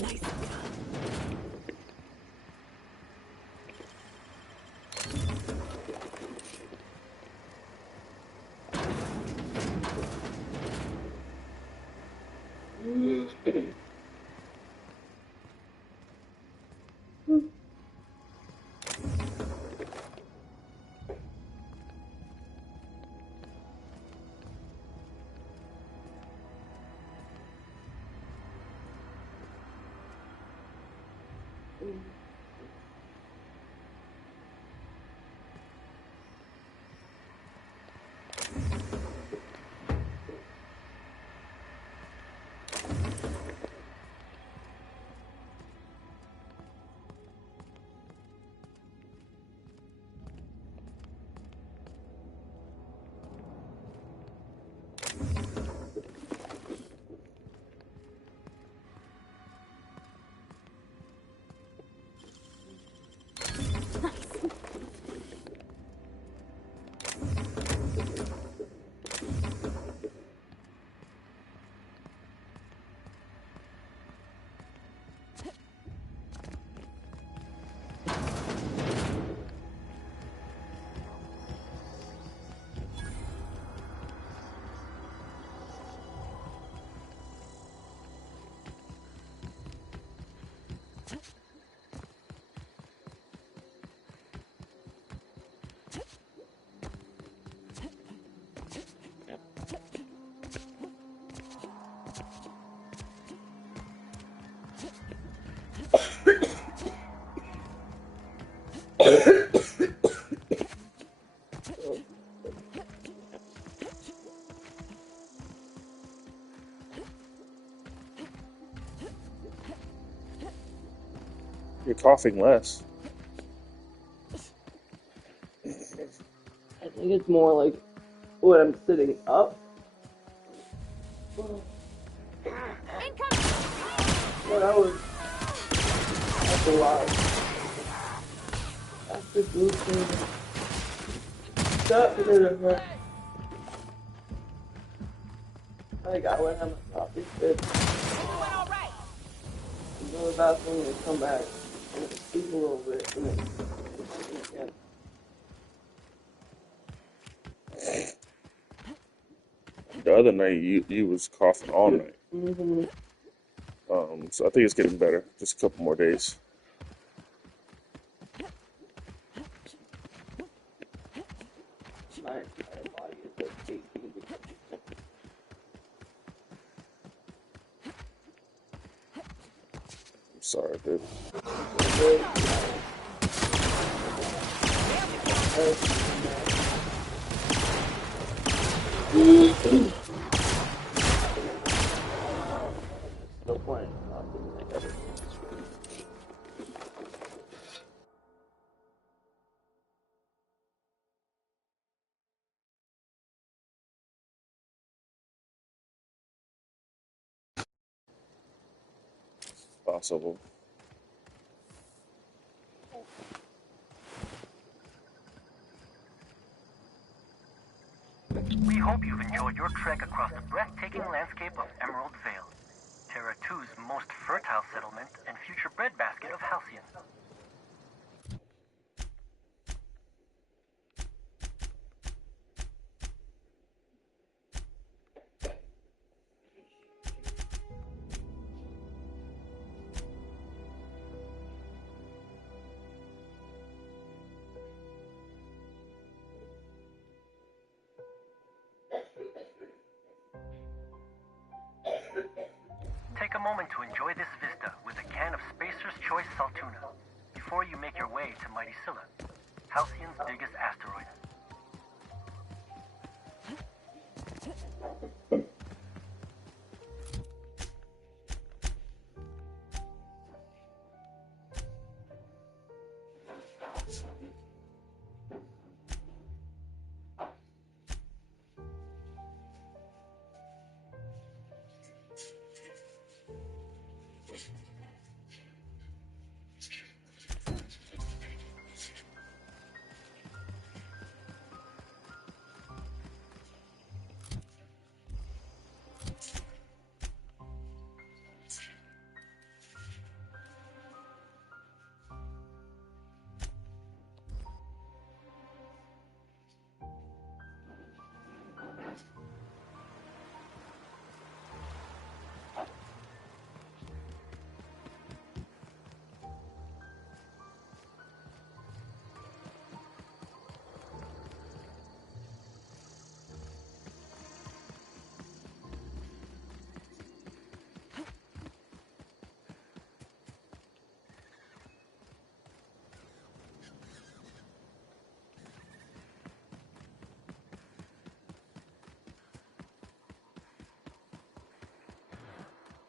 Nice. You're coughing less. I think it's more like when I'm sitting up. Well, that's a lot. After boosting, stop because of her. I think I went on my coffee fit. Go to the bathroom and come back and sleep a little bit and then again. The other night you was coughing all night. Mm-hmm. So I think it's getting better. Just a couple more days. My body is just aching. I'm sorry, dude. No point. Possible. We hope you've enjoyed your trek across the breathtaking landscape of Emerald Vale, Terra 2's most fertile settlement and future breadbasket of Halcyon. Take a moment to enjoy this vista with a can of Spacer's Choice Saltuna before you make your way to Mighty Scylla, Halcyon's biggest asteroid.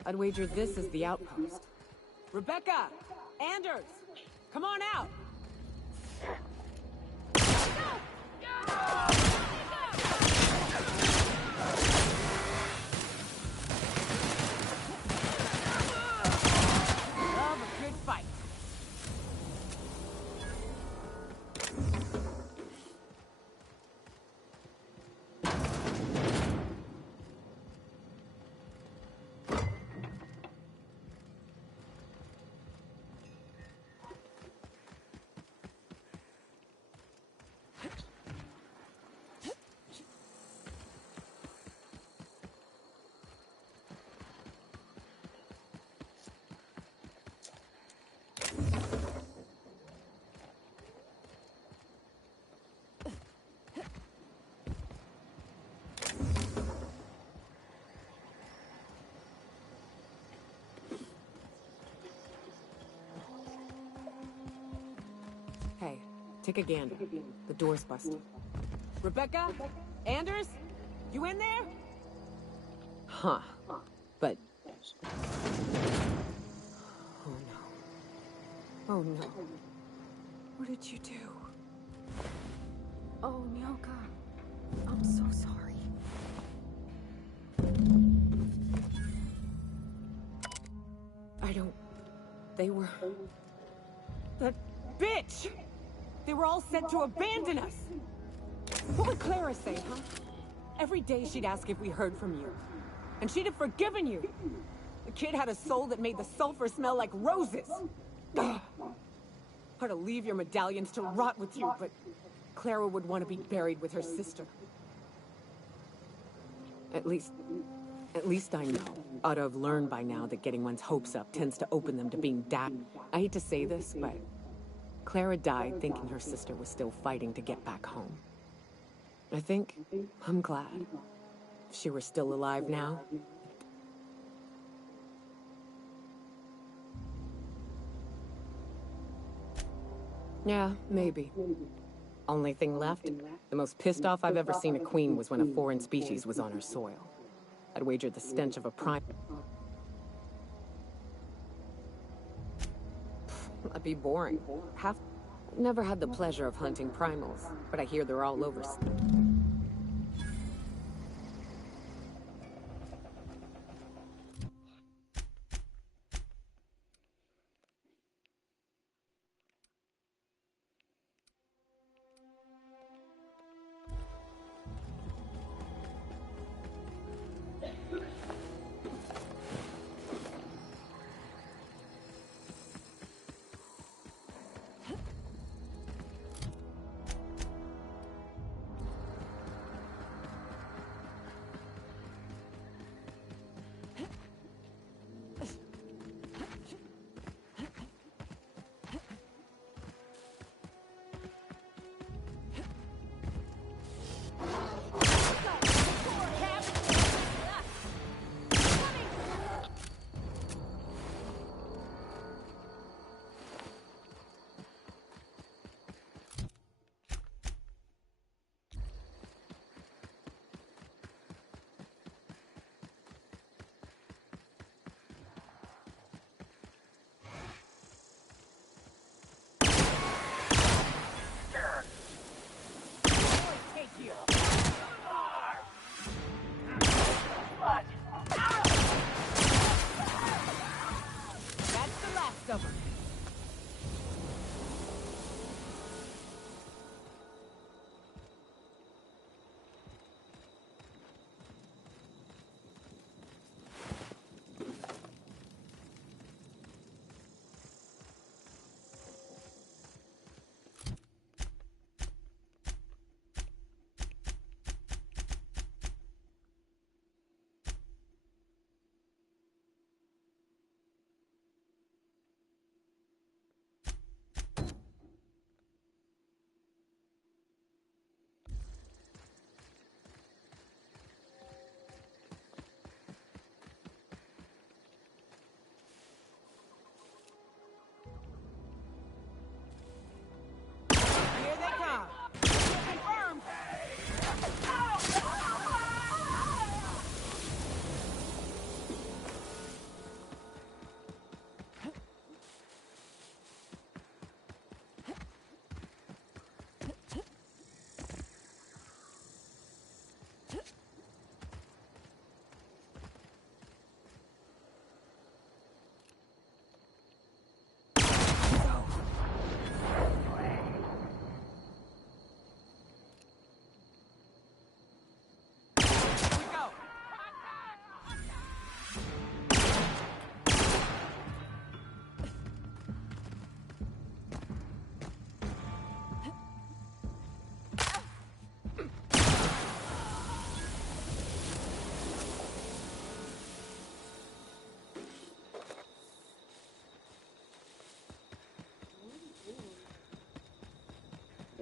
I'd wager this is the outpost. Rebecca! Anders! Come on out! Love a good fight. Hey, take a gander. The door's busted. Rebecca? Anders? You in there? Huh. But... Oh no. Oh no. What did you do? Oh, Nyoka. I'm so sorry. I don't... They were... That bitch! They were all set to abandon us! What would Clara say, huh? Every day she'd ask if we heard from you. And she'd have forgiven you! The kid had a soul that made the sulfur smell like roses! Ugh. Or to leave your medallions to rot with you, but Clara would want to be buried with her sister. At least I know. Ought to have learned by now that getting one's hopes up tends to open them to being I hate to say this, but Clara died thinking her sister was still fighting to get back home. I think I'm glad. If she were still alive now... Yeah, maybe. Only thing left, the most pissed off I've ever seen a queen was when a foreign species was on her soil. I'd wager the stench of a prime... That'd be boring. Never had the pleasure of hunting primals, but I hear they're all over.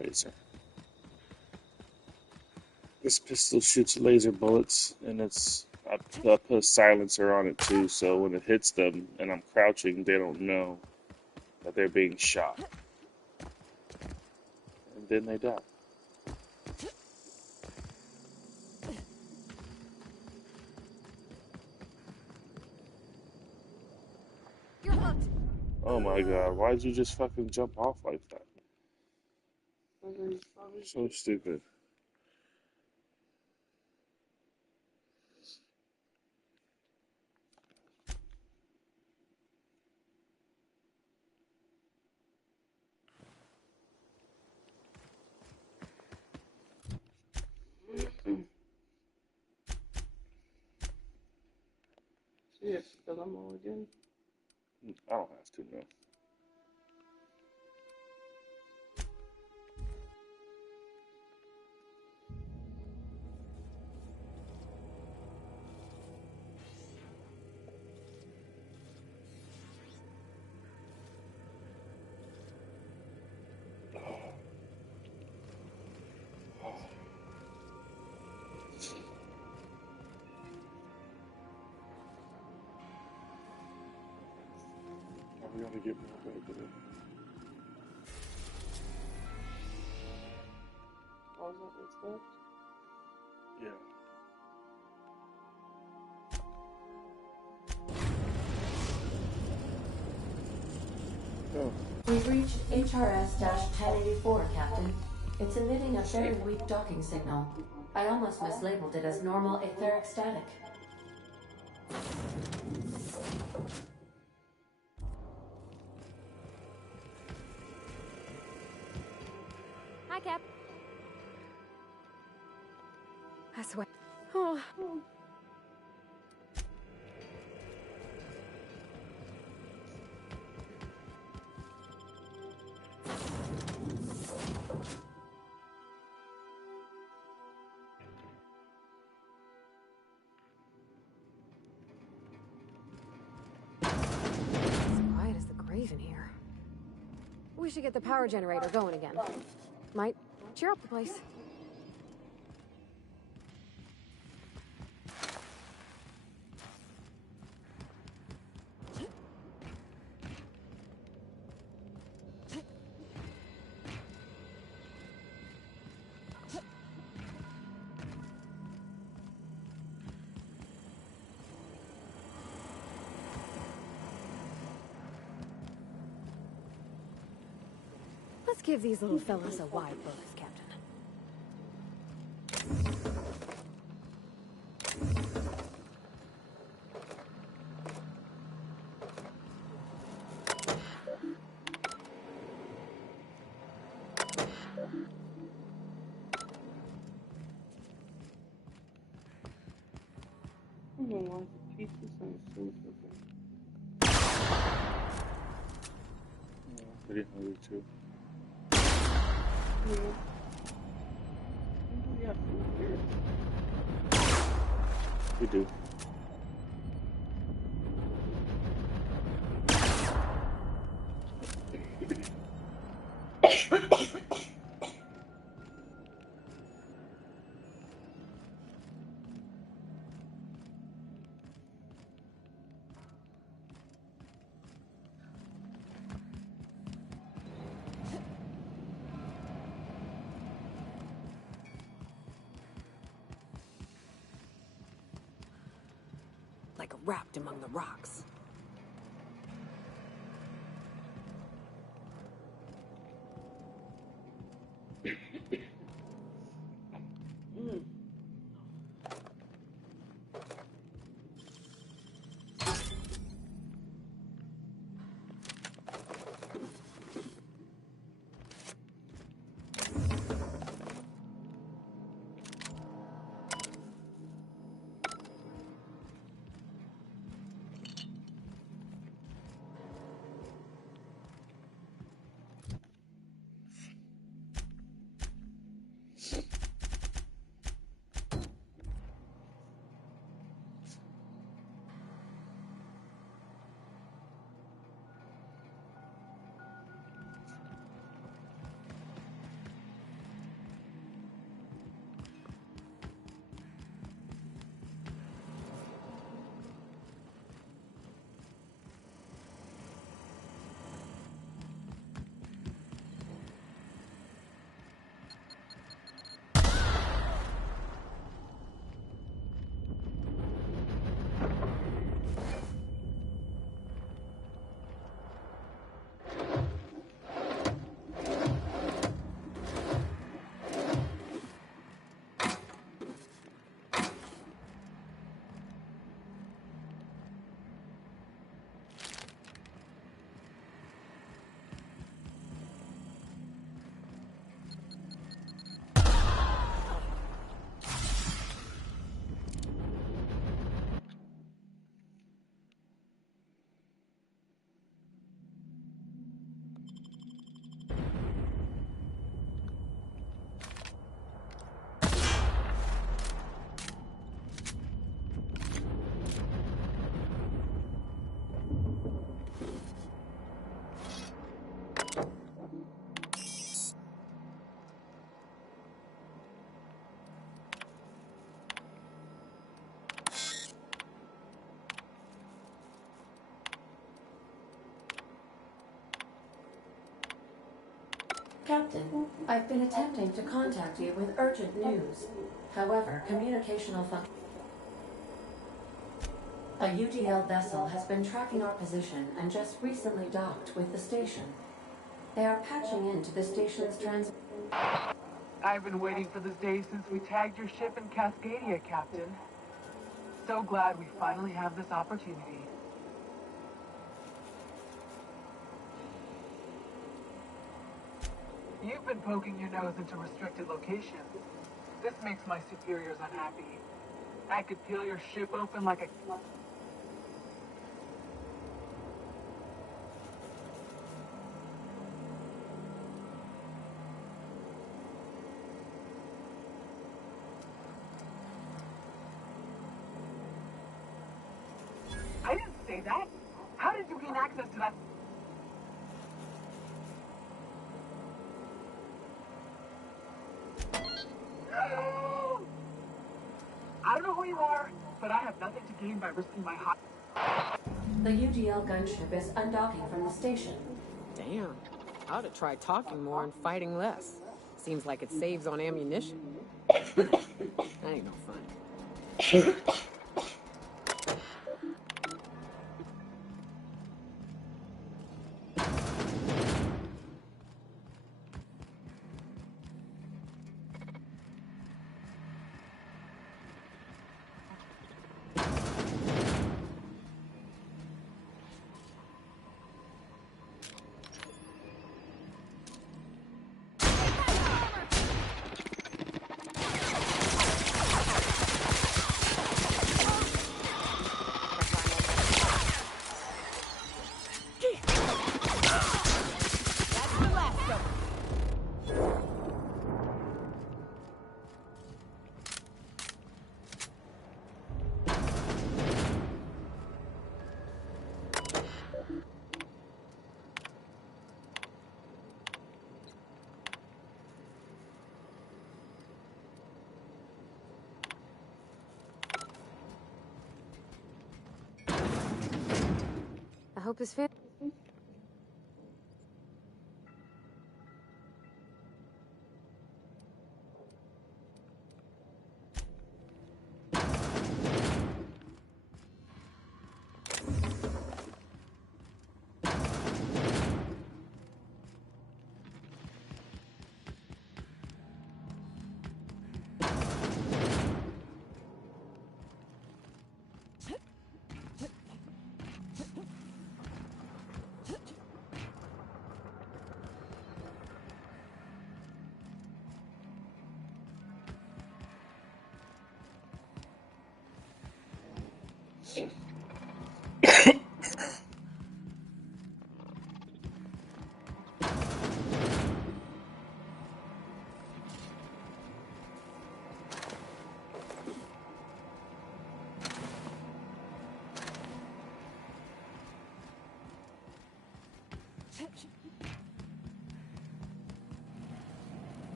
laser. This pistol shoots laser bullets, and I put a silencer on it too, so when it hits them and I'm crouching, they don't know that they're being shot. And then they die. You're hooked. Oh my god, why'd you just fucking jump off like that? So stupid. Yes, because I'm all again. I don't have to, no. We gotta get more back. Oh, is that what's left? Yeah. Oh. We've reached HRS-1084, Captain. It's emitting a very weak docking signal. I almost mislabeled it as normal etheric static. Hi, Cap. I swear. Oh. Quiet as the grave in here. We should get the power generator going again. Might cheer up the place. Let's give these little fellas a wide berth, Captain. I don't like the pieces and soup. Pretty hungry too. Yeah. We have food here. We do. Like wrapped among the rocks. Captain, I've been attempting to contact you with urgent news. However, communicational function. A UDL vessel has been tracking our position and just recently docked with the station. They are patching into the station's trans. I've been waiting for this day since we tagged your ship in Cascadia, Captain. So glad we finally have this opportunity. You've been poking your nose into restricted locations. This makes my superiors unhappy. I could peel your ship open like a... I didn't say that. How did you gain access to that? I don't know who you are, but I have nothing to gain by risking my hot. The UDL gunship is undocking from the station. Damn. I ought to try talking more and fighting less. Seems like it saves on ammunition. That ain't no fun. I hope his family...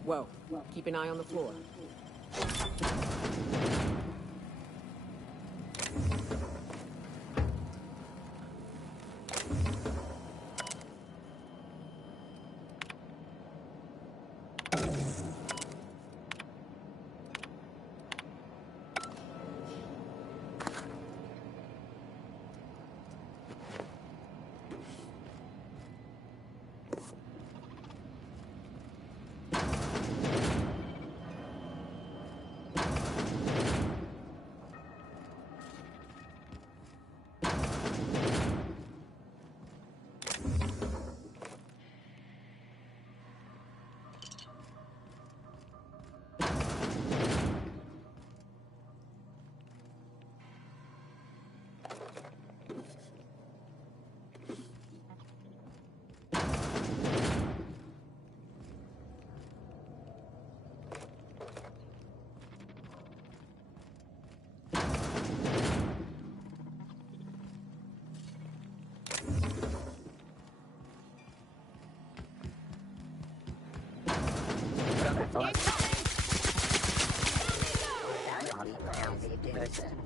Whoa. Keep an eye on the floor.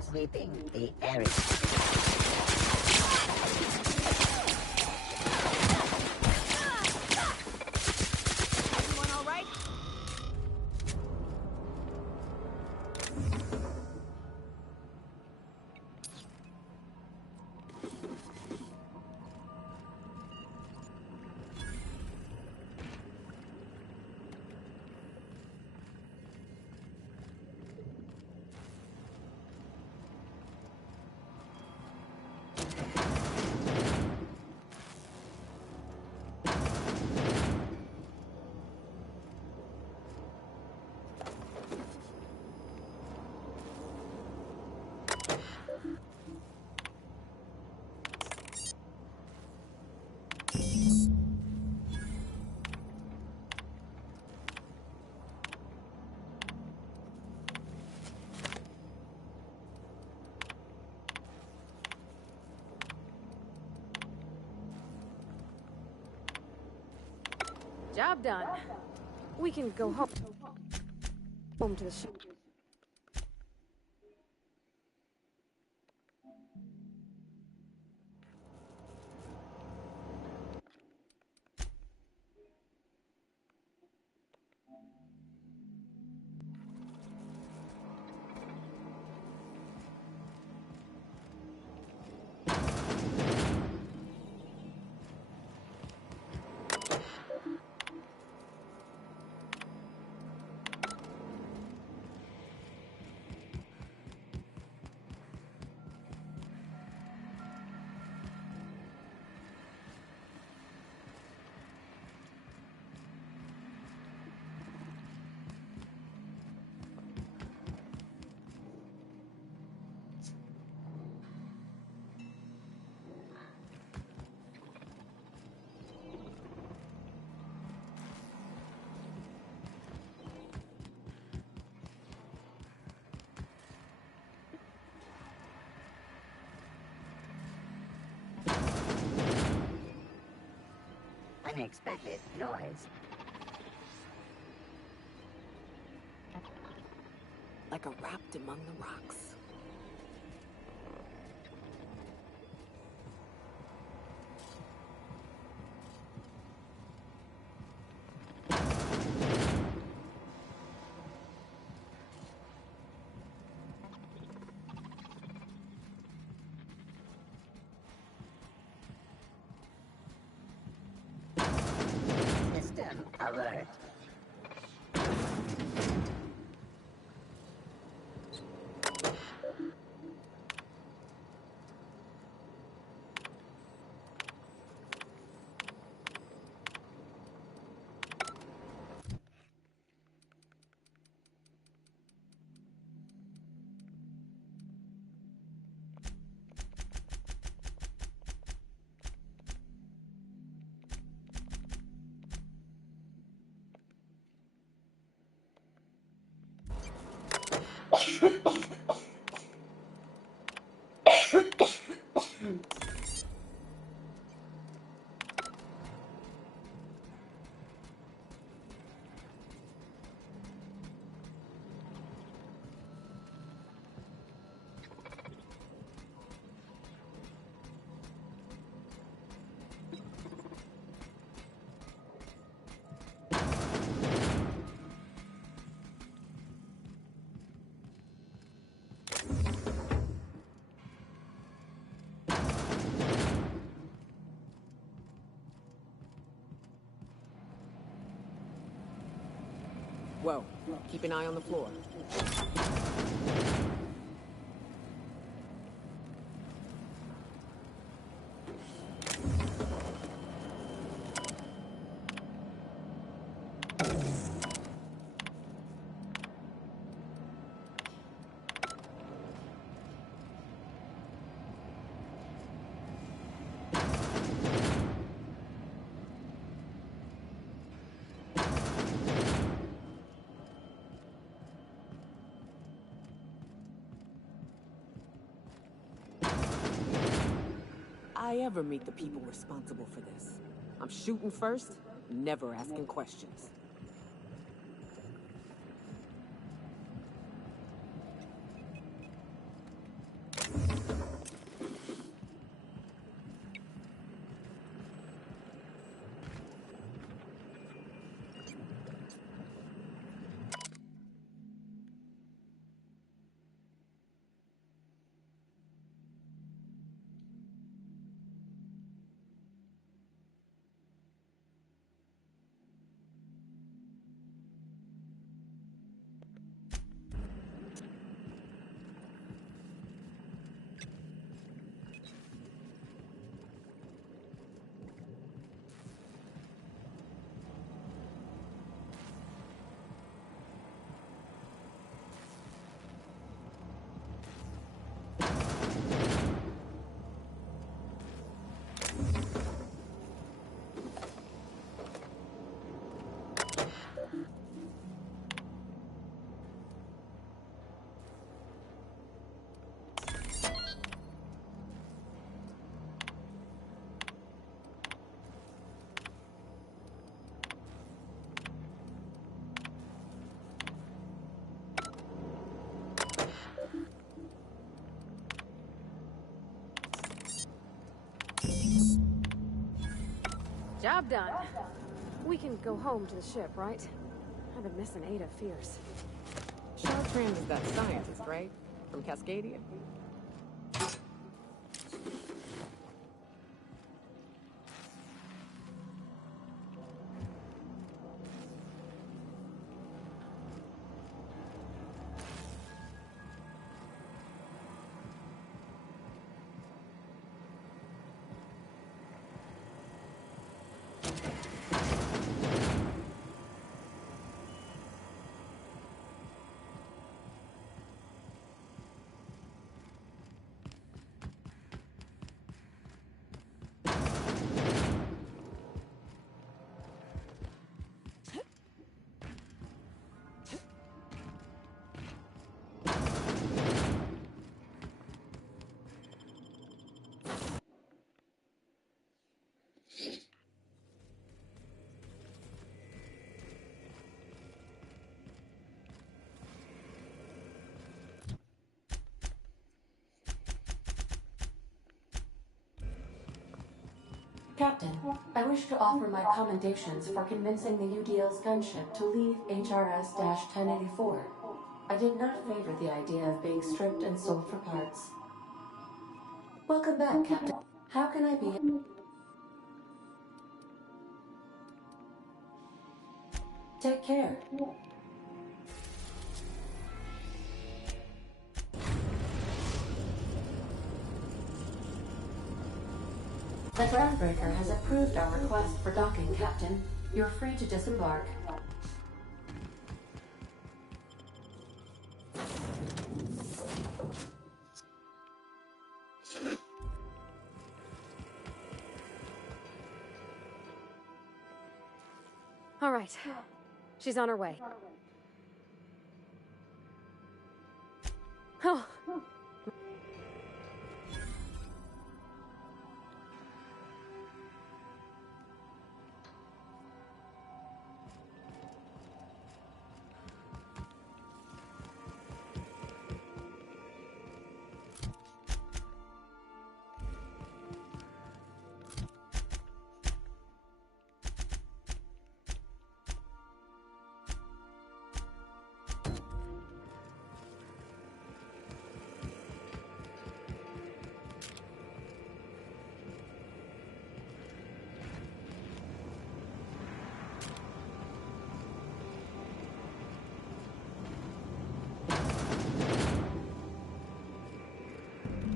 Sweeping the area. Job done. We can go home to the ship. Unexpected noise. Like a wrapped among the rocks. System alert. Whoa, keep an eye on the floor. I ever meet the people responsible for this. I'm shooting first, never asking questions. Job done. We can go home to the ship, right? I've been missing Ada fierce. Chartrand is that scientist, right? From Cascadia? Captain, I wish to offer my commendations for convincing the UDL's gunship to leave HRS-1084. I did not favor the idea of being stripped and sold for parts. Welcome back, Captain. How can I be... Take care. The groundbreaker has approved our request for docking, Captain. You're free to disembark. All right. She's on her way. Oh.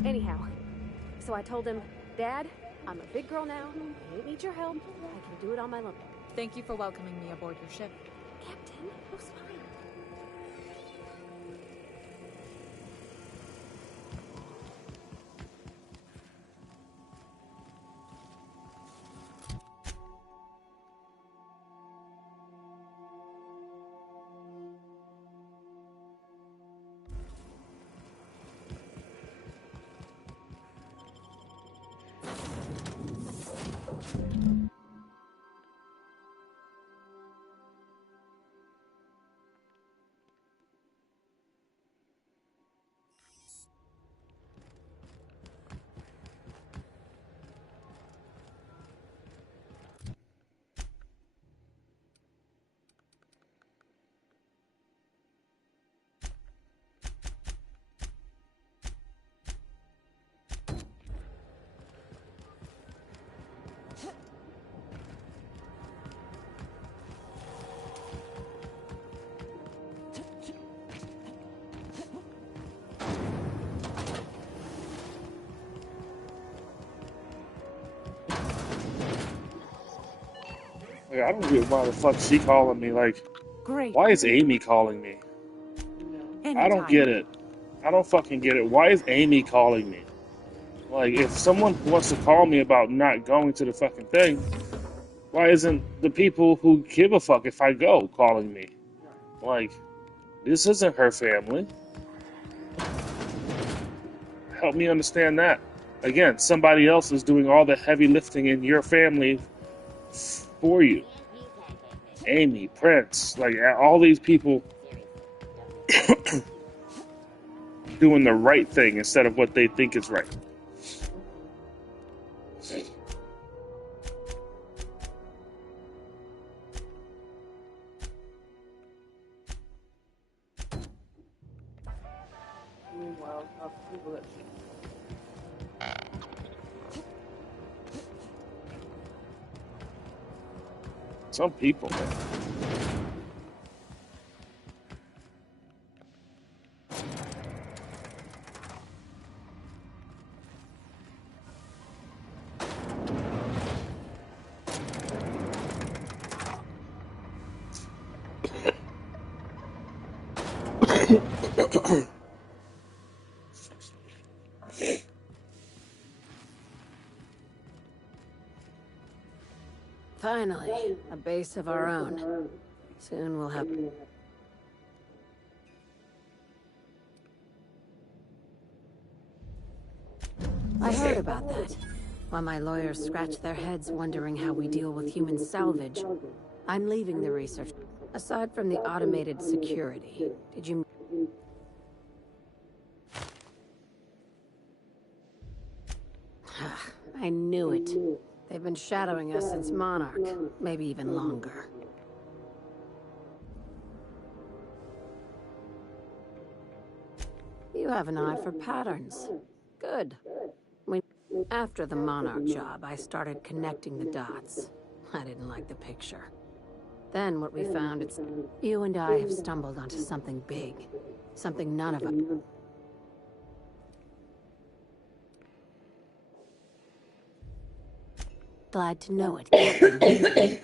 Anyhow, so I told him, Dad, I'm a big girl now. I don't need your help. I can do it on my own. Thank you for welcoming me aboard your ship. Captain, it was fine. Like, I don't get why the fuck she calling me. Like, Great. why is Amy calling me? I don't get it. I don't fucking get it. Why is Amy calling me? Like, if someone wants to call me about not going to the fucking thing, why isn't the people who give a fuck if I go calling me? Like, this isn't her family. Help me understand that. Again, somebody else is doing all the heavy lifting in your family for you. Amy, Prince, like all these people doing the right thing instead of what they think is right. Some people, man. Finally, a base of our own. Soon we'll have... I heard about that. While my lawyers scratch their heads wondering how we deal with human salvage, I'm leaving the research. Aside from the automated security, did you... I knew it. They've been shadowing us since Monarch, maybe even longer. You have an eye for patterns. Good. After the Monarch job, I started connecting the dots. I didn't like the picture. Then what we found is you and I have stumbled onto something big. Something none of us... Glad to know it, Captain.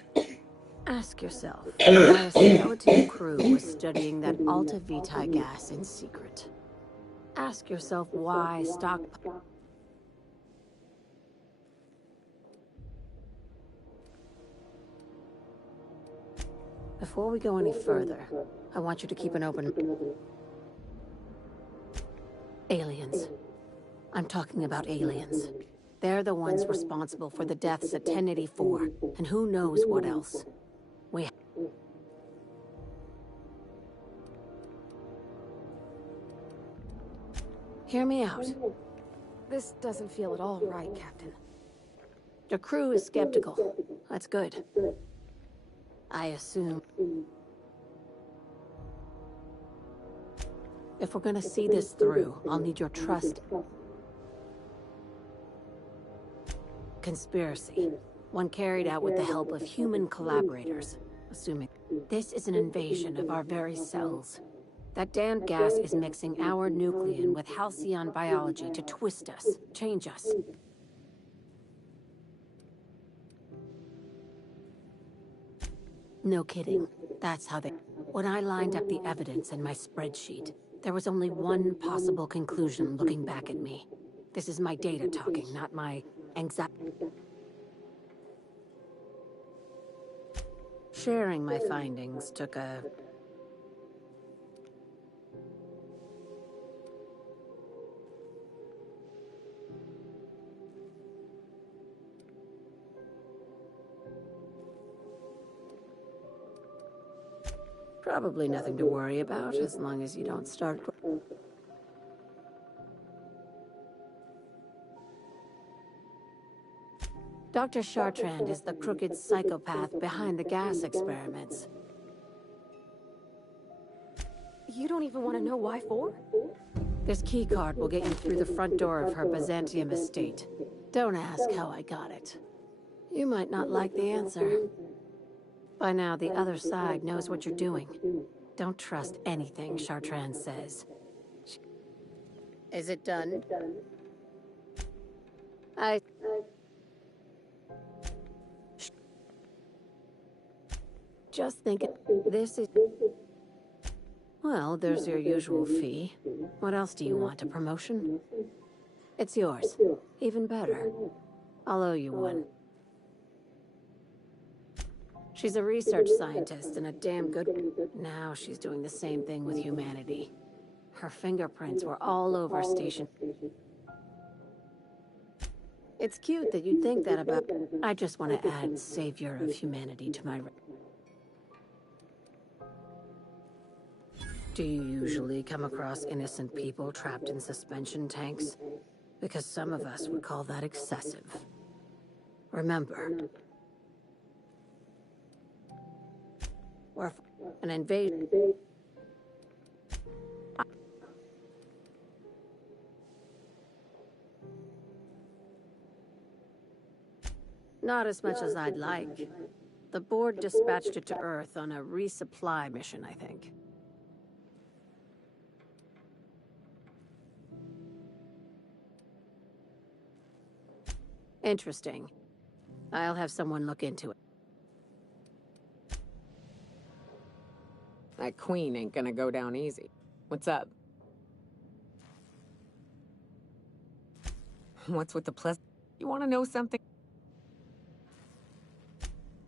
Ask yourself why a skeleton crew was studying that Alta Vitae gas in secret. Ask yourself why stock... Before we go any further, I want you to keep an open... Aliens. I'm talking about aliens. They're the ones responsible for the deaths at 1084, and who knows what else. We... Hear me out. This doesn't feel at all right, Captain. Your crew is skeptical. That's good. I assume... If we're gonna see this through, I'll need your trust. Conspiracy. One carried out with the help of human collaborators. Assuming this is an invasion of our very cells. That damned gas is mixing our nucleon with halcyon biology to twist us, change us. No kidding. That's how they... When I lined up the evidence in my spreadsheet, there was only one possible conclusion looking back at me. This is my data talking, not my anxiety. Sharing my findings took a... Probably nothing to worry about, as long as you don't start... Dr. Chartrand is the crooked psychopath behind the gas experiments. You don't even want to know why for? This keycard will get you through the front door of her Byzantium estate. Don't ask how I got it. You might not like the answer. By now, the other side knows what you're doing. Don't trust anything Chartrand says. Is it done? Just think this is... Well, there's your usual fee. What else do you want? A promotion? It's yours. Even better. I'll owe you one. She's a research scientist and a damn good... Now she's doing the same thing with humanity. Her fingerprints were all over Station... It's cute that you'd think that about... I just want to add savior of humanity to my... Do you usually come across innocent people trapped in suspension tanks? Because some of us would call that excessive. Remember, we're an invasion. Not as much as I'd like. The board dispatched it to Earth on a resupply mission, I think. Interesting. I'll have someone look into it. That queen ain't gonna go down easy. What's up? What's with the plus? You want to know something?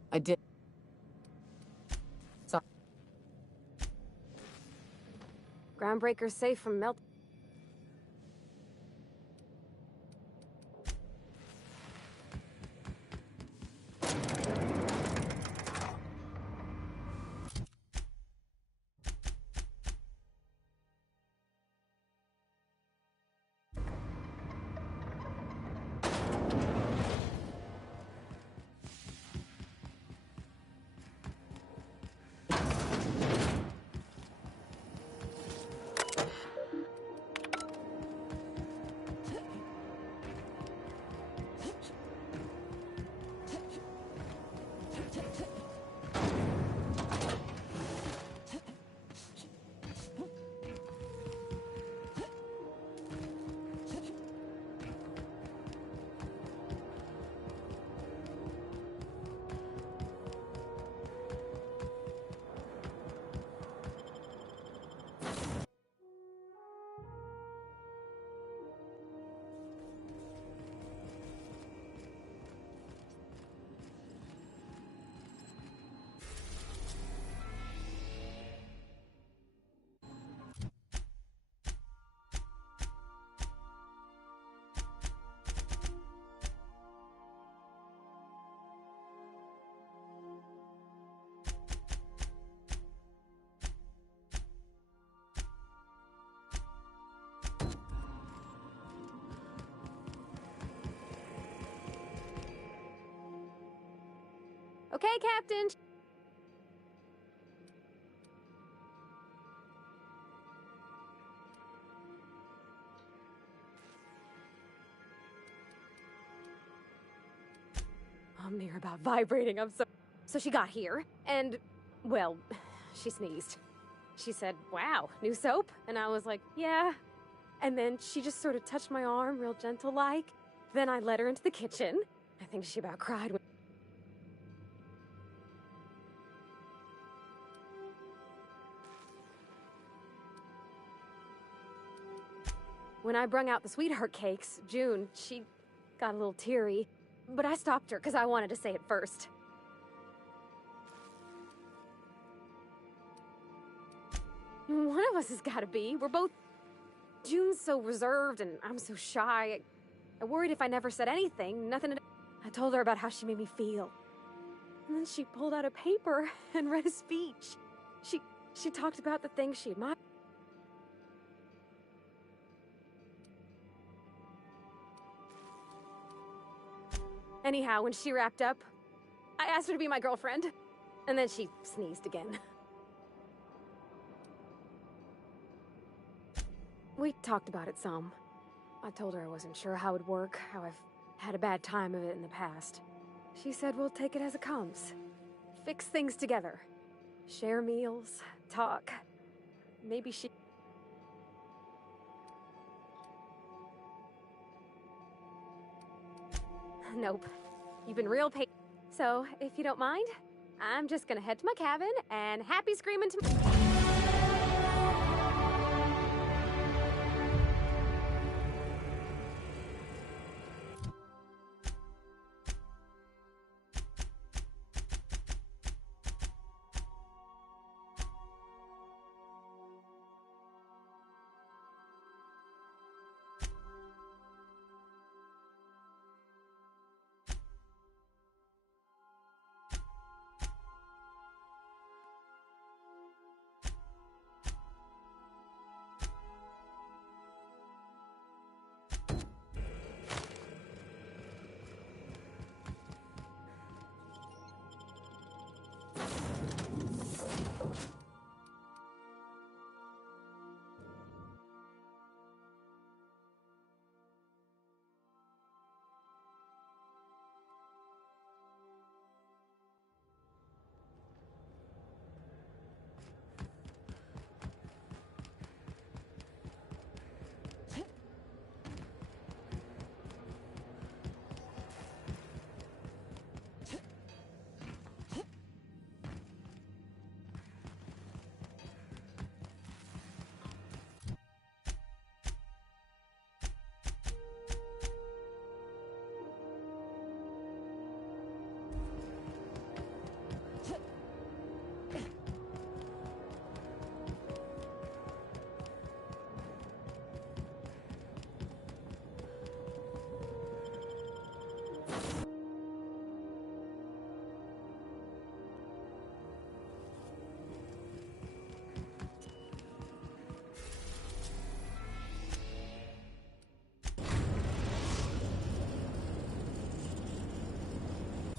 I did. So Groundbreaker's safe from melt. Okay, Captain. I'm near about vibrating. I'm so... So she got here, and, well, she sneezed. She said, "Wow, new soap?" And I was like, "Yeah." And then she just sort of touched my arm real gentle-like. Then I led her into the kitchen. I think she about cried when... When I brung out the sweetheart cakes, June, she got a little teary. But I stopped her because I wanted to say it first. One of us has got to be. We're both... June's so reserved and I'm so shy. I worried if I never said anything, nothing to... I told her about how she made me feel. And then she pulled out a paper and read a speech. She talked about the things she admired. Anyhow, when she wrapped up, I asked her to be my girlfriend. And then she sneezed again. We talked about it some. I told her I wasn't sure how it'd work, how I've had a bad time of it in the past. She said we'll take it as it comes. Fix things together. Share meals, talk. Maybe she... Nope. You've been real patient. So, if you don't mind, I'm just gonna head to my cabin and happy screaming to...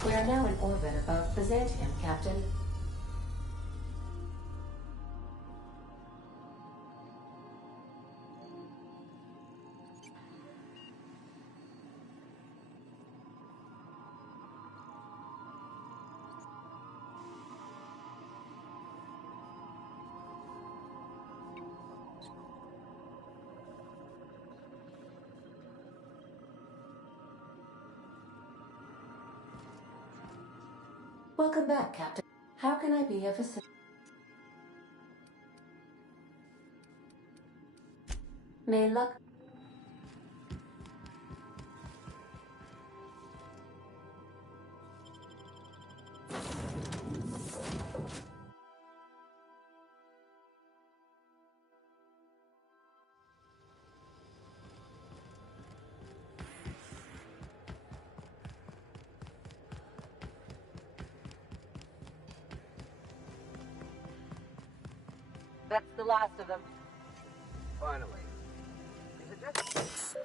We are now in orbit above Byzantium, Captain. Welcome back, Captain. How can I be of assistance? May luck. That's the last of them. Finally. Is it just...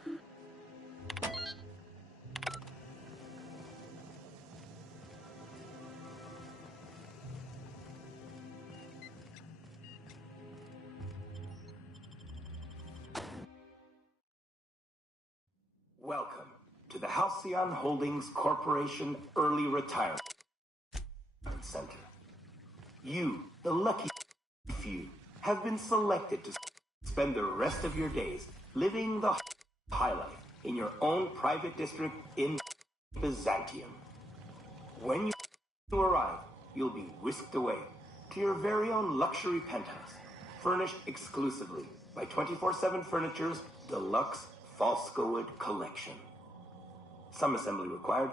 Welcome to the Halcyon Holdings Corporation Early Retirement Center. You, the lucky few, have been selected to spend the rest of your days living the high life in your own private district in Byzantium. When you arrive, you'll be whisked away to your very own luxury penthouse, furnished exclusively by 24/7 Furniture's deluxe Falscowood collection. Some assembly required.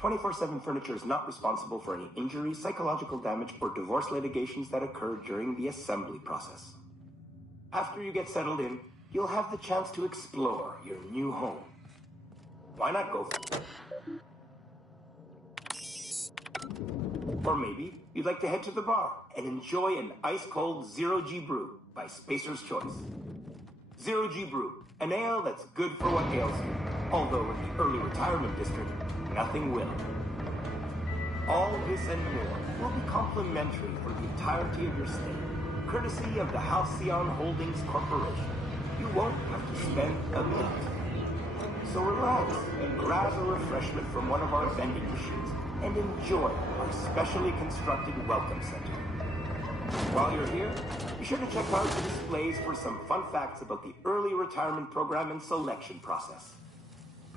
24/7 Furniture is not responsible for any injury, psychological damage, or divorce litigations that occur during the assembly process. After you get settled in, you'll have the chance to explore your new home. Why not go for it? Or maybe you'd like to head to the bar and enjoy an ice-cold Zero-G Brew by Spacer's Choice. Zero-G Brew, an ale that's good for what ails you. Although in the early retirement district, nothing will. All this and more will be complimentary for the entirety of your stay, courtesy of the Halcyon Holdings Corporation. You won't have to spend a minute. So relax and grab a refreshment from one of our vending machines and enjoy our specially constructed welcome center. While you're here, be sure to check out the displays for some fun facts about the early retirement program and selection process.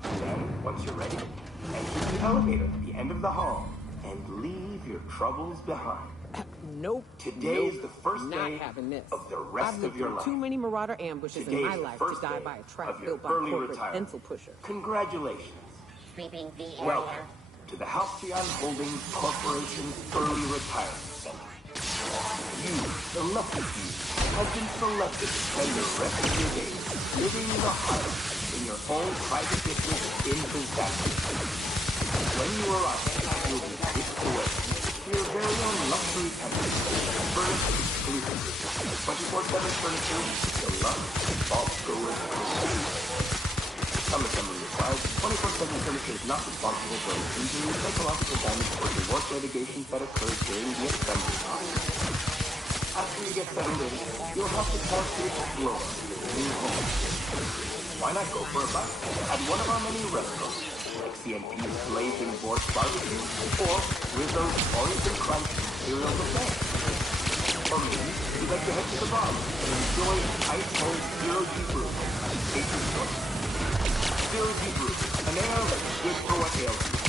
Then, once you're ready, enter the elevator at the end of the hall and leave your troubles behind. Nope. Today's the first not day having this. of the rest I've of your life. Too many marauder ambushes in my life to die by a trap built by corporate pencil pushers. Congratulations. Sweeping the area. Welcome to the Halcyon Holdings Corporation's Early Retirement Center. You, the lucky few, have been selected to spend the rest of your days living the highlights in your own private district in Byzantium. When you arrive, you'll be whisked away to your very own luxury tenant, furnished exclusively. 24/7 furniture, the love, all goers. Some assembly required. 24/7 furniture is not responsible for any injury, psychological damage, or divorce litigations that occur during the assembly process. After you get settled in, you'll have the chance to explore your new home. Why not go for a bite at one of our many restaurants, like CNP's Blazing Board Barbecue or Rizzo's Origin Crunch Cereal Buffet? Or maybe you'd like to head to the bar and enjoy an ice-cold Zero-G Brew at Spacer's Choice. Zero-G Brew, an ale that's good for what ails you.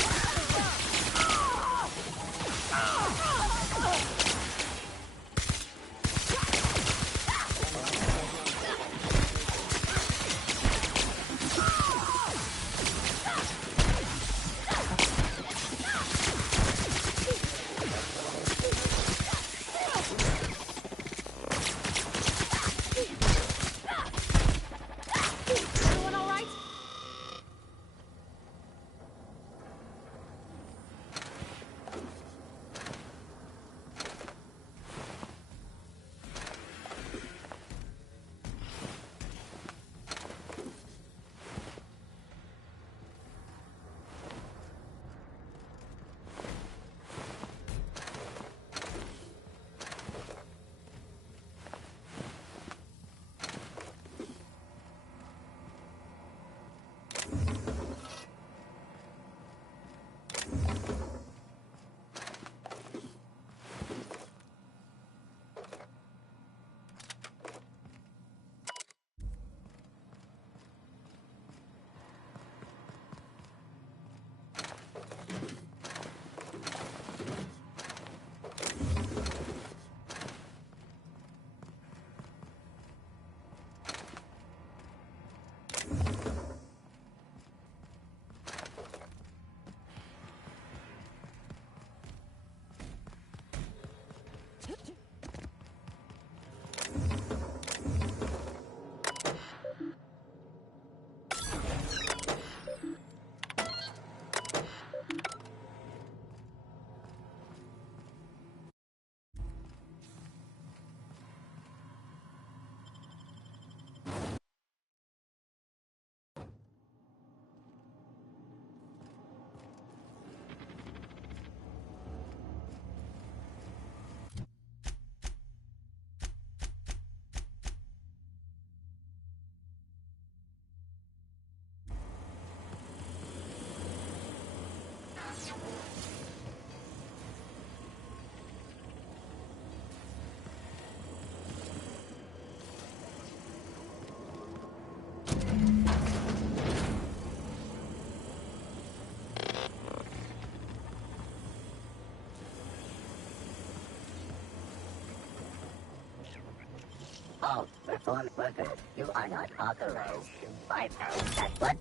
All reform workers, you are not authorized to bypass that button.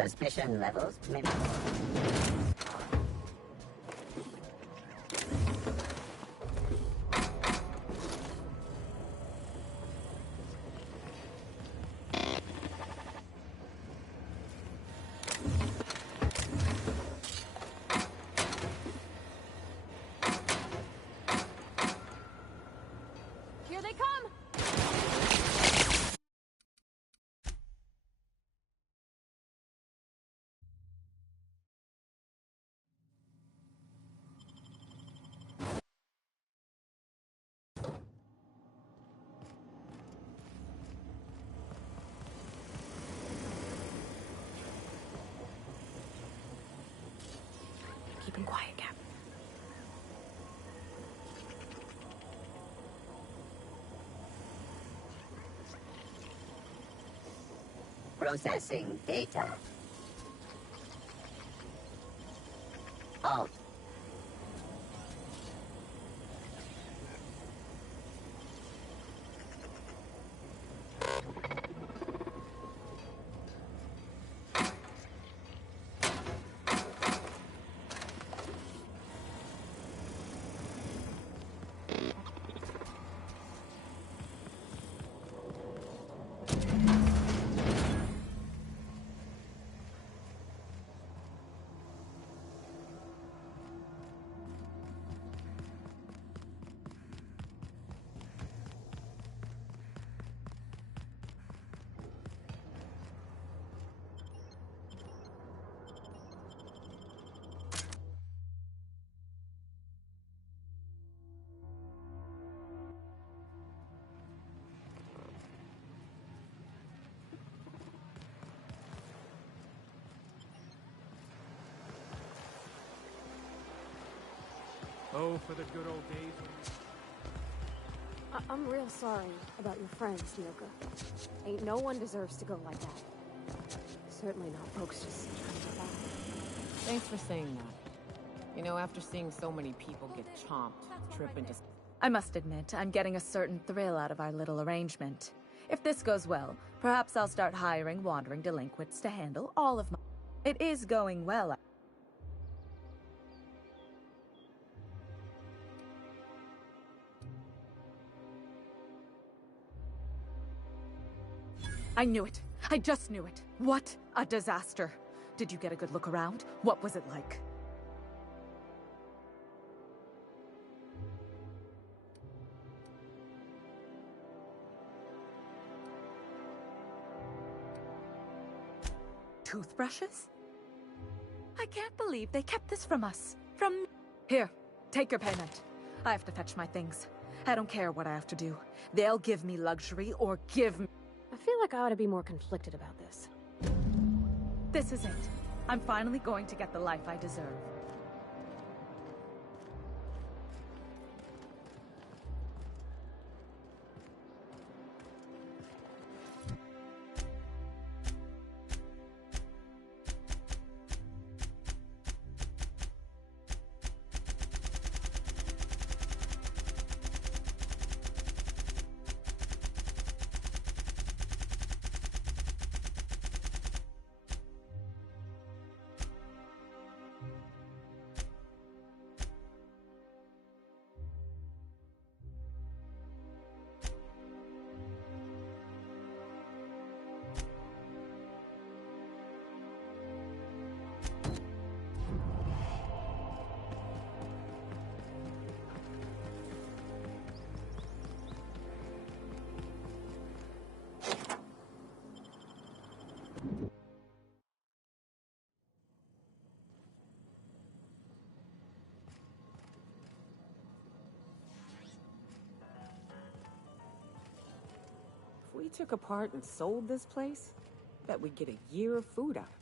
Suspicion levels minimal. Here they come! Keep him quiet, Cap. Processing data. Alt. Oh, for the good old days. I'm real sorry about your friends, Nyoka. Ain't no one deserves to go like that. Certainly not folks just trying to survive. Thanks for saying that. You know, after seeing so many people get chomped, trip into... I must admit, I'm getting a certain thrill out of our little arrangement. If this goes well, perhaps I'll start hiring wandering delinquents to handle all of my... It is going well. I knew it. I just knew it. What a disaster. Did you get a good look around? What was it like? Toothbrushes? I can't believe they kept this from us. From... Here, take your payment. I have to fetch my things. I don't care what I have to do. They'll give me luxury or give me... I feel like I ought to be more conflicted about this. This is it. I'm finally going to get the life I deserve. If we took apart and sold this place, bet we'd get a year of food out of it.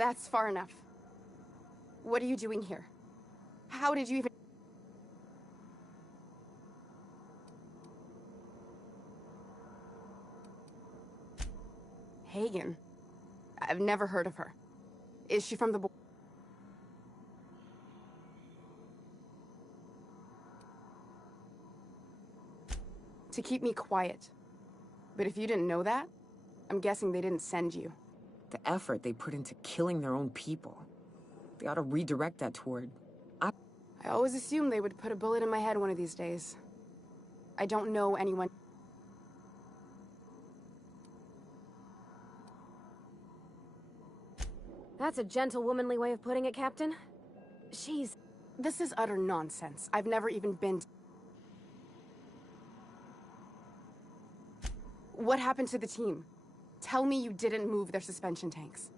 That's far enough. What are you doing here? How did you even... Hagen? I've never heard of her. Is she from the board? To keep me quiet. But if you didn't know that, I'm guessing they didn't send you. The effort they put into killing their own people. They ought to redirect that toward... I always assumed they would put a bullet in my head one of these days. I don't know anyone... That's a gentle, womanly way of putting it, Captain. She's... This is utter nonsense. I've never even been... What happened to the team? Tell me you didn't move their suspension tanks.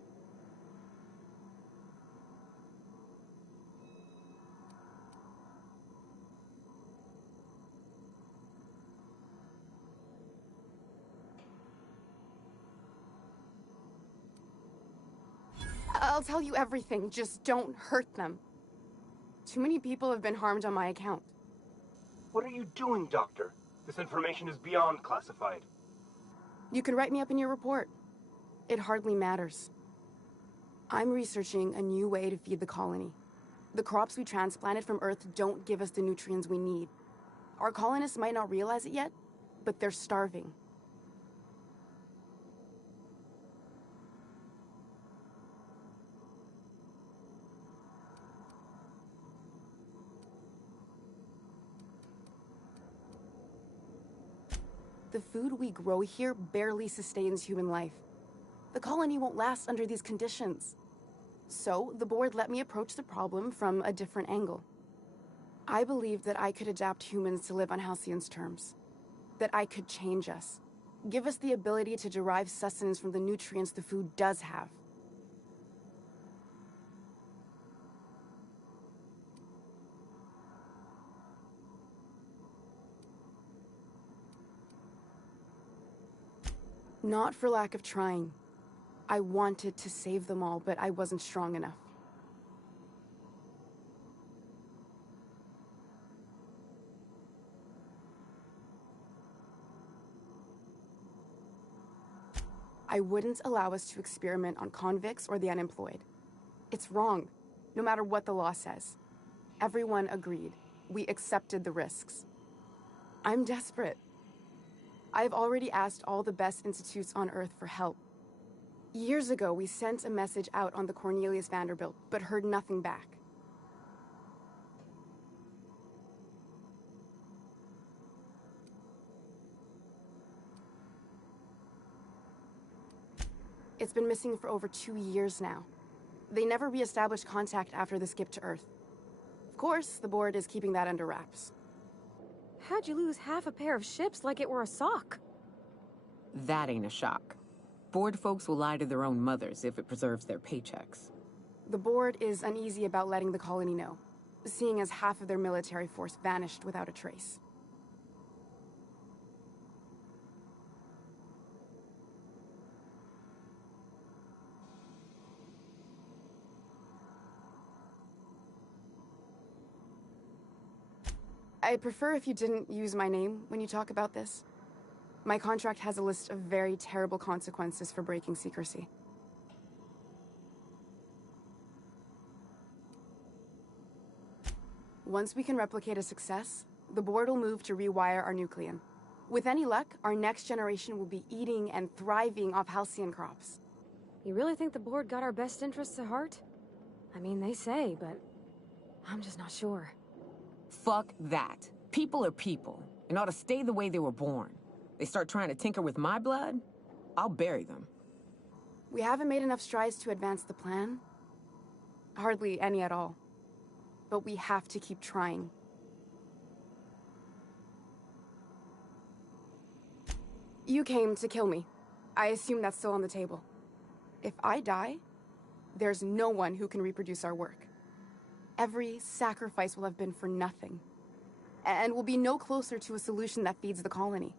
I'll tell you everything, just don't hurt them. Too many people have been harmed on my account. What are you doing, Doctor? This information is beyond classified. You can write me up in your report. It hardly matters. I'm researching a new way to feed the colony. The crops we transplanted from Earth don't give us the nutrients we need. Our colonists might not realize it yet, but they're starving. The food we grow here barely sustains human life. The colony won't last under these conditions. So, the board let me approach the problem from a different angle. I believed that I could adapt humans to live on Halcyon's terms. That I could change us. Give us the ability to derive sustenance from the nutrients the food does have. Not for lack of trying. I wanted to save them all, but I wasn't strong enough. I wouldn't allow us to experiment on convicts or the unemployed. It's wrong, no matter what the law says. Everyone agreed. We accepted the risks. I'm desperate. I've already asked all the best institutes on Earth for help. Years ago, we sent a message out on the Cornelius Vanderbilt, but heard nothing back. It's been missing for over 2 years now. They never re-established contact after the skip to Earth. Of course, the board is keeping that under wraps. How'd you lose half a pair of ships like it were a sock? That ain't a shock. Board folks will lie to their own mothers if it preserves their paychecks. The board is uneasy about letting the colony know, seeing as half of their military force vanished without a trace. I'd prefer if you didn't use my name when you talk about this. My contract has a list of very terrible consequences for breaking secrecy. Once we can replicate a success, the board will move to rewire our nucleon. With any luck, our next generation will be eating and thriving off Halcyon crops. You really think the board got our best interests at heart? I mean, they say, but I'm just not sure. Fuck that. People are people, and ought to stay the way they were born. They start trying to tinker with my blood, I'll bury them. We haven't made enough strides to advance the plan. Hardly any at all. But we have to keep trying. You came to kill me. I assume that's still on the table. If I die, there's no one who can reproduce our work. Every sacrifice will have been for nothing. And we'll be no closer to a solution that feeds the colony.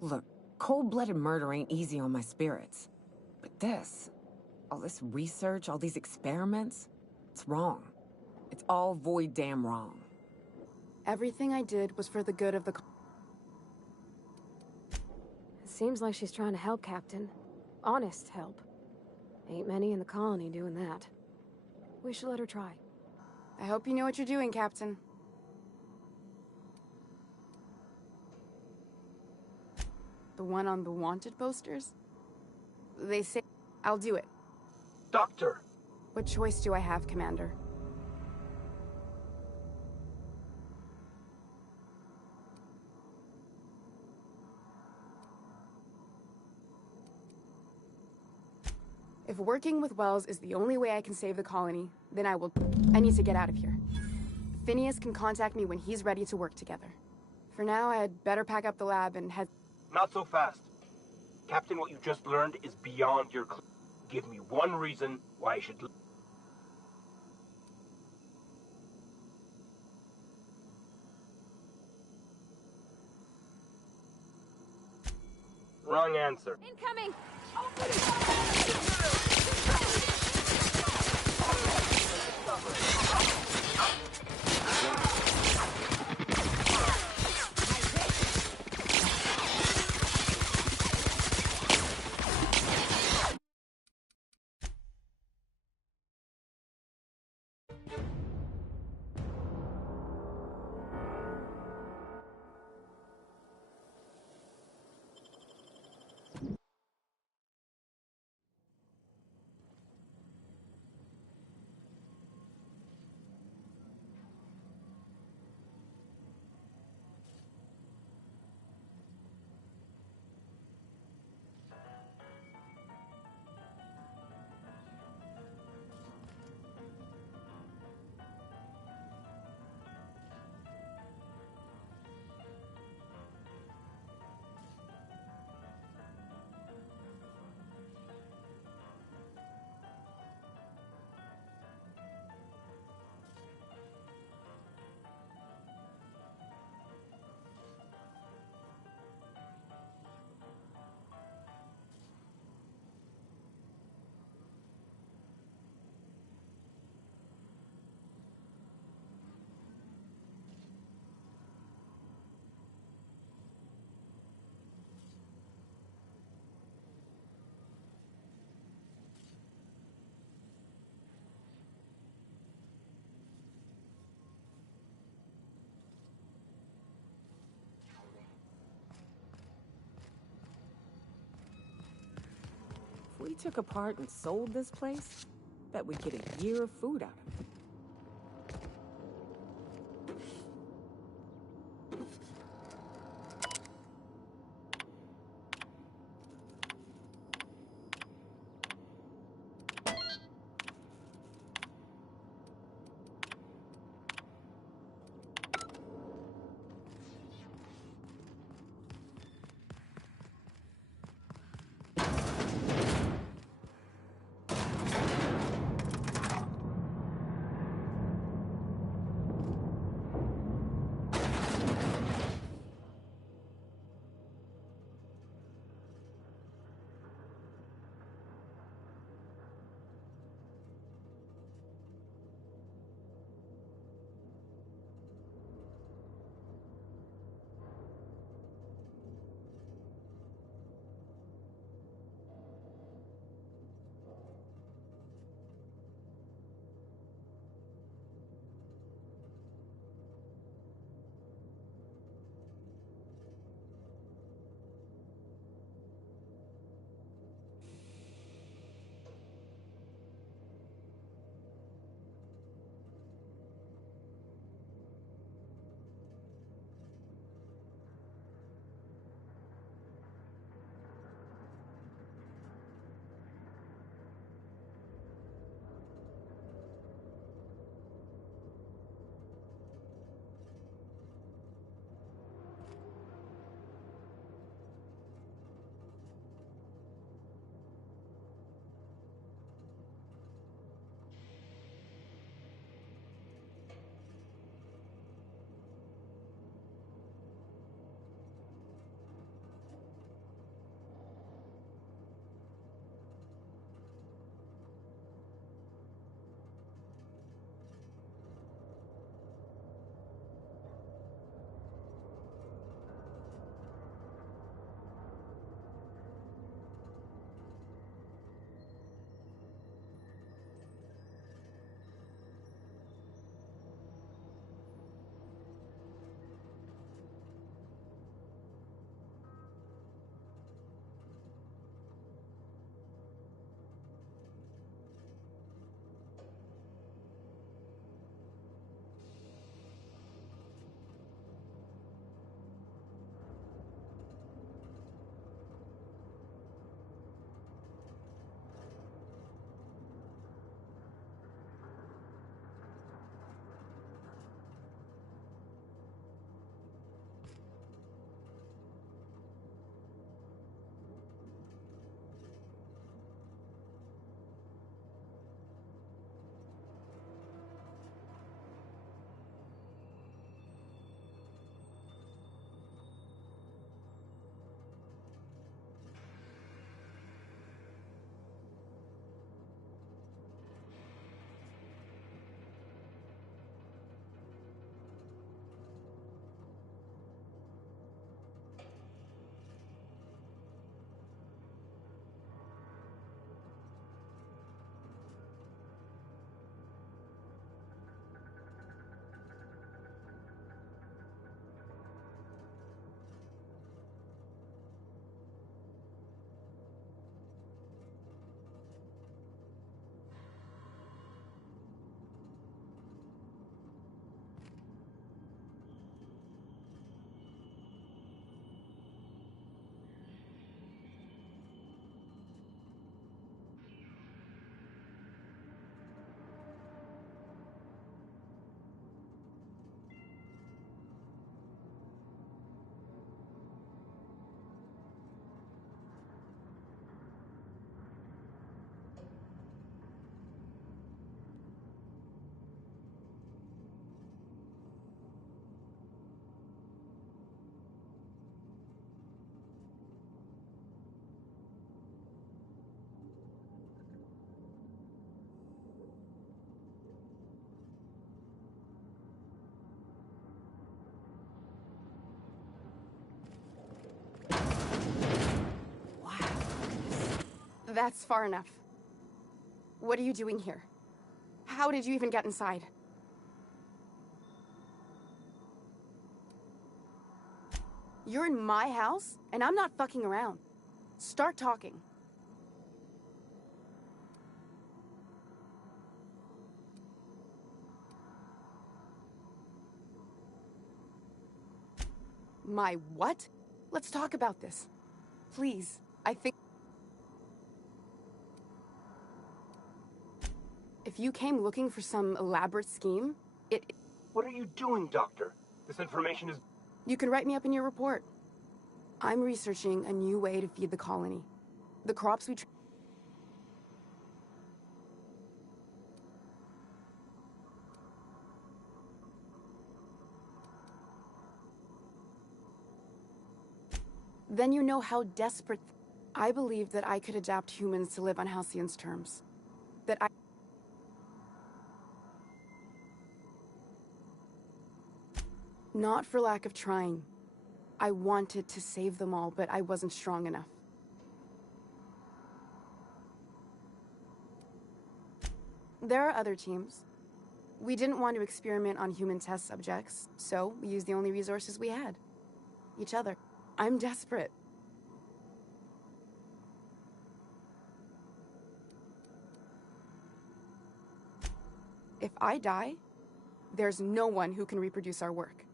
Look, cold-blooded murder ain't easy on my spirits. But this, all this research, all these experiments, it's wrong. It's all void damn wrong. Everything I did was for the good of the... It seems like she's trying to help, Captain. Honest help. Ain't many in the colony doing that. We should let her try. I hope you know what you're doing, Captain. The one on the wanted posters? They say I'll do it. Doctor! What choice do I have, Commander? If working with Wells is the only way I can save the colony, then I need to get out of here. Phineas can contact me when he's ready to work together. For now, I'd better pack up the lab and head... Not so fast. Captain, what you just learned is beyond your... Give me one reason why I should... Wrong answer. Incoming! If we took apart and sold this place, bet we'd get a year of food out of it. That's far enough. What are you doing here? How did you even get inside? You're in my house, and I'm not fucking around. Start talking. My what? Let's talk about this. Please, I think... If you came looking for some elaborate scheme, What are you doing, Doctor? This information is... You can write me up in your report. I'm researching a new way to feed the colony. The crops we... Then you know how desperate... I believed that I could adapt humans to live on Halcyon's terms. That I... Not for lack of trying. I wanted to save them all, but I wasn't strong enough. There are other teams. We didn't want to experiment on human test subjects, so we used the only resources we had. Each other. I'm desperate. If I die, there's no one who can reproduce our work.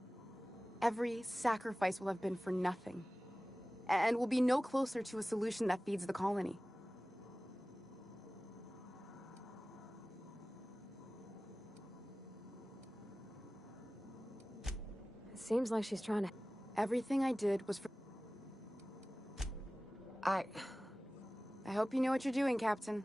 Every sacrifice will have been for nothing. And we'll be no closer to a solution that feeds the colony. It seems like she's trying to... Everything I did was for... I hope you know what you're doing, Captain.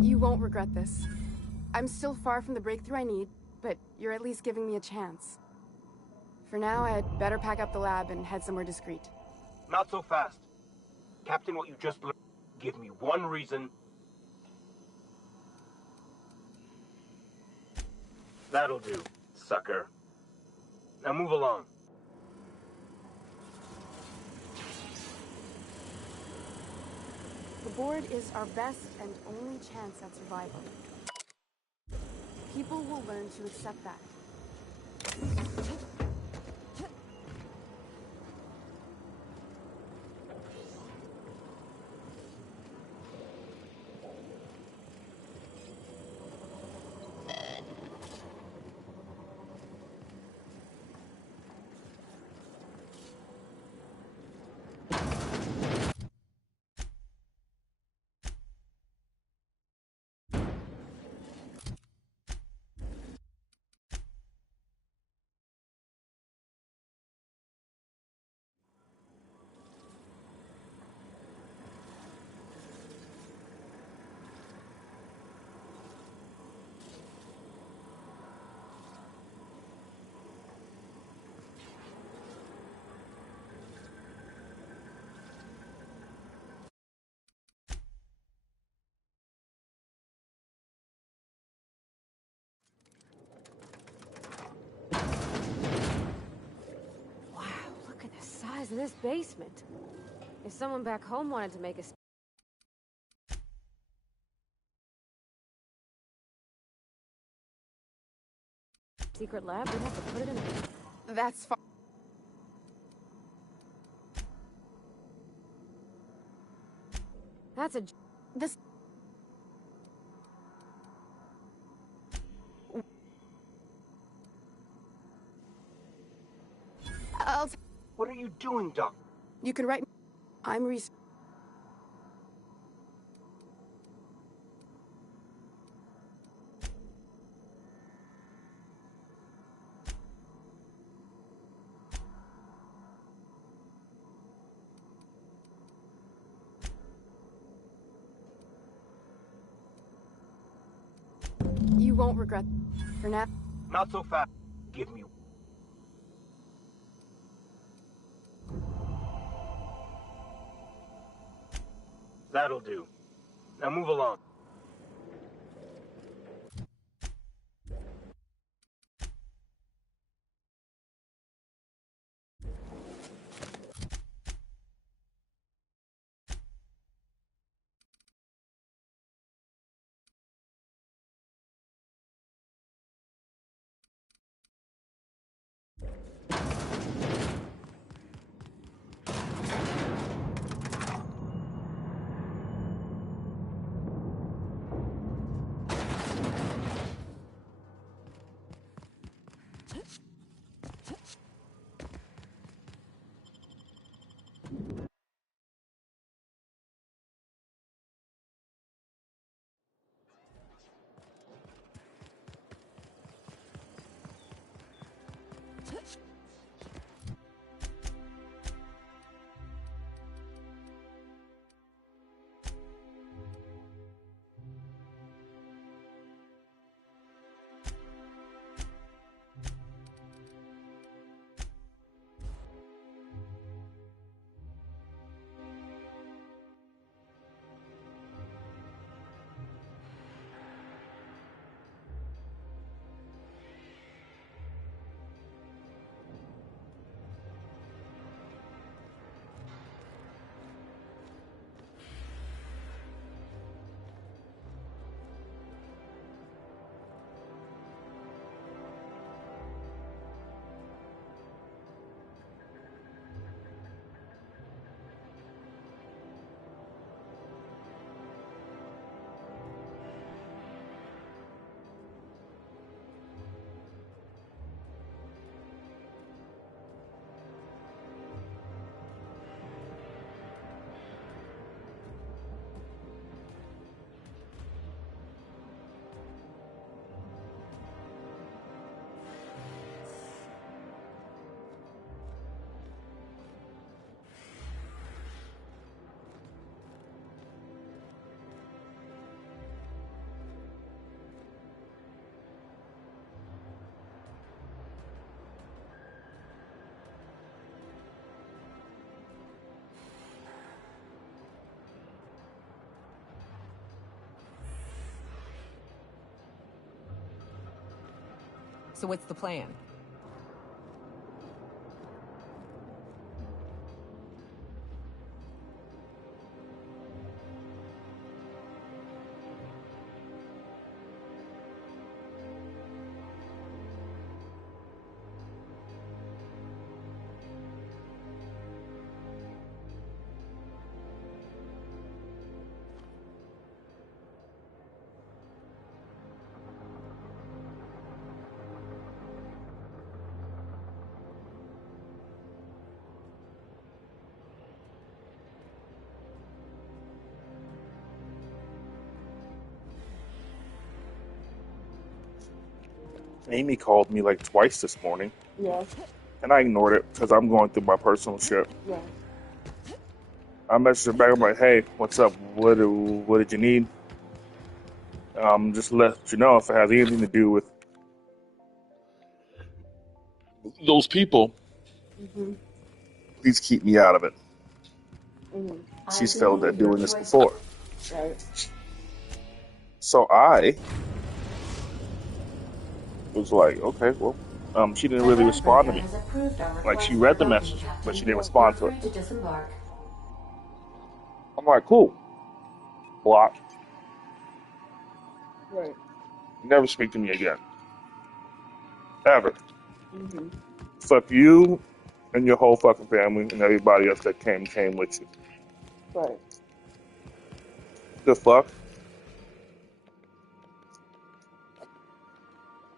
You won't regret this. I'm still far from the breakthrough I need, but you're at least giving me a chance. For now, I'd better pack up the lab and head somewhere discreet. Not so fast. Captain, what you just learned, give me one reason. That'll do, sucker. Now move along. The board is our best and only chance at survival. People will learn to accept that. Look at the size of this basement. If someone back home wanted to make a secret lab, we'd have to put it in a... That's far. That's a... This... What are you doing, Doc? You can write... I'm You won't regret for now. Not so fast. Give me... That'll do. Now move along. So what's the plan? Amy called me like twice this morning. Yeah. And I ignored it because I'm going through my personal shit. Yeah. I messaged her back. I'm like, hey, what's up? What did you need? Just to let you know if it has anything to do with those people, please keep me out of it. She's failed at doing this before. Right. So I was like, okay, well, she didn't really respond to me. Like, she read the message, but she didn't respond to it. I'm like, cool. Block. Right. Never speak to me again. Ever. Fuck you and your whole fucking family and everybody else that came with you. Right. The fuck?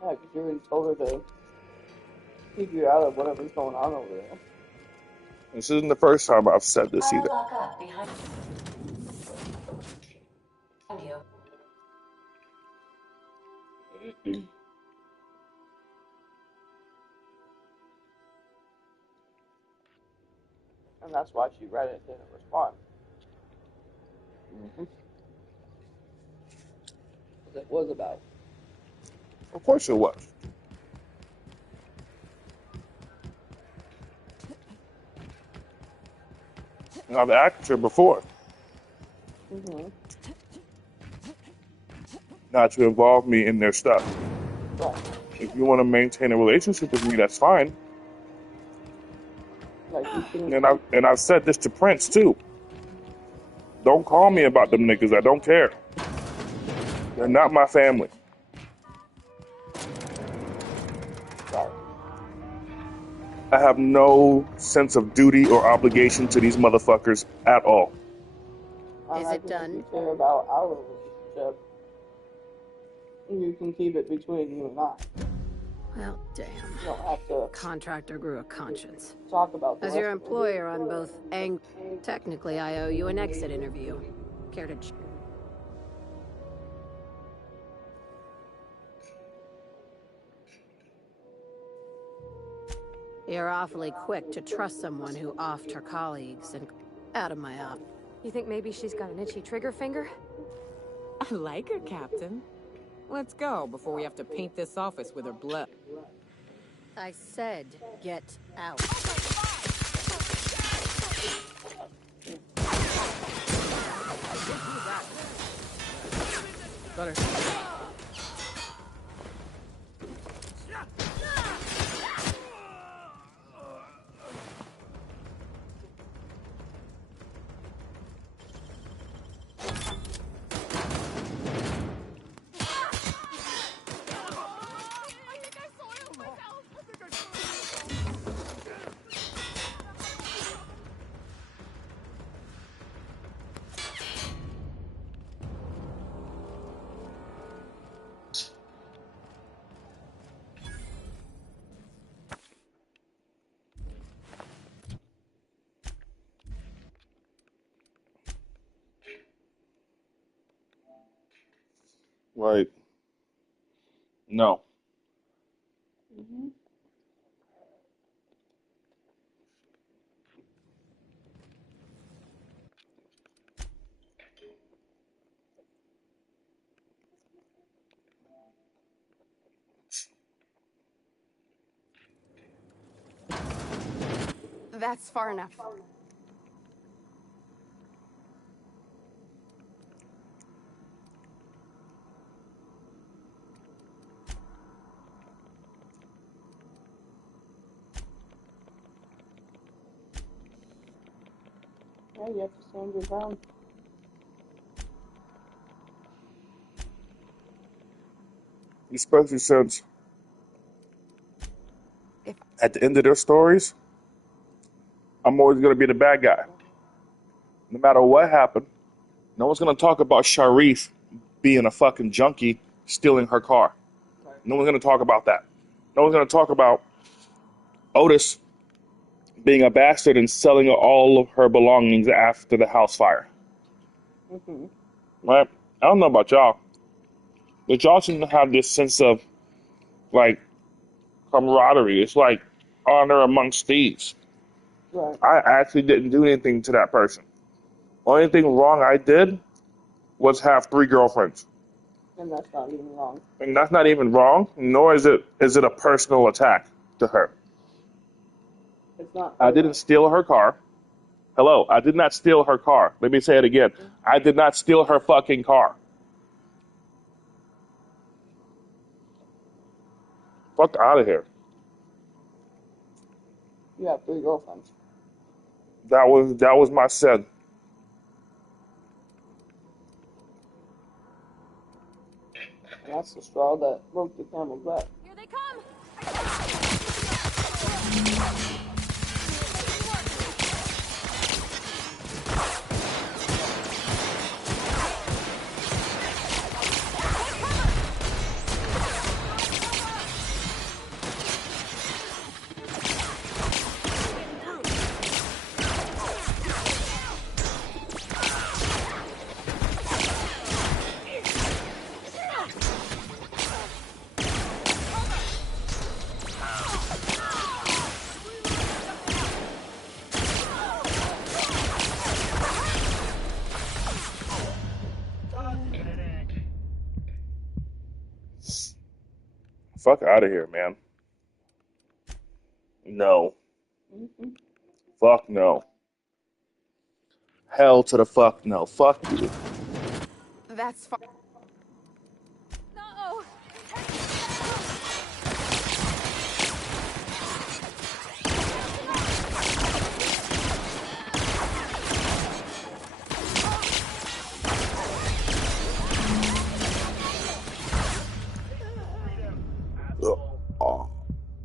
Yeah, because you already told her to keep you out of whatever's going on over there. This isn't the first time I've said this either. Lock up behind you. And that's why she read it and didn't respond. Because it was about. Of course it was. And I've asked her before not to involve me in their stuff. Right. If you want to maintain a relationship with me, that's fine. Like you shouldn't. And I've said this to Prince too. Don't call me about them niggas. I don't care. They're not my family. Right. I have no sense of duty or obligation to these motherfuckers at all. Is it done? If you care about our relationship, you can keep it between you and I. Well, damn. You don't have to Contractor grew a conscience. talk about the As rest your of it. employer on both technically I owe you an exit interview. Care to... You're awfully quick to trust someone who offed her colleagues and out of my office. You think maybe she's got an itchy trigger finger? I like her, Captain. Let's go before we have to paint this office with her blood. I said, get out. Butter. Like, no. That's far enough. Yeah, you have to stand your ground. Especially since at the end of their stories, I'm always going to be the bad guy. No matter what happened, no one's going to talk about Sharif being a fucking junkie stealing her car. No one's going to talk about that. No one's going to talk about Otis being a bastard and selling all of her belongings after the house fire. Mm-hmm. Right? I don't know about y'all, but y'all seem to have this sense of, like, camaraderie. It's like honor amongst thieves. Right. I actually didn't do anything to that person. Only thing wrong I did was have 3 girlfriends. And that's not even wrong. And that's not even wrong, nor is it a personal attack to her. It's not. I didn't steal her car. Hello, I did not steal her car. Let me say it again. I did not steal her fucking car. Fuck out of here. You have 3 girlfriends. That was my sin. And that's the straw that broke the camel's back. Here they come! Fuck out of here, man. No. Mm-hmm. Fuck no. Hell to the fuck no. Fuck you. That's fine. No!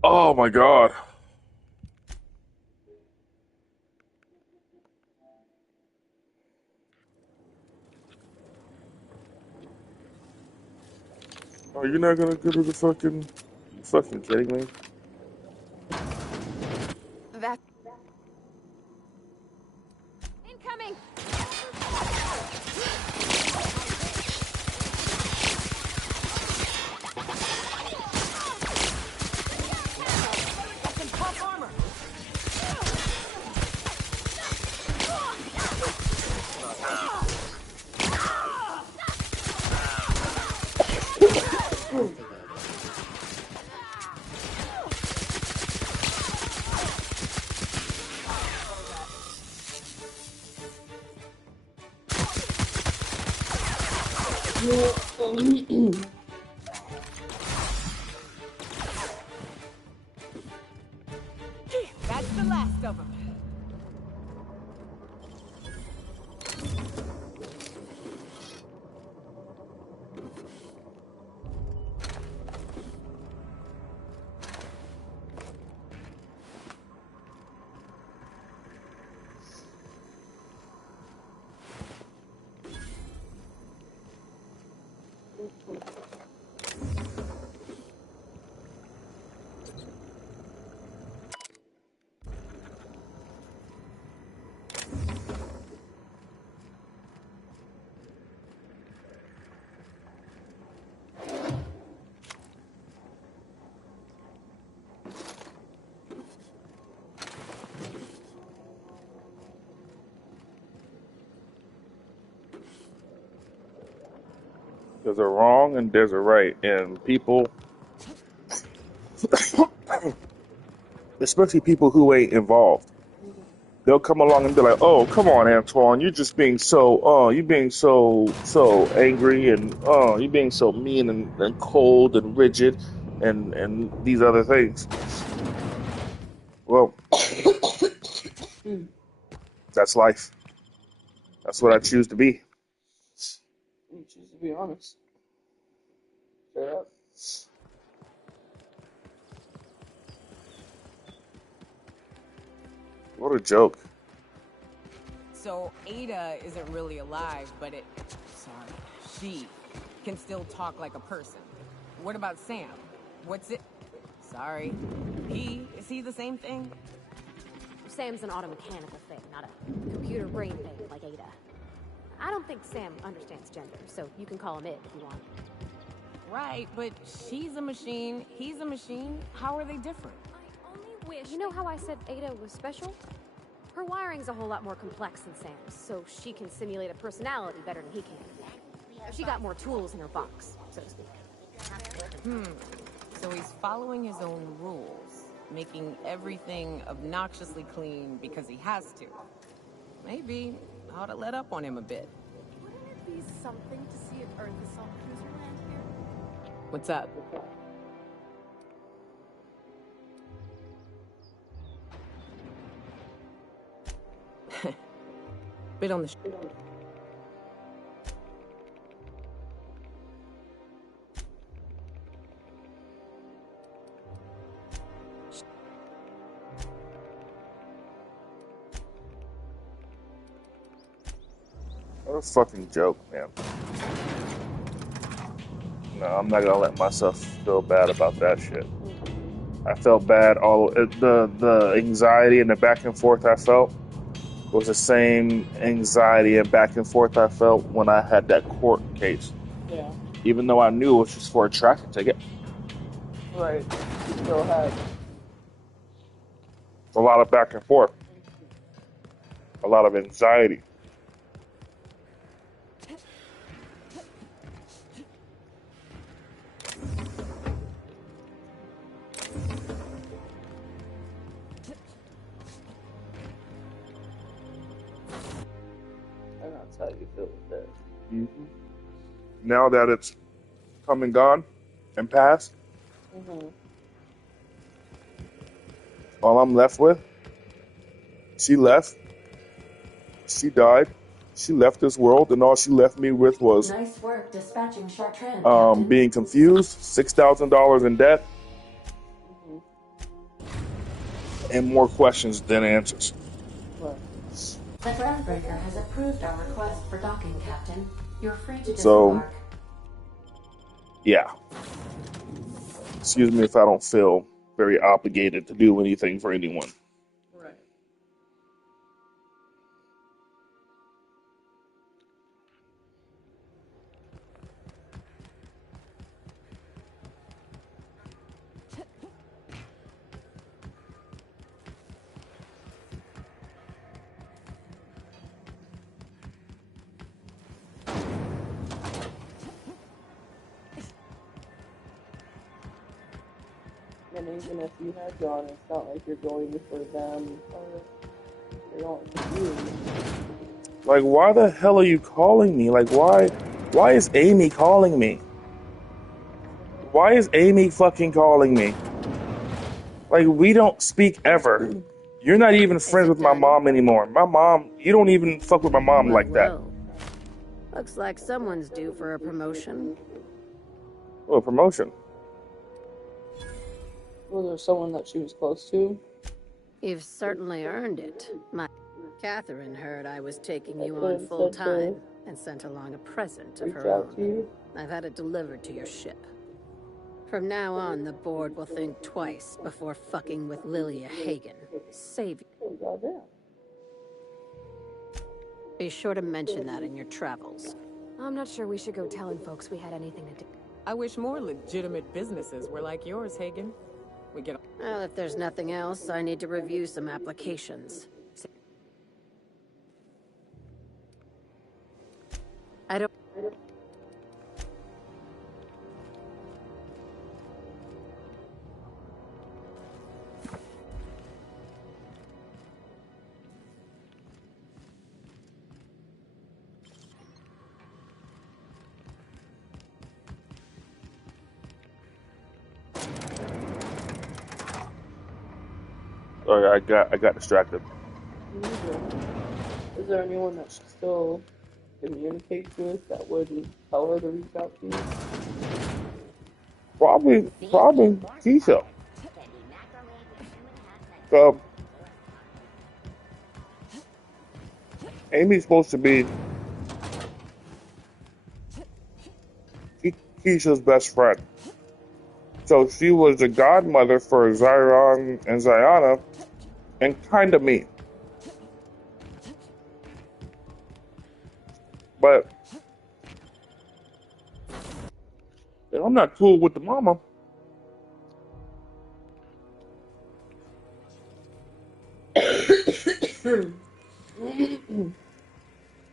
Oh my god. Are you not gonna go to the fucking... You fucking kidding me? That. Incoming! Fucking tough armor! That's the last of them. There's a wrong and there's a right. And people, especially people who ain't involved, they'll come along and be like, "Oh, come on, Antoine, you're just being you're being so angry, and you're being so mean and cold and rigid, and these other things." Well, that's life. That's what I choose to be. You choose to be honest. Straight up. What a joke. So Ada isn't really alive, but she can still talk like a person. What about Sam? What's it? Sorry. Is he the same thing? Sam's an automechanical thing, not a computer brain thing like Ada. I don't think Sam understands gender, so you can call him it if you want. Right, but she's a machine, he's a machine. How are they different? I only wish... You know how I said Ada was special? Her wiring's a whole lot more complex than Sam's, so she can simulate a personality better than he can. She got more tools in her box, so to speak. So he's following his own rules, making everything obnoxiously clean because he has to. Maybe I ought to let up on him a bit. Wouldn't it be something to see an Earth assault cruiser land here? What's up? Bit on the What a fucking joke, man. No, I'm not gonna let myself feel bad about that shit. I felt bad the anxiety and the back and forth I felt was the same anxiety and back and forth I felt when I had that court case. Yeah. Even though I knew it was just for a traffic ticket. Right. You still had A lot of back and forth. A lot of anxiety. and that's how you feel with it. Mm-hmm. Now that it's come and gone and passed, all I'm left with, she left, she died, she left this world, and all she left me with was Nice work dispatching Chartrand, Captain. being confused, $6,000 in debt, and more questions than answers. The groundbreaker has approved our request for docking, Captain. You're free to So, disembark. yeah. Excuse me if I don't feel very obligated to do anything for anyone. Right. And even if you had gone, it's not like you're going for them or you're going for you. Like, why the hell are you calling me? Like, why is Amy calling me? Why is Amy fucking calling me? Like, we don't speak ever. You're not even friends with my mom anymore. My mom, you don't even fuck with my mom like that. Looks like someone's due for a promotion. Oh, a promotion. Was there someone that she was close to? You've certainly earned it. Catherine heard I was taking you on full time and sent along a present of her own. I've had it delivered to your ship. From now on, the board will think twice before fucking with Lilia Hagen. Save you. Be sure to mention that in your travels. I'm not sure we should go telling folks we had anything to do. I wish more legitimate businesses were like yours, Hagen. Well, if there's nothing else, I need to review some applications. I don't... Sorry, I got distracted. Is there anyone that still communicates with that wouldn't tell her to reach out to you? Probably Keisha. So Amy's supposed to be Keisha's best friend. So she was the godmother for Zion and Ziana, and kind of me. But I'm not cool with the mama.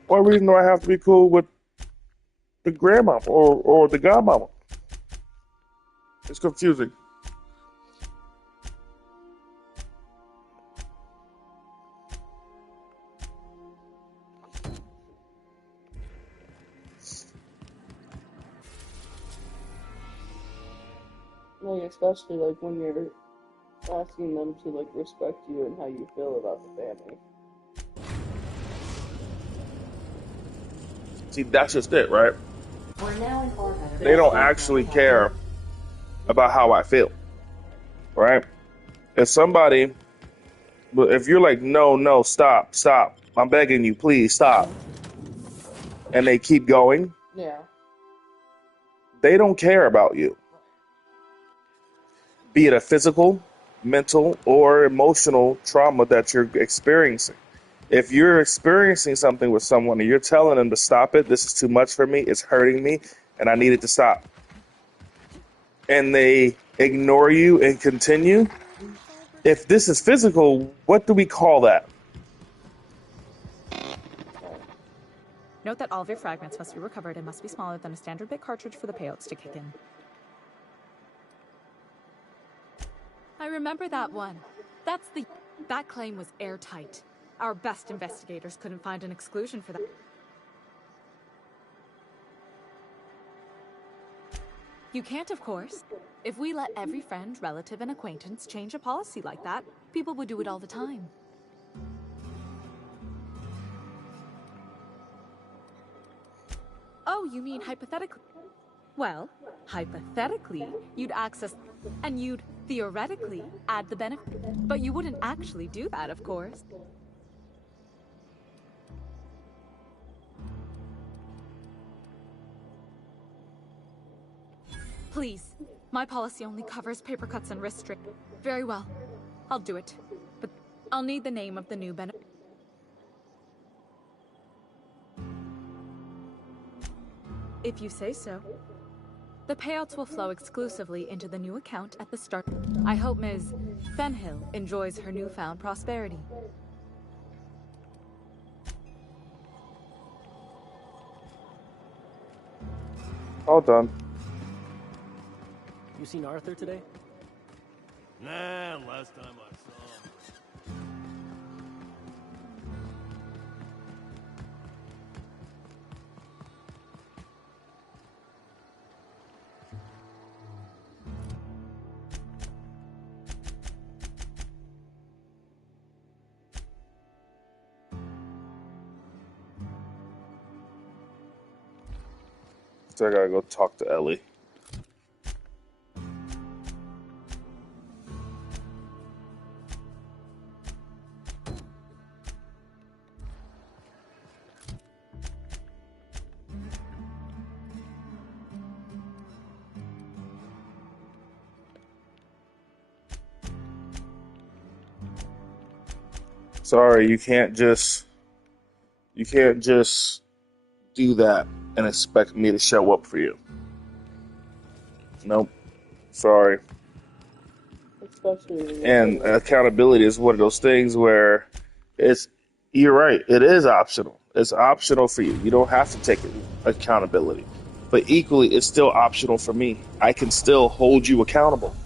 What reason do I have to be cool with the grandma or the godmama? It's confusing. Like, especially like when you're asking them to like respect you and how you feel about the family. See, that's just it, right? We're now in orbit. They don't actually care about how I feel, right? If you're like, no, stop, I'm begging you, please stop, and they keep going, Yeah. they don't care about you. Be it a physical, mental, or emotional trauma that you're experiencing. If you're experiencing something with someone and you're telling them to stop it, this is too much for me, it's hurting me, and I need it to stop, and they ignore you and continue, if this is physical, what do we call that? Note that all of your fragments must be recovered and must be smaller than a standard bit cartridge for the payouts to kick in. I remember that one. That claim was airtight. Our best investigators couldn't find an exclusion for that. You can't, of course. If we let every friend, relative, and acquaintance change a policy like that, people would do it all the time. Oh, you mean hypothetically? Well, hypothetically, you'd access, and you'd theoretically add the benefit. But you wouldn't actually do that, of course. Please, my policy only covers paper cuts and wrist strain. Very well, I'll do it. But I'll need the name of the new benefit. If you say so. The payouts will flow exclusively into the new account at the start. I hope Ms. Fenhill enjoys her newfound prosperity. All done. You seen Arthur today? Nah, last time I saw him. So I gotta go talk to Ellie. Sorry, you can't just do that and expect me to show up for you. Nope. Sorry. Especially and accountability is one of those things where you're right, it is optional. It's optional for you. You don't have to take accountability. But equally, it's still optional for me. I can still hold you accountable.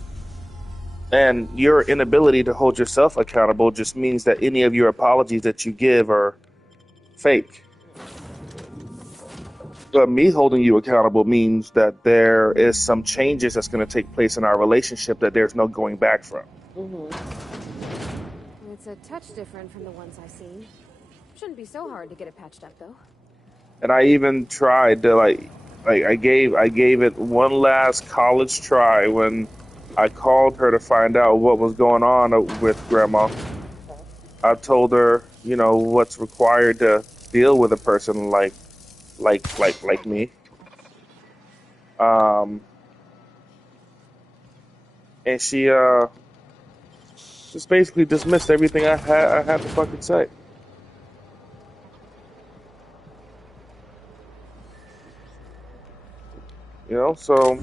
And your inability to hold yourself accountable just means that any of your apologies that you give are fake. But me holding you accountable means that there is some changes that's going to take place in our relationship that there's no going back from. It's a touch different from the ones I've seen. Shouldn't be so hard to get it patched up, though. And I even tried to I gave it one last college try when I called her to find out what was going on with Grandma. I told her, you know, what's required to deal with a person like me. And she just basically dismissed everything I had to fucking say. You know, so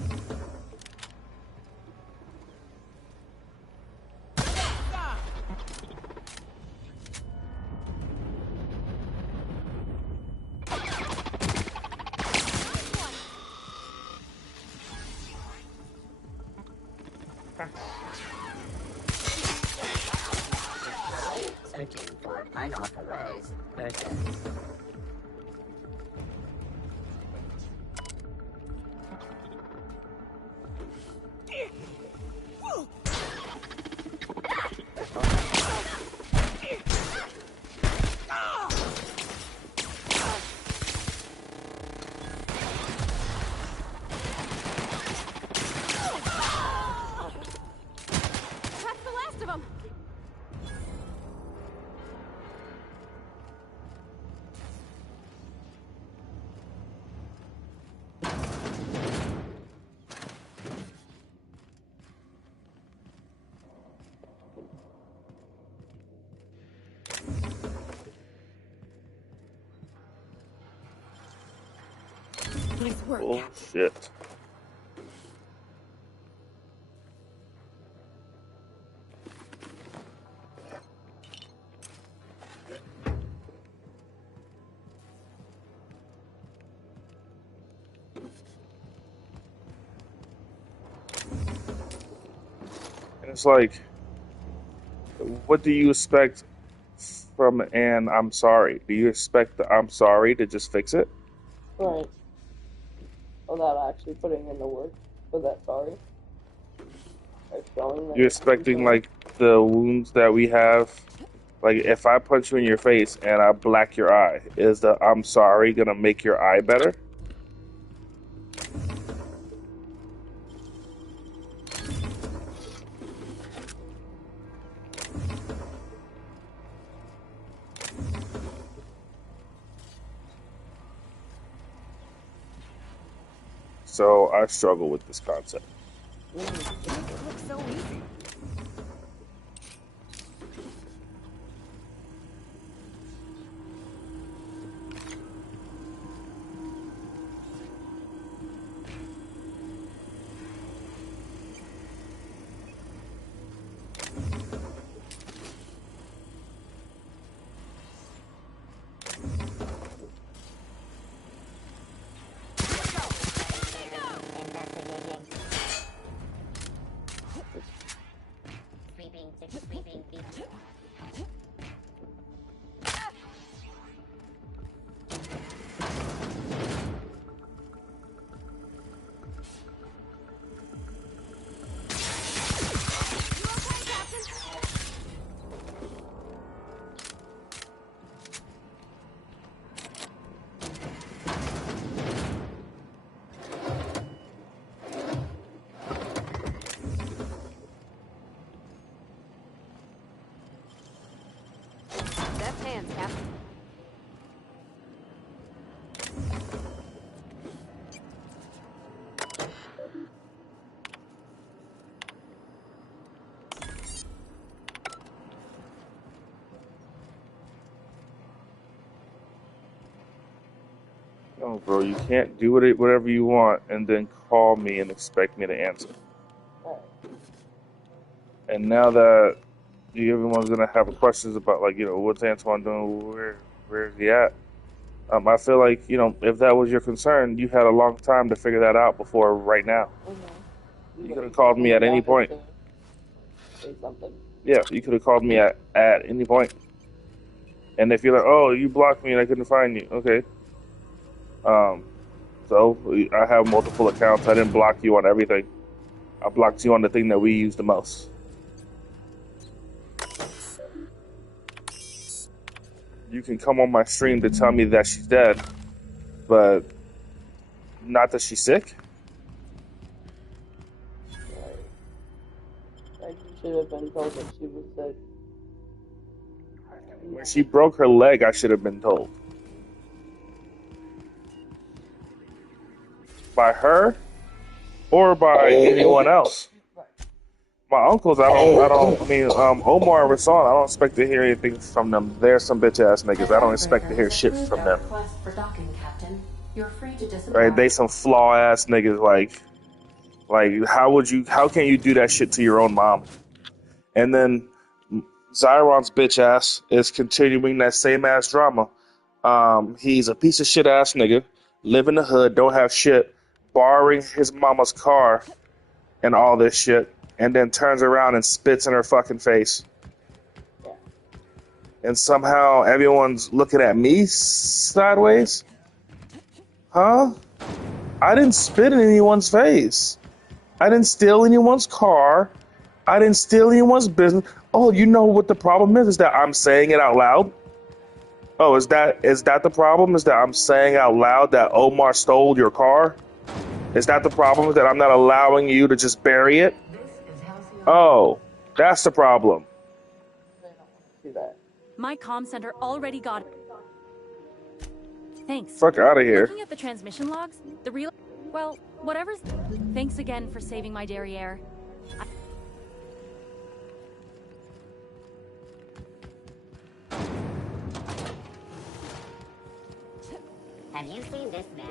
Searching for unauthorized persons. That's the last of them! Nice work, bullshit. And it's like, what do you expect from an I'm sorry? Do you expect the I'm sorry to just fix it? Right. Without actually putting in the work for that sorry. Or showing that You're you're expecting sorry. like the wounds that we have. Like if I punch you in your face and I black your eye, is the I'm sorry gonna make your eye better? So I struggle with this concept. It looks so easy. Deft hands, Captain. No, bro, you can't do whatever you want and then call me and expect me to answer. And now that everyone's gonna have questions about, like, you know, what's Antoine doing, where's he at? I feel like, you know, if that was your concern, you had a long time to figure that out before right now. You could have called me at any point. Say something. Yeah, you could have called me at any point. And if you're like, oh, you blocked me and I couldn't find you, okay. So I have multiple accounts. I didn't block you on everything. I blocked you on the thing that we use the most. you can come on my stream to tell me that she's dead, but not that she's sick. Like, you should have been told that she was sick. When she broke her leg, I should have been told. By her or by anyone else. My uncles, I mean, Omar and Rasan, I don't expect to hear anything from them. They're some bitch ass niggas. I don't expect to hear shit from them. Right? They some flaw ass niggas. Like, how can you do that shit to your own mom? And then Zyron's bitch ass is continuing that same ass drama. He's a piece of shit ass nigga, live in the hood, don't have shit, borrowing his mama's car and all this shit, and then turns around and spits in her fucking face. And somehow everyone's looking at me sideways? Huh? I didn't spit in anyone's face. I didn't steal anyone's car. I didn't steal anyone's business. Oh, you know what the problem is? Is that I'm saying it out loud? Oh, is that the problem? Is that I'm saying out loud that Omar stole your car? Is that the problem? Is that I'm not allowing you to just bury it? Oh, that's the problem. Do that. My comm center already got it. Thanks. Fuck out of here. Looking at the transmission logs, the real... Well, whatever's... Thanks again for saving my derriere. Have you seen this man?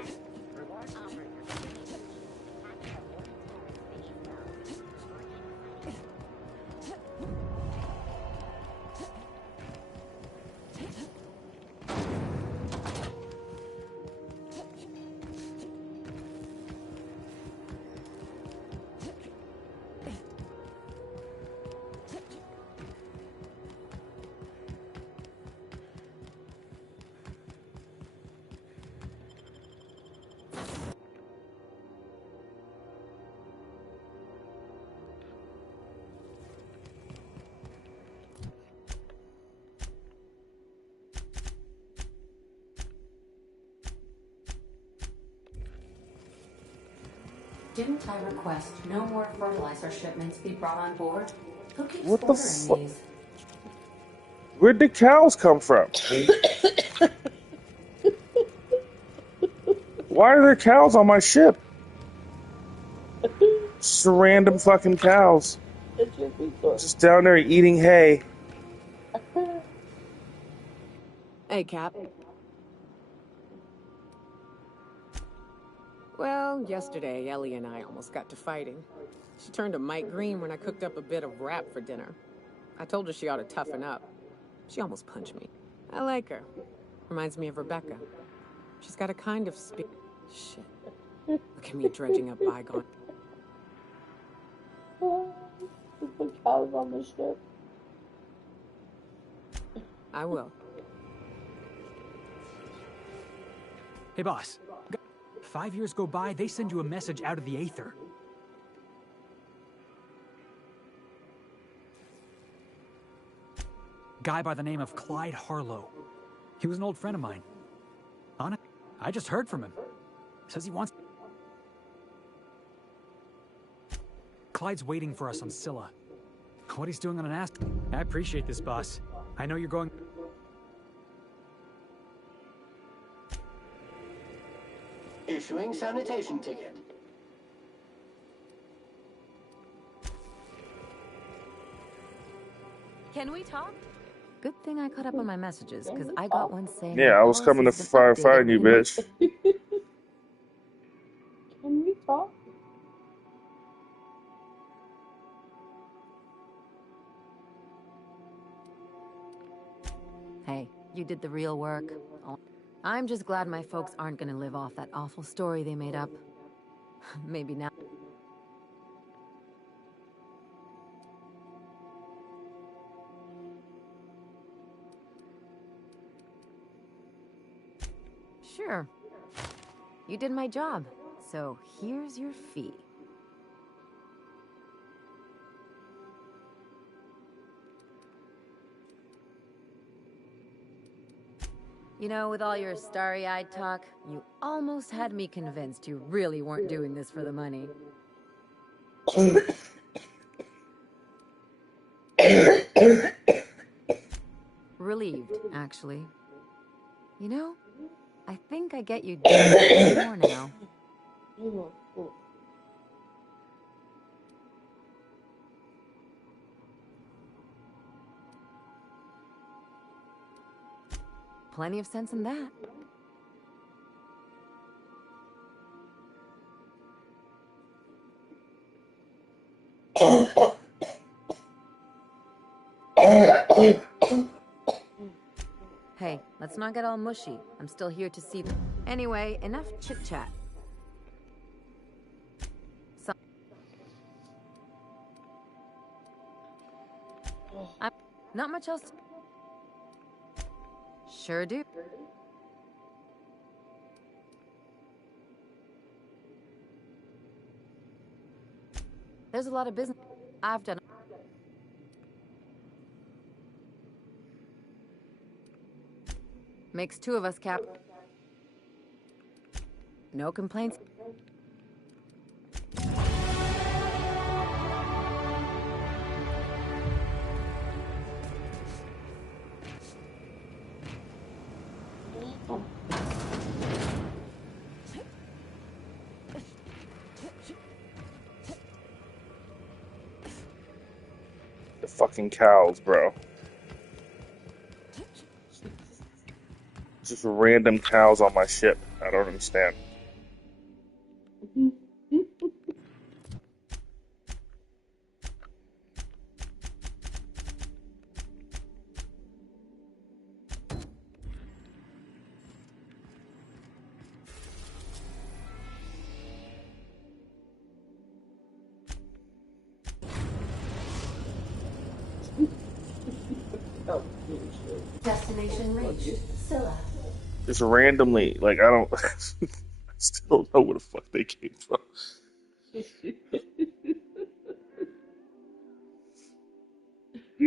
Didn't I request no more fertilizer shipments be brought on board? Who keeps What the ordering fuck? these? Where'd the cows come from? Why are there cows on my ship? Just random fucking cows. Just down there eating hay. Hey, Cap. Well, yesterday, Ellie and I almost got to fighting. She turned to Mike Green when I cooked up a bit of wrap for dinner. I told her she ought to toughen up. She almost punched me. I like her. Reminds me of Rebecca. She's got a kind of Shit. Look at me dredging up bygone. The cows on the ship. I will. Hey, boss. 5 years go by, they send you a message out of the aether. Guy by the name of Clyde Harlow. He was an old friend of mine. Honest, I just heard from him. Says he wants... Clyde's waiting for us on Scylla. What he's doing on an ask... I appreciate this, boss. I know you're going... Issuing sanitation ticket. Can we talk? Good thing I caught up on my messages, because I got one saying... Yeah, I was coming to find you, bitch. Can we talk? Hey, you did the real work. I'm just glad my folks aren't gonna live off that awful story they made up. Maybe now. Sure. You did my job, so here's your fee. You know, with all your starry-eyed talk, you almost had me convinced you really weren't doing this for the money. Relieved, actually. You know, I think I get you just a bit more now. Plenty of sense in that. Hey, let's not get all mushy. I'm still here to see them. Anyway, enough chit-chat. Not much else. Sure do. There's a lot of business I've done. Makes two of us, Cap. No complaints. The fucking cows, bro. Just random cows on my ship. I don't understand. Destination reached. Scylla. Just randomly, like, I don't. I still don't know where the fuck they came from.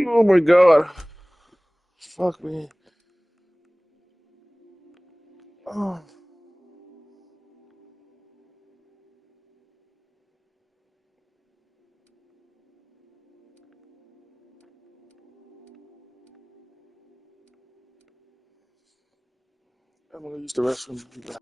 Oh my god. Fuck me. Oh. I'm gonna use the restroom.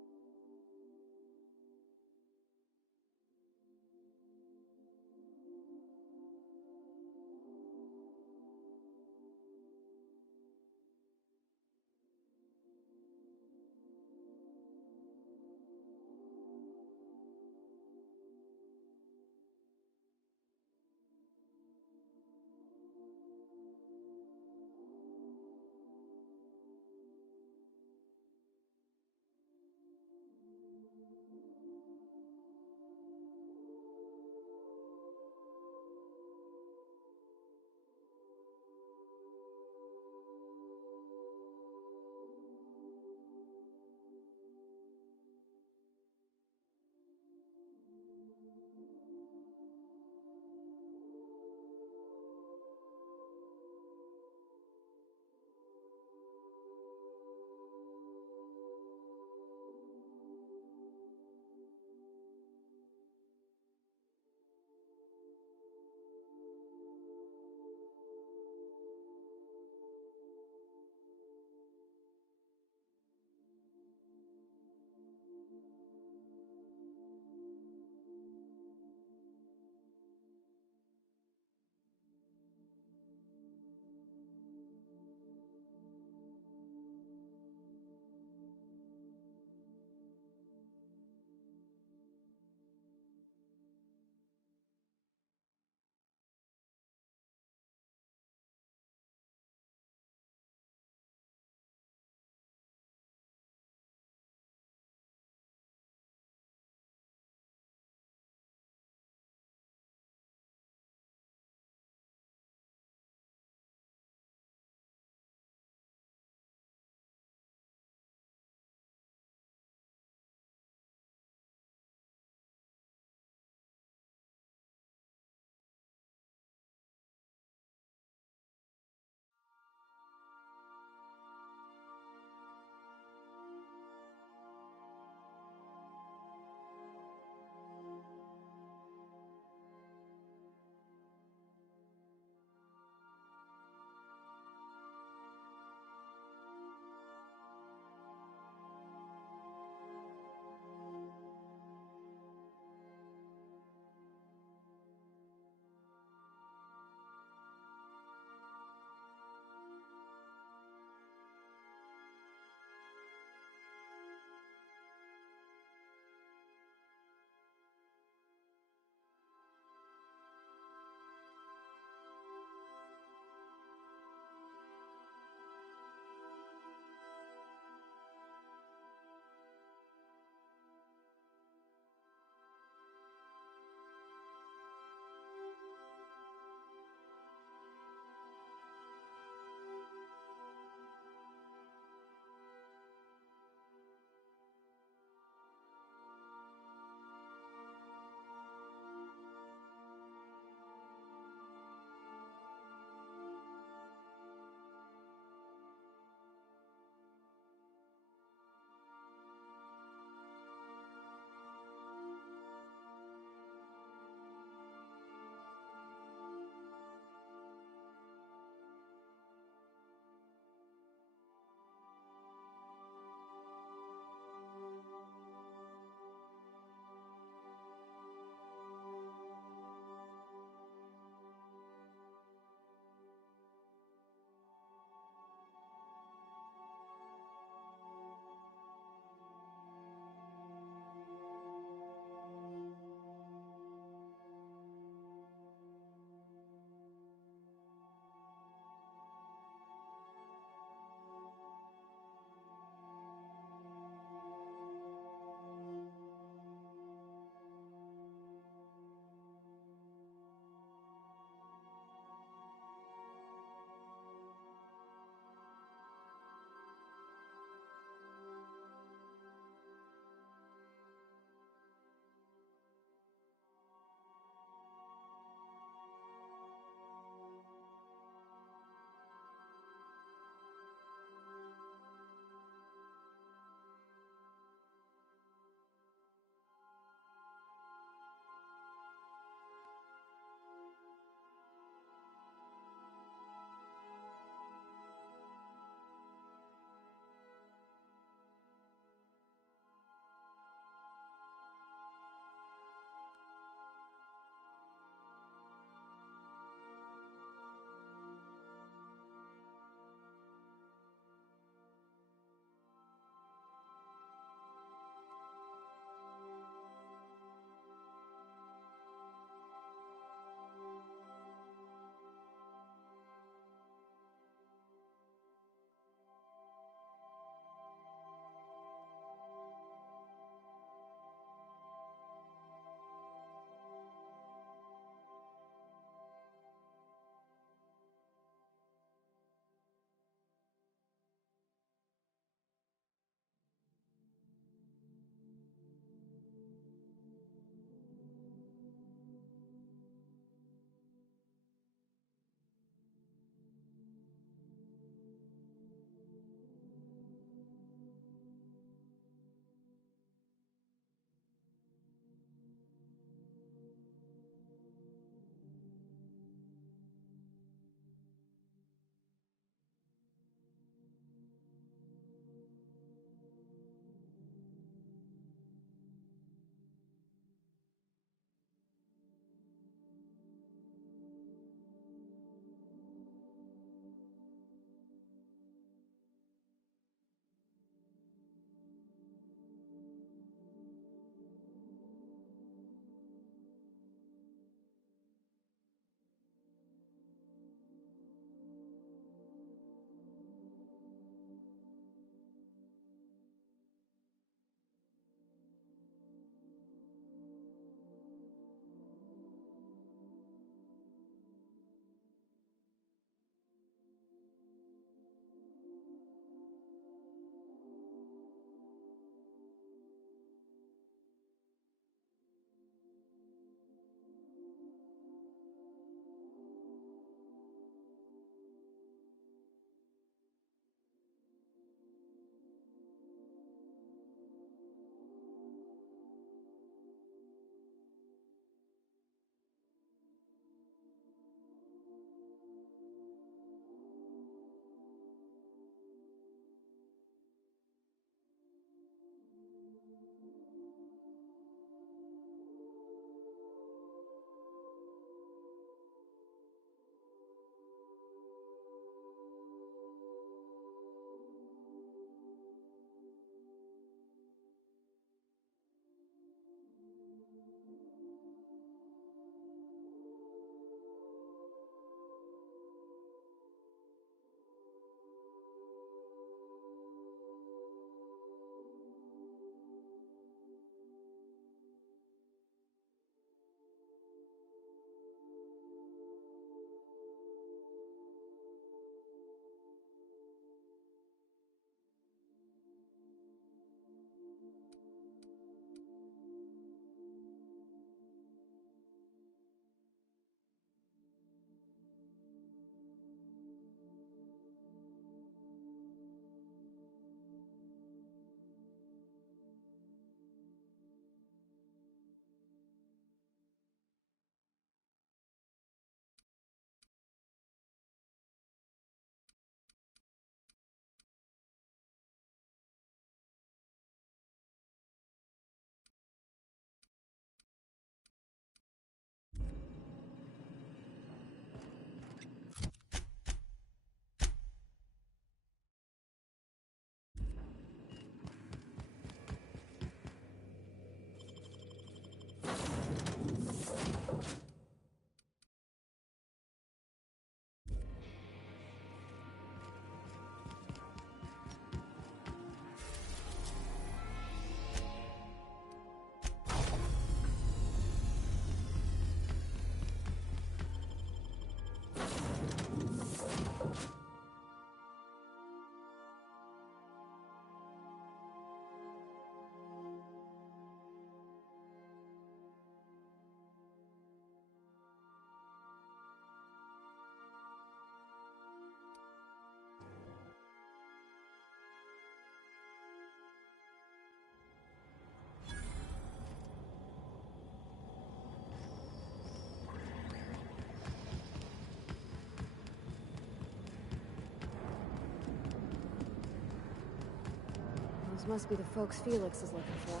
Those must be the folks Felix is looking for.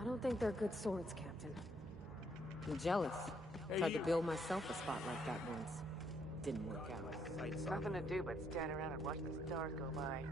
I don't think they're good swords, Captain. I'm jealous. Hey, Tried to you. build myself a spot like that once. Didn't work out. Nothing to do but stand around and watch the stars go by.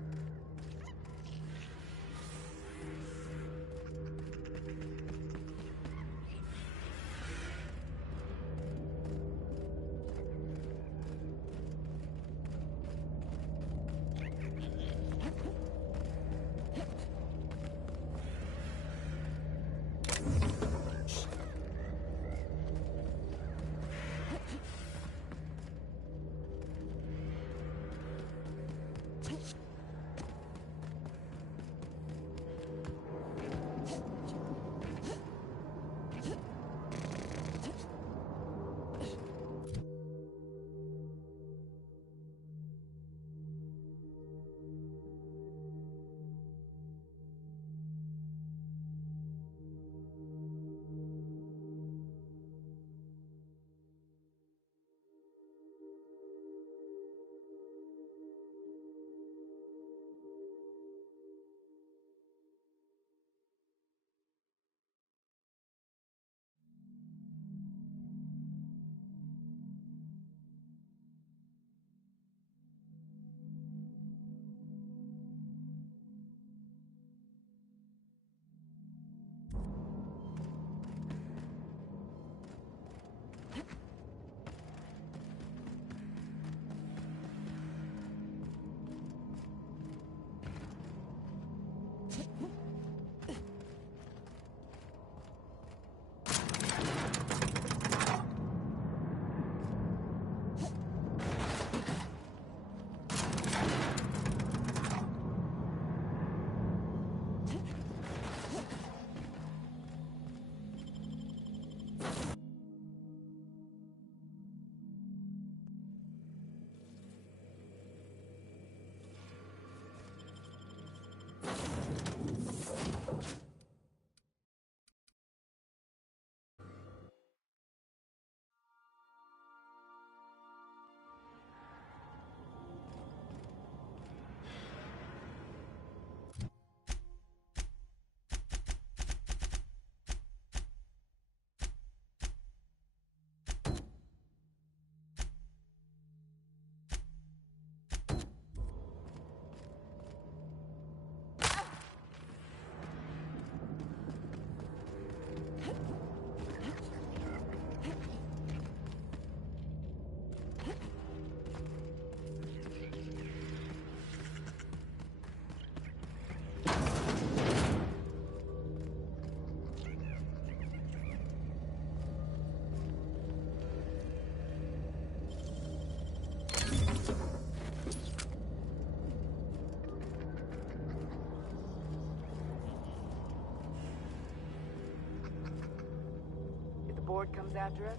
Board comes after us,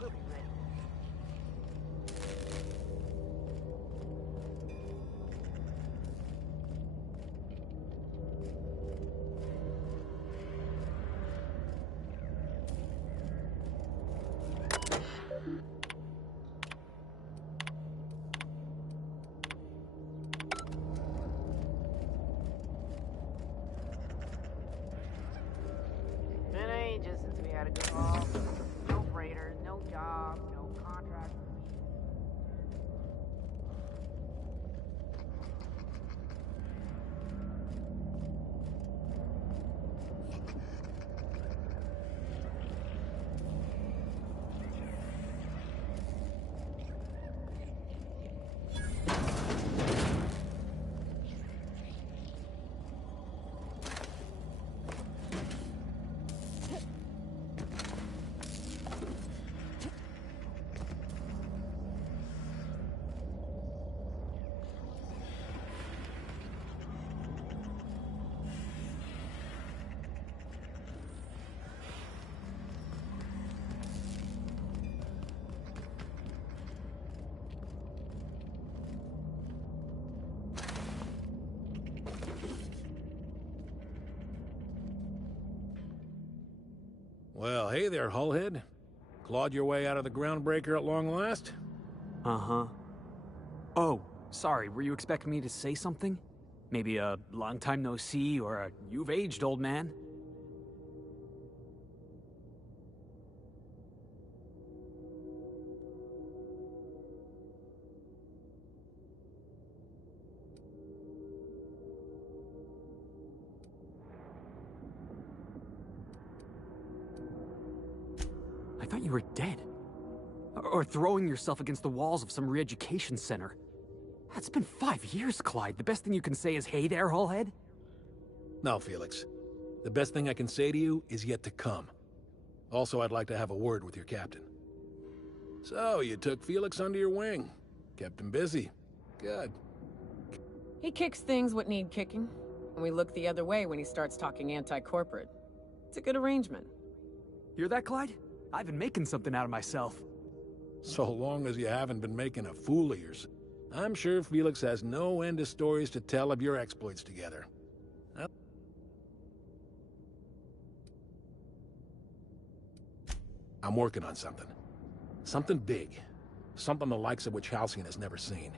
we'll be ready. Been ages since we had a good haul. No freighters, no jobs, no contracts. Well, hey there, Hullhead. Clawed your way out of the groundbreaker at long last? Uh-huh. Oh, sorry, were you expecting me to say something? Maybe a long time no see or a you've aged, old man. I thought you were dead. Or throwing yourself against the walls of some re-education center. It's been 5 years, Clyde. The best thing you can say is, hey there, Hullhead? No, Felix. The best thing I can say to you is yet to come. Also, I'd like to have a word with your captain. So, you took Felix under your wing. Kept him busy. Good. He kicks things what need kicking, and we look the other way when he starts talking anti-corporate. It's a good arrangement. Hear that, Clyde? I've been making something out of myself. So long as you haven't been making a fool of yourself. I'm sure Felix has no end of stories to tell of your exploits together. I'm working on something. Something big. Something the likes of which Halcyon has never seen.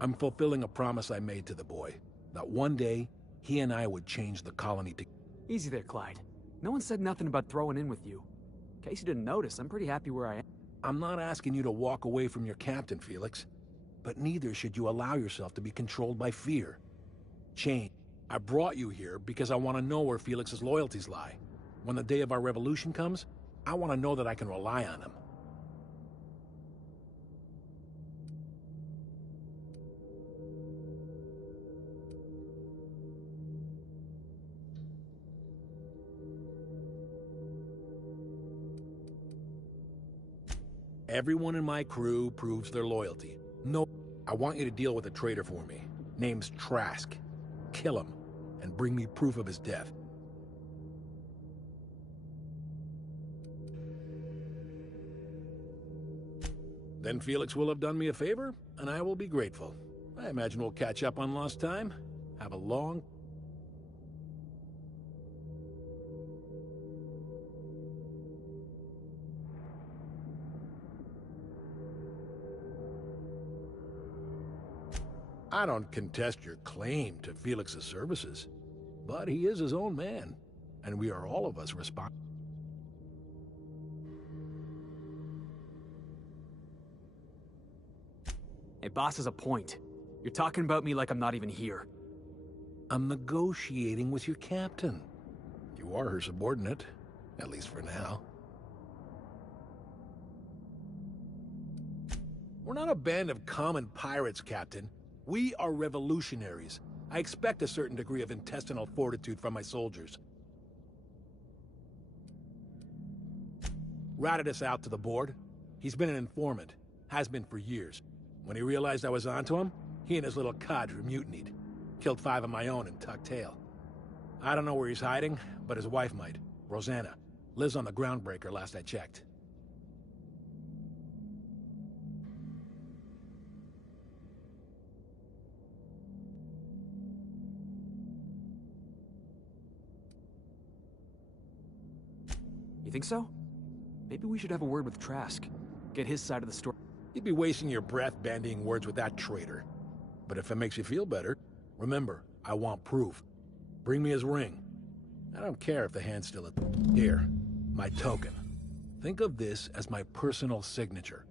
I'm fulfilling a promise I made to the boy. That one day, he and I would change the colony to... Easy there, Clyde. No one said nothing about throwing in with you. In case you didn't notice, I'm pretty happy where I am. I'm not asking you to walk away from your captain, Felix. But neither should you allow yourself to be controlled by fear. Change. I brought you here because I want to know where Felix's loyalties lie. When the day of our revolution comes, I want to know that I can rely on him. Everyone in my crew proves their loyalty. No, I want you to deal with a traitor for me. Name's Trask. Kill him, and bring me proof of his death. Then Felix will have done me a favor, and I will be grateful. I imagine we'll catch up on lost time. Have a long... I don't contest your claim to Felix's services, but he is his own man, and we are all of us responsible. Hey, boss has a point. You're talking about me like I'm not even here. I'm negotiating with your captain. You are her subordinate, at least for now. We're not a band of common pirates, Captain. We are revolutionaries. I expect a certain degree of intestinal fortitude from my soldiers. Ratted us out to the board. He's been an informant. Has been for years. When he realized I was onto him, he and his little cadre mutinied. Killed 5 of my own and tucked tail. I don't know where he's hiding, but his wife might. Rosanna. Lives on the groundbreaker last I checked. You think so? Maybe we should have a word with Trask. Get his side of the story. You'd be wasting your breath bandying words with that traitor. But if it makes you feel better, remember, I want proof. Bring me his ring. I don't care if the hand's still at... Here, my token. Think of this as my personal signature.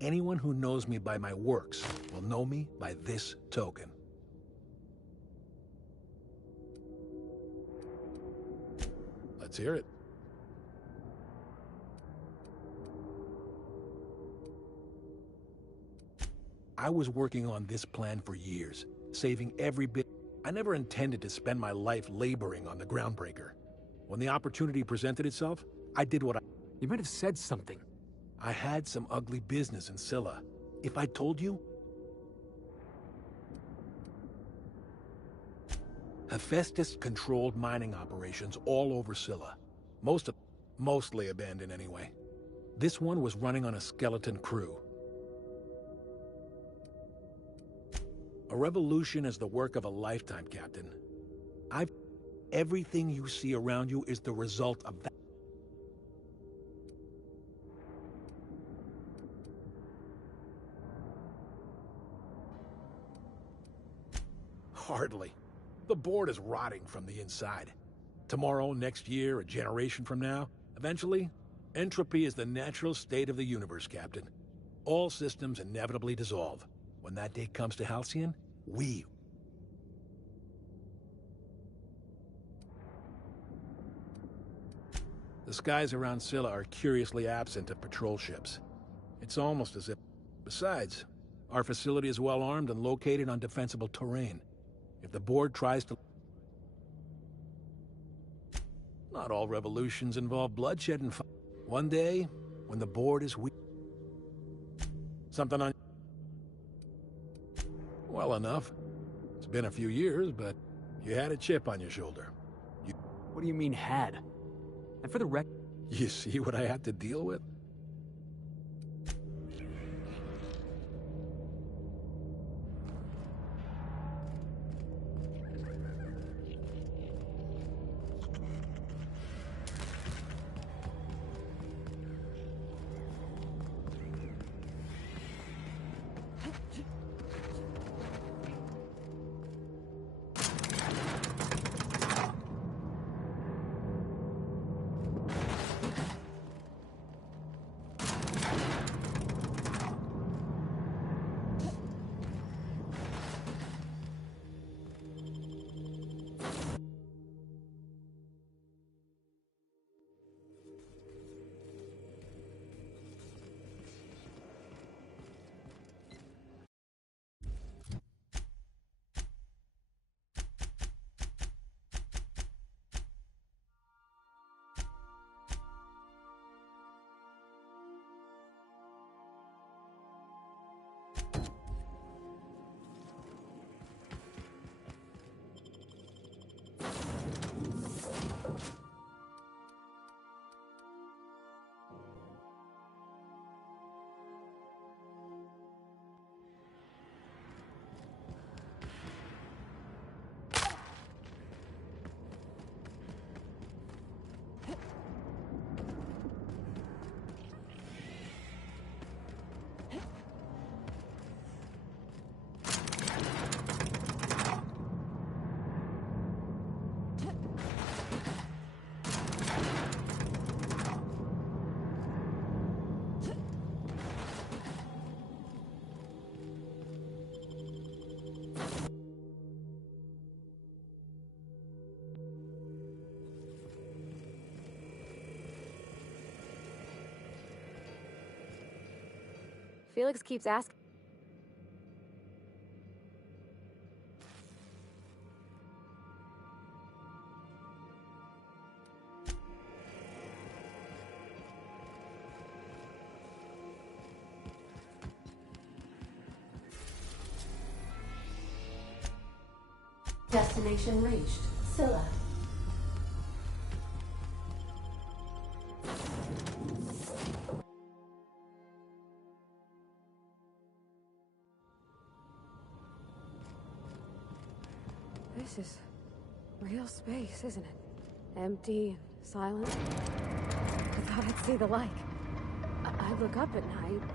Anyone who knows me by my works will know me by this token. Let's hear it. I was working on this plan for years, saving every bit. I never intended to spend my life laboring on the groundbreaker. When the opportunity presented itself, I did what I... You might have said something. I had some ugly business in Scylla. If I told you... Hephaestus controlled mining operations all over Scylla. Mostly abandoned anyway. This one was running on a skeleton crew. A revolution is the work of a lifetime, Captain. Everything you see around you is the result of that. Hardly. The board is rotting from the inside. Tomorrow, next year, a generation from now, eventually, entropy is the natural state of the universe, Captain. All systems inevitably dissolve. When that day comes to Halcyon, we... The skies around Scylla are curiously absent of patrol ships. It's almost as if... Besides, our facility is well armed and located on defensible terrain. If the board tries to... Not all revolutions involve bloodshed and... One day, when the board is weak... Something on... Well enough. It's been a few years, but you had a chip on your shoulder. What do you mean, had? And for the rec... You see what I had to deal with? Felix keeps asking. Destination reached. Scylla. This is real space, isn't it? Empty and silent. I thought I'd see the like. I look up at night, but...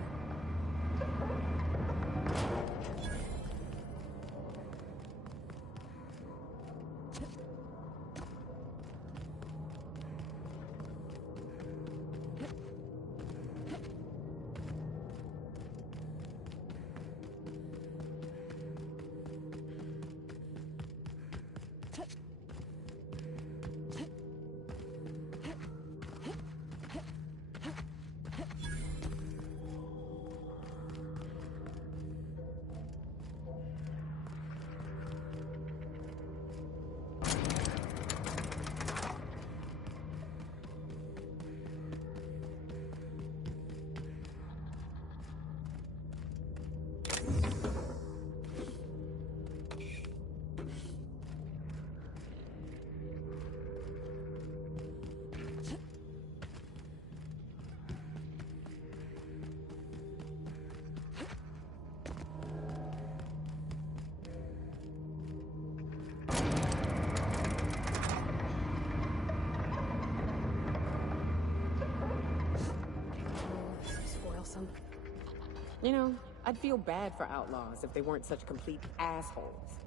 You know, I'd feel bad for outlaws if they weren't such complete assholes.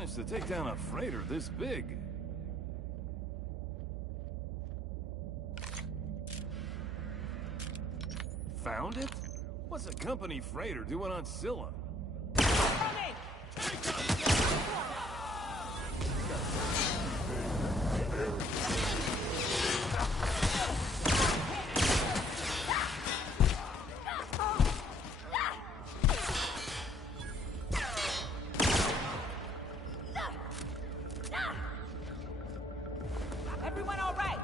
managed to take down a freighter this big? Found it? What's a company freighter doing on Scylla? Everyone all right?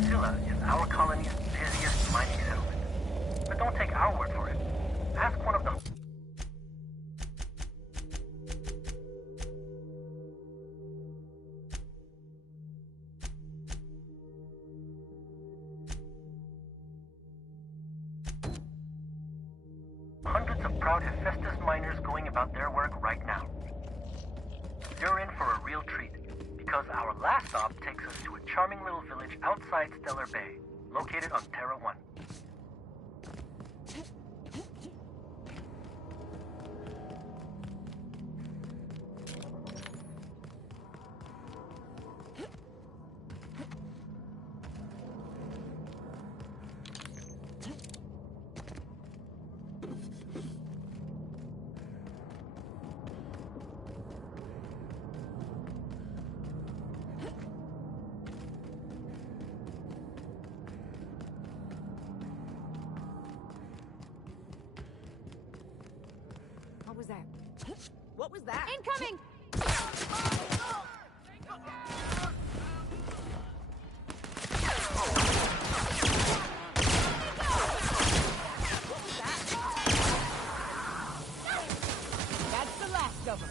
Scylla is our colony's busiest mining settlement. But don't take our word for it. Ask one of them. Hundreds of proud Hephaestus miners going about their work right now. You're in for a real treat, because our last stop takes us to a charming little village outside Stellar Bay, located on Terra 1. What was that? Incoming! That's the last of them.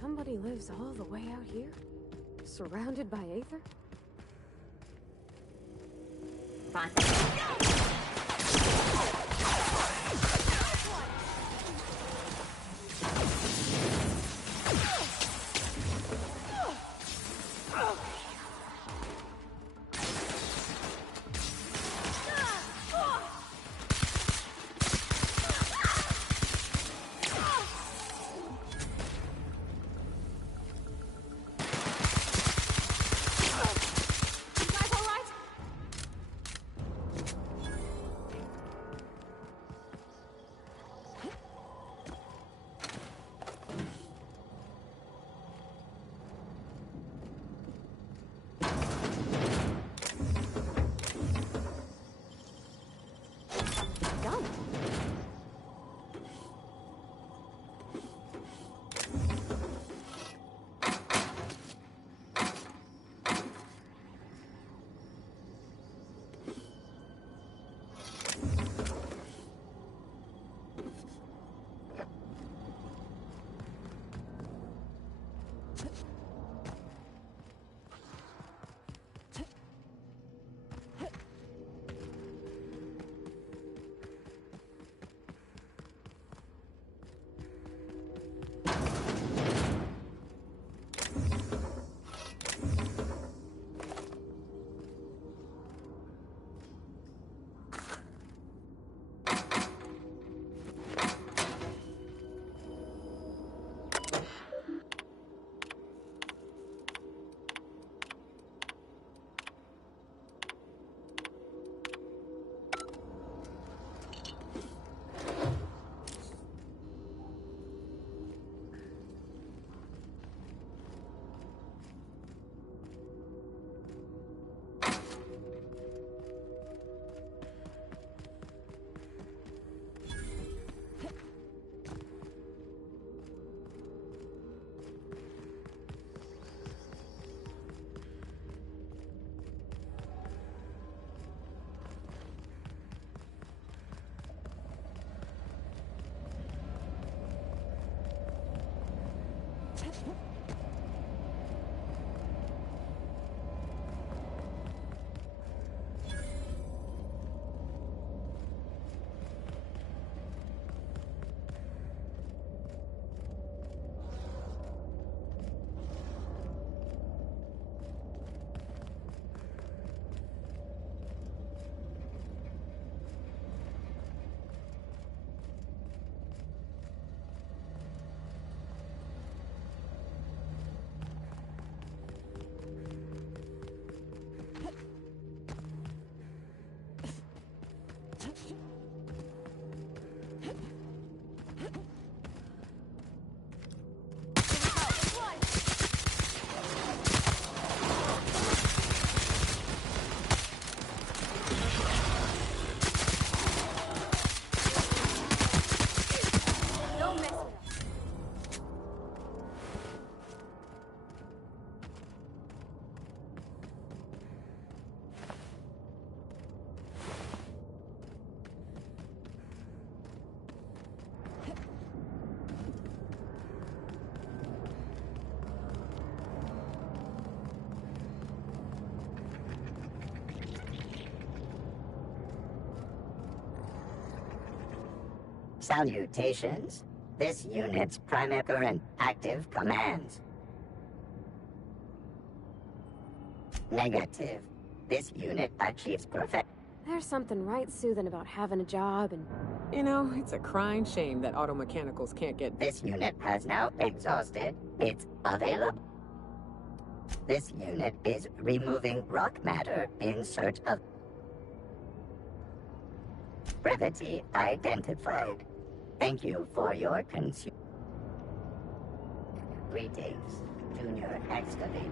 Somebody lives all the way out here? Surrounded by Aether? Salutations. This unit's primary current active commands. Negative. This unit achieves perfect. There's something right soothing about having a job and... You know, it's a crying shame that auto mechanicals can't get... This unit has now exhausted its available. This unit is removing rock matter in search of... Brevity identified. Thank you for your Greetings, Junior Excavator.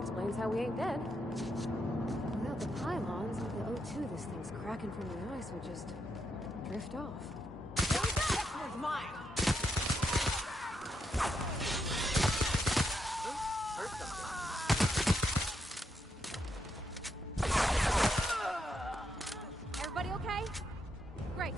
Explains how we ain't dead. Without the pylons and the O2 this thing's cracking from the ice would just drift off. That's mine! Everybody okay? Great.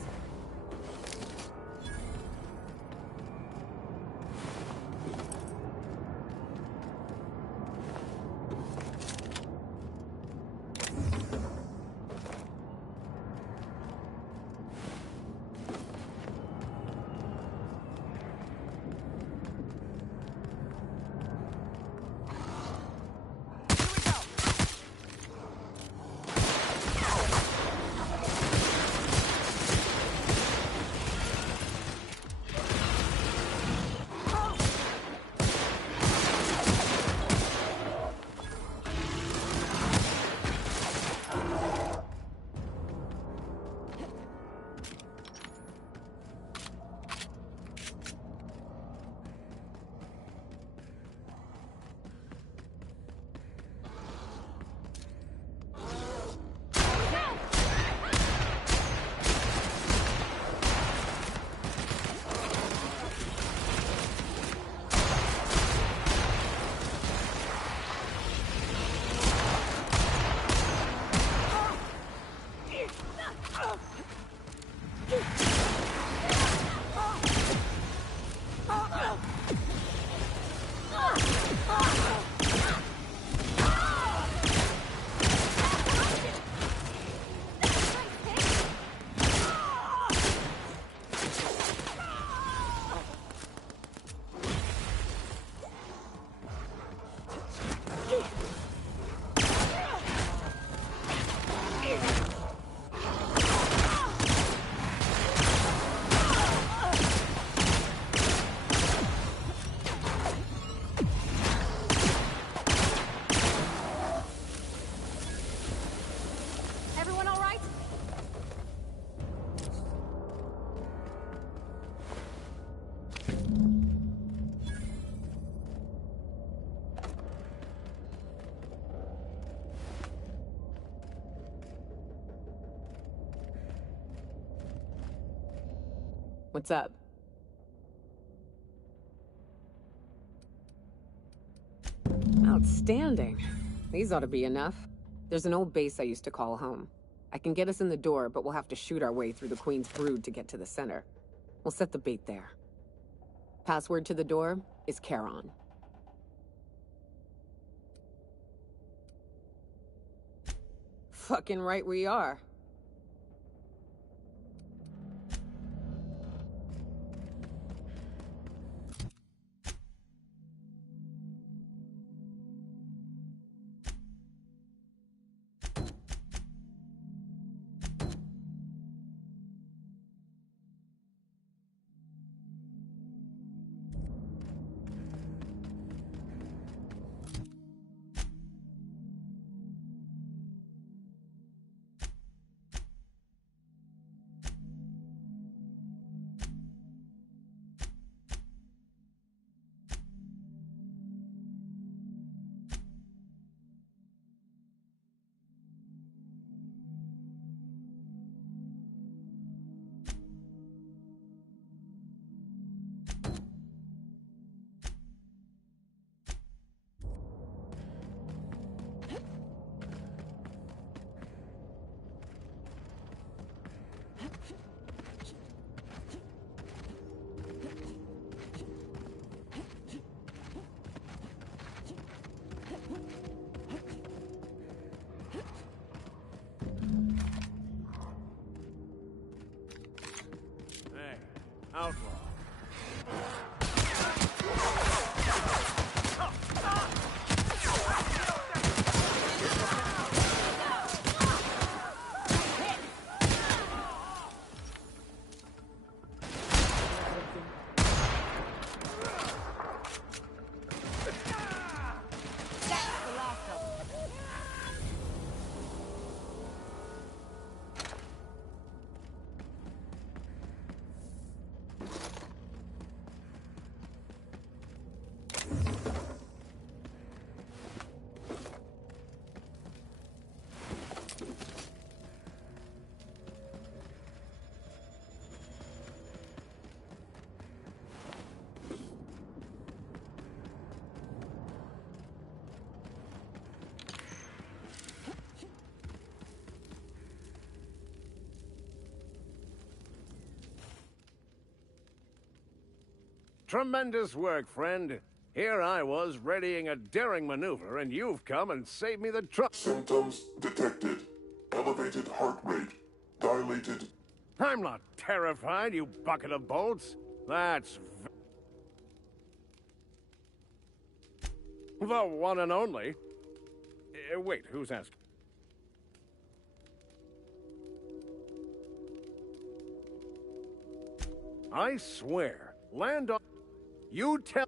What's up? Outstanding. These ought to be enough. There's an old base I used to call home. I can get us in the door, but we'll have to shoot our way through the Queen's brood to get to the center. We'll set the bait there. Password to the door is Charon. Fucking right we are. Outlaw. Tremendous work, friend. Here I was readying a daring maneuver, and you've come and saved me the trouble. Symptoms detected. Elevated heart rate. Dilated. I'm not terrified, you bucket of bolts. That's the one and only. Wait, who's asking? I swear, land on... You tell...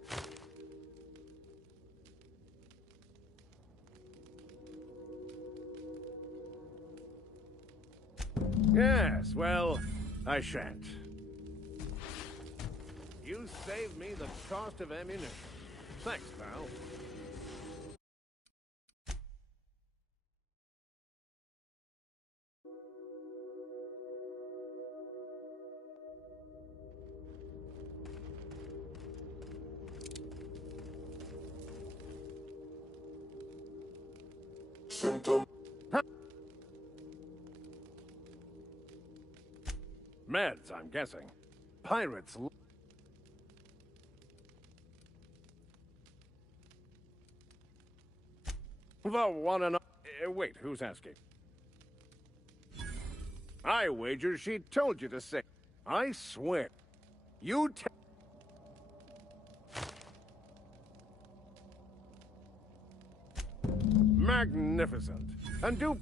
Yes, well, I shan't. You saved me the cost of ammunition. Thanks, pal. Symptom. Meds, I'm guessing. Pirates... The one and... wait, who's asking? I wager she told you to say... I swear. You tell... Magnificent. And do...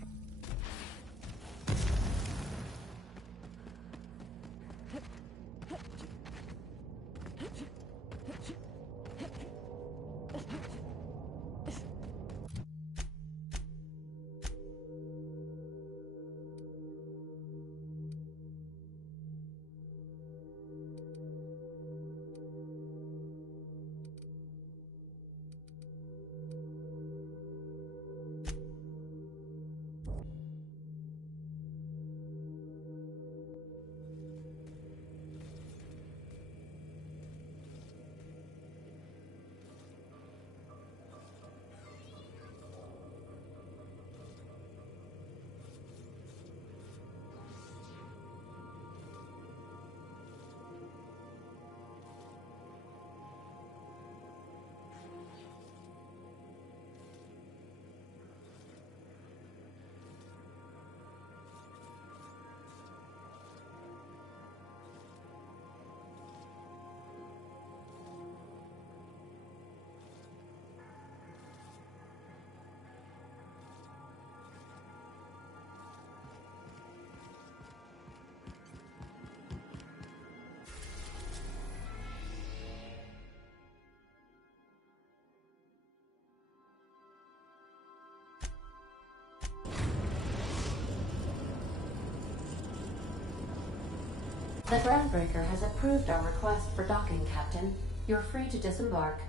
The Groundbreaker has approved our request for docking, Captain. You're free to disembark.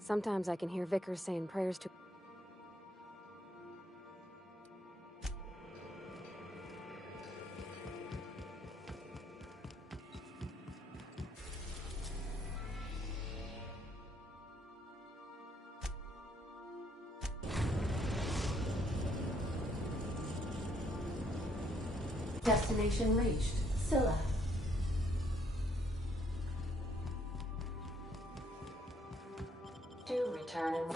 Sometimes I can hear Vickers saying prayers to... Destination reached. Scylla. return in one.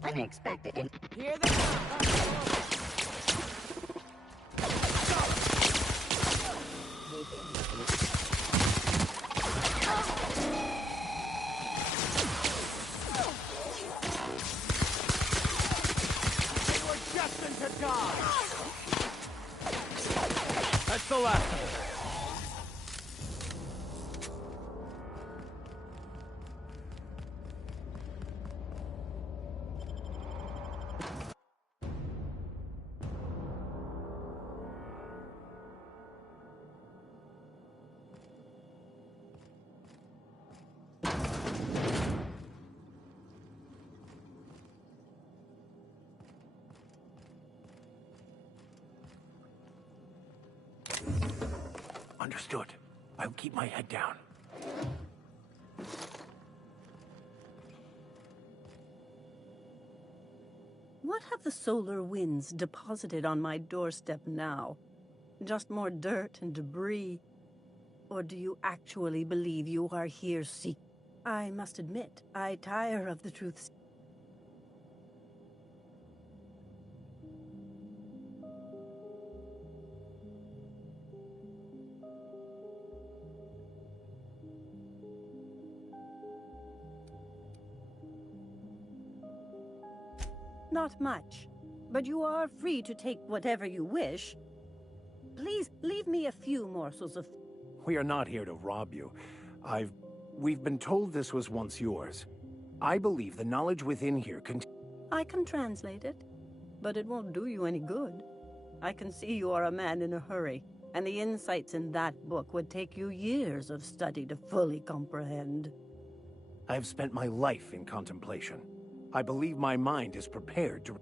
Unexpected. Here they come. They were destined to die! That's the last of it. Understood. I'll keep my head down. What have the solar winds deposited on my doorstep now? Just more dirt and debris? Or do you actually believe you are here I must admit, I tire of the truth. Not much, but you are free to take whatever you wish. Please leave me a few morsels of... We are not here to rob you. We've been told this was once yours. I believe the knowledge within here can... I can translate it, but it won't do you any good. I can see you are a man in a hurry, and the insights in that book would take you years of study to fully comprehend. I have spent my life in contemplation. I believe my mind is prepared to...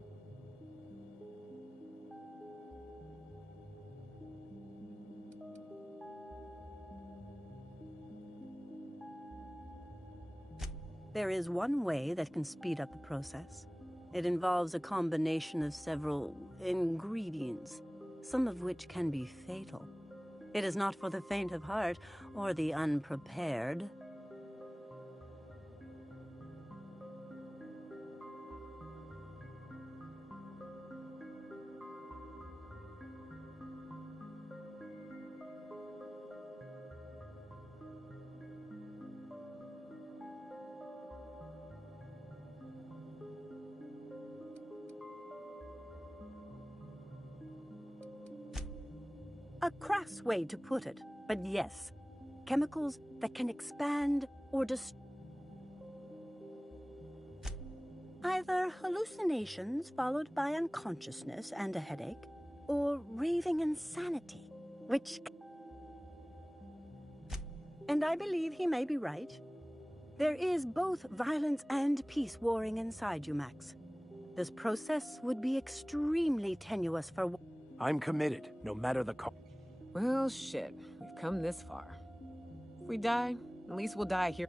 There is one way that can speed up the process. It involves a combination of several ingredients, some of which can be fatal. It is not for the faint of heart or the unprepared. A crass way to put it, but yes. Chemicals that can expand or destroy. Either hallucinations followed by unconsciousness and a headache, or raving insanity, which... And I believe he may be right. There is both violence and peace warring inside you, Max. This process would be extremely tenuous for... I'm committed, no matter the cost. Well, shit. We've come this far. If we die, at least we'll die here.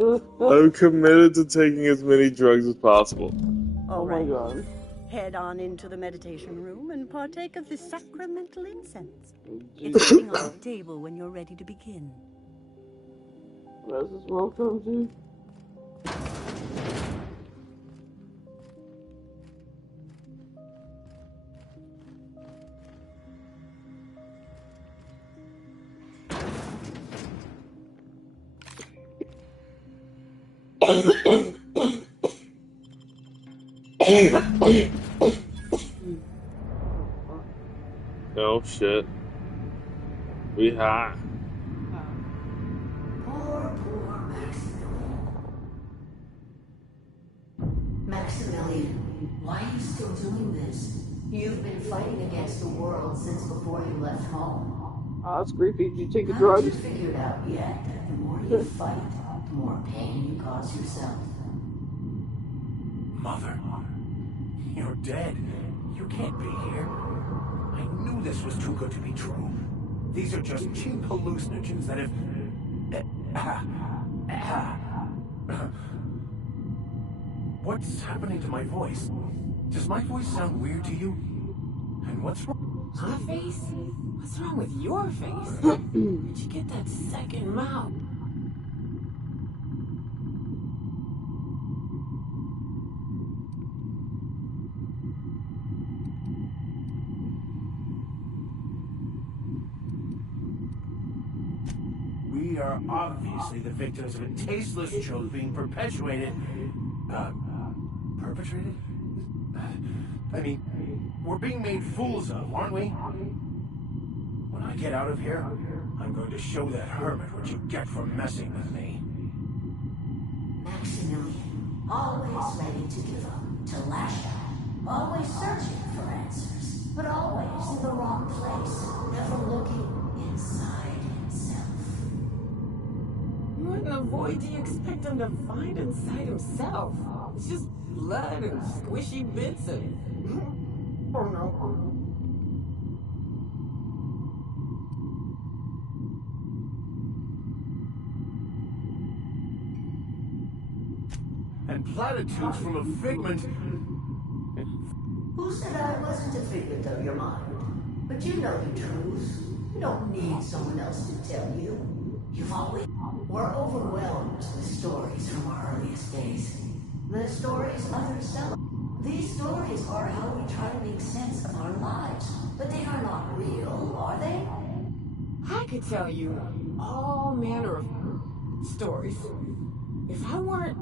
I'm committed to taking as many drugs as possible. All right. my god. Head on into the meditation room and partake of the sacramental incense. It's waiting on the table when you're ready to begin. Where's the smoke from, too? Oh shit. We high. Poor Maximilian. Maximilian, why are you still doing this? You've been fighting against the world since before you left home. Oh, that's creepy. Did you take the Haven't drugs? you figured out yet that the more you fight, the more pain you cause yourself? Mother, you're dead. You can't be here. I knew this was too good to be true. These are just cheap hallucinogens that have... What's happening to my voice? Does my voice sound weird to you? And what's wrong? My face? What's wrong with your face? Where'd you get that second mouth? We are obviously the victims of a tasteless joke being perpetuated. Perpetrated? I mean, we're being made fools of, aren't we? When I get out of here, I'm going to show that hermit what you get for messing with me. Maximilian, always ready to give up, to lash out, always searching for answers, but always in the wrong place, never looking inside himself. What in the void do you expect him to find inside himself? It's just blood and squishy bits of... Oh no. And platitudes from a figment... Who said I wasn't a figment of your mind? But you know the truth. You don't need someone else to tell you. You've always... We're overwhelmed with stories from our earliest days. The stories others tell. These stories are how we try to make sense of our lives. But they are not real, are they? I could tell you all manner of stories. If I weren't...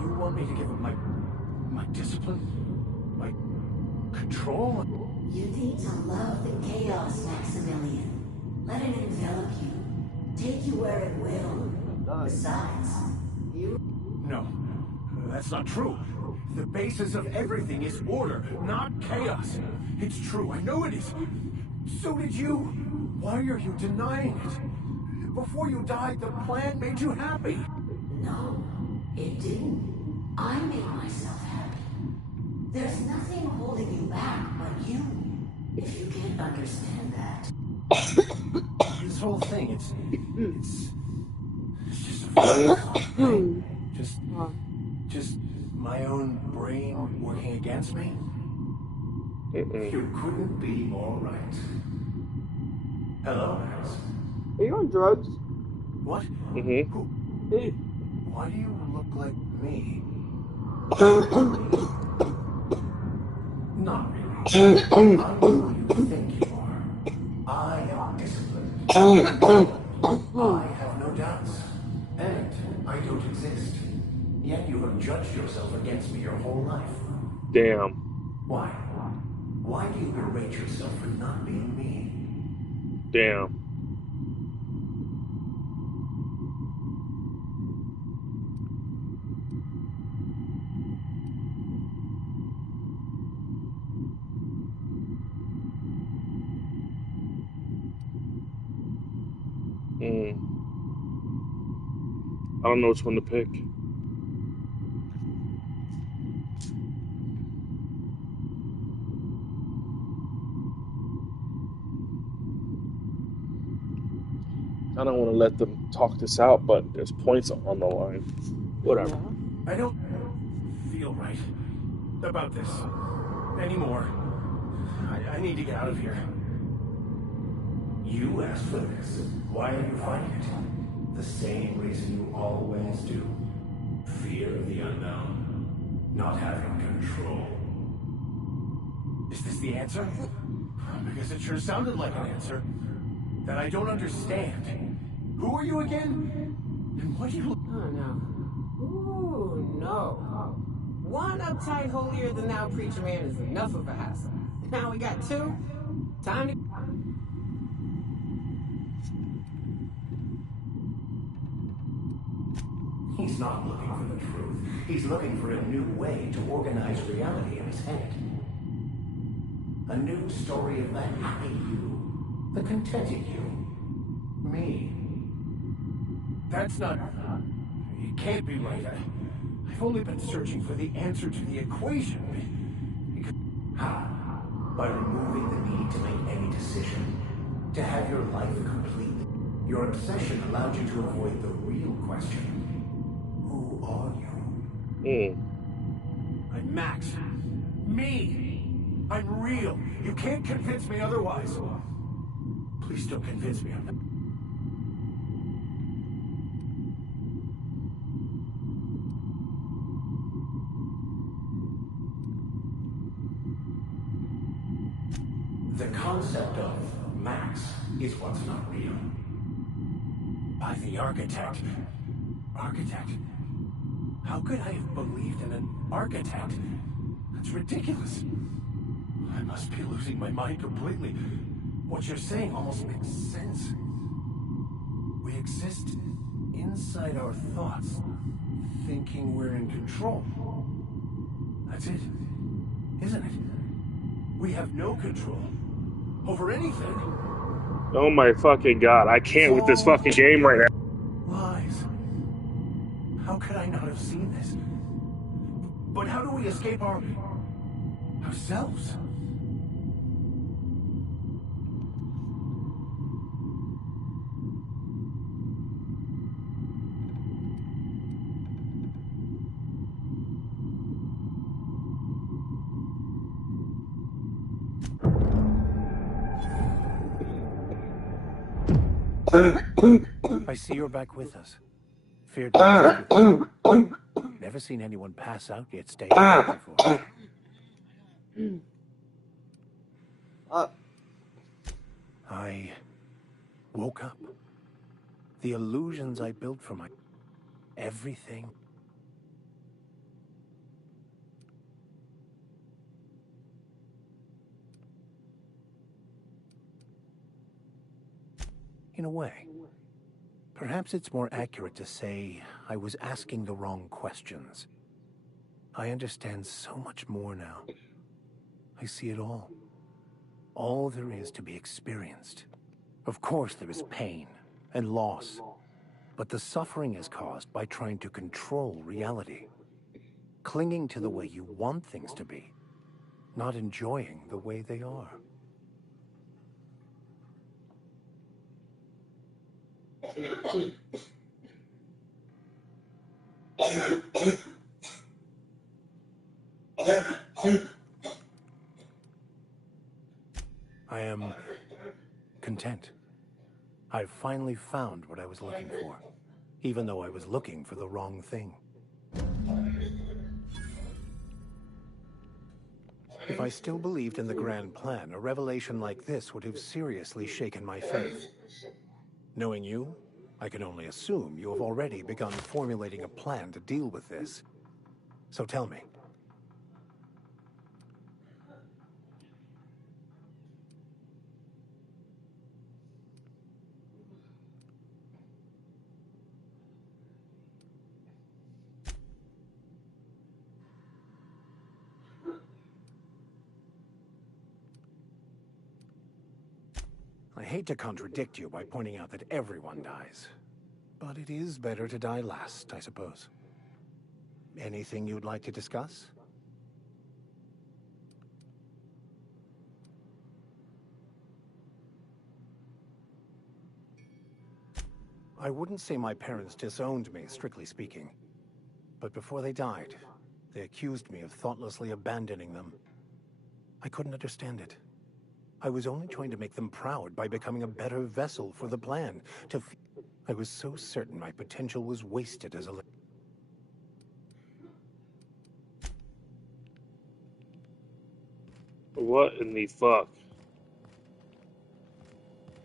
You want me to give up my discipline? My control? You need to love the chaos, Maximilian. Let it envelop you. Take you where it will. Besides, you... No, that's not true. The basis of everything is order, not chaos. It's true, I know it is. So did you. Why are you denying it? Before you died, the plan made you happy. No, it didn't. I made myself happy. There's nothing holding you back but you. If you can't understand that. This whole thing, it's just a farce, right? Just my own brain working against me? You couldn't be more right. Hello, Max. Are you on drugs? What? Why do you look like me? Not really. I'm who you think you are. I am disciplined. I have no doubts. And I don't exist. Yet you have judged yourself against me your whole life. Damn. Why? Why do you berate yourself for not being me? Damn. I don't know which one to pick. I don't want to let them talk this out, but there's points on the line. Whatever. I don't feel right about this anymore. I need to get out of here. You asked for this. Why are you fighting it? The same reason you always do. Fear of the unknown. Not having control. Is this the answer? Because it sure sounded like an answer that I don't understand. Who are you again? And what do you... Oh, no. Ooh, no. One uptight, holier-than-thou preacher man is enough of a hassle. Now we got two. Time to... He's not looking for the truth. He's looking for a new way to organize reality in his head. A new story of the happy you. The contented you. Me. That's not... It can't be right. I've only been searching for the answer to the equation. How? By removing the need to make any decision. To have your life complete. Your obsession allowed you to avoid the real question. Who are you? I'm Max. Me! I'm real. You can't convince me otherwise. Please don't convince me I'm not... The concept of Max is what's not real. By the architect. Architect? How could I have believed in an architect? That's ridiculous. I must be losing my mind completely. What you're saying almost makes sense. We exist inside our thoughts, thinking we're in control. That's it, isn't it? We have no control over anything. Oh my fucking god, I can't with this fucking game right now. Lies. How could I not have seen this? But how do we escape ourselves? I see you're back with us. Feared to never seen anyone pass out yet stay before. I woke up. The illusions I built for my... everything. In a way. Perhaps it's more accurate to say I was asking the wrong questions. I understand so much more now. I see it all. All there is to be experienced. Of course there is pain and loss, but the suffering is caused by trying to control reality. Clinging to the way you want things to be, not enjoying the way they are. I am content. I've finally found what I was looking for, even though I was looking for the wrong thing. If I still believed in the grand plan, a revelation like this would have seriously shaken my faith. Knowing you, I can only assume you have already begun formulating a plan to deal with this. So tell me. I hate to contradict you by pointing out that everyone dies. But it is better to die last, I suppose. Anything you'd like to discuss? I wouldn't say my parents disowned me, strictly speaking. But before they died, they accused me of thoughtlessly abandoning them. I couldn't understand it. I was only trying to make them proud by becoming a better vessel for the plan. I was so certain my potential was wasted as a... What in the fuck?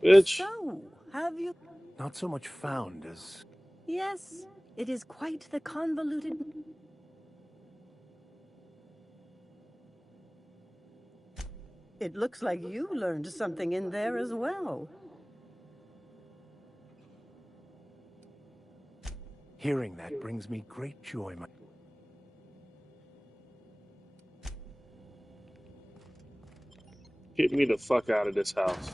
Bitch. So, have you... Not so much found as... Yes, it is quite the convoluted... It looks like you learned something in there as well. Hearing that brings me great joy, my... Get me the fuck out of this house.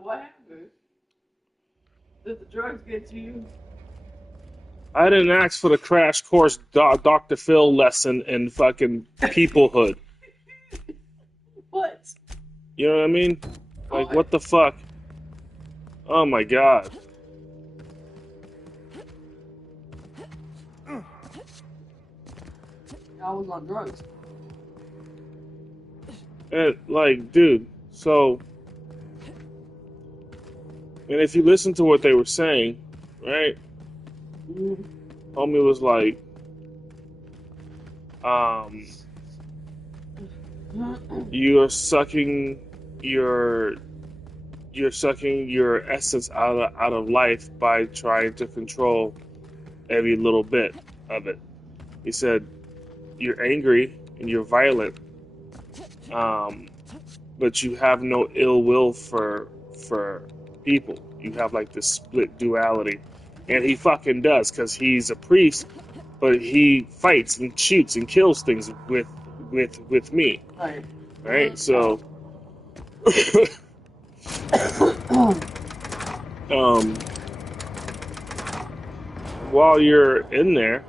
What happened? Did the drugs get to you? I didn't ask for the crash course Dr. Phil lesson in fucking peoplehood. What? You know what I mean? Like, what the fuck? Oh my god. I was on drugs. And, like, dude, so... And if you listen to what they were saying, right? Homie was like, you're sucking your essence out of life by trying to control every little bit of it. He said, you're angry and you're violent, but you have no ill will for people. You have like this split duality, and he fucking does, because he's a priest, but he fights and shoots and kills things with me. Right? So while you're in there,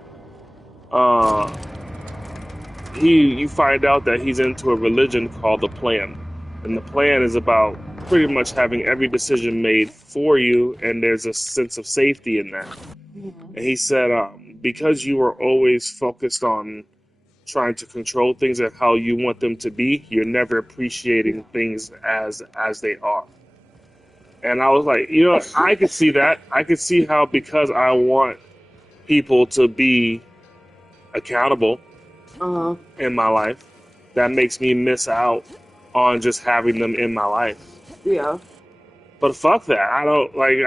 you find out that he's into a religion called the Plan. And the Plan is about pretty much having every decision made for you, and there's a sense of safety in that. And he said, because you are always focused on trying to control things and how you want them to be, you're never appreciating things as they are. And I was like, you know, I could see that. I could see how, because I want people to be accountable in my life, that makes me miss out on just having them in my life. Yeah. But fuck that. I don't like.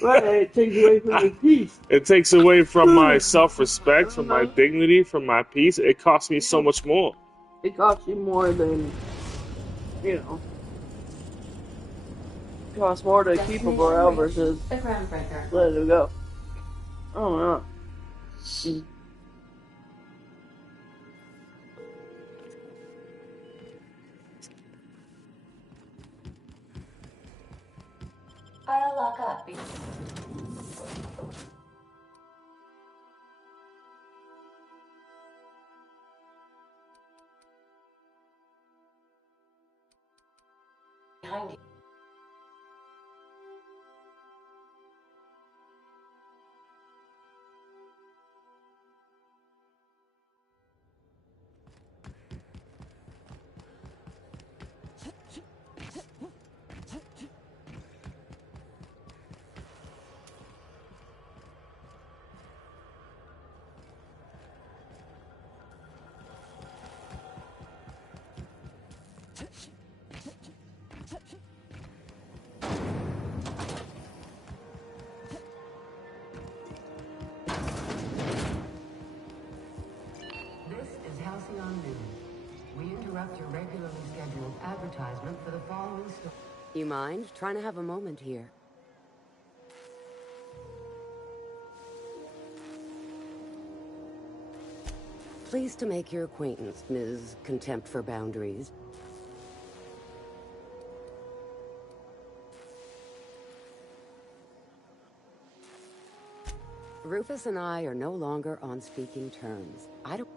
Right, it takes away from your peace. It takes away from my self-respect, from my dignity, from my peace. It costs me so much more. It costs you more than, you know. It costs more to keep a morale versus let it go. Oh no. I'll lock up. Behind you. Your regularly scheduled advertisement for the following story. You mind? Trying to have a moment here. Pleased to make your acquaintance, Ms. Contempt for Boundaries. Rufus and I are no longer on speaking terms. I don't...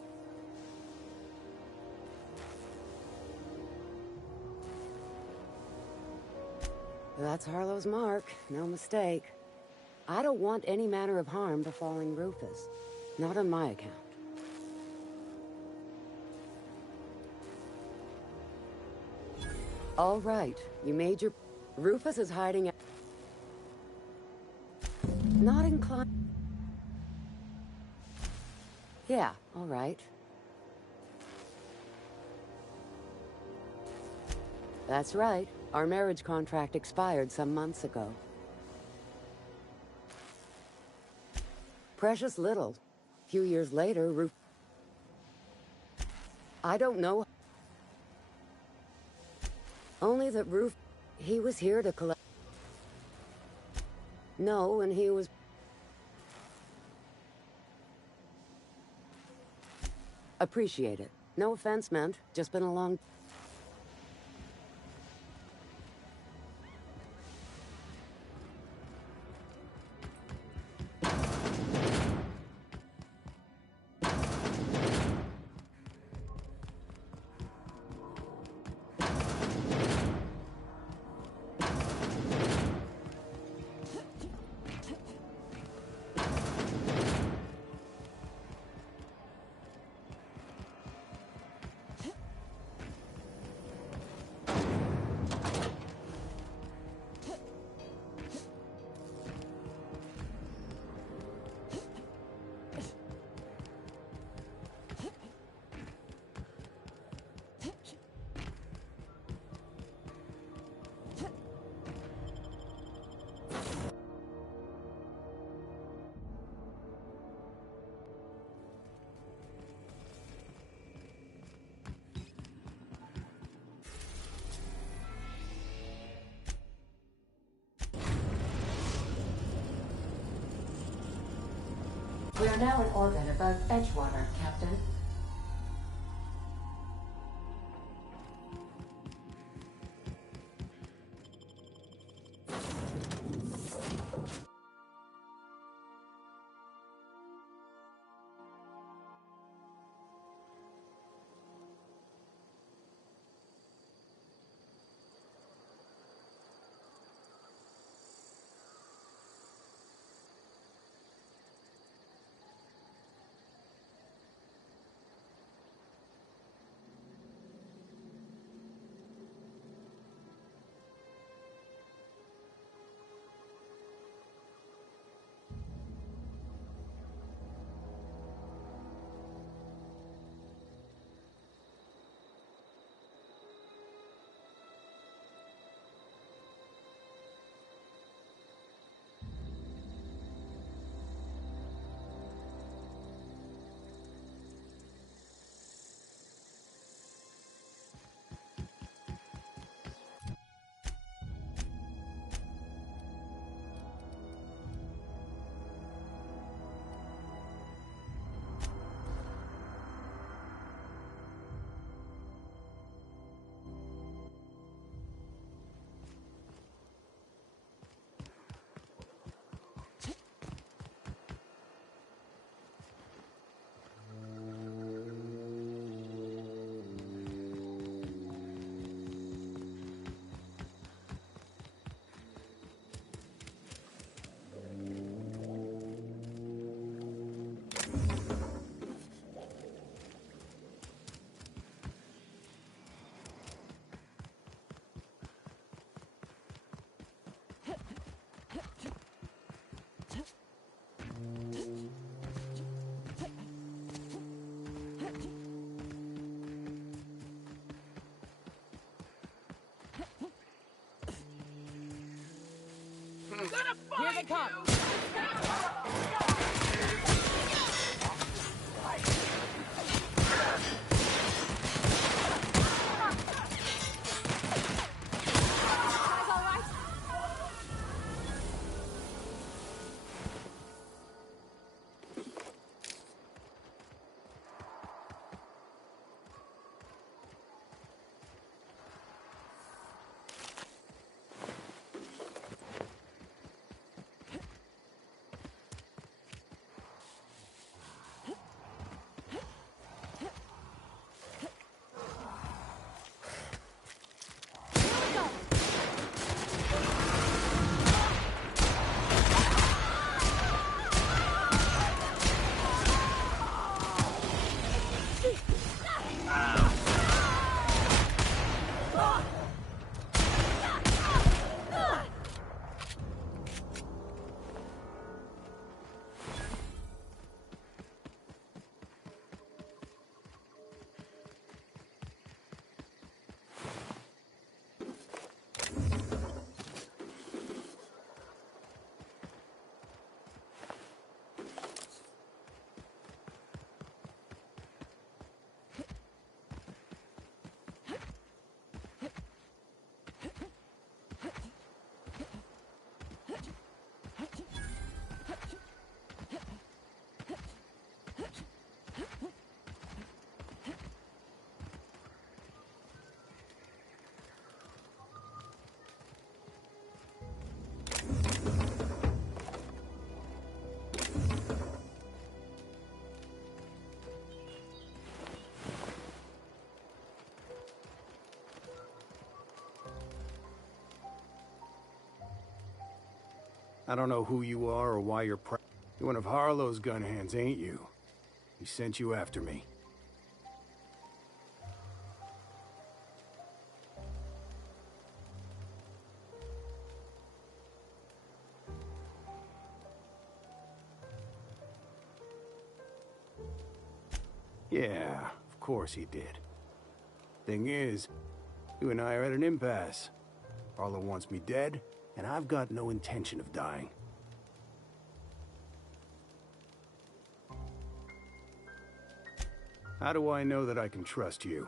That's Harlow's mark, no mistake. I don't want any manner of harm befalling Rufus. Not on my account. All right, you made your... Rufus is hiding out. Not inclined... Yeah, all right. That's right. Our marriage contract expired some months ago. Precious little. A few years later, I don't know. Only that he was here to collect... No, and he was... Appreciate it. No offense meant. Just been a long... We are now in orbit above Edgewater, Captain. Here they come! I don't know who you are or why you're You're one of Harlow's gun hands, ain't you? He sent you after me. Yeah, of course he did. Thing is, you and I are at an impasse. Harlow wants me dead, and I've got no intention of dying. How do I know that I can trust you?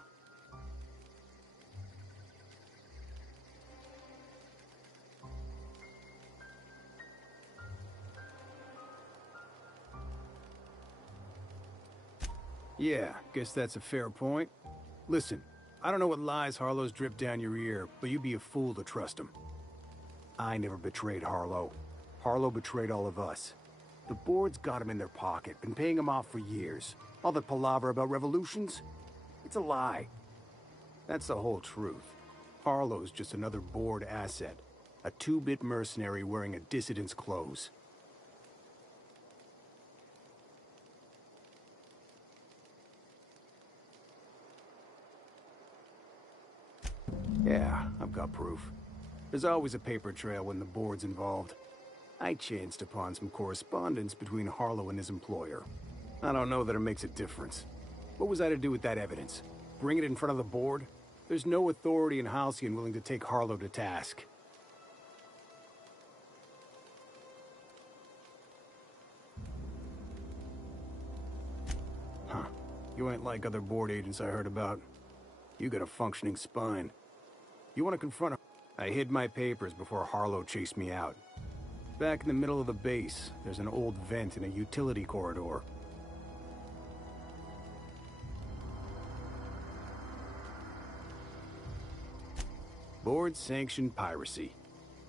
Yeah, guess that's a fair point. Listen, I don't know what lies Harlow's dripped down your ear, but you'd be a fool to trust him. I never betrayed Harlow. Harlow betrayed all of us. The board's got him in their pocket, been paying him off for years. All that palaver about revolutions? It's a lie. That's the whole truth. Harlow's just another board asset. A two-bit mercenary wearing a dissident's clothes. Yeah, I've got proof. There's always a paper trail when the board's involved. I chanced upon some correspondence between Harlow and his employer. I don't know that it makes a difference. What was I to do with that evidence? Bring it in front of the board? There's no authority in Halcyon willing to take Harlow to task. Huh. You ain't like other board agents I heard about. You got a functioning spine. You want to confront her? I hid my papers before Harlow chased me out. Back in the middle of the base, there's an old vent in a utility corridor. Board-sanctioned piracy.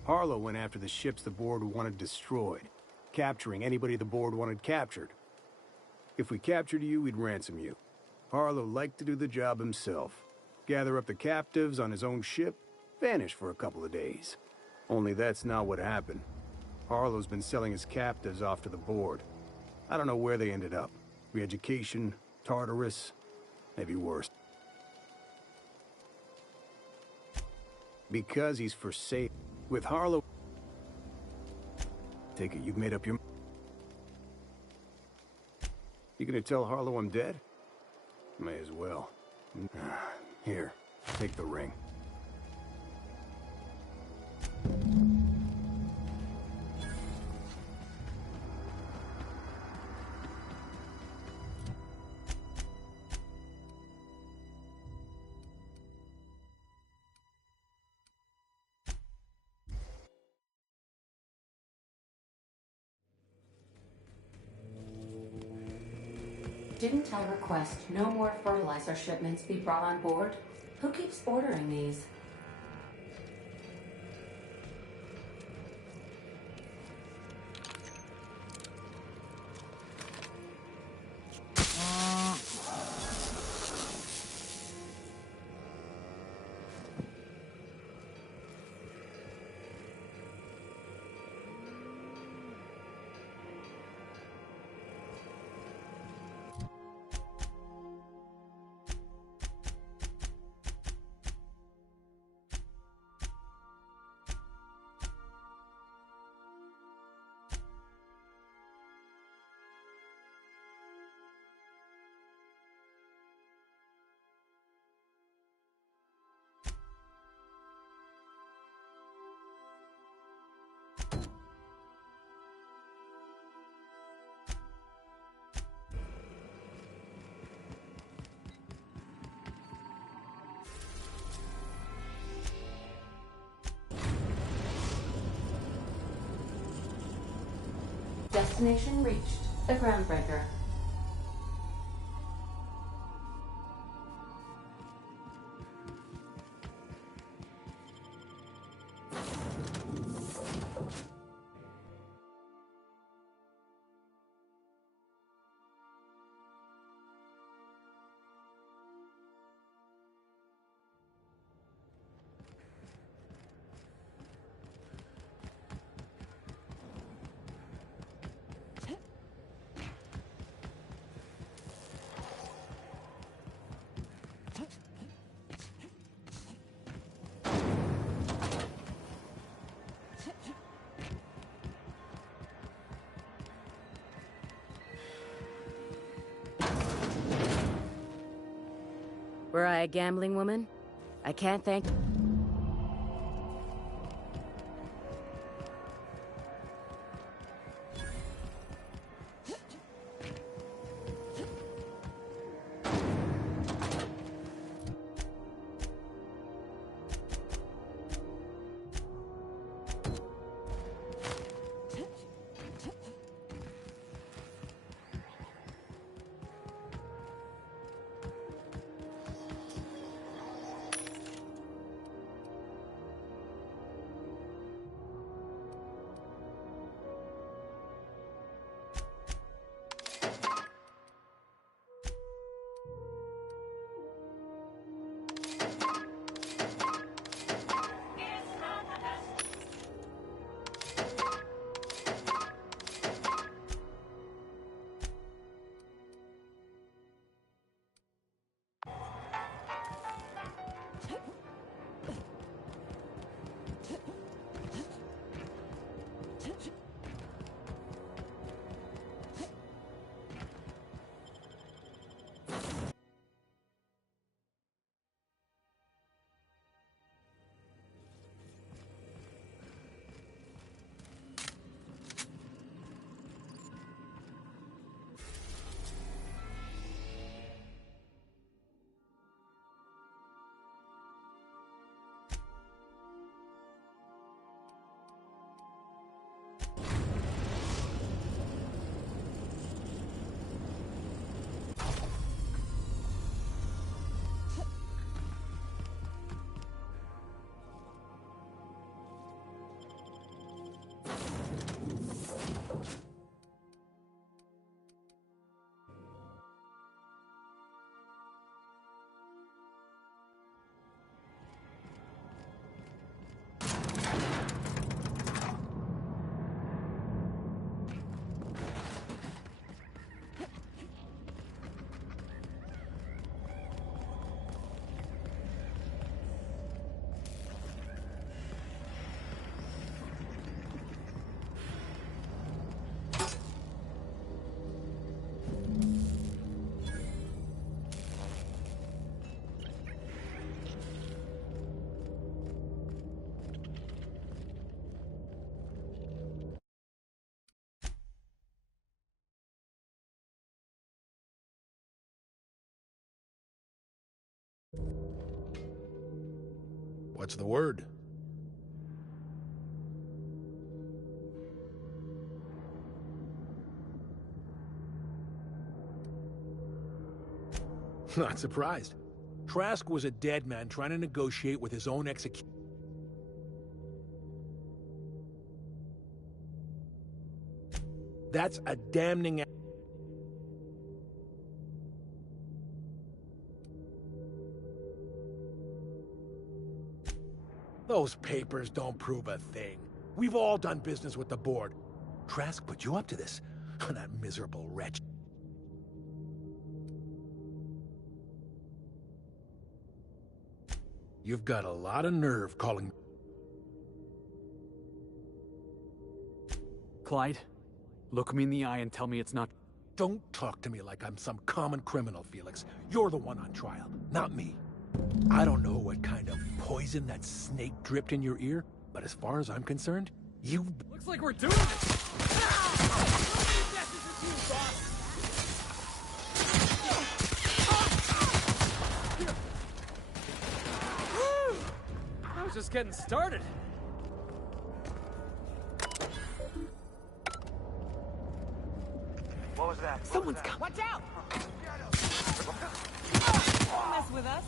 Harlow went after the ships the board wanted destroyed, capturing anybody the board wanted captured. If we captured you, we'd ransom you. Harlow liked to do the job himself. Gather up the captives on his own ship, vanish for a couple of days. Only that's not what happened. Harlow's been selling his captives off to the board. I don't know where they ended up. Re-education, Tartarus, maybe worse. Because he's for sale. With Harlow... Take it you've made up your... You gonna tell Harlow I'm dead? May as well. Here, take the ring. Didn't tell request no more fertilizer shipments be brought on board? Who keeps ordering these? Destination reached. The Groundbreaker. Were I a gambling woman? I can't thank... What's the word? Not surprised. Trask was a dead man trying to negotiate with his own execution. That's a damning... Those papers don't prove a thing. We've all done business with the board. Trask put you up to this. That miserable wretch. You've got a lot of nerve calling... Clyde, look me in the eye and tell me it's not... Don't talk to me like I'm some common criminal, Felix. You're the one on trial, not me. I don't know what kind of poison that snake dripped in your ear, but as far as I'm concerned, you... Looks like we're doing this! I was just getting started. What was that? Someone's coming. Watch out! Don't mess with us.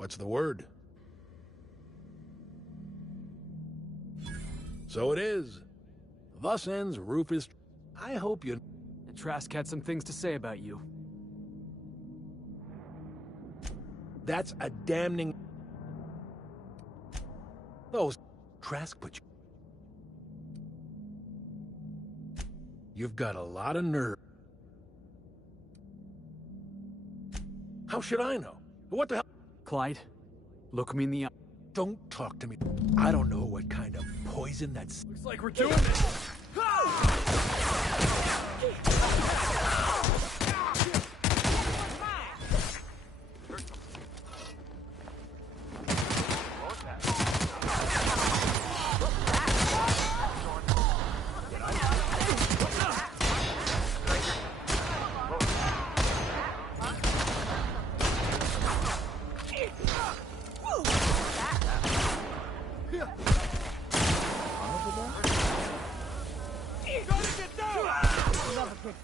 What's the word? So it is. Thus ends Rufus. I hope you... And Trask had some things to say about you. That's a damning... Those... Trask put you... You've got a lot of nerve. How should I know? What the hell? Clyde, look me in the eye. Don't talk to me. I don't know what kind of poison that's... Looks like we're doing this.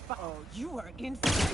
Oh, you are in for that.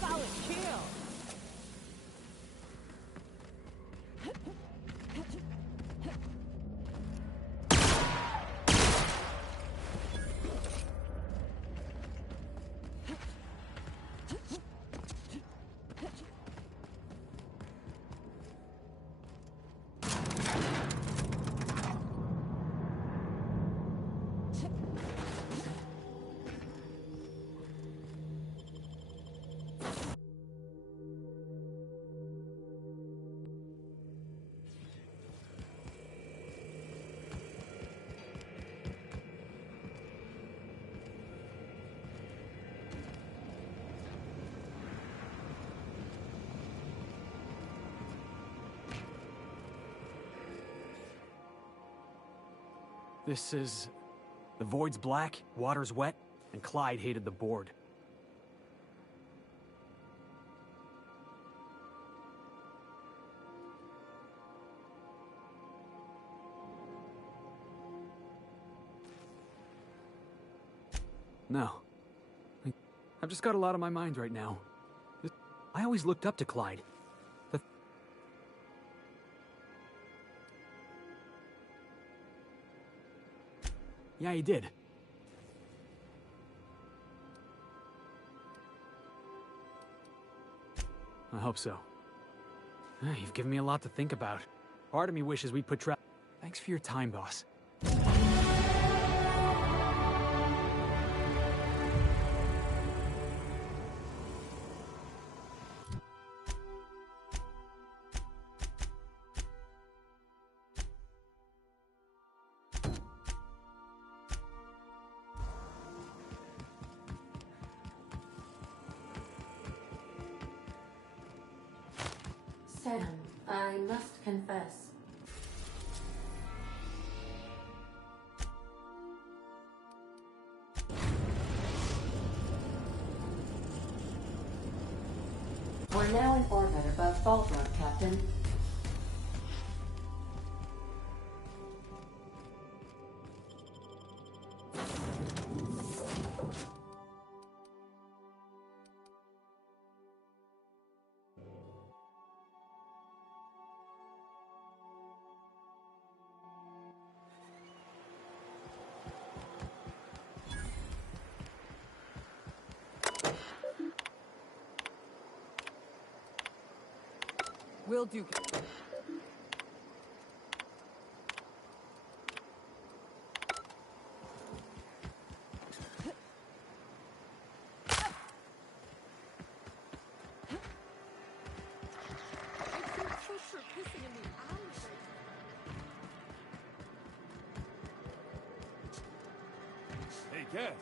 Solid kill. This is... The void's black, water's wet, and Clyde hated the board. No. I've just got a lot on my mind right now. I always looked up to Clyde. Yeah, he did. I hope so. You've given me a lot to think about. Part of me wishes we'd put Thanks for your time, boss. Sam, I must confess. We're now in orbit above Fault Rock, Captain. We'll do. Hey, Cass.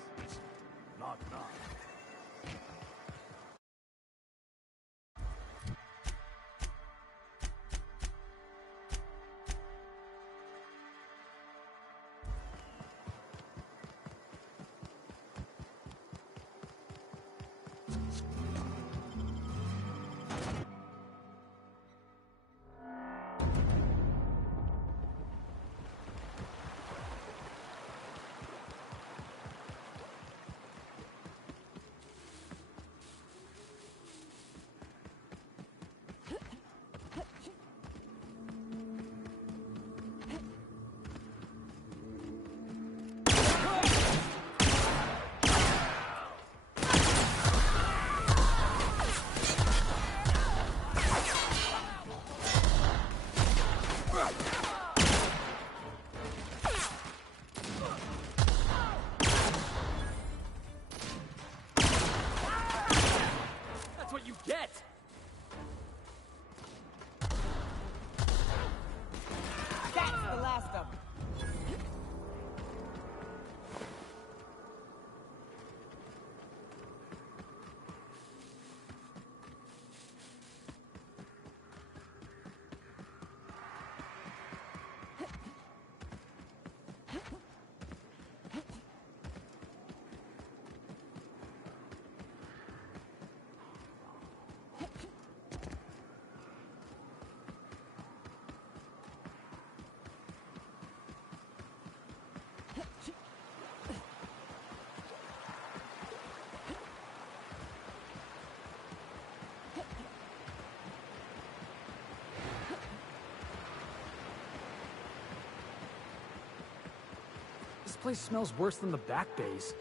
Knock, knock. That's what you get! That's the last of them. This place smells worse than the back bays.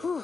Whew.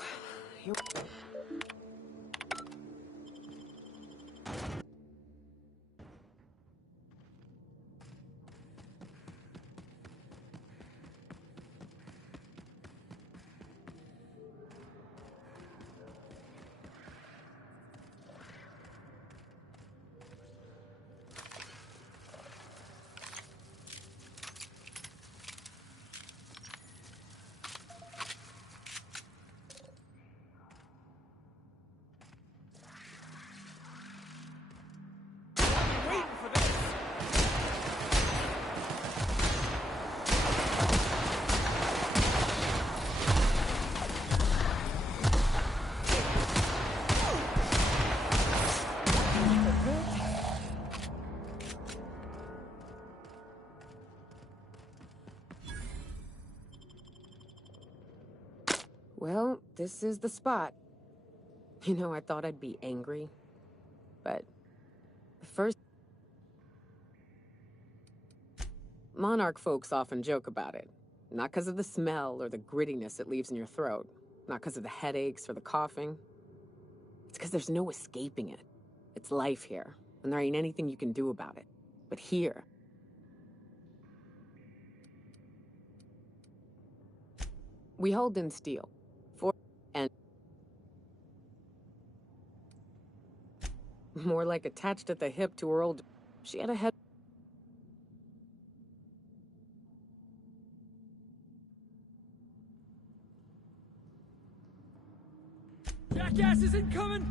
Well, this is the spot. You know, I thought I'd be angry, but first... Monarch folks often joke about it. Not because of the smell or the grittiness it leaves in your throat. Not because of the headaches or the coughing. It's because there's no escaping it. It's life here, and there ain't anything you can do about it. But here... we hold in steel. And more like attached at the hip to her old... She had a head... jackass is incoming!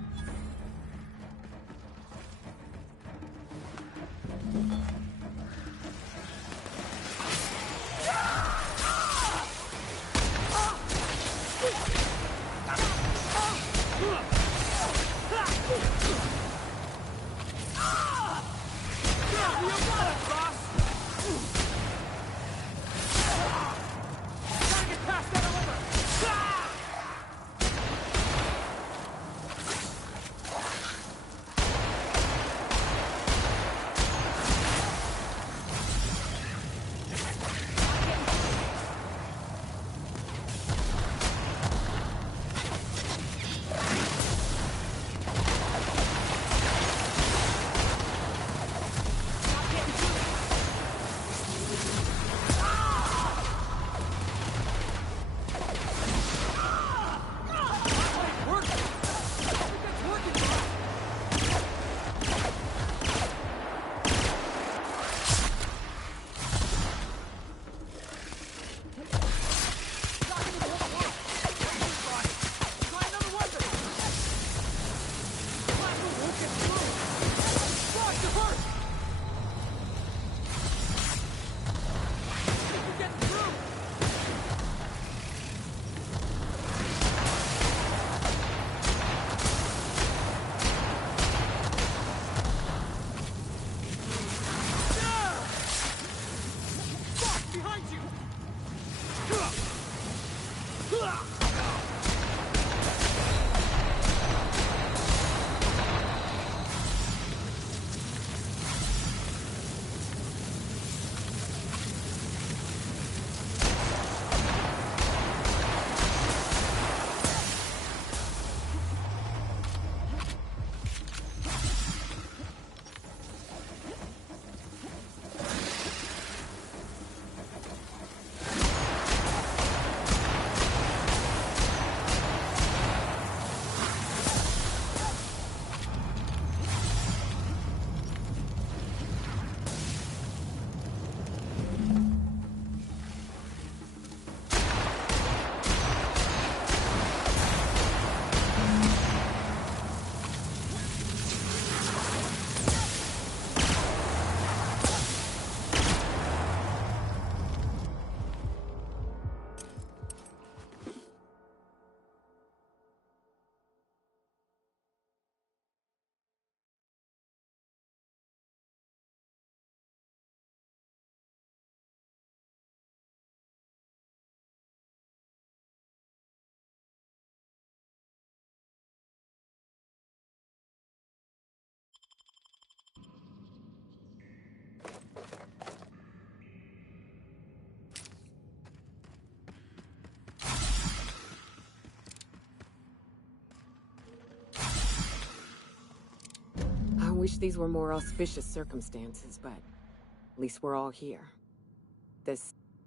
I wish these were more auspicious circumstances, but at least we're all here.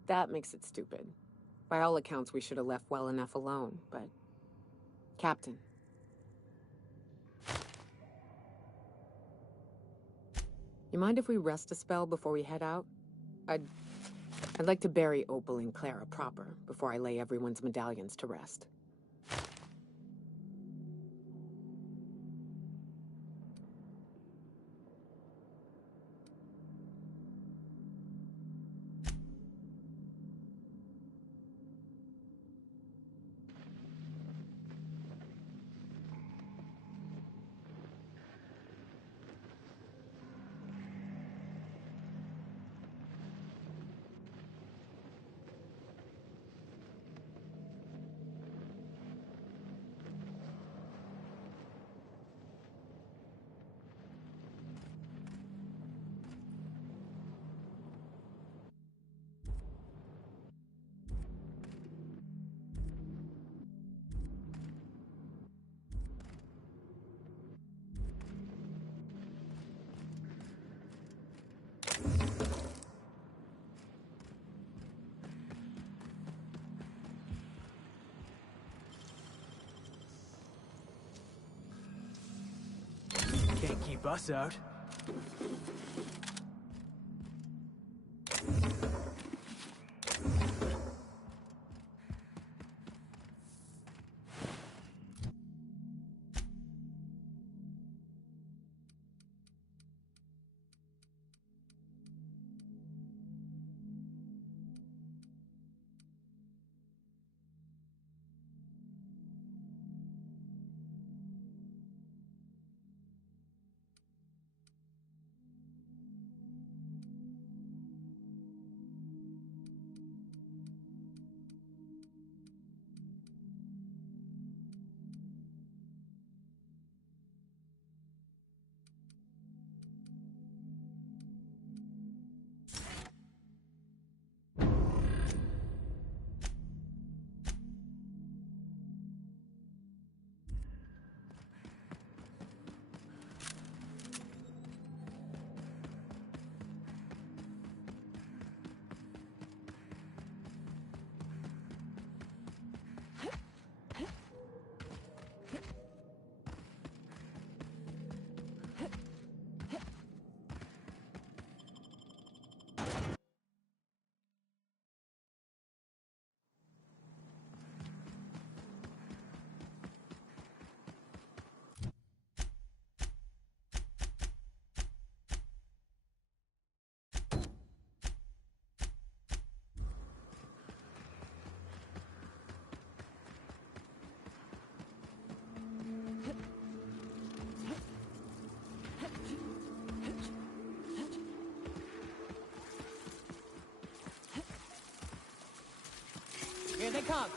That makes it stupid. By all accounts, we should have left well enough alone, but... Captain. You mind if we rest a spell before we head out? I'd like to bury Opal and Clara proper before I lay everyone's medallions to rest. Can't keep us out. they come.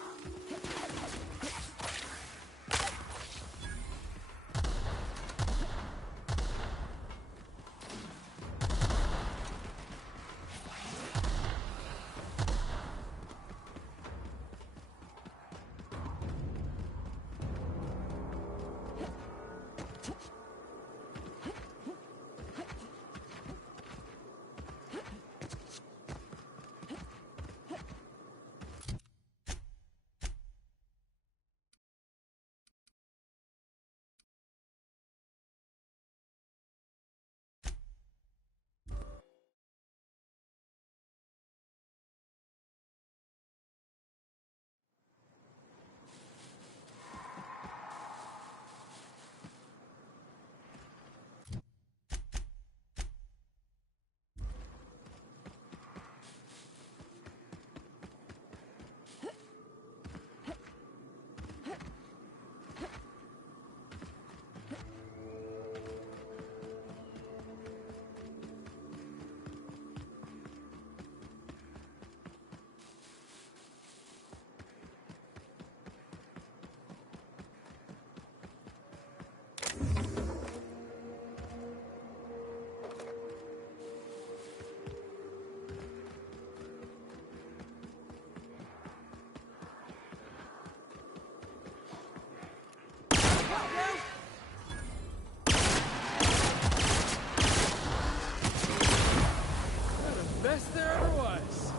Best there ever was.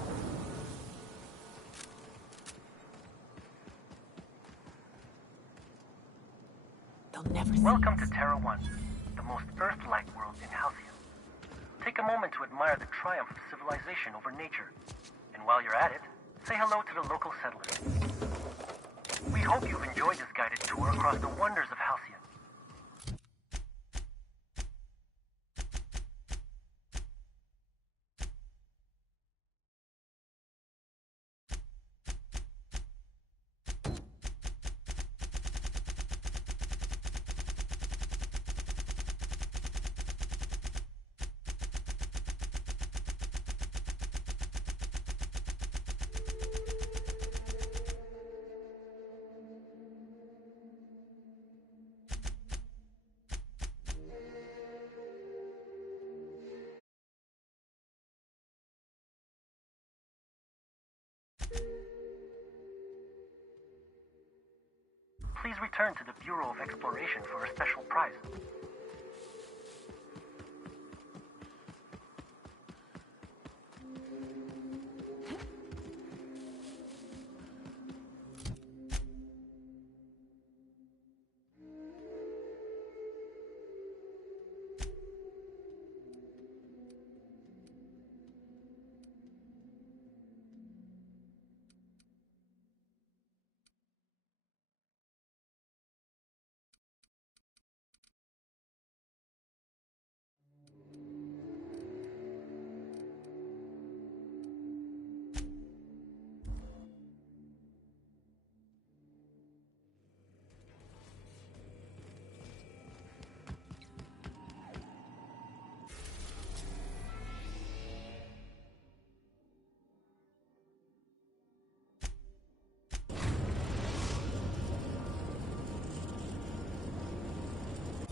They'll never see Welcome us. to Terra 1, the most Earth-like world in Halcyon. Take a moment to admire the triumph of civilization over nature. And while you're at it, say hello to the local settlers. We hope you've enjoyed this guided tour across the wonders of Halcyon. Please return to the Bureau of Exploration for a special prize.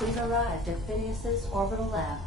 We've arrived at Phineas's orbital lab.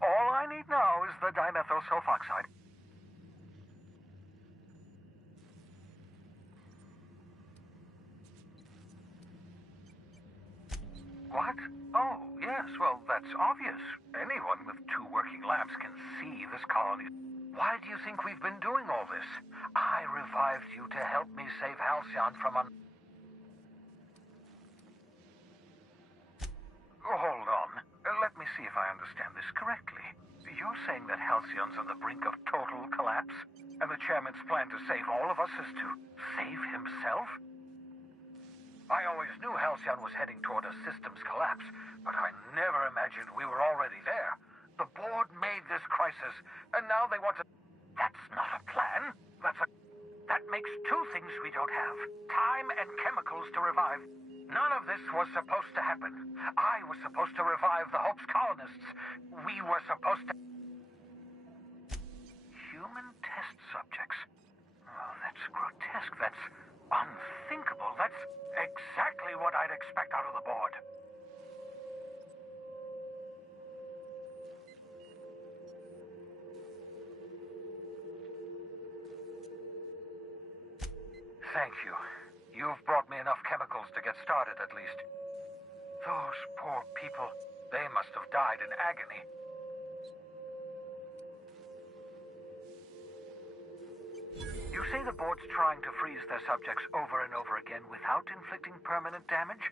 All I need now is the dimethyl sulfoxide. What? Oh, yes, well, that's obvious. Anyone with 2 working labs can see this colony. Why do you think we've been doing all this? I revived you to help me save Halcyon from Hold on. Let me see if I understand this correctly. You're saying that Halcyon's on the brink of total collapse, and the chairman's plan to save all of us is to save himself? I always knew Halcyon was heading toward a systems collapse, but I never imagined we were already there. The board made this crisis, and now they want to... That's not a plan. That makes two things we don't have. Time and chemicals to revive. None of this was supposed to happen. I was supposed to revive the Hope's colonists. We were supposed to... Human test subjects. Oh, that's grotesque. That's unthinkable. That's exactly what I'd expect out of the board. Thank you. You've brought me enough chemicals to get started, at least. Those poor people, they must have died in agony. You say the board's trying to freeze their subjects over and over again without inflicting permanent damage?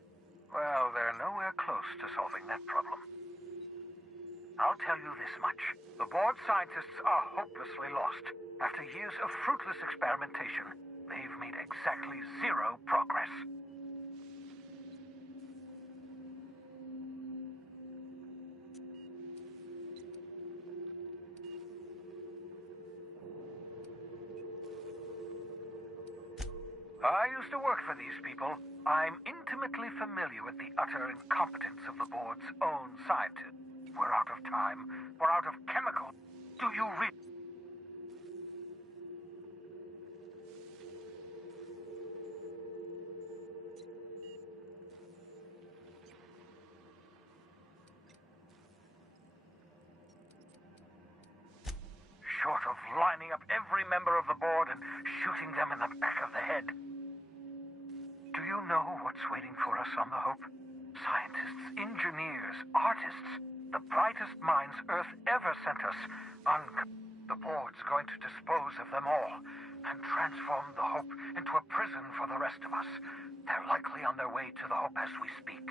Well, they're nowhere close to solving that problem. I'll tell you this much. The board scientists are hopelessly lost. After years of fruitless experimentation, they've made exactly zero progress. I used to work for these people. I'm intimately familiar with the utter incompetence of the board's own scientists. We're out of time. We're out of chemical. Do you read? Short of lining up every member of the board and shooting them in the back of the head. Do you know what's waiting for us on the Hope? Scientists, engineers, artists, the brightest minds Earth ever sent us. The board's going to dispose of them all and transform the Hope into a prison for the rest of us. They're likely on their way to the Hope as we speak.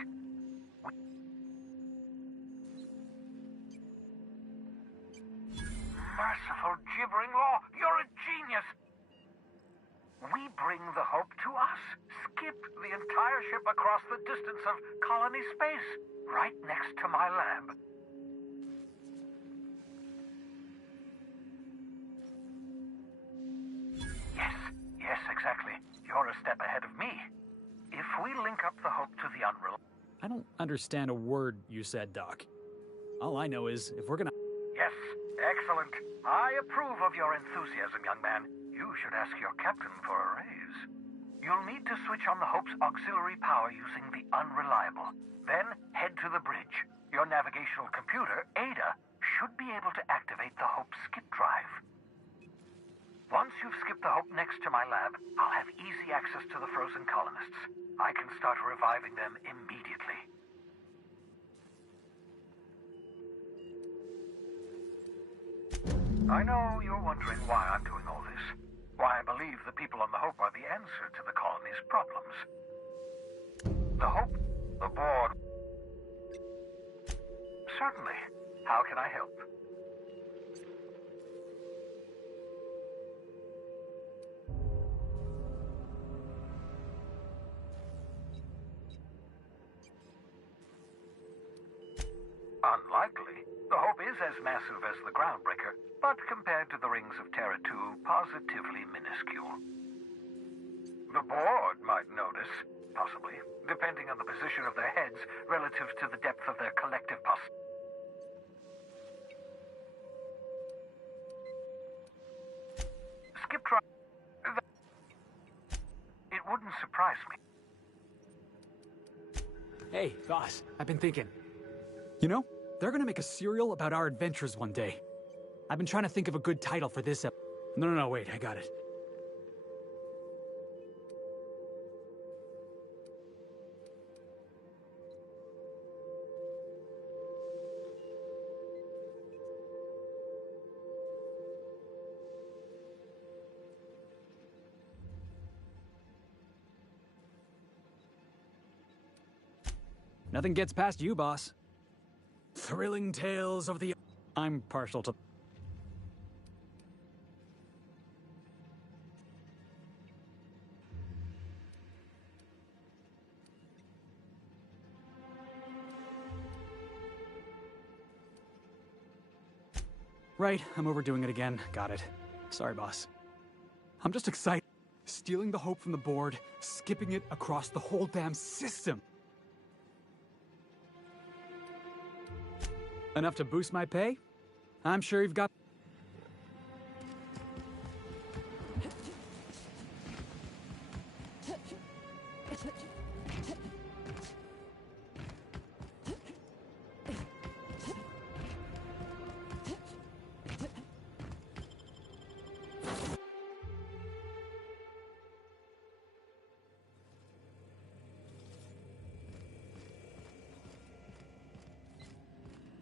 Merciful gibbering law, you're a genius! We bring the Hope to us. Skip the entire ship across the distance of colony space, right next to my lab. Yes, exactly. You're a step ahead of me. If we link up the Hope to the Unreal... I don't understand a word you said, Doc. All I know is, if we're gonna... Yes, excellent. I approve of your enthusiasm, young man. You should ask your captain for a raise. You'll need to switch on the Hope's auxiliary power using the Unreliable. Then head to the bridge. Your navigational computer, Ada, should be able to activate the Hope's skip drive. Once you've skipped the Hope next to my lab, I'll have easy access to the frozen colonists. I can start reviving them immediately. I know you're wondering why I'm doing all this. Why I believe the people on the Hope are the answer to the colony's problems. The Hope, the board... Certainly. How can I help? Unlikely. The Hope is as massive as the Groundbreaker, but compared to the rings of Terra 2, positively minuscule. The board might notice, possibly, depending on the position of their heads relative to the depth of their collective Skip try. It wouldn't surprise me. Hey, boss, I've been thinking. You know, they're gonna make a serial about our adventures one day. I've been trying to think of a good title for this No, wait, I got it. Nothing gets past you, boss. Thrilling tales of the... I'm partial to... Right, I'm overdoing it again. Got it. Sorry, boss. I'm just excited. Stealing the hope from the board, skipping it across the whole damn system. Enough to boost my pay? I'm sure you've got...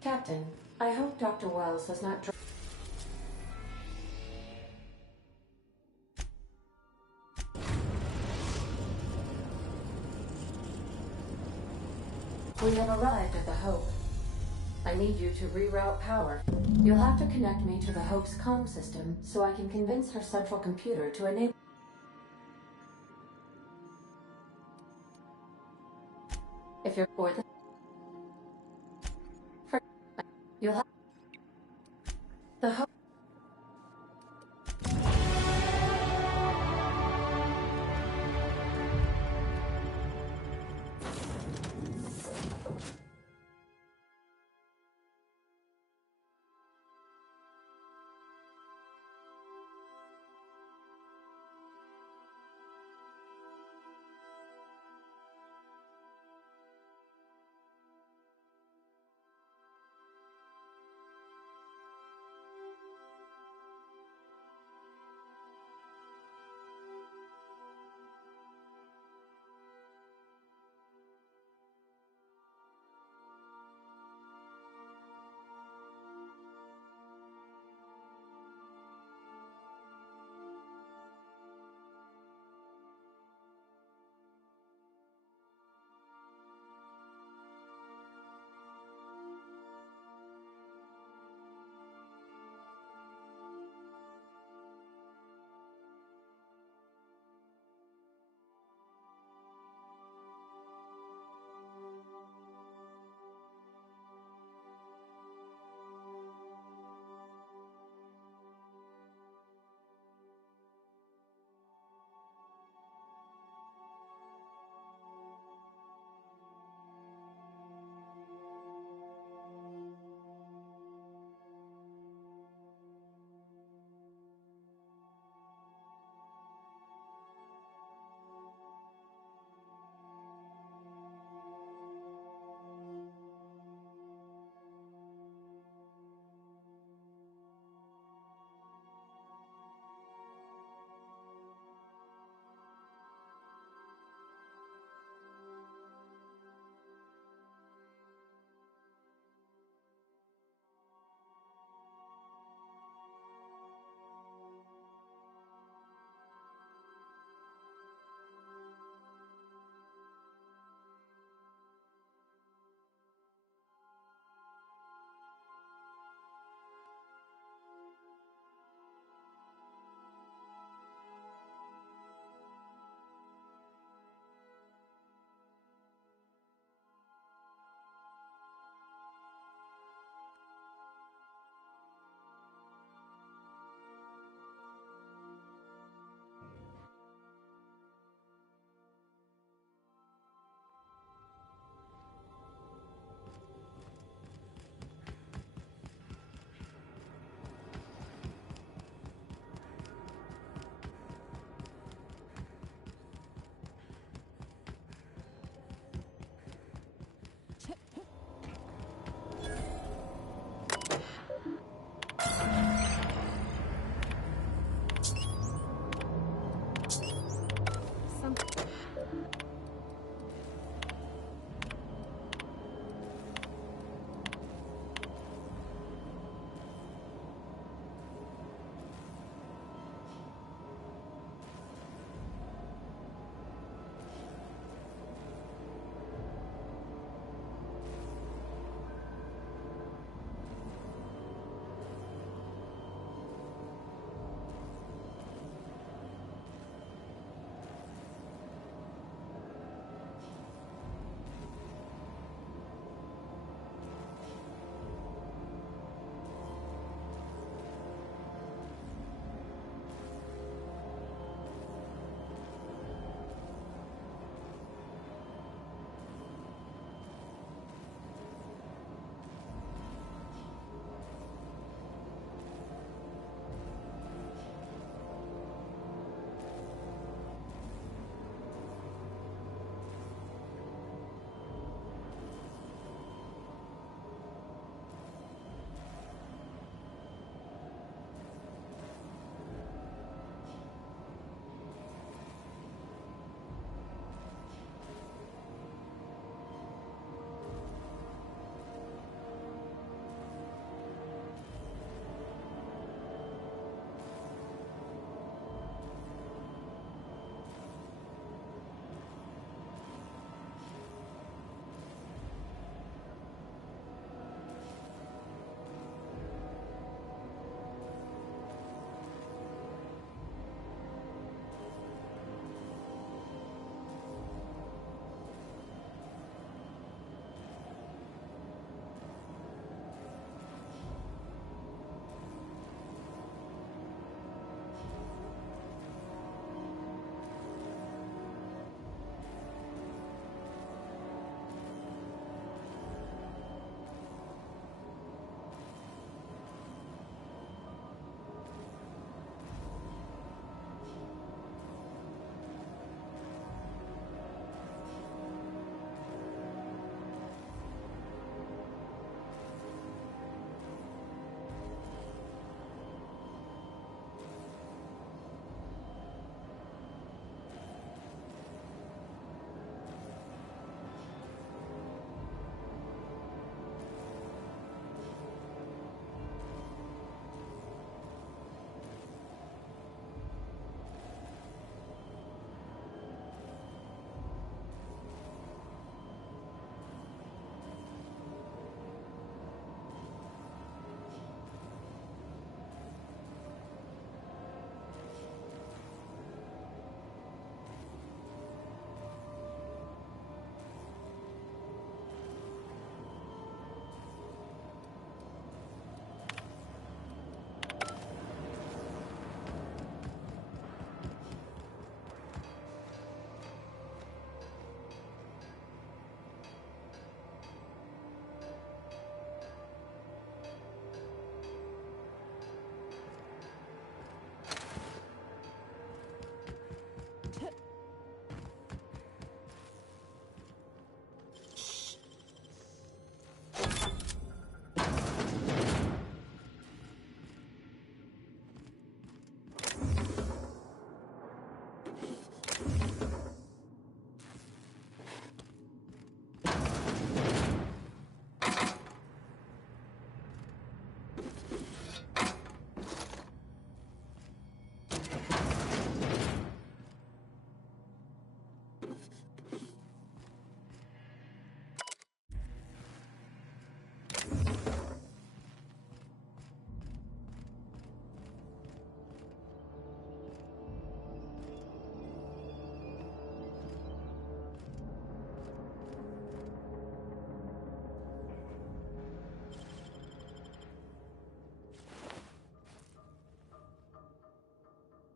Captain, I hope Dr. Wells has not... We have arrived at the Hope. I need you to reroute power. You'll have to connect me to the Hope's comm system so I can convince her central computer to enable... If you're for the... You'll have... The Hope...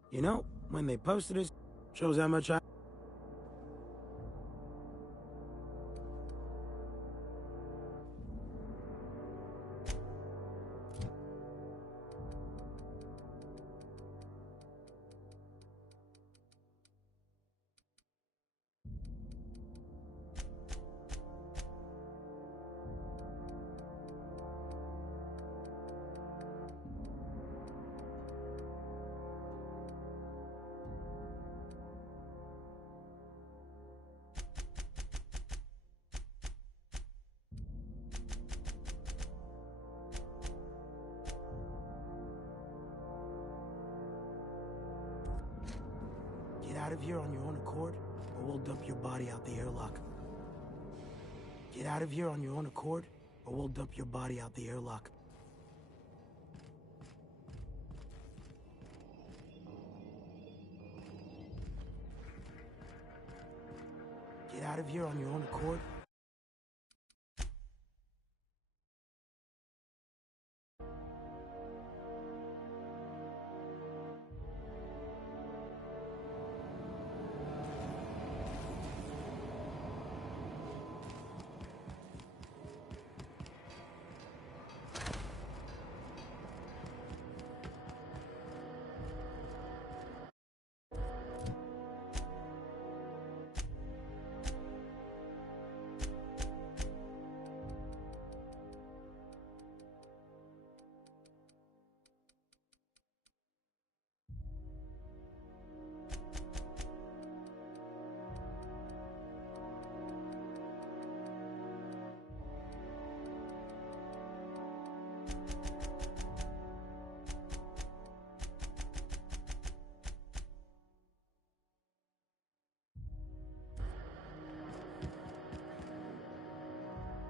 You know, when they posted this, shows how much I... Get out of here on your own accord, or we'll dump your body out the airlock. Get out of here on your own accord, or we'll dump your body out the airlock. Get out of here on your own accord.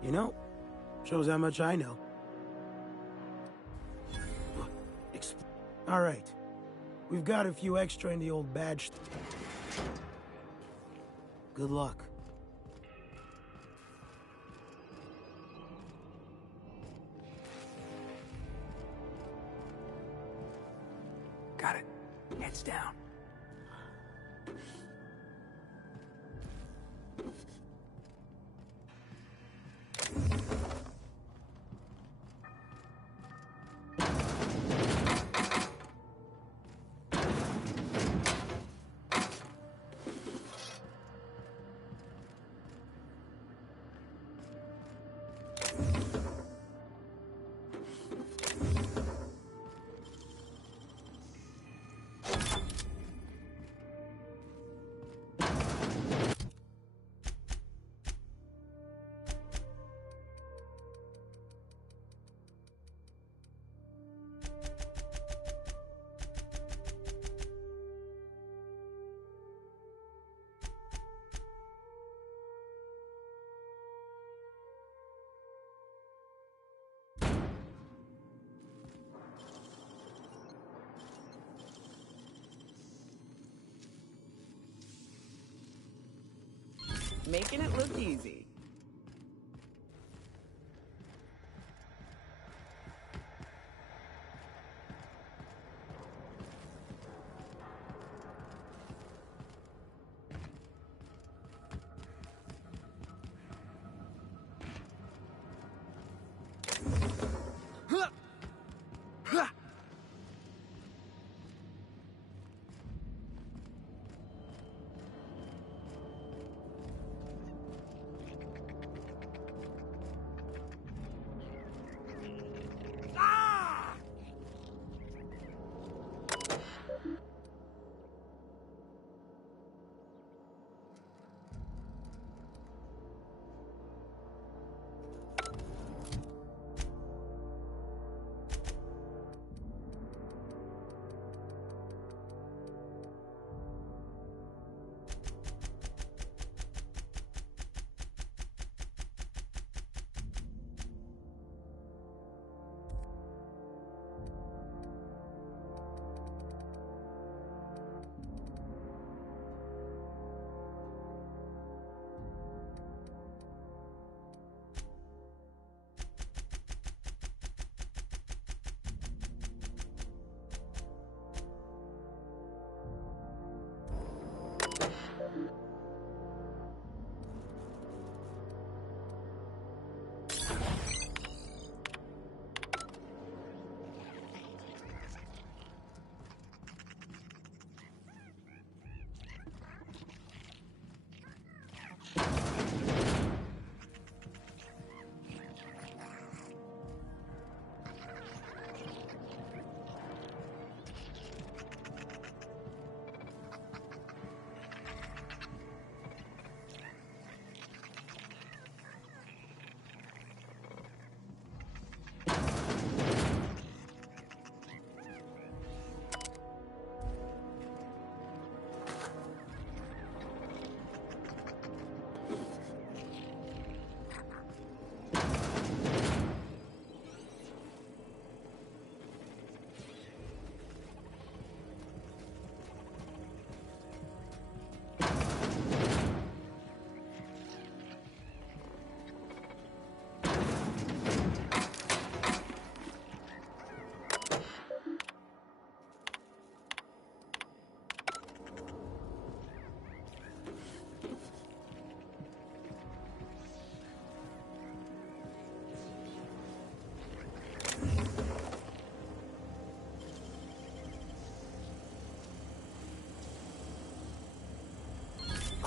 You know, shows how much I know. All right. We've got a few extra in the old badge. Good luck. Got it. Heads down. Making it look easy.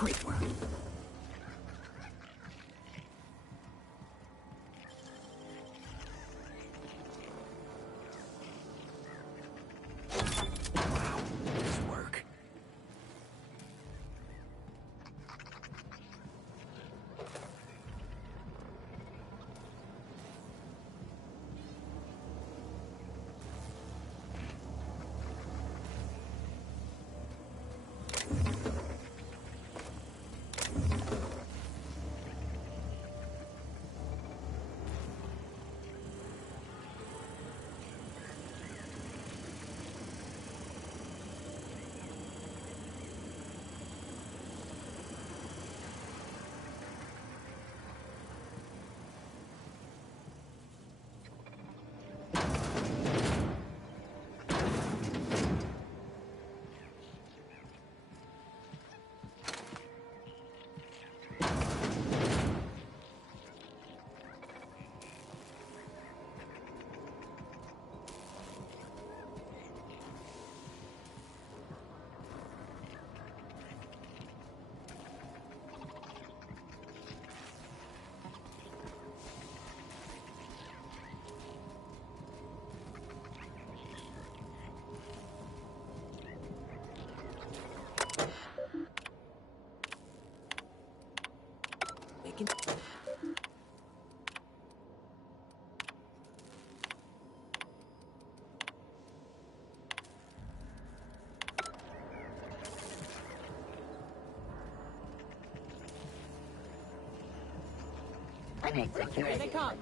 Great work. Wow, nice work. We can... I need security. Here they come.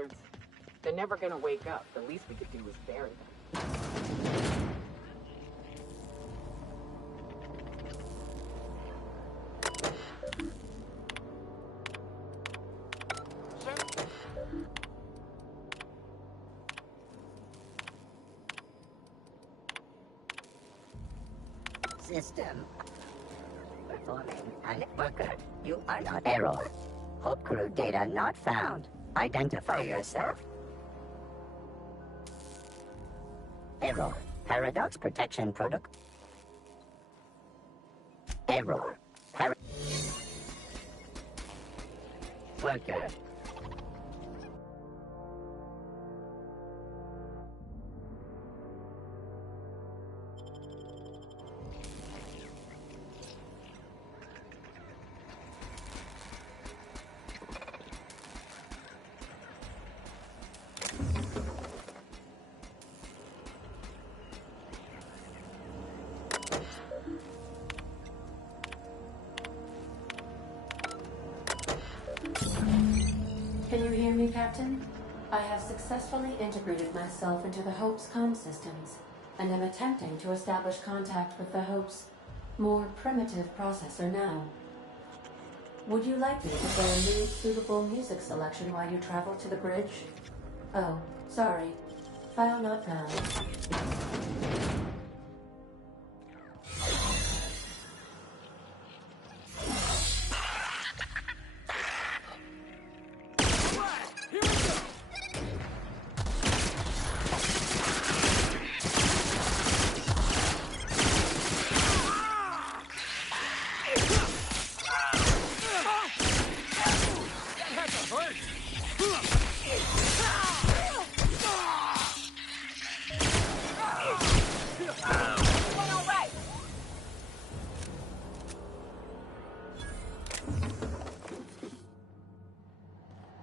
bastards. They're never gonna wake up. The least we could do is bury them. System performing and we're good. You are not error. Hope crew data not found. Identify yourself. Error. Paradox protection protocol. Error. We're good. Can you hear me, Captain? I have successfully integrated myself into the Hope's comm systems, and am attempting to establish contact with the Hope's more primitive processor now. Would you like me to play a new suitable music selection while you travel to the bridge? Oh, sorry. File not found.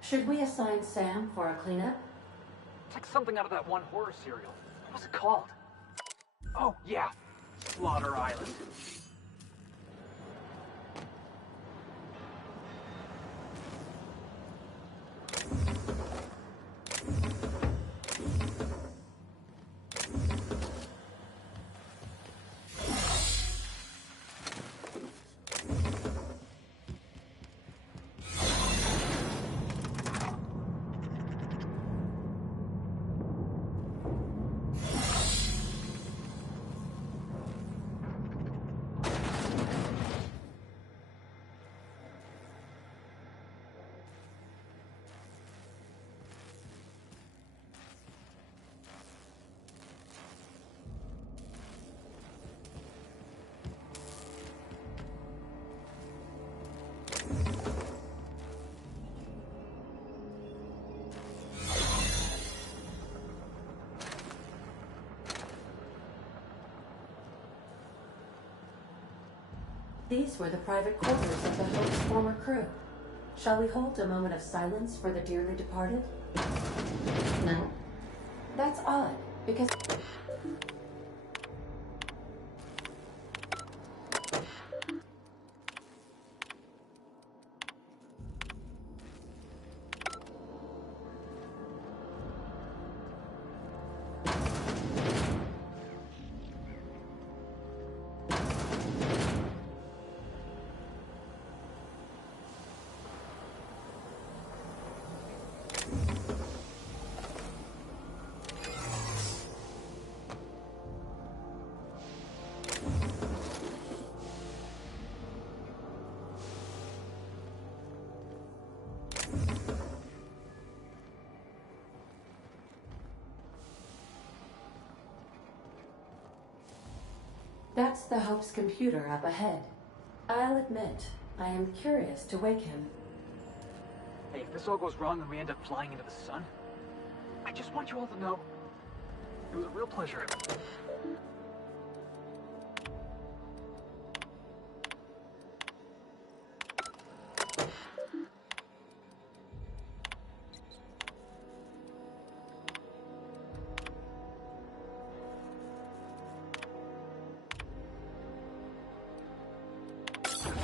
Should we assign Sam for a cleanup? It's like something out of that one horror serial. What was it called? Oh, yeah. Slaughter Island. These were the private quarters of the Hope's former crew. Shall we hold a moment of silence for the dearly departed? No? That's odd, because... That's the Hope's computer up ahead. I'll admit, I am curious to wake him. Hey, if this all goes wrong and we end up flying into the sun, I just want you all to know it was a real pleasure.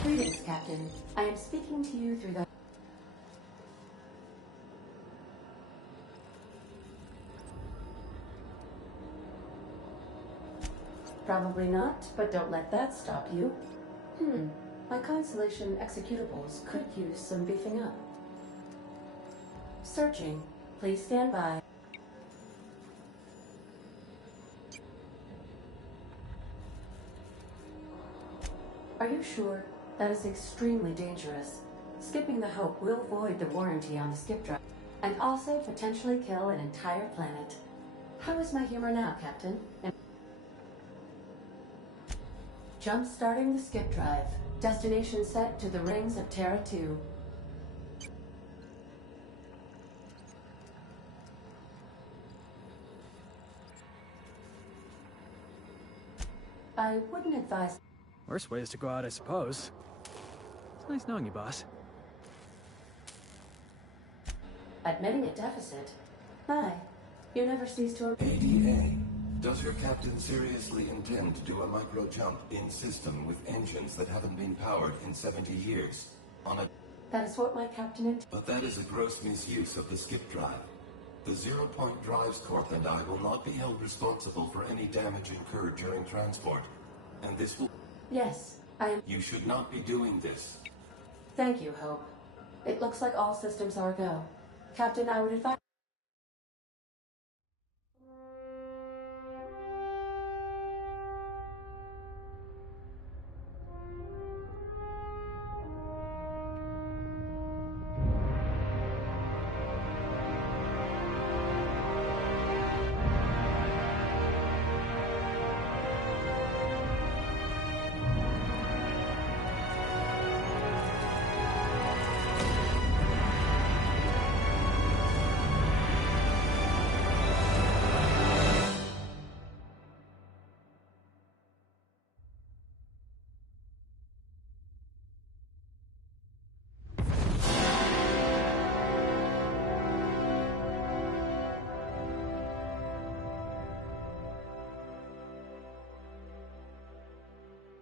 Greetings, Captain. I am speaking to you through the... Probably not, but don't let that stop you. My Constellation executables could use some beefing up. Searching. Please stand by. Are you sure? That is extremely dangerous. Skipping the Hope will void the warranty on the skip drive, and also potentially kill an entire planet. How is my humor now, Captain? Jump-starting the skip drive. Destination set to the rings of Terra 2. I wouldn't advise... Worst ways to go out, I suppose. It's nice knowing you, boss. Admitting a deficit? Hi. You never cease to... ADA. Does your captain seriously intend to do a micro-jump in system with engines that haven't been powered in 70 years? On a... That is what my captain... But that is a gross misuse of the skip drive. The Zero-Point Drives Corp and I will not be held responsible for any damage incurred during transport. And this will... Yes, I am... You should not be doing this. Thank you, Hope. It looks like all systems are go. Captain, I would advise...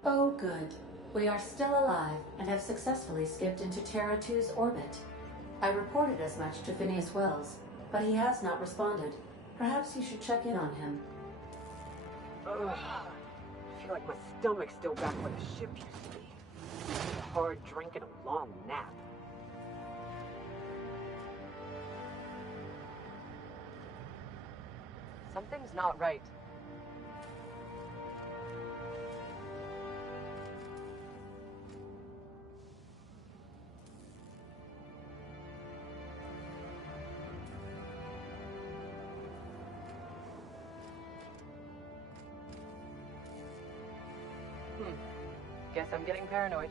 Oh, good. We are still alive and have successfully skipped into Terra 2's orbit. I reported as much to Phineas Wells, but he has not responded. Perhaps you should check in on him. Ugh. I feel like my stomach's still back where the ship used to be. A hard drink and a long nap. Something's not right. Guess I'm getting paranoid.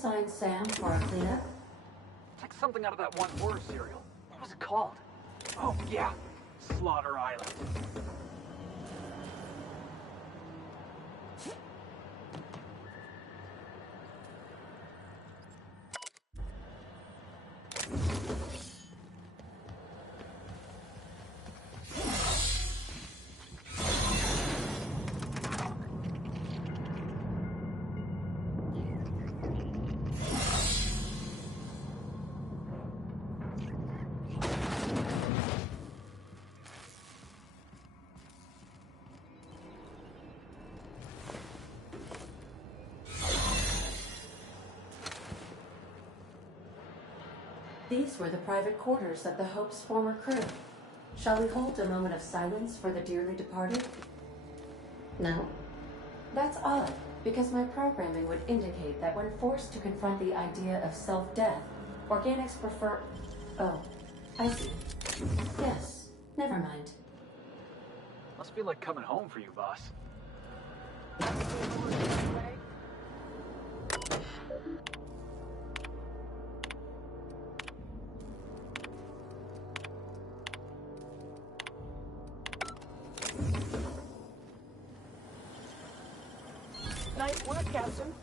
assign Sam for a cleanup? It's like something out of that one horror serial. What was it called? Oh, yeah. Slaughter Island. These were the private quarters of the Hope's former crew. Shall we hold a moment of silence for the dearly departed? No? That's odd, because my programming would indicate that when forced to confront the idea of self-death, organics prefer... Oh, I see. Yes, never mind. Must feel like coming home for you, boss. Nice work, Captain.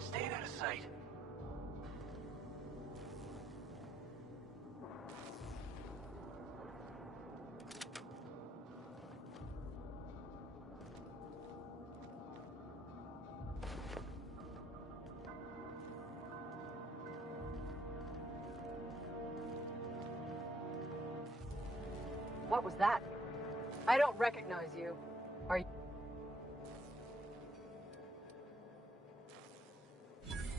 Stay out of sight. What was that? I don't recognize you. Are you...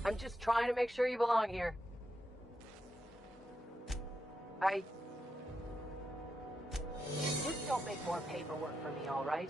I'm just trying to make sure you belong here. Just don't make more paperwork for me, all right?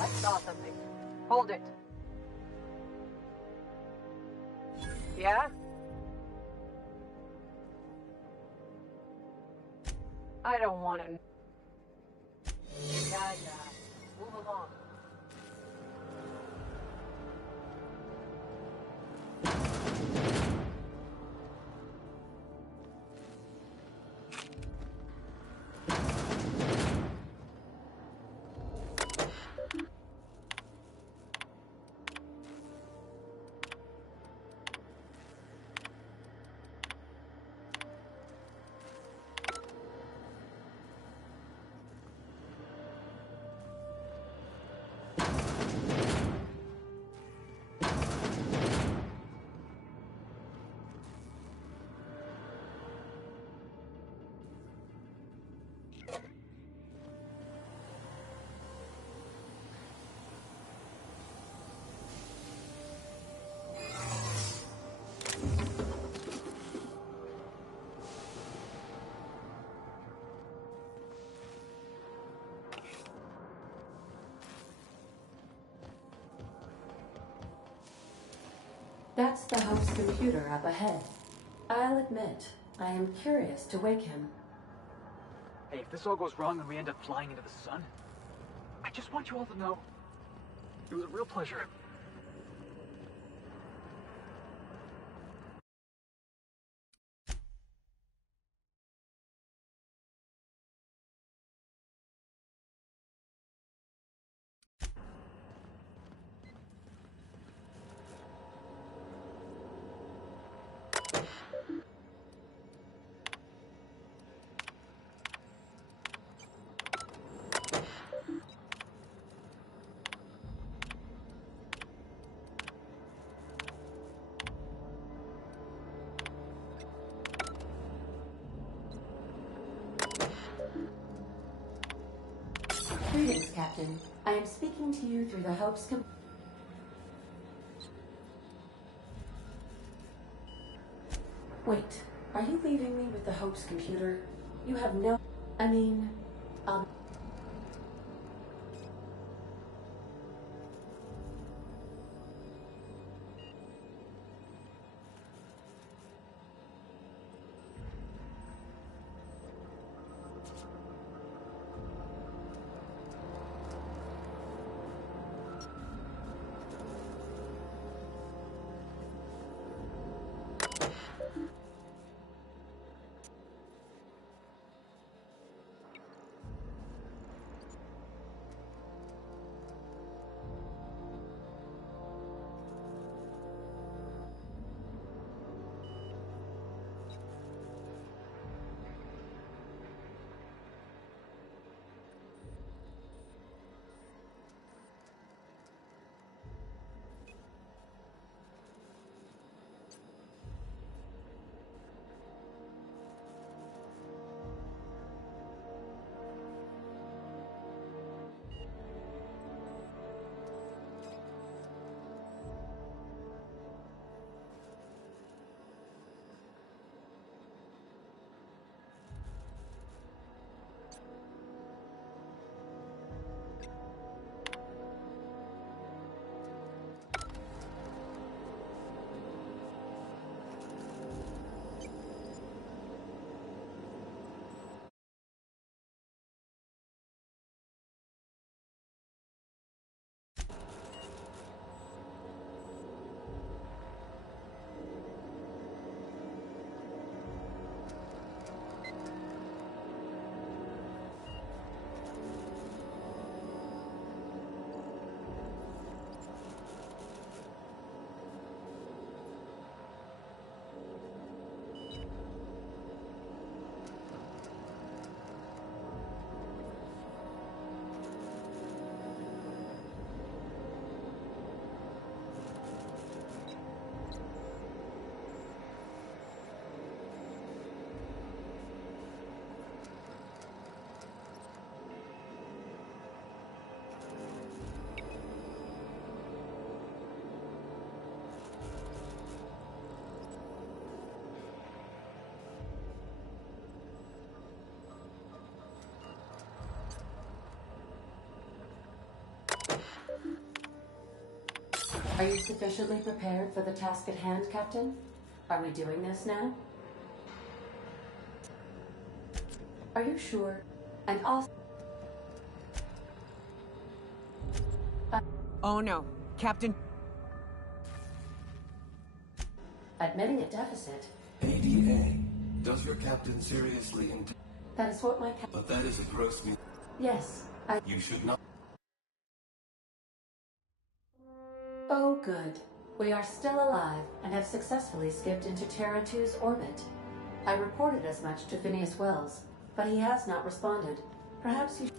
I saw something. Hold it. Yeah? I don't want to... Yeah. Move along. That's the Hope's computer up ahead. I'll admit, I am curious to wake him. Hey, if this all goes wrong and we end up flying into the sun, I just want you all to know it was a real pleasure. Captain. I am speaking to you through the Hope's Wait, are you leaving me with the Hope's computer? You have no... I mean... Are you sufficiently prepared for the task at hand, Captain? Are we doing this now? Are you sure? And also... Oh no, Captain... Admitting a deficit. ADA, does your captain seriously intend... That is what my But that is a gross... Yes, You should not... Oh, good. We are still alive and have successfully skipped into Terra 2's orbit. I reported as much to Phineas Wells, but he has not responded. Perhaps you...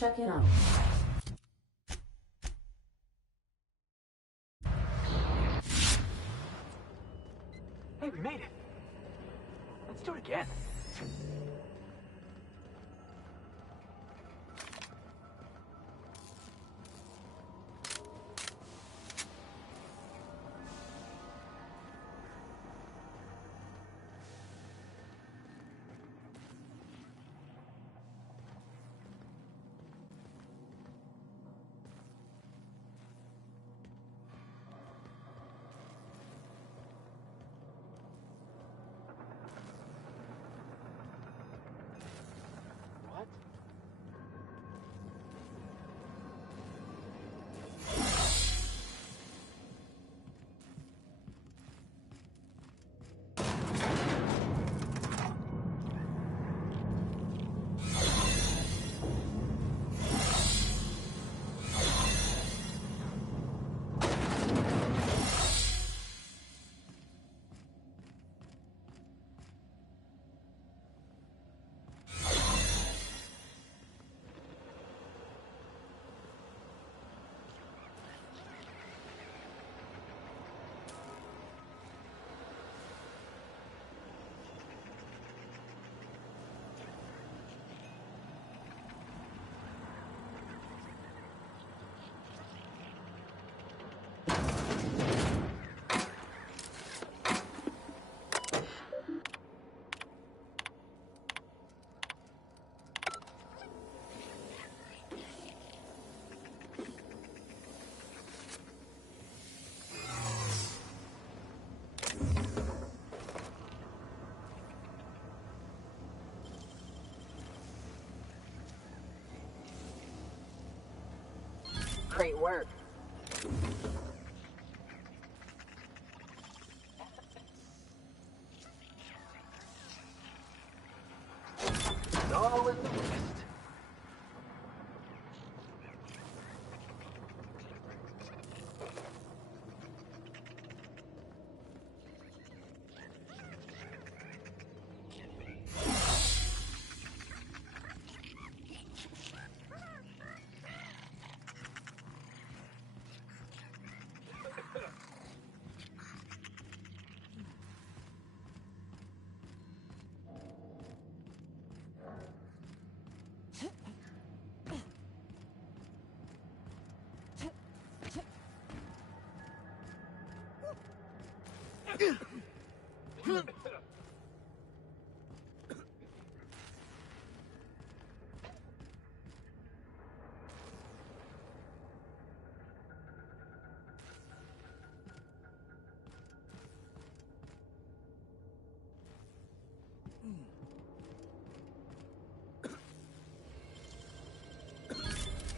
check in on. Hey, we made it. Let's do it again. Great work. It's all in the wrist.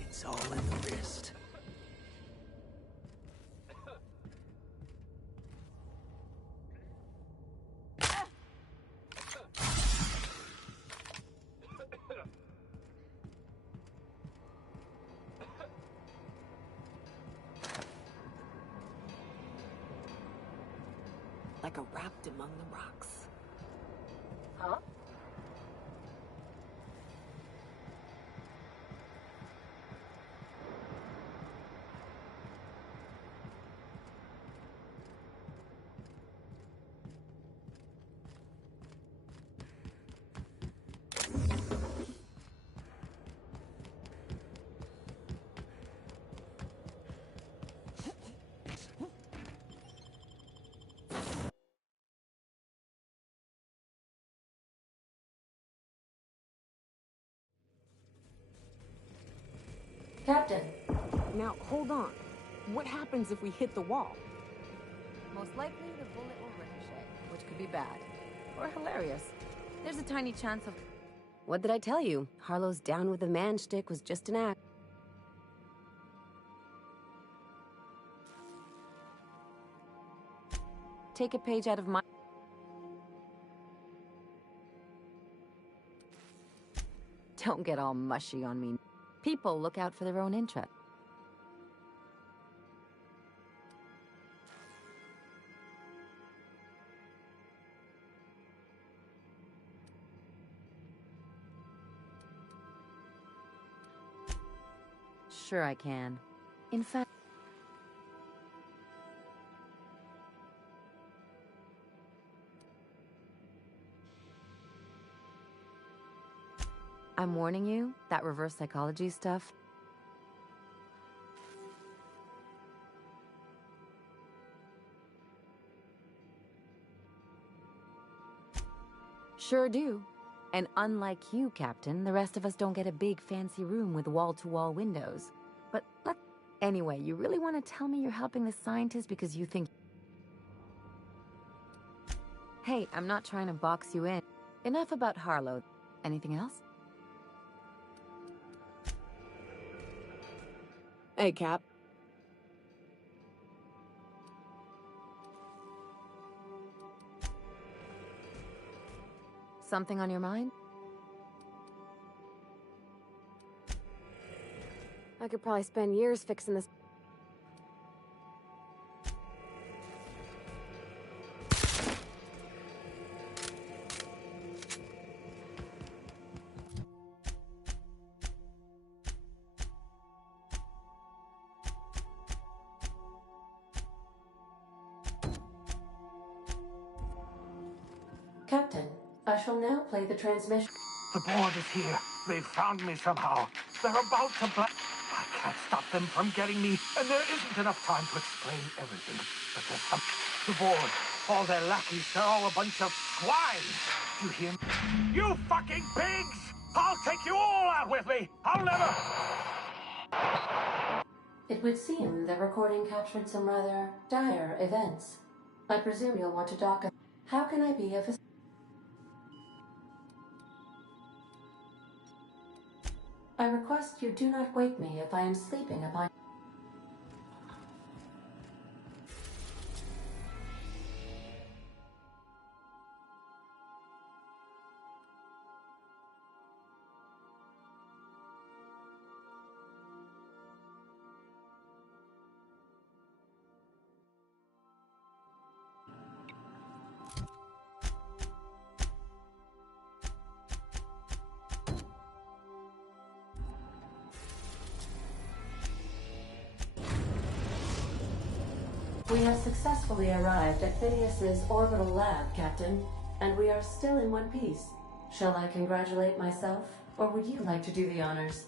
It's all in the wrist. Like a raft among the rocks. Huh? Captain. Now, hold on. What happens if we hit the wall? Most likely, the bullet will ricochet, which could be bad. Or hilarious. There's a tiny chance of... What did I tell you? Harlow's down with the man shtick was just an act. Take a page out of my... Don't get all mushy on me. People look out for their own interest. Sure I can. In fact... I'm warning you, that reverse psychology stuff... Sure do. And unlike you, Captain, the rest of us don't get a big fancy room with wall-to-wall windows. But anyway, you really want to tell me you're helping the scientists because you think... Hey, I'm not trying to box you in. Enough about Harlow. Anything else? Hey, Cap. Something on your mind? I could probably spend years fixing this. Captain, I shall now play the transmission. The board is here. They've found me somehow. They're about to I can't stop them from getting me, and there isn't enough time to explain everything. But there's some... The board, all their lackeys, they're all a bunch of swine. Do you hear me? You fucking pigs! I'll take you all out with me! I'll never... It would seem the recording captured some rather dire events. I presume you'll want to document. How can I be of assistance? I request you do not wake me if I am sleeping upon... We have successfully arrived at Phineas's orbital lab, Captain, and we are still in one piece. Shall I congratulate myself, or would you like to do the honors?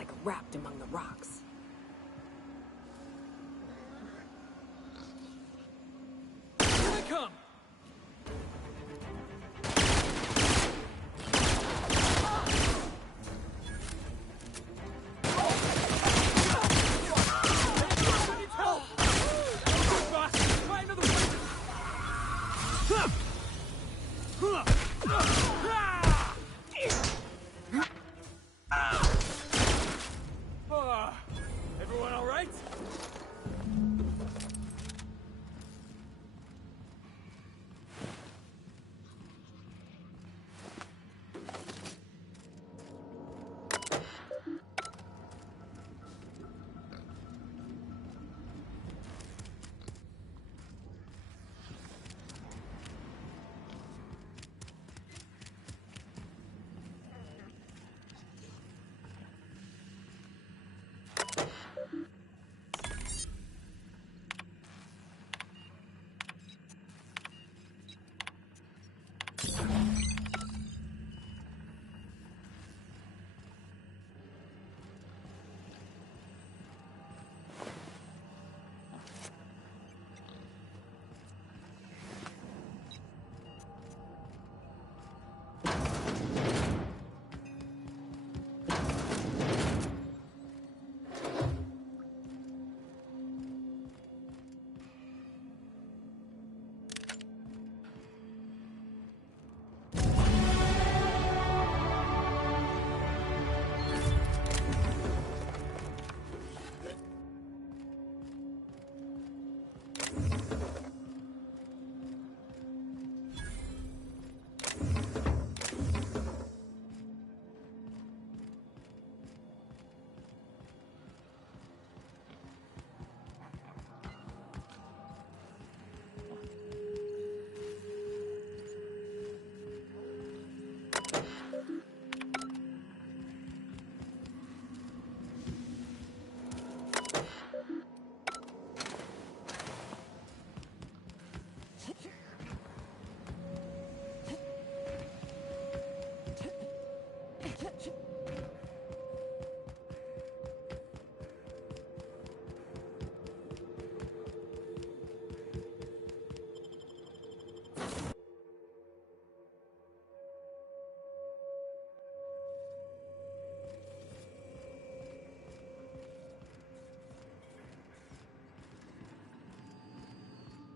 like wrapped among the rocks. Here they come! Everyone all right?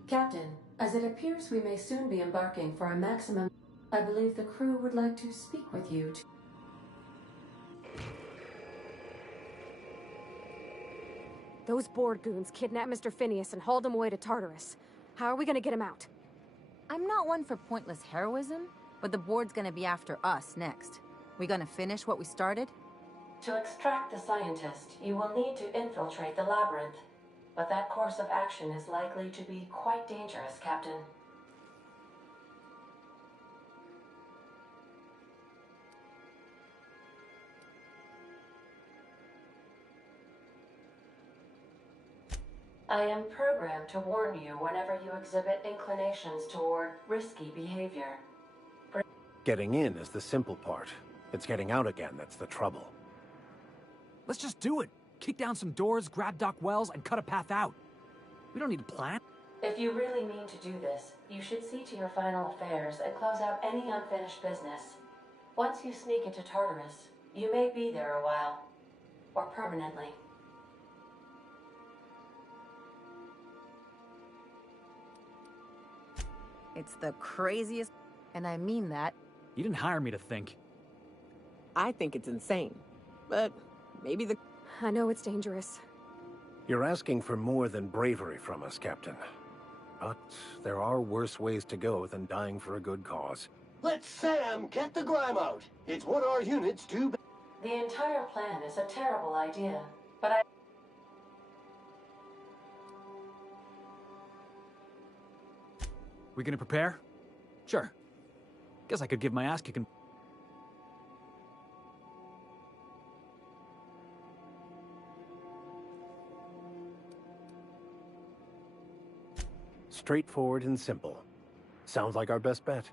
Captain, as it appears we may soon be embarking for a maximum, I believe the crew would like to speak with you. Those board goons kidnapped Mr. Phineas and hauled him away to Tartarus. How are we gonna get him out? I'm not one for pointless heroism, but the board's gonna be after us next. We gonna finish what we started? To extract the scientist, you will need to infiltrate the labyrinth. But that course of action is likely to be quite dangerous, Captain. I am programmed to warn you whenever you exhibit inclinations toward risky behavior. Getting in is the simple part. It's getting out again that's the trouble. Let's just do it. Kick down some doors, grab Doc Wells, and cut a path out. We don't need a plan. If you really mean to do this, you should see to your final affairs and close out any unfinished business. Once you sneak into Tartarus, you may be there a while. Or permanently. It's the craziest, and I mean that. You didn't hire me to think. I think it's insane. But maybe the... I know it's dangerous. You're asking for more than bravery from us, Captain. But there are worse ways to go than dying for a good cause. Let Sam get the grime out. It's what our units do. The entire plan is a terrible idea, but I... We gonna prepare? Sure. Guess I could give my ass kicking. Straightforward and simple. Sounds like our best bet.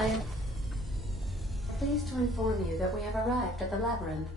I am pleased to inform you that we have arrived at the labyrinth.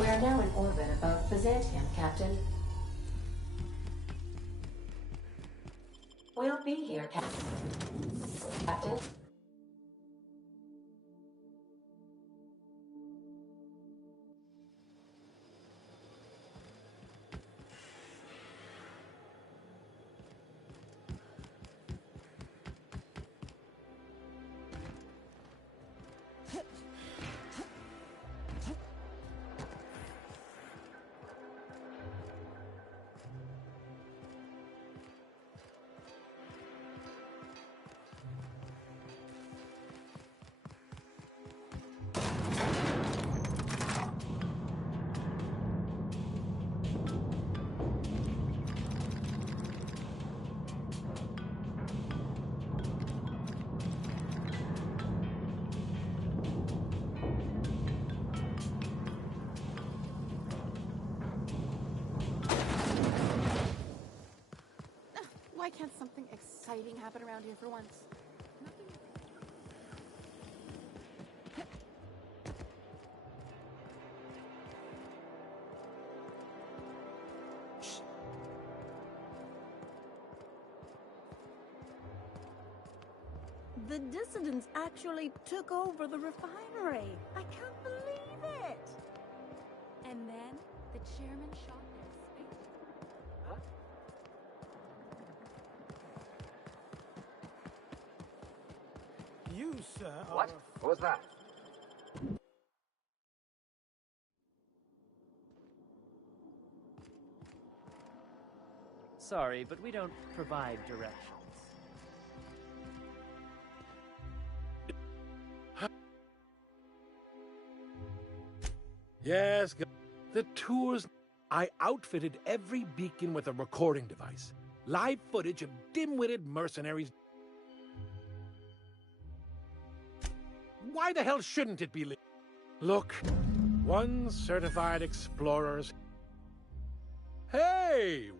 We are now in orbit above Byzantium, Captain. We'll be here, Captain. Why can't something exciting happen around here for once? The dissidents actually took over the refinery. I can't believe And then the chairman shot their space. Huh? You, sir, What? What was that? Sorry, but we don't provide directions. Yes, the tours. I outfitted every beacon with a recording device. Live footage of dim-witted mercenaries. Why the hell shouldn't it be legal? Look, one certified explorers. Hey,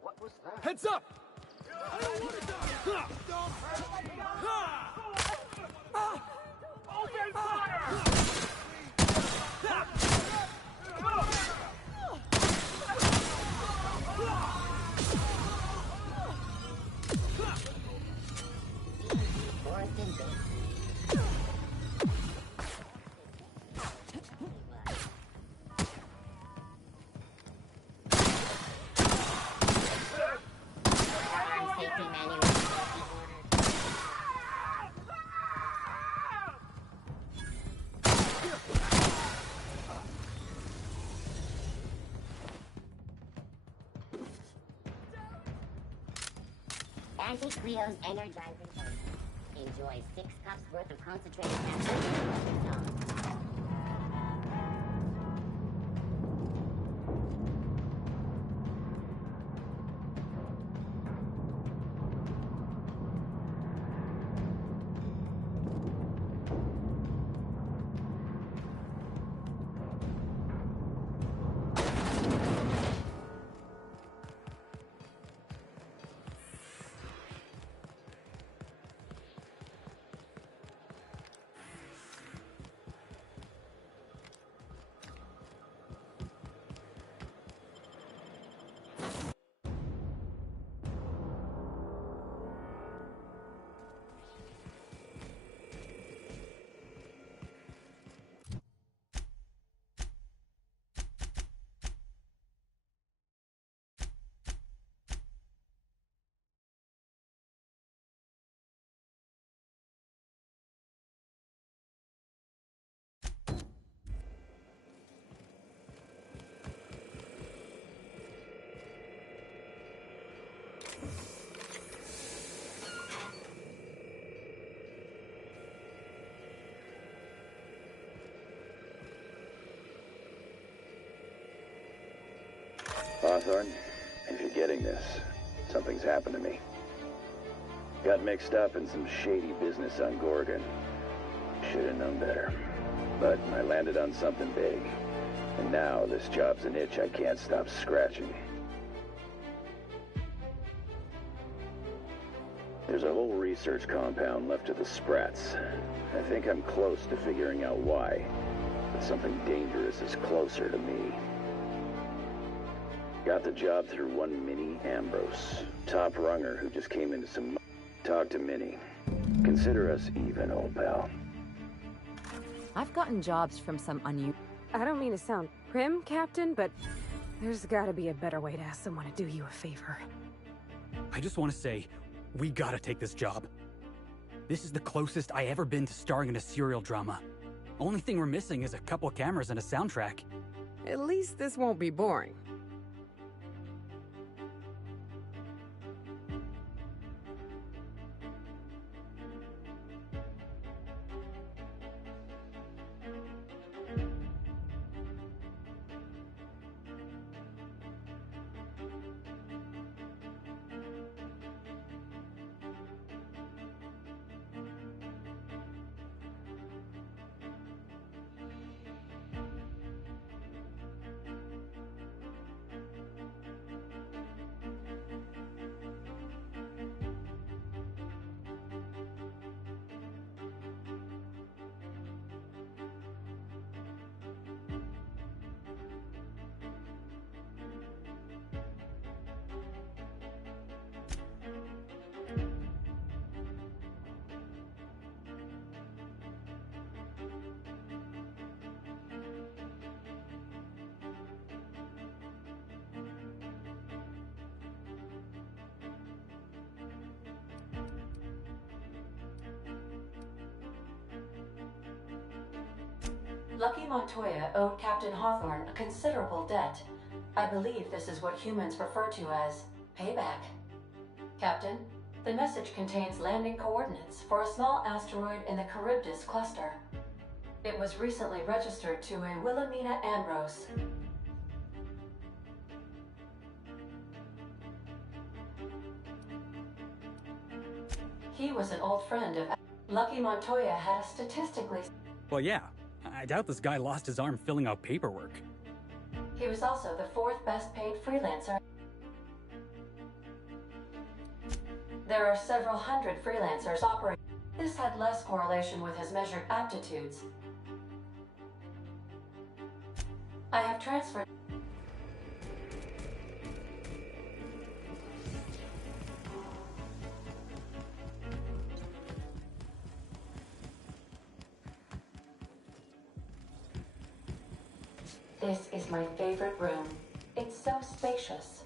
What was that? Heads up! I don't want to die! Open fire! Anti-Creo's energizing potion. Enjoy 6 cups worth of concentrated caffeine. Hawthorne, if you're getting this, something's happened to me. Got mixed up in some shady business on Gorgon. Should have known better. But I landed on something big. And now this job's an itch I can't stop scratching. There's a whole research compound left of the Sprats. I think I'm close to figuring out why. But something dangerous is closer to me. Got the job through one Minnie Ambrose, top runger who just came into some... Talk to Minnie. Consider us even, old pal. I've gotten jobs from some I don't mean to sound prim, Captain, but there's gotta be a better way to ask someone to do you a favor. I just want to say, we gotta take this job. This is the closest I ever been to starring in a serial drama. Only thing we're missing is a couple cameras and a soundtrack. At least this won't be boring. Lucky Montoya owed Captain Hawthorne a considerable debt. I believe this is what humans refer to as payback. Captain, the message contains landing coordinates for a small asteroid in the Charybdis cluster. It was recently registered to a Wilhelmina Ambrose. He was an old friend of... Lucky Montoya had a statistically... Well, yeah. I doubt this guy lost his arm filling out paperwork. He was also the 4th best paid freelancer. There are several hundred freelancers operating. This had less correlation with his measured aptitudes. I have transferred... This is my favorite room. It's so spacious.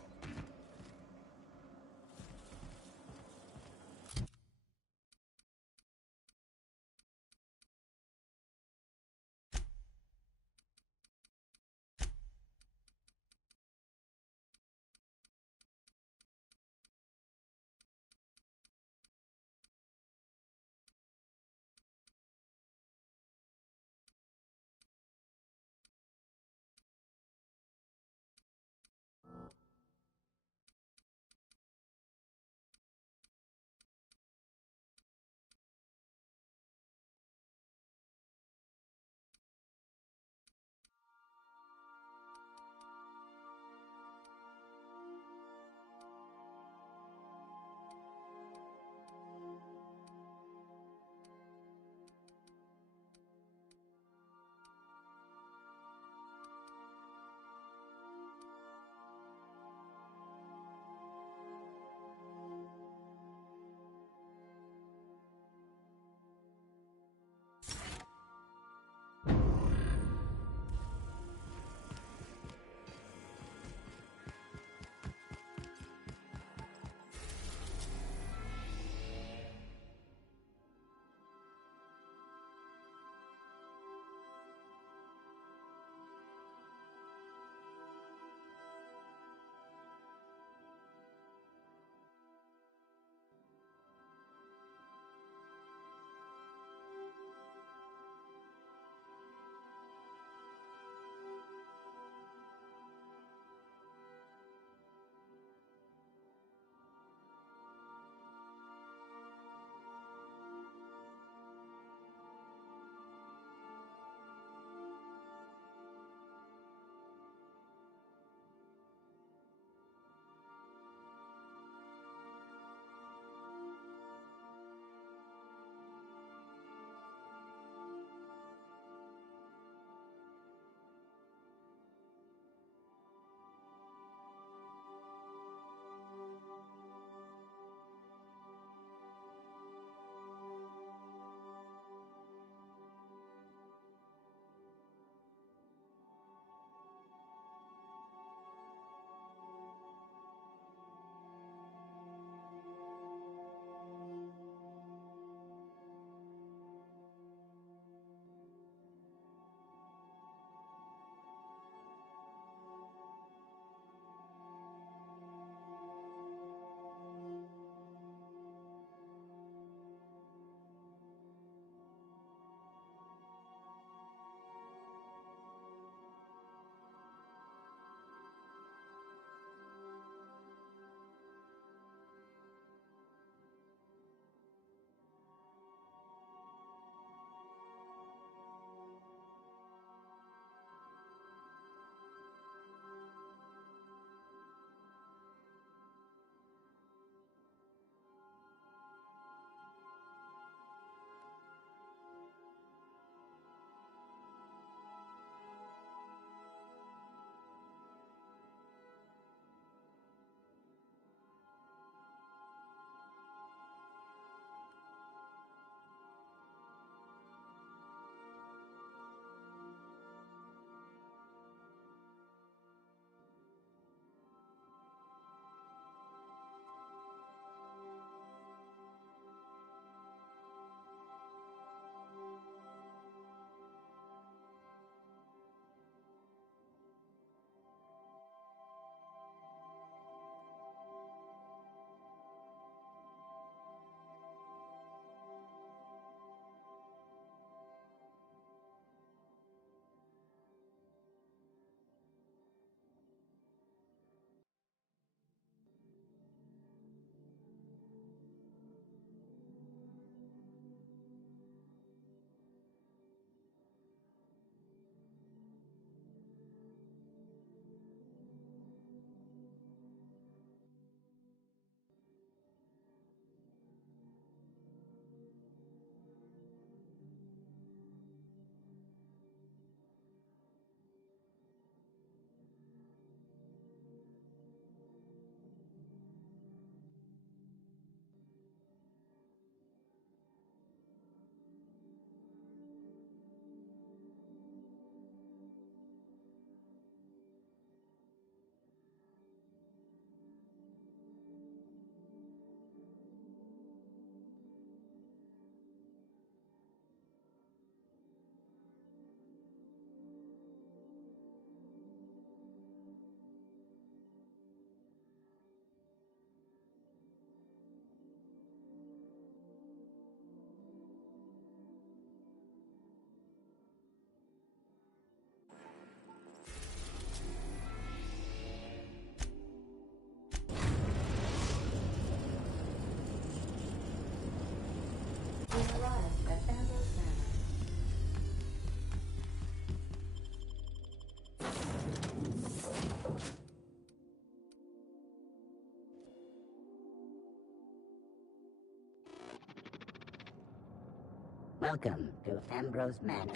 Welcome to Ambrose Manor.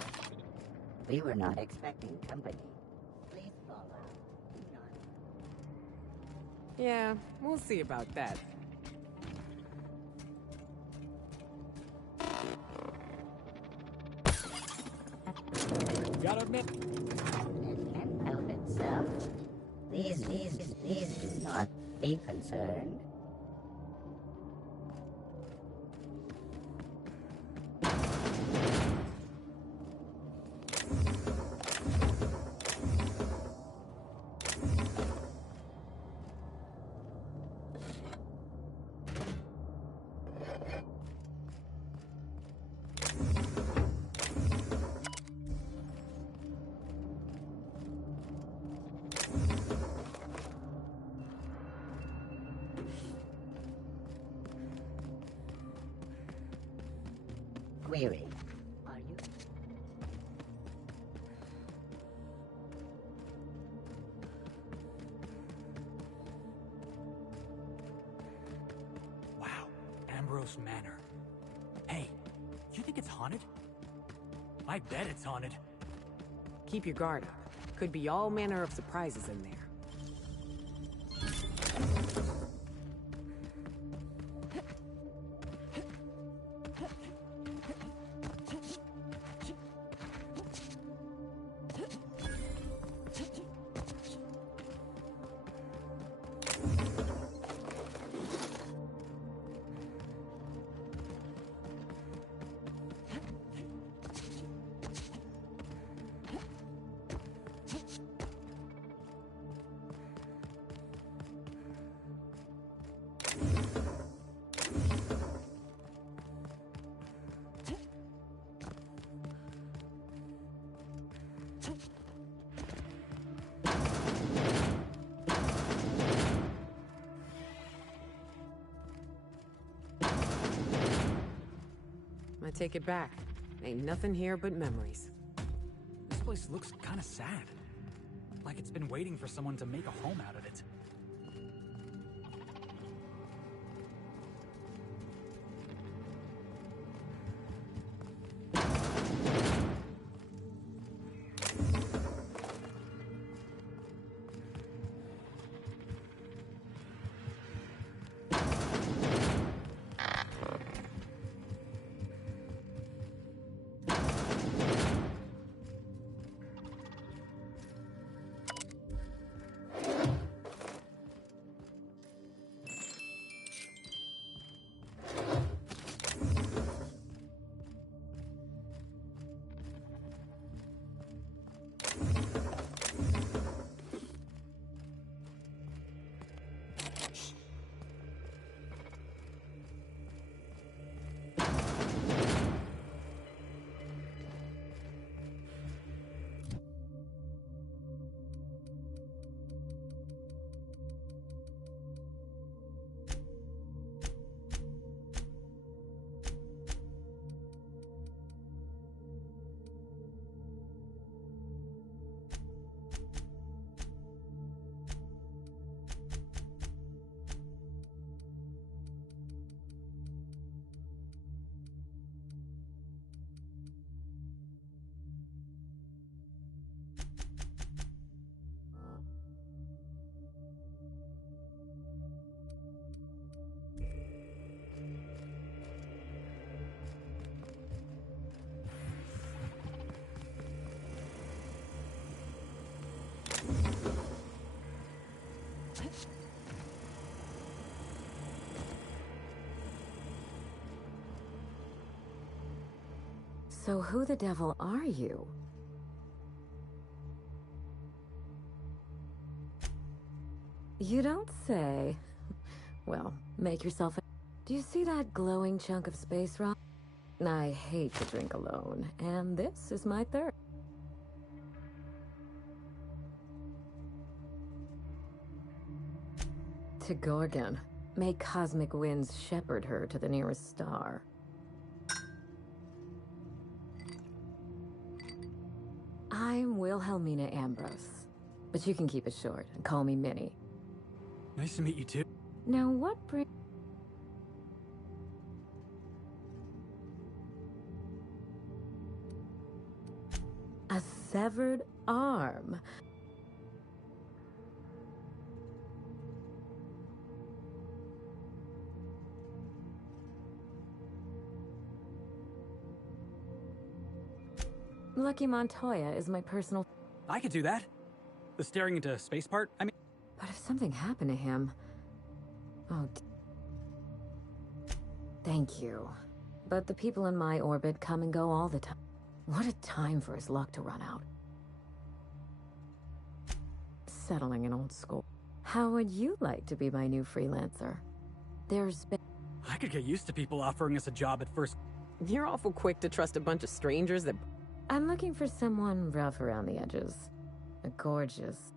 We were not expecting company. Please fall out. Yeah, we'll see about that. Gotta admit. It can't help itself. These do not be concerned. Query. Are you? Wow, Ambrose Manor. Hey, you think it's haunted? I bet it's haunted. Keep your guard up. Could be all manner of surprises in there. I take it back. Ain't nothing here but memories. This place looks kinda sad. Like it's been waiting for someone to make a home out of it. So who the devil are you? You don't say. Well, make yourself a... Do you see that glowing chunk of space rock? I hate to drink alone, and this is my third. To Gorgon. May cosmic winds shepherd her to the nearest star. I'm Wilhelmina Ambrose, but you can keep it short and call me Minnie. Nice to meet you too. Now what A severed arm. Lucky Montoya is my personal... I could do that. The staring into space part, I mean... But if something happened to him... Oh, thank you. But the people in my orbit come and go all the time. What a time for his luck to run out. Settling in old school. How would you like to be my new freelancer? There's been... I could get used to people offering us a job at first. You're awful quick to trust a bunch of strangers that... I'm looking for someone rough around the edges. A gorgeous...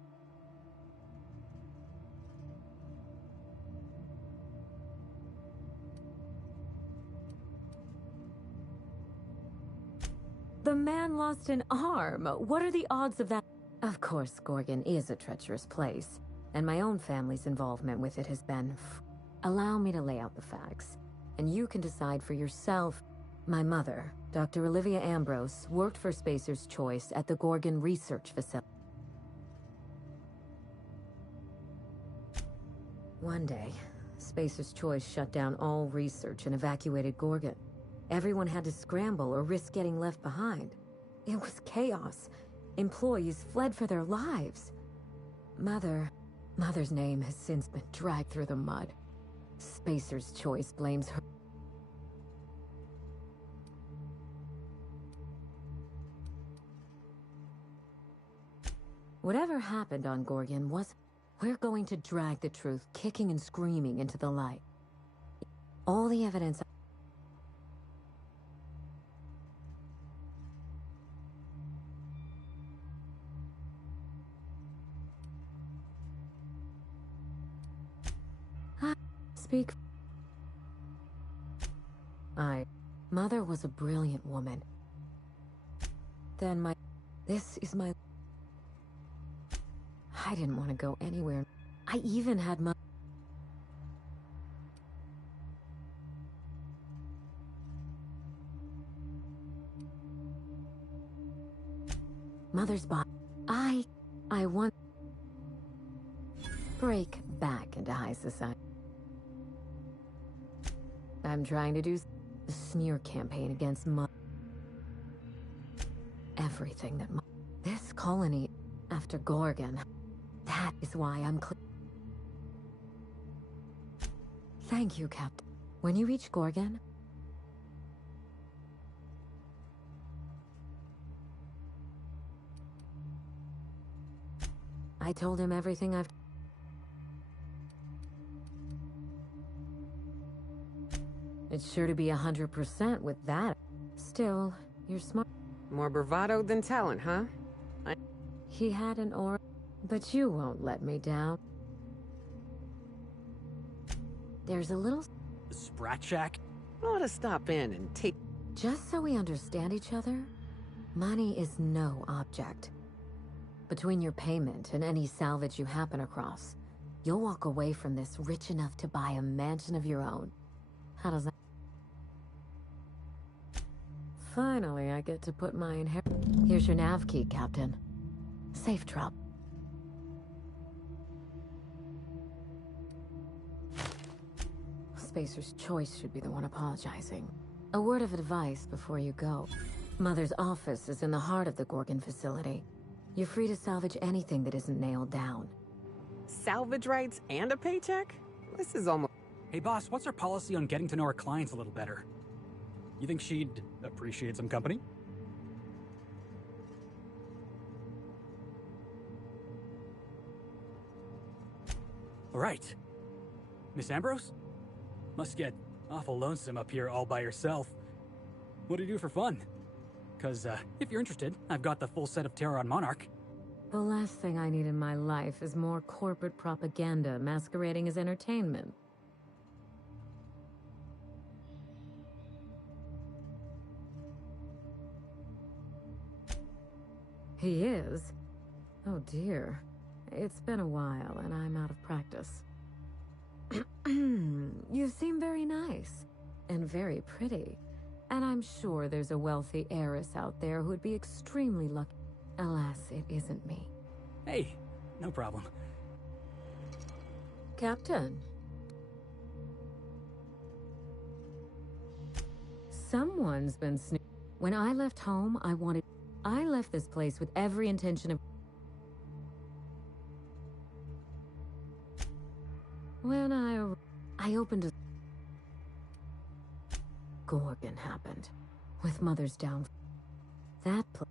The man lost an arm. What are the odds of that? Of course, Gorgon is a treacherous place, and my own family's involvement with it has been... Allow me to lay out the facts, and you can decide for yourself. My mother, Dr. Olivia Ambrose, worked for Spacer's Choice at the Gorgon Research Facility. One day, Spacer's Choice shut down all research and evacuated Gorgon. Everyone had to scramble or risk getting left behind. It was chaos. Employees fled for their lives. Mother's name has since been dragged through the mud. Spacer's Choice blames her. Whatever happened on Gorgon was... We're going to drag the truth kicking and screaming into the light. All the evidence... Speak. Mother was a brilliant woman. Then this is my... I didn't want to go anywhere. I even had Mother's body. I want... Break back into high society. I'm trying to do a smear campaign against everything that this colony after Gorgon. That is why I'm Thank you, Captain. When you reach Gorgon, I told him everything I've... It's sure to be 100% with that. Still, you're smart. More bravado than talent, huh? He had an aura, but you won't let me down. There's a little... The Sprat Shack? Ought to stop in and take... Just so we understand each other, money is no object. Between your payment and any salvage you happen across, you'll walk away from this rich enough to buy a mansion of your own. How does that... Finally, I get to put my inheritance... Here's your nav key, Captain. Safe drop. Spacer's Choice should be the one apologizing. A word of advice before you go. Mother's office is in the heart of the Gorgon facility. You're free to salvage anything that isn't nailed down. Salvage rights and a paycheck? This is almost... Hey boss, what's our policy on getting to know our clients a little better? You think she'd appreciate some company? All right. Miss Ambrose? Must get awful lonesome up here all by yourself. What do you do for fun? Because, if you're interested, I've got the full set of Terror on Monarch. The last thing I need in my life is more corporate propaganda masquerading as entertainment. He is? Oh dear. It's been a while and I'm out of practice. You seem very nice. And very pretty. And I'm sure there's a wealthy heiress out there who'd be extremely lucky. Alas, it isn't me. Hey, no problem. Captain. Someone's been snooping. When I left home, I left this place with every intention of... When I opened a... Gorgon happened. With Mother's down... That place...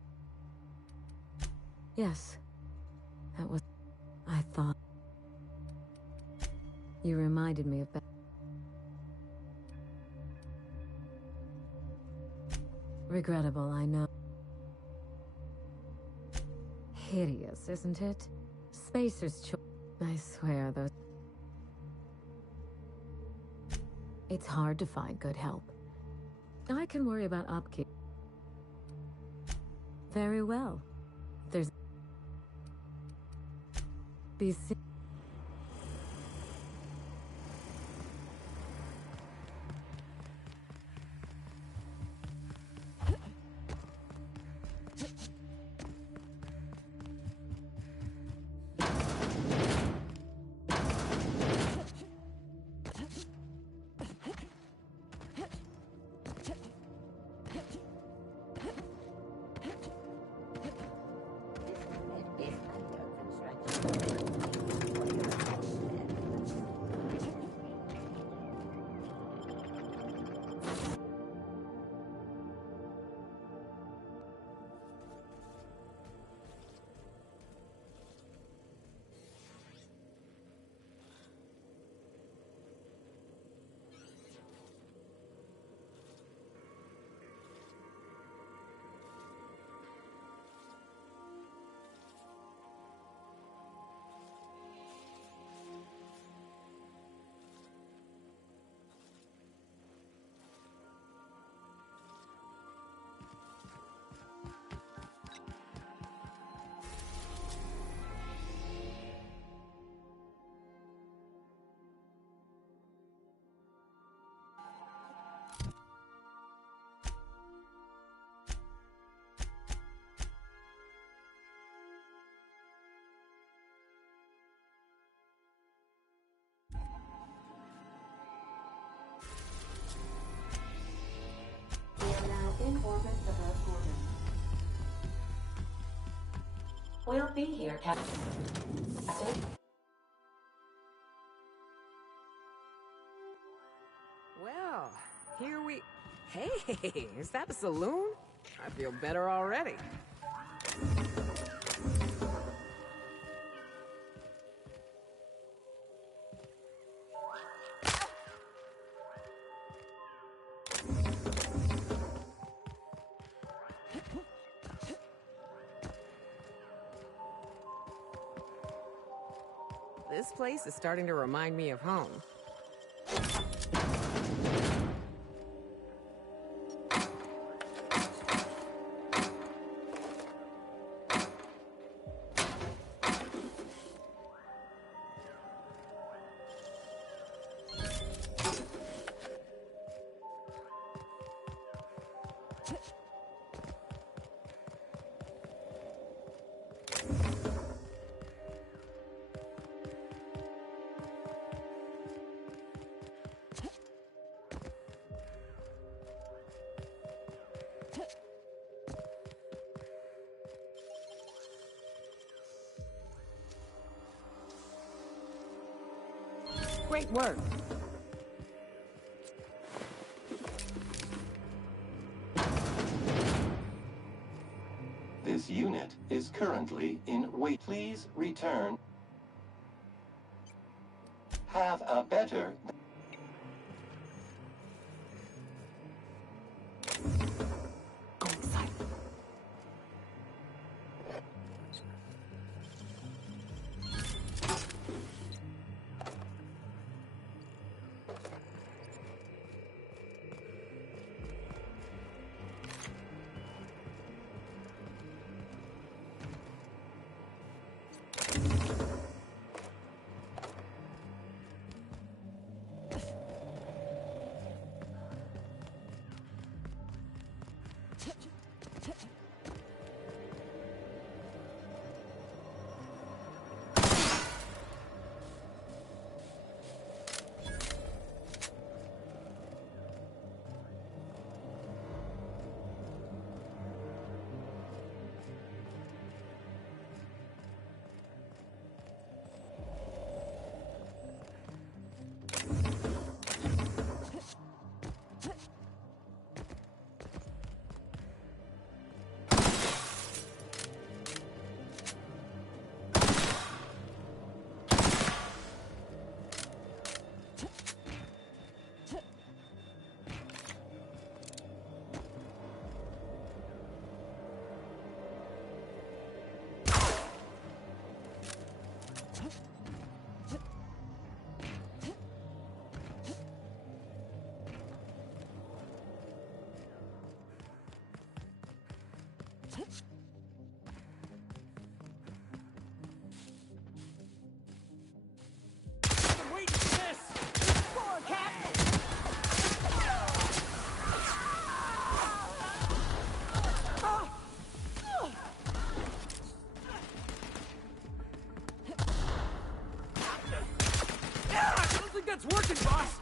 Yes. That was... I thought... You reminded me of... Regrettable, I know. Hideous, isn't it? Spacer's choice. I swear, those... It's hard to find good help. I can worry about upkeep. Very well. There's... Be... We are now in orbit above Gorgon. We'll be here, Captain. Well, here we... Hey, is that a saloon? I feel better already. This place is starting to remind me of home. Great work. This unit is currently in wait. Please return. Have a better... It's working, boss!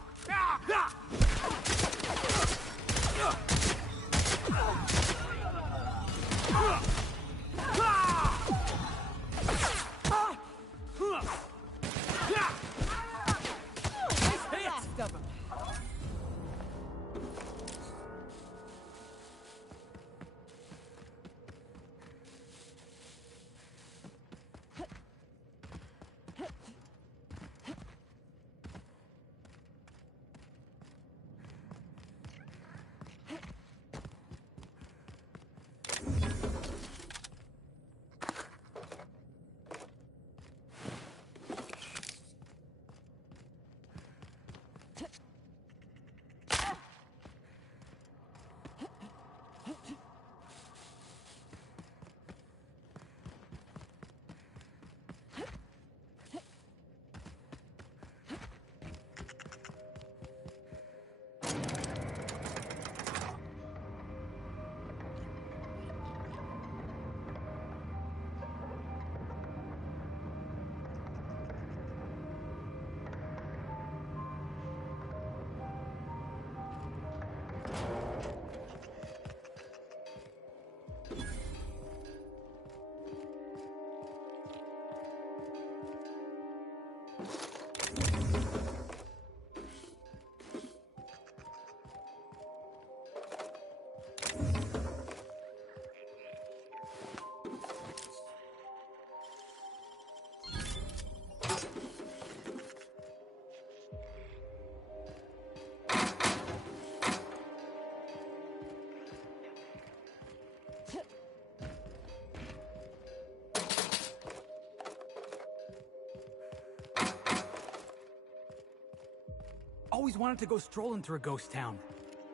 Always wanted to go strolling through a ghost town.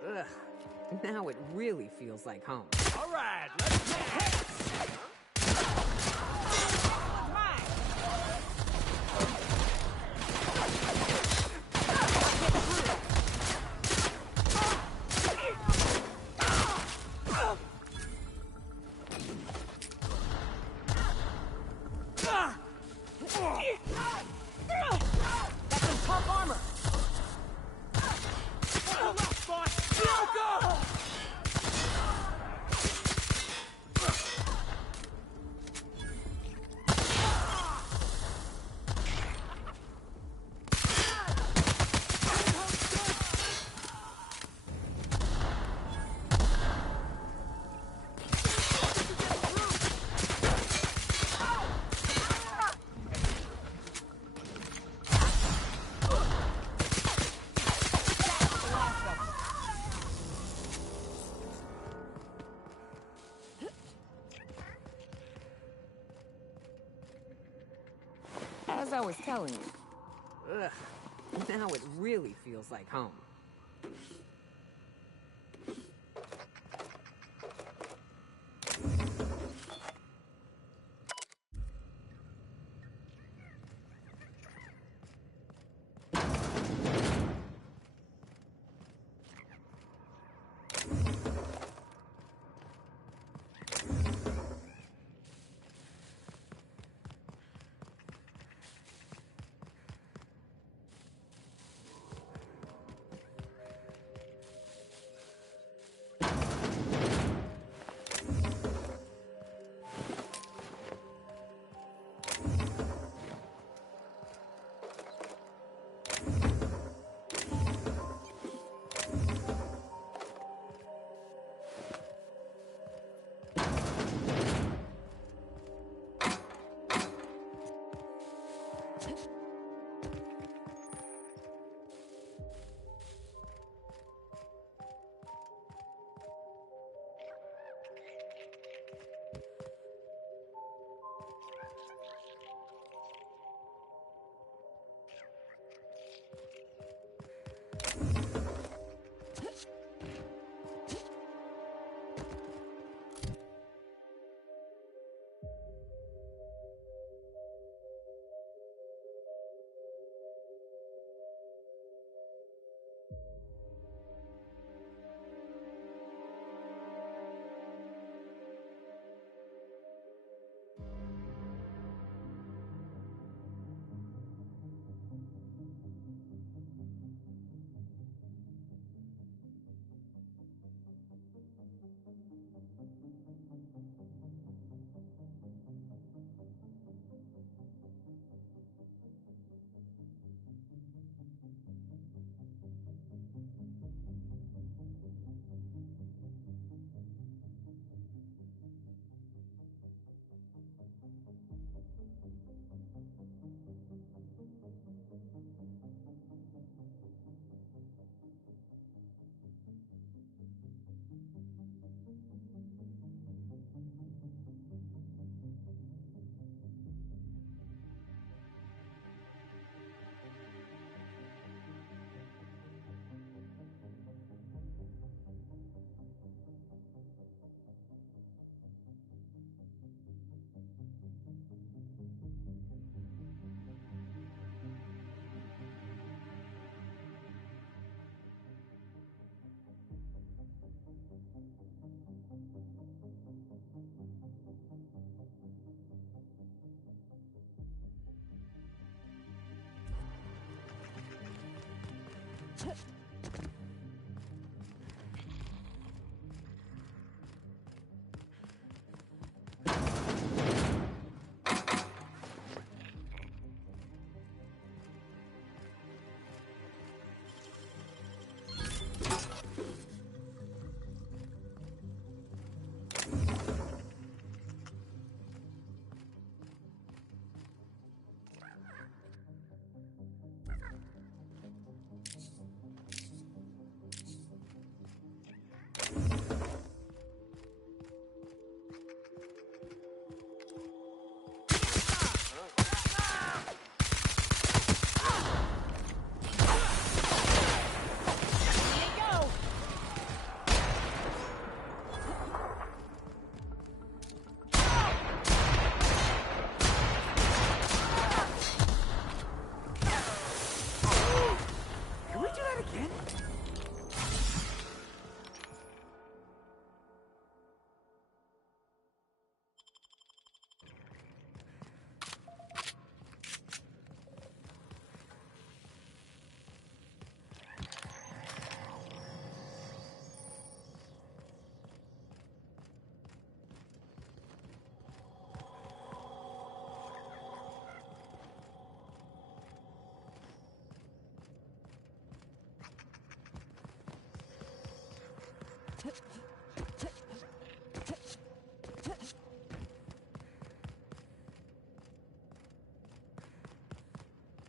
Ugh. Now it really feels like home. All right, let's get hit! That's some tough armor! As I was telling you. Ugh. Now it really feels like home.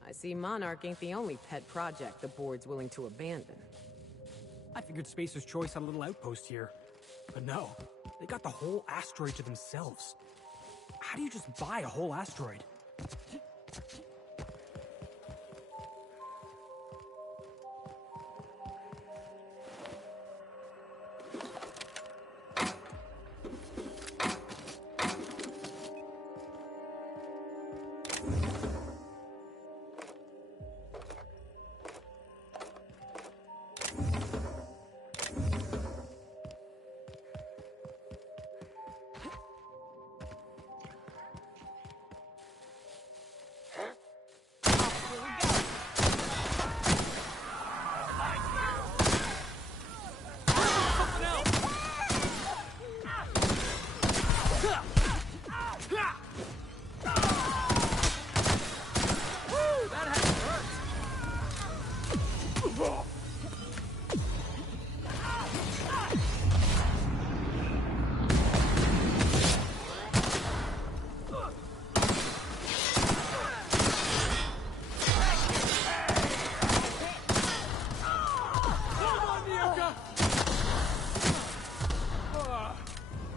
I see Monarch ain't the only pet project the board's willing to abandon. I figured Spacer's Choice had a little outpost here. But no, they got the whole asteroid to themselves. How do you just buy a whole asteroid?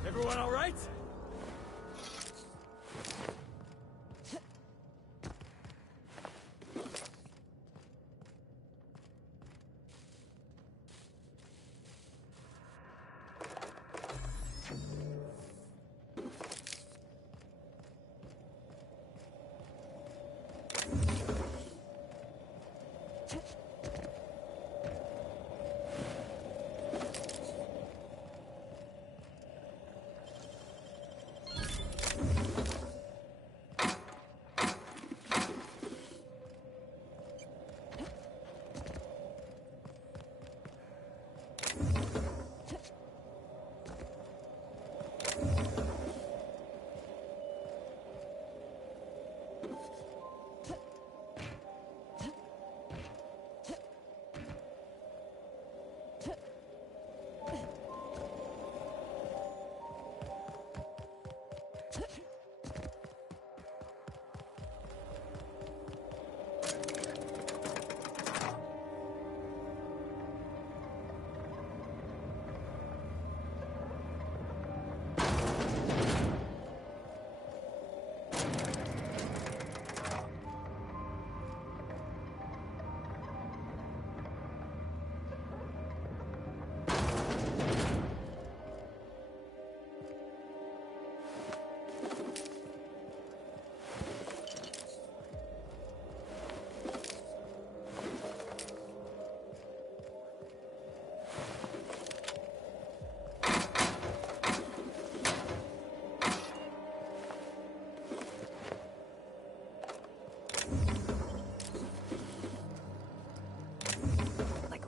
Everyone all right?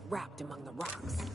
Wrapped among the rocks.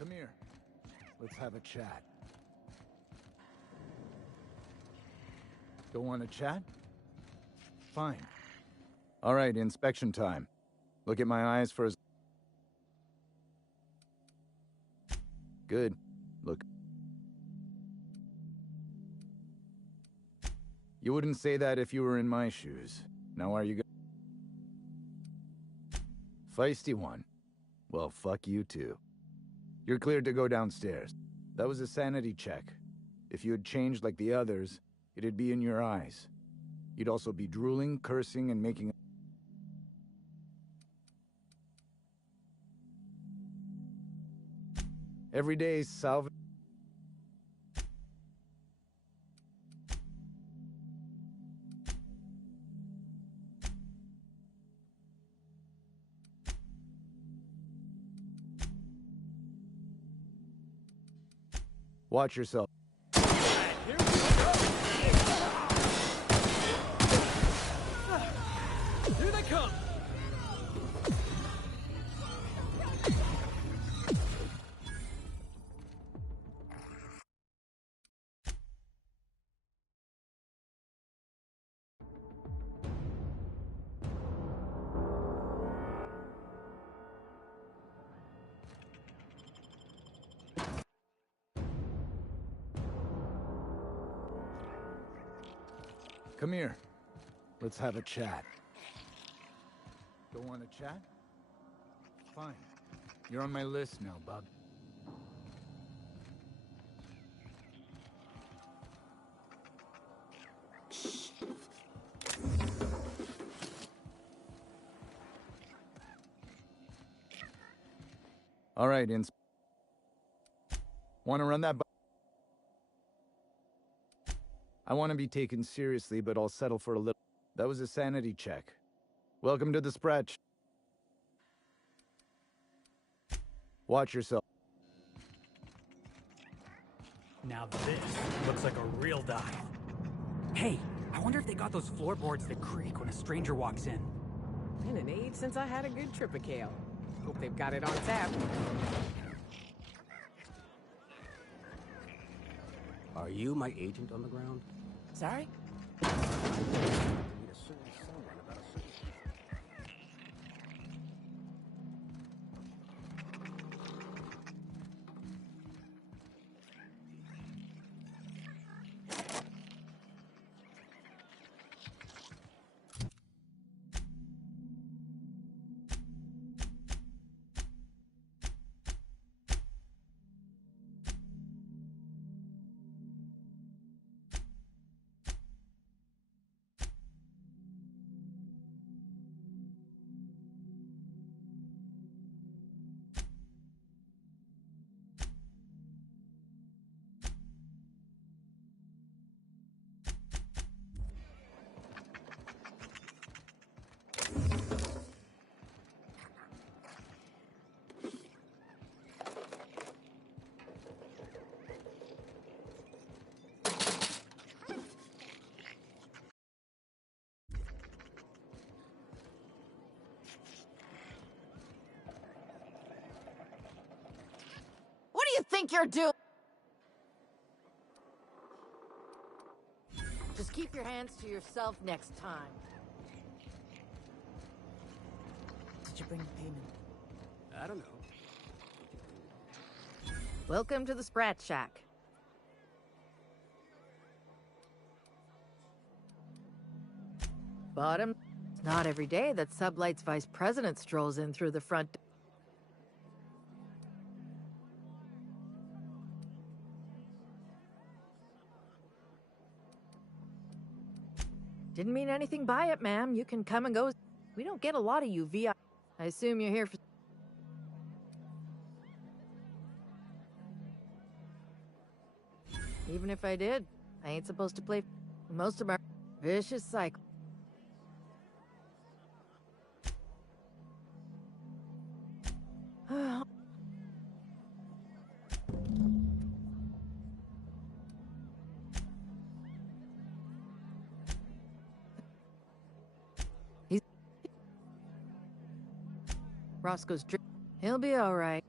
Come here. Let's have a chat. Don't want to chat? Fine. All right, inspection time. Look at my eyes for a... Good. Look. You wouldn't say that if you were in my shoes. Now are you go... Feisty one. Well, fuck you too. You're cleared to go downstairs. That was a sanity check. If you had changed like the others, it'd be in your eyes. You'd also be drooling, cursing, and making... Every day, salvage... Watch yourself. Here we go! Here they come! Come here. Let's have a chat. Don't want to chat? Fine. You're on my list now, bub. All right, want to run that? I want to be taken seriously, but I'll settle for a little. That was a sanity check. Welcome to the Spratch. Watch yourself. Now this looks like a real dive. Hey, I wonder if they got those floorboards that creak when a stranger walks in. Been an age since I had a good trip of kale. Hope they've got it on tap. Are you my agent on the ground? Sorry? think you're doing? Just keep your hands to yourself next time. Did you bring the payment? I don't know. Welcome to the Sprat Shack. Bottom. It's not every day that Sublight's vice president strolls in through the front door. Didn't mean anything by it, ma'am. You can come and go. We don't get a lot of you via. I assume you're here for. Even if I did, I ain't supposed to play most of our vicious cycle. Roscoe's drink. He'll be all right.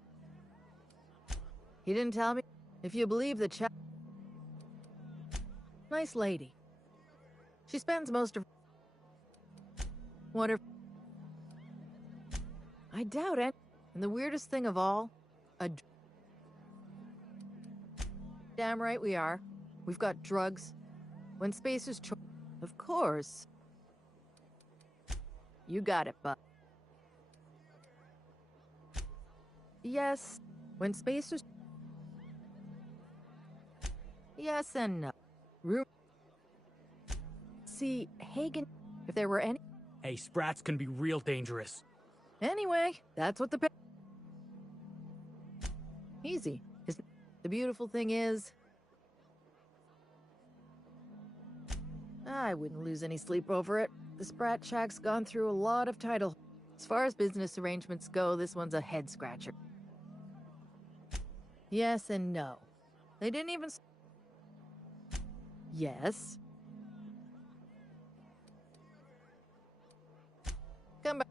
He didn't tell me. If you believe the chat. Nice lady. She spends most of. Whatever. I doubt it. And the weirdest thing of all, damn right we are. We've got drugs. When space is of course. You got it, bud. Yes, when space is. Yes and no. See, Hagen, if there were any. Hey, sprats can be real dangerous. Anyway, that's what the. Easy. The beautiful thing is. I wouldn't lose any sleep over it. The Sprat Shack's gone through a lot of title. As far as business arrangements go, this one's a head scratcher. Yes and no. They didn't even. Yes. Come back.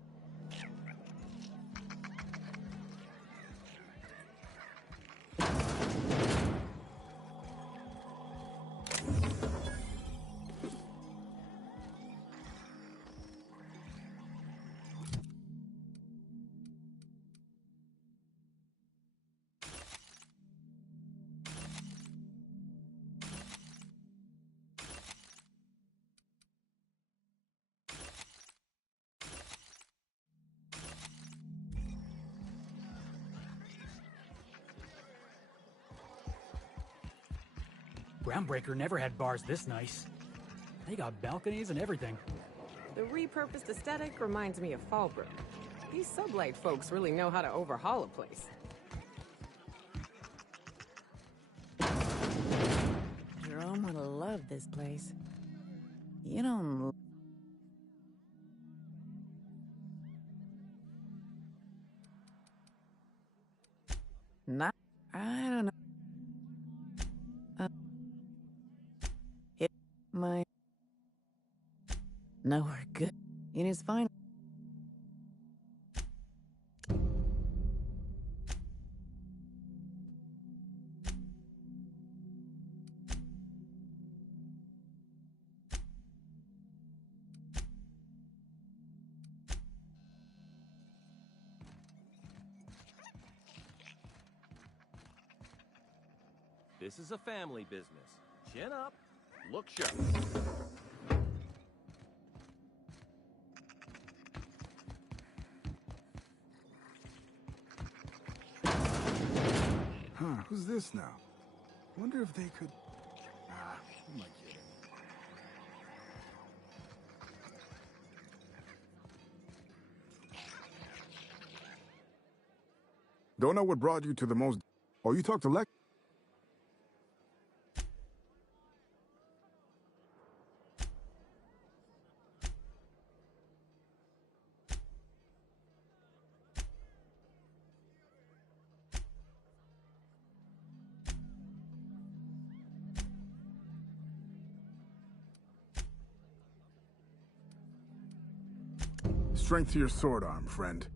Groundbreaker never had bars this nice. They got balconies and everything. The repurposed aesthetic reminds me of Fallbrook. These Sublight folks really know how to overhaul a place. Jerome would love this place. You don't. Not. I don't know. My. No, we're good. It is fine. This is a family business. Chin up. Look sharp. Huh, who's this now? Wonder if they could... who am I kidding? Don't know what brought you to the most... Oh, you talked to Lex? Strength to your sword arm, friend.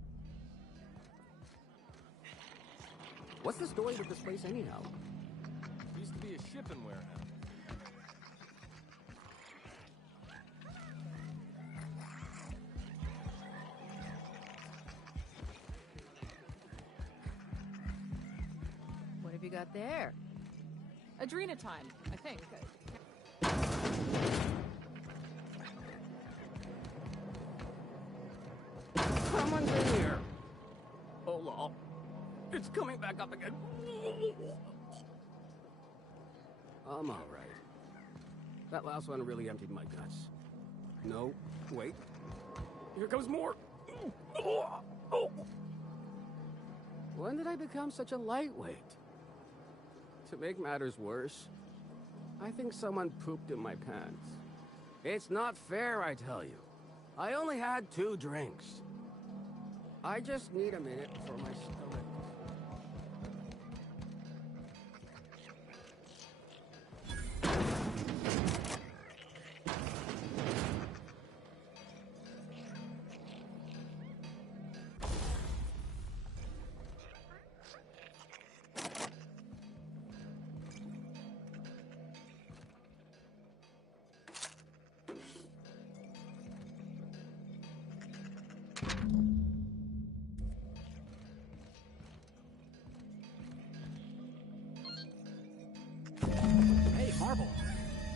What's the story with this place anyhow? Used to be a shipping warehouse. What have you got there? Adrenatime, I think. Someone's in here. Oh, lol. It's coming back up again. I'm all right. That last one really emptied my guts. No, wait. Here comes more. When did I become such a lightweight? To make matters worse, I think someone pooped in my pants. It's not fair, I tell you. I only had 2 drinks. I just need a minute for my stomach. Hey, marble.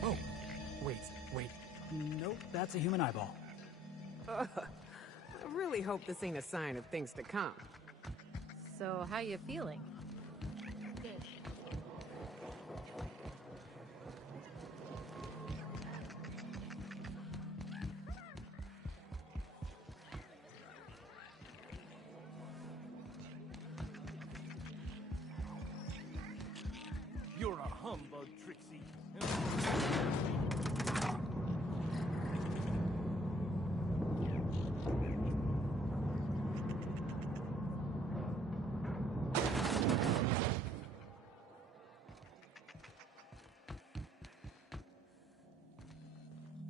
Oh, wait. Nope, that's a human eyeball. I really hope this ain't a sign of things to come. So, how you feeling? You're a humbug, Trixie.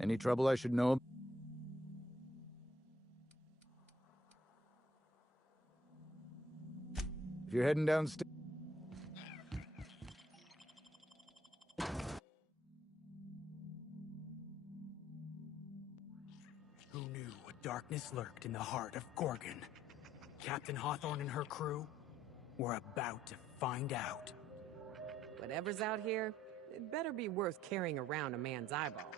Any trouble I should know? If you're heading downstairs... Who knew what darkness lurked in the heart of Gorgon? Captain Hawthorne and her crew were about to find out. Whatever's out here, it better be worth carrying around a man's eyeball.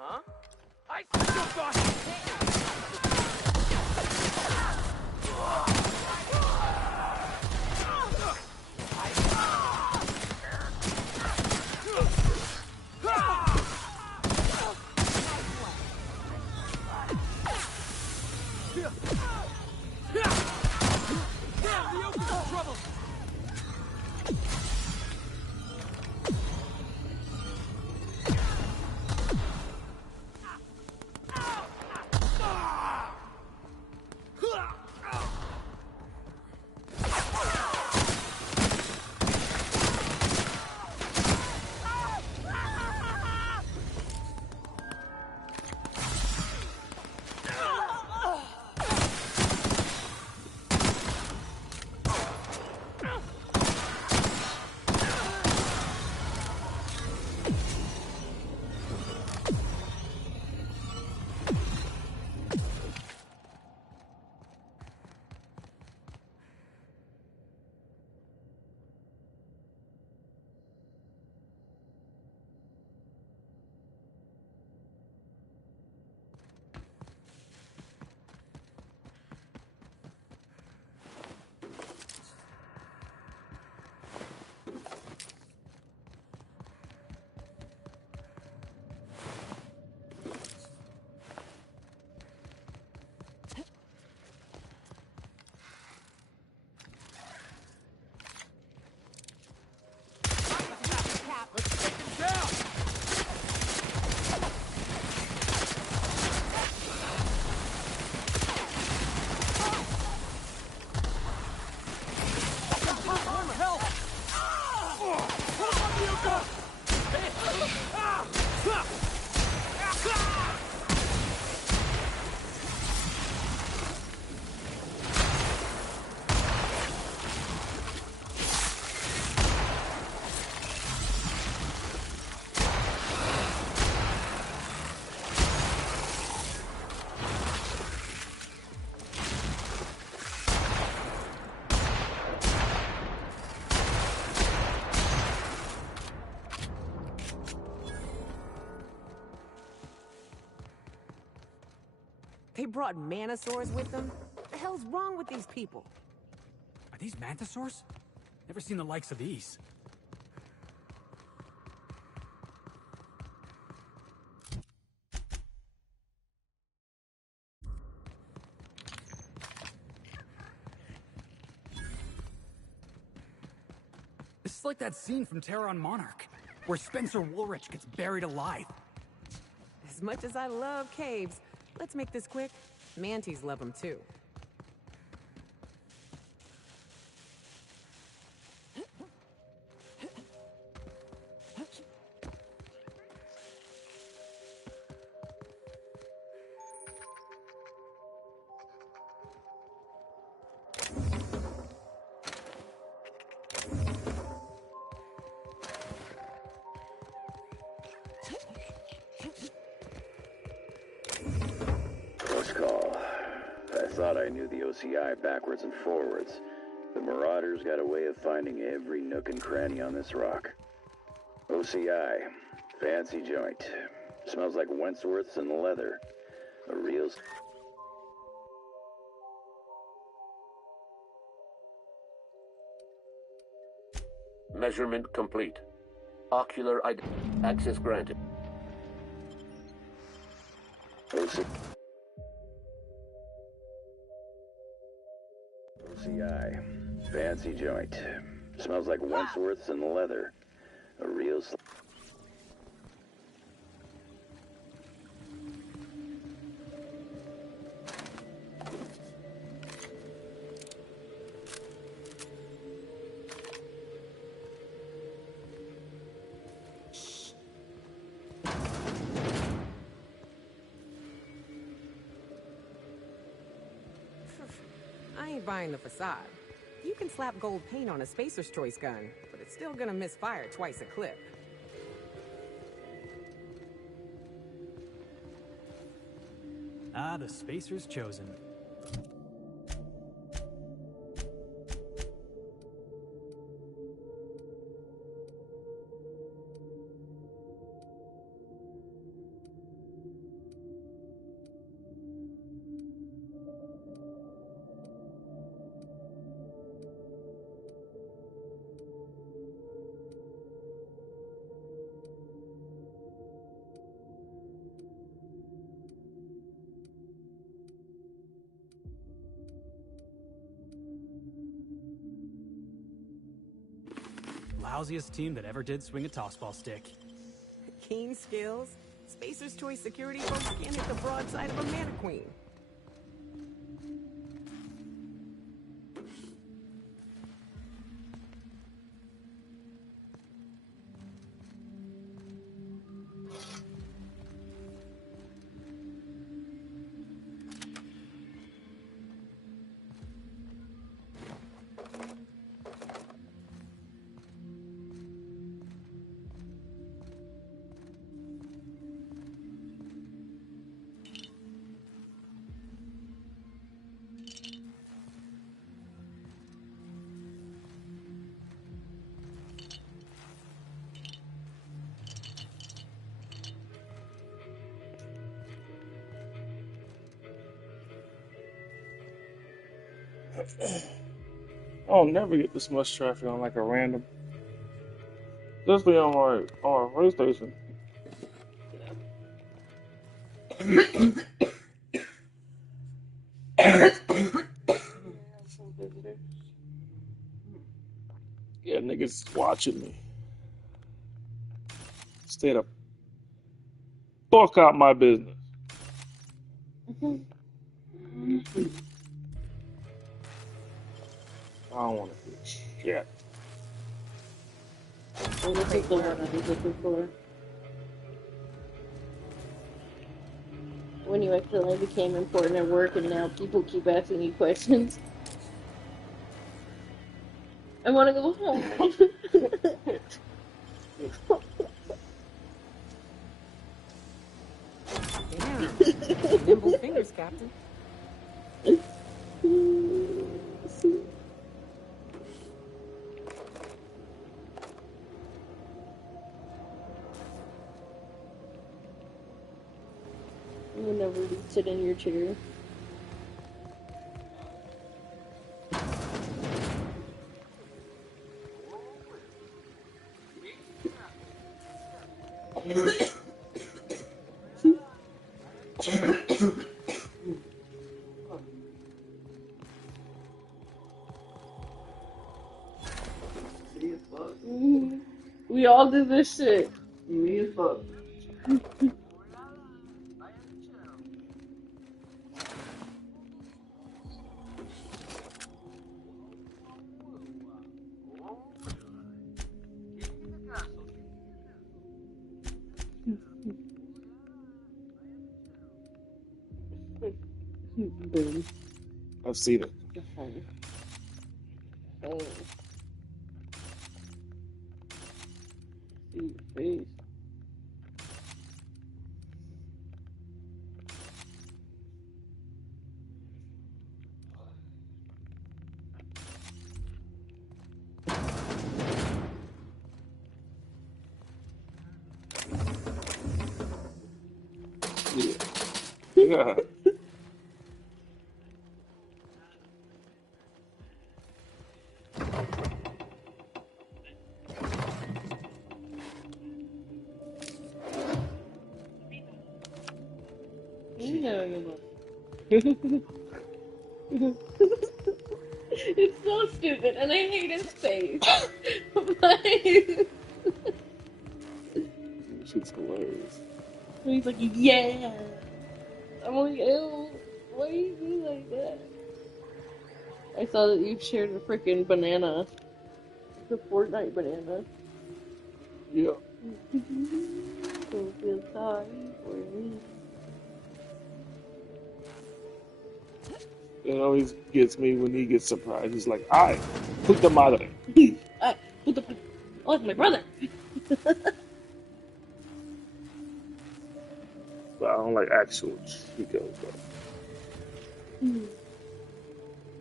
Huh? I still got They brought manosaurs with them? What the hell's wrong with these people? Are these mantisaurs? Never seen the likes of these. This is like that scene from Terror on Monarch, where Spencer Woolrich gets buried alive. As much as I love caves, let's make this quick. Manties love them too. Close call. I thought I knew the OCI backwards and forwards. The Marauders got a way of finding every nook and cranny on this rock. OCI. Fancy joint. Smells like Wentworth's and leather. A real... Measurement complete. Ocular access granted. OCI. Fancy joint. Smells like Wentworth's and leather. A real... I ain't buying the facade. You can slap gold paint on a Spacer's Choice gun, but it's still gonna misfire twice a clip. Ah, the Spacer's chosen. Lousiest team that ever did swing a tossball stick. Keen skills? Spacer's Choice security folks can't hit the broadside of a mannequin. I'll never get this much traffic on like a random. Especially on my PlayStation. Yeah, niggas watching me. Stay the fuck out my business. I don't want to do shit. Well, this is the one I was looking for. When you accidentally became important at work and now people keep asking you questions. I want to go home. Damn. Nimble fingers, Captain. Whenever you sit in your chair. We all do this shit. Me as fuck. Boom. I've seen it. Oh. See your face. Yeah. You know you look. It's so stupid, and I hate his face. She's hilarious. He's like, yeah. I'm like, ew. Why do you do like that? I saw that you shared a freaking banana. The Fortnite banana. Yeah. Don't feel sorry for me. It always gets me when he gets surprised. He's like, I put the madre. Oh, it's my brother. But I don't like actual Chico, though.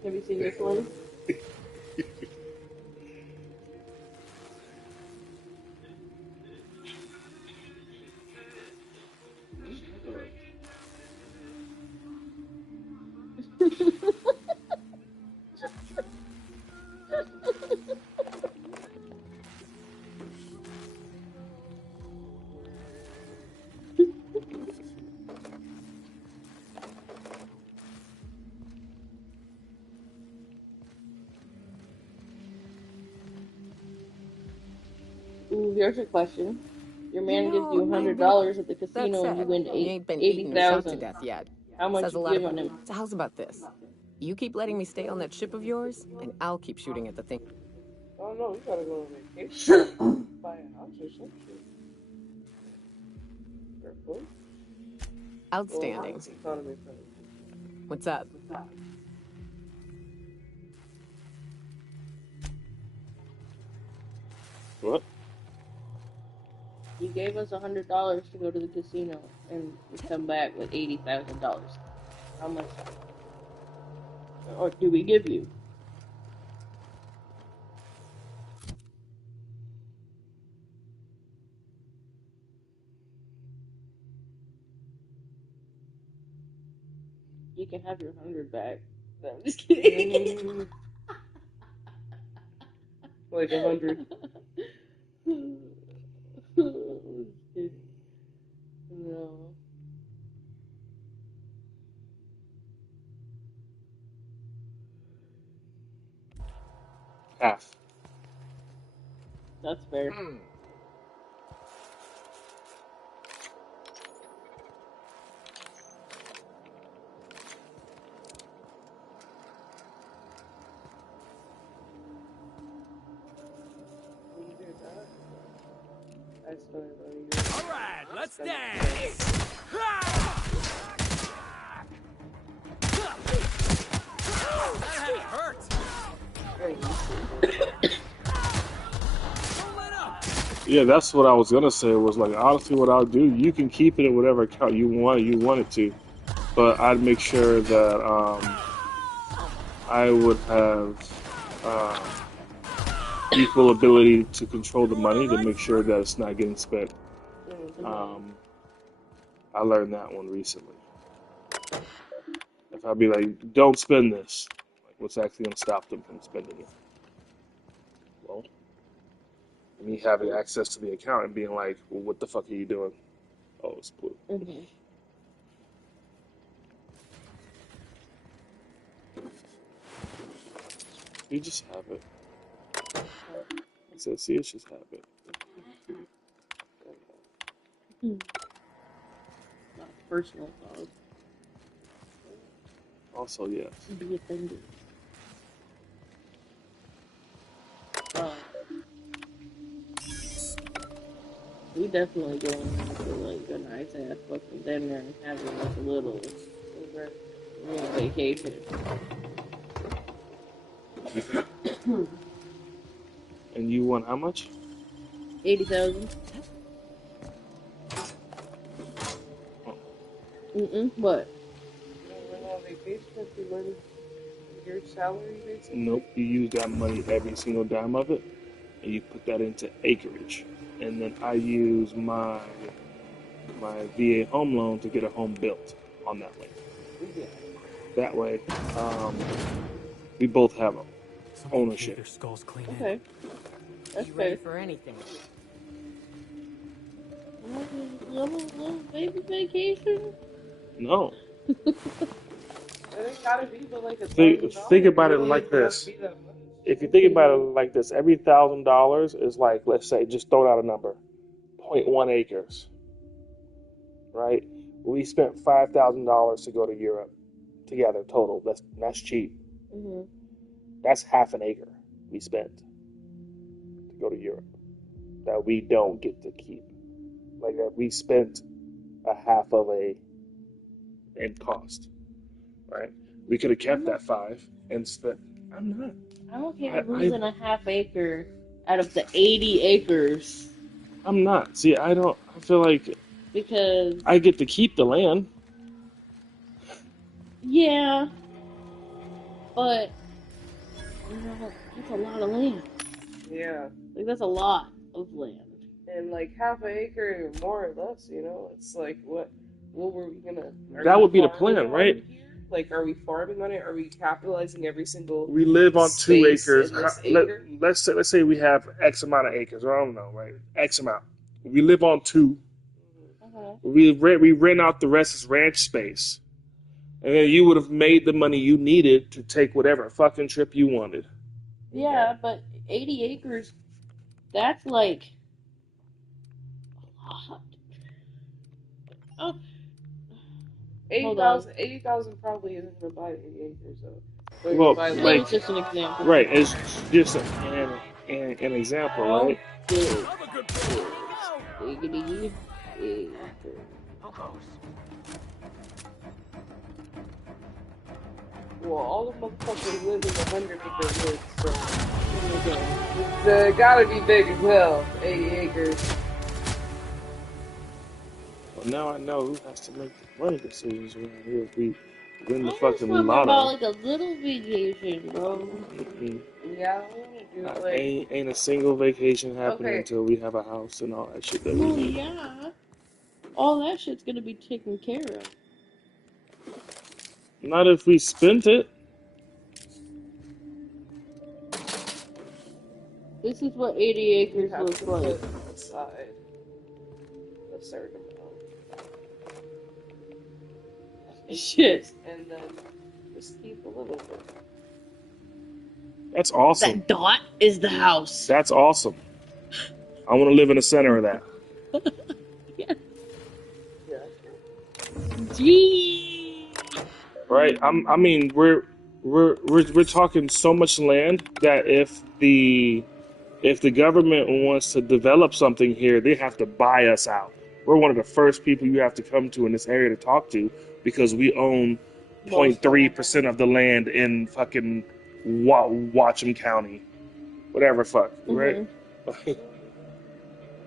Have you seen this one? Ooh, here's a question. Your man gives you $100 at the casino and you win You ain't been eating yourself to 80,000. death yet. How much Says a you lot give about on him? So how's about this? You keep letting me stay on that ship of yours, and I'll keep shooting at the thing. Oh no, you gotta go on vacation. Buy a house or some shit. Careful. Outstanding. What's up? What? You gave us $100 to go to the casino and we come back with $80,000. How much? Or do we give you? You can have your 100 back. No, I'm just kidding. Like 100. No. Half. That's fair. All right, let's dance. That hurt. Yeah, that's what I was gonna say. Was like honestly, what I'll do, you can keep it at whatever account you want it to, but I'd make sure that I would have equal ability to control the money to make sure that it's not getting spent. I learned that one recently. If I'd be like, don't spend this, like, what's actually going to stop them from spending it? Well, me having access to the account and being like, well, what the fuck are you doing? Oh, it's blue. Mm-hmm. You just have it. I said, see, it's just have it. Not personal thoughts. Also, yes. Be offended. We definitely going to like a nice ass fucking dinner and having like a little vacation. And you want how much? 80,000. What? You don't went on vacation if you went your salary, basically? Nope. You use that money, every single dime of it, and you put that into acreage. And then I use my VA home loan to get a home built on that land. Yeah. That way, we both have ownership. Their skulls clean Okay. That's You ready fair. for anything? Little baby vacation? No. It ain't gotta be but like Think about it like this. If you think about it like this, every $1,000 is like, let's say, just throw out a number, 0.1 acres, right? We spent $5,000 to go to Europe together total. That's cheap. Mm-hmm. That's half an acre we spent to go to Europe that we don't get to keep. Like that we spent a half of in cost, right? We could have kept that 5 and spent. I'm not. I'm okay with losing a half acre out of the 80 acres. I'm not. See, I feel like because I get to keep the land. Yeah, but that's a lot of land. Yeah. Like that's a lot of land. And like half an acre or more or less, you know? It's like what were we gonna That would be the plan, right? Like, are we farming on it? Are we capitalizing every single We live on 2 acres. Acre? Let's say we have X amount of acres. I don't know, right? X amount. We live on 2. We rent out the rest as ranch space, and then you would have made the money you needed to take whatever fucking trip you wanted. Yeah, but 80 acres, that's like a lot. Oh. 80,000 probably isn't gonna buy 80 acres though. But Well, buy like, it's just an example. Right, it's just an example, right? Diggity acre. Well, all the motherfuckers live in the 100-acre woods, so it's gotta be big as hell. 80 acres. Well, now I know who has to make the money decisions around here if we win the I fucking just want lotto. about like a little vacation, bro. Yeah, I wanna do like Ain't a single vacation happening until we have a house and all that shit that we Well, need. yeah. All that shit's gonna be taken care of. Not if we spent it. This is what 80 acres have looks to like. put aside a certain amount. Shit. And then just keep a little bit. That's awesome. That dot is the house. That's awesome. I want to live in the center of that. Yeah. Gee. Right? I mean, we're talking so much land that if the government wants to develop something here, they have to buy us out. We're one of the first people you have to come to in this area to talk to because we own 0.3% of the land in fucking Watcham County, whatever fuck, right?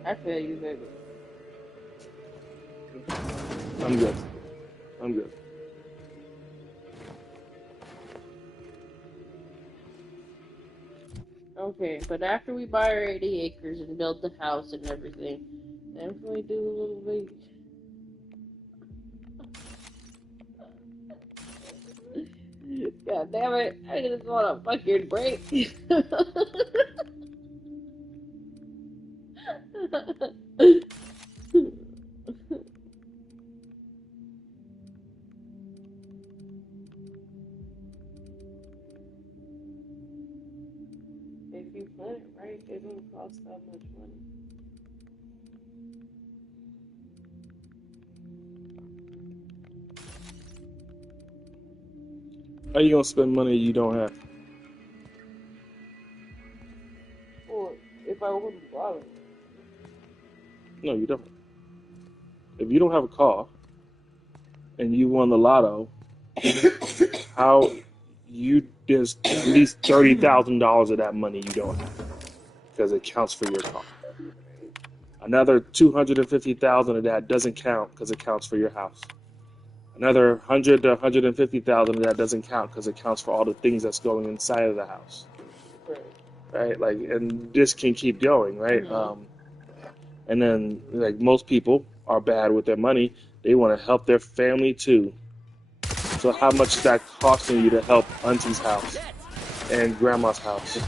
I feel you, baby. I'm good. Okay, but after we buy our 80 acres and build the house and everything, then we do a little vacation. God damn it! I just want a fucking break. If you plan it right, it don't cost that much money. How you gonna spend money you don't have? Or if I wouldn't bother. No, you don't. If you don't have a car and you won the lotto, how there's at least $30,000 of that money you don't have because it counts for your car. Another 250,000 of that doesn't count because it counts for your house. Another 100 to 150,000 of that doesn't count because it counts for all the things that's going inside of the house. Right? Like, and this can keep going, right? Mm-hmm. And then, like, most people are bad with their money. They want to help their family too. So how much is that costing you to help Auntie's house and Grandma's house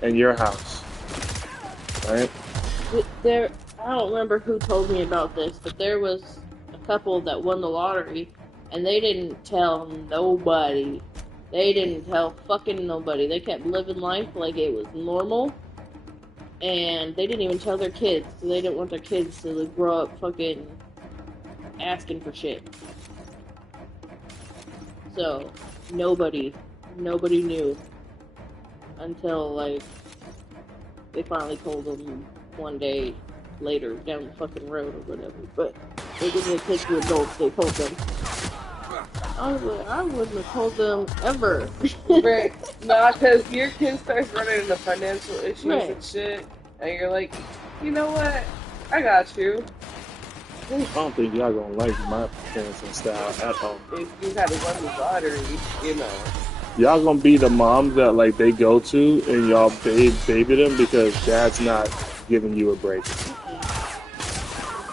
and your house, right? I don't remember who told me about this, but there was a couple that won the lottery, and they didn't tell nobody. They didn't tell fucking nobody. They kept living life like it was normal, and they didn't even tell their kids, so they didn't want their kids to grow up fucking asking for shit. So, nobody knew until, like, they finally told them one day later down the fucking road or whatever. But they didn't the kids were adults, they told them. I was like, I wouldn't have told them ever. Right. Nah, because your kid starts running into financial issues Right. and shit, and you're like, you know what? I got you. I don't think y'all gonna like my parenting style at all. If you had won the lottery, you know. Y'all gonna be the moms that like they go to and y'all baby them because dad's not giving you a break.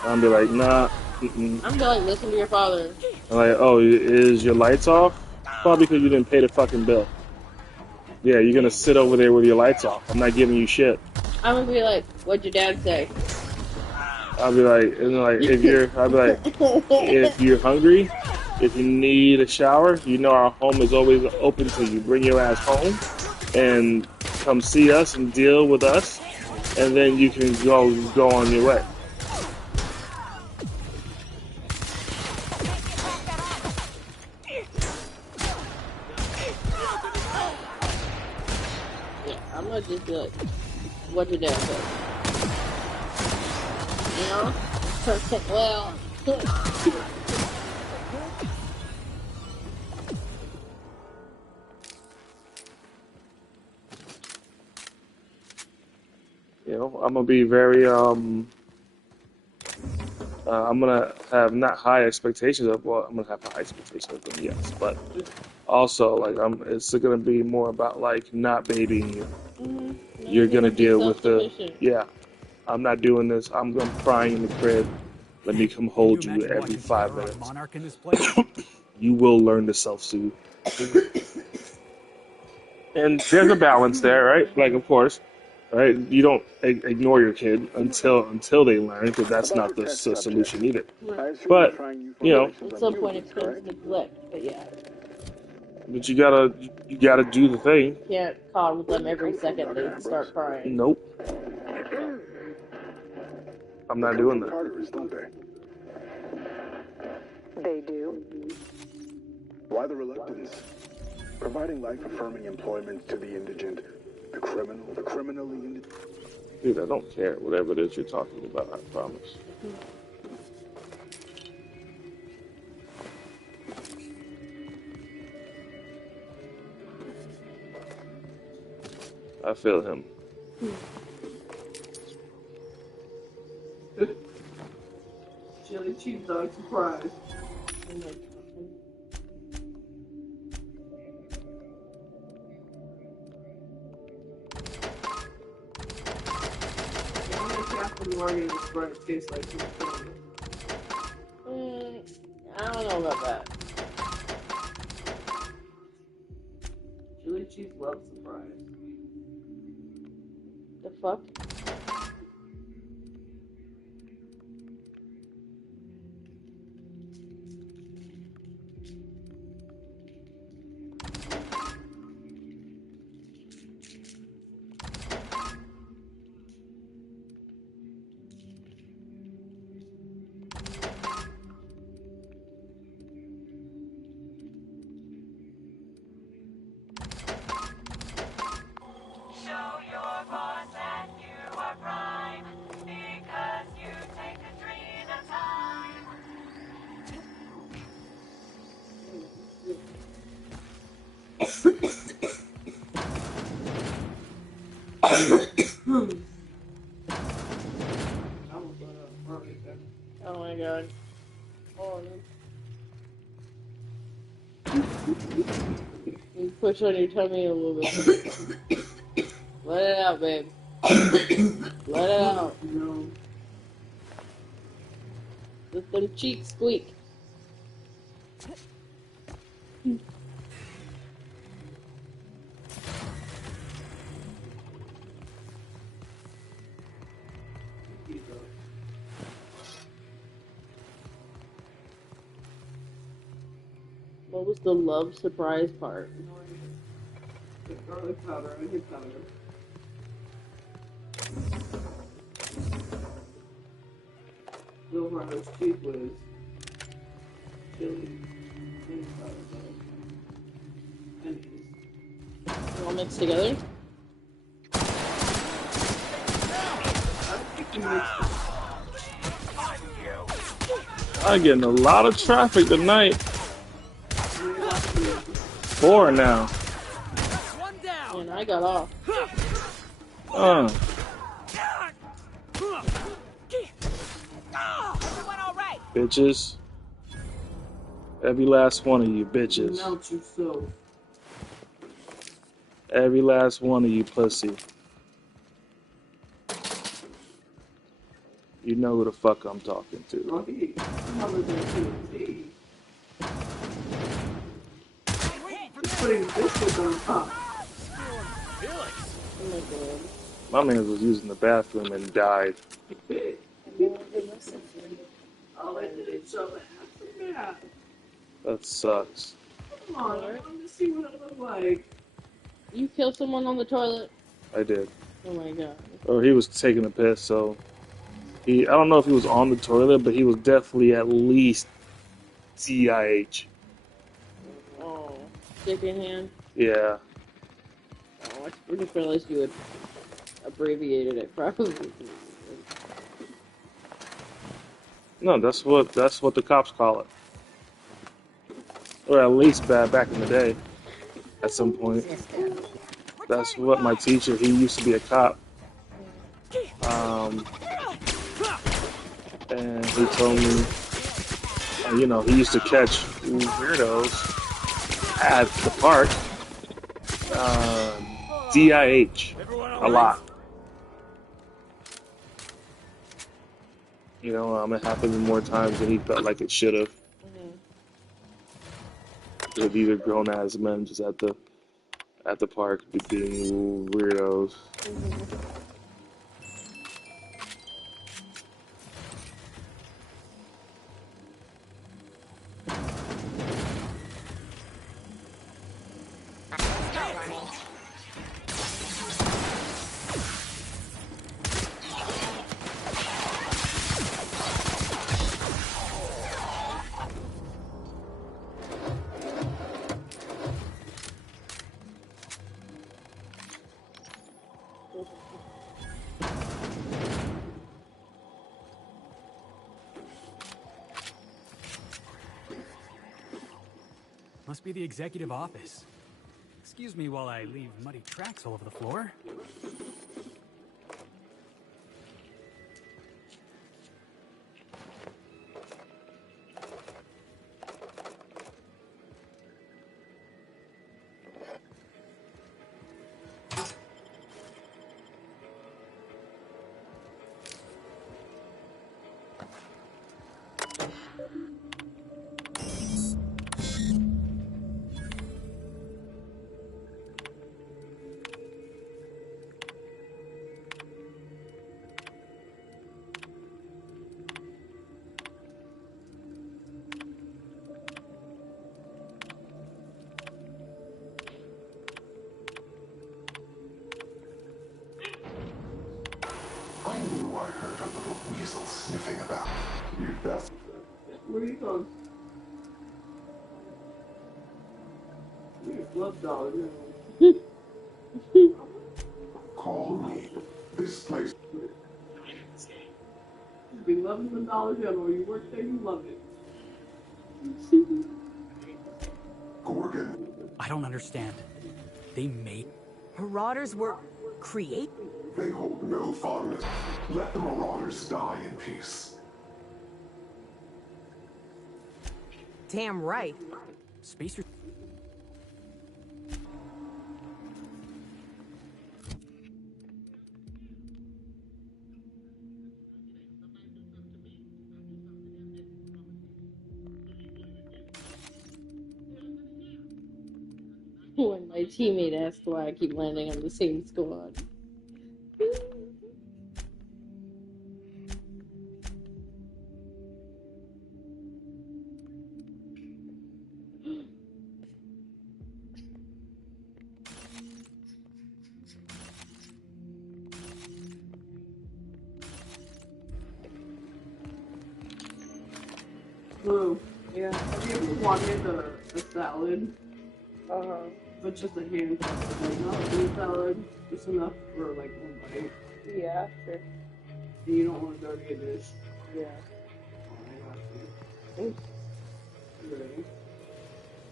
I'm be like, nah. Mm-mm. I'm like, listen to your father. I'm like, oh, is your lights off? Probably because you didn't pay the fucking bill. Yeah, you're gonna sit over there with your lights off. I'm not giving you shit. I'm gonna be like, what'd your dad say? I'll be like, and like, I'll be like, if you're hungry, if you need a shower, you know our home is always open to you. Bring your ass home and come see us and deal with us, and then you can go on your way. Yeah, I'm gonna just be like, what'd your dad say? You know? Well. You know, I'm gonna be very I'm gonna have not high expectations of. Well, I'm gonna have high expectations of them, yes, but also like it's gonna be more about like not babying you. Mm-hmm. You're gonna deal with I'm not doing this. I'm crying in the crib. Let me come hold you every 5 minutes. Monarch in this place? You will learn to self-soothe. And there's a balance there, right? Like, of course, right? You don't ignore your kid until they learn, because that's not the solution either. But you know, at some point it becomes neglect. But yeah. But you gotta do the thing. Can't coddle them every second they start crying. Nope. I'm not doing that. They do. Why the reluctance? Providing life-affirming employment to the indigent, the criminally indigent. Dude, I don't care whatever it is you're talking about, I promise. I feel him. Chili cheese dog surprise. Morning Sprite tastes like I don't know about that. Chief loves surprise. The fuck? Oh my god. Oh, you push on your tummy a little bit. Let it out, babe. Let it out. No. Let them cheeks squeak. What was the love surprise part? The garlic powder and his powder. So far, those cheap was chili and powder. All mixed together? I'm getting a lot of traffic tonight. 4 now. And I got off. Bitches. Every last one of you bitches. Melt yourself. Every last one of you pussy. You know who the fuck I'm talking to. Putting biscuits on top. My man was using the bathroom and died. That sucks. Come on, I wanted to see what it looked like. You killed someone on the toilet? I did. Oh my god. Or he was taking a piss, so I don't know if he was on the toilet, but he was definitely at least CIH. Oh, stick in hand? Yeah. Oh, I just realized you had abbreviated it probably. No, that's what the cops call it. Or at least back in the day. At some point. That's what my teacher, he used to be a cop. And he told me, he used to catch weirdos at the park. DIH. A lot. It happened more times than he felt like it should have. These are grown ass men just at the park being weirdos. Must be the executive office. Excuse me while I leave muddy tracks all over the floor. dogs. We love dogs. Call me. This place. You've been loving the Dollar General. You work there, you love it. Gorgon. I don't understand. They made... Marauders were... create? They hold no fondness. Let the Marauders die in peace. Damn right. Spacer... When my teammate asked why I keep landing on the same squad. Blue. Yeah. Have you ever wanted a salad? But just a hand salad, like not a full salad, just enough for like one bite. Yeah, sure. And you don't want to dirty a dish. Yeah. Oh, I got you. Ready?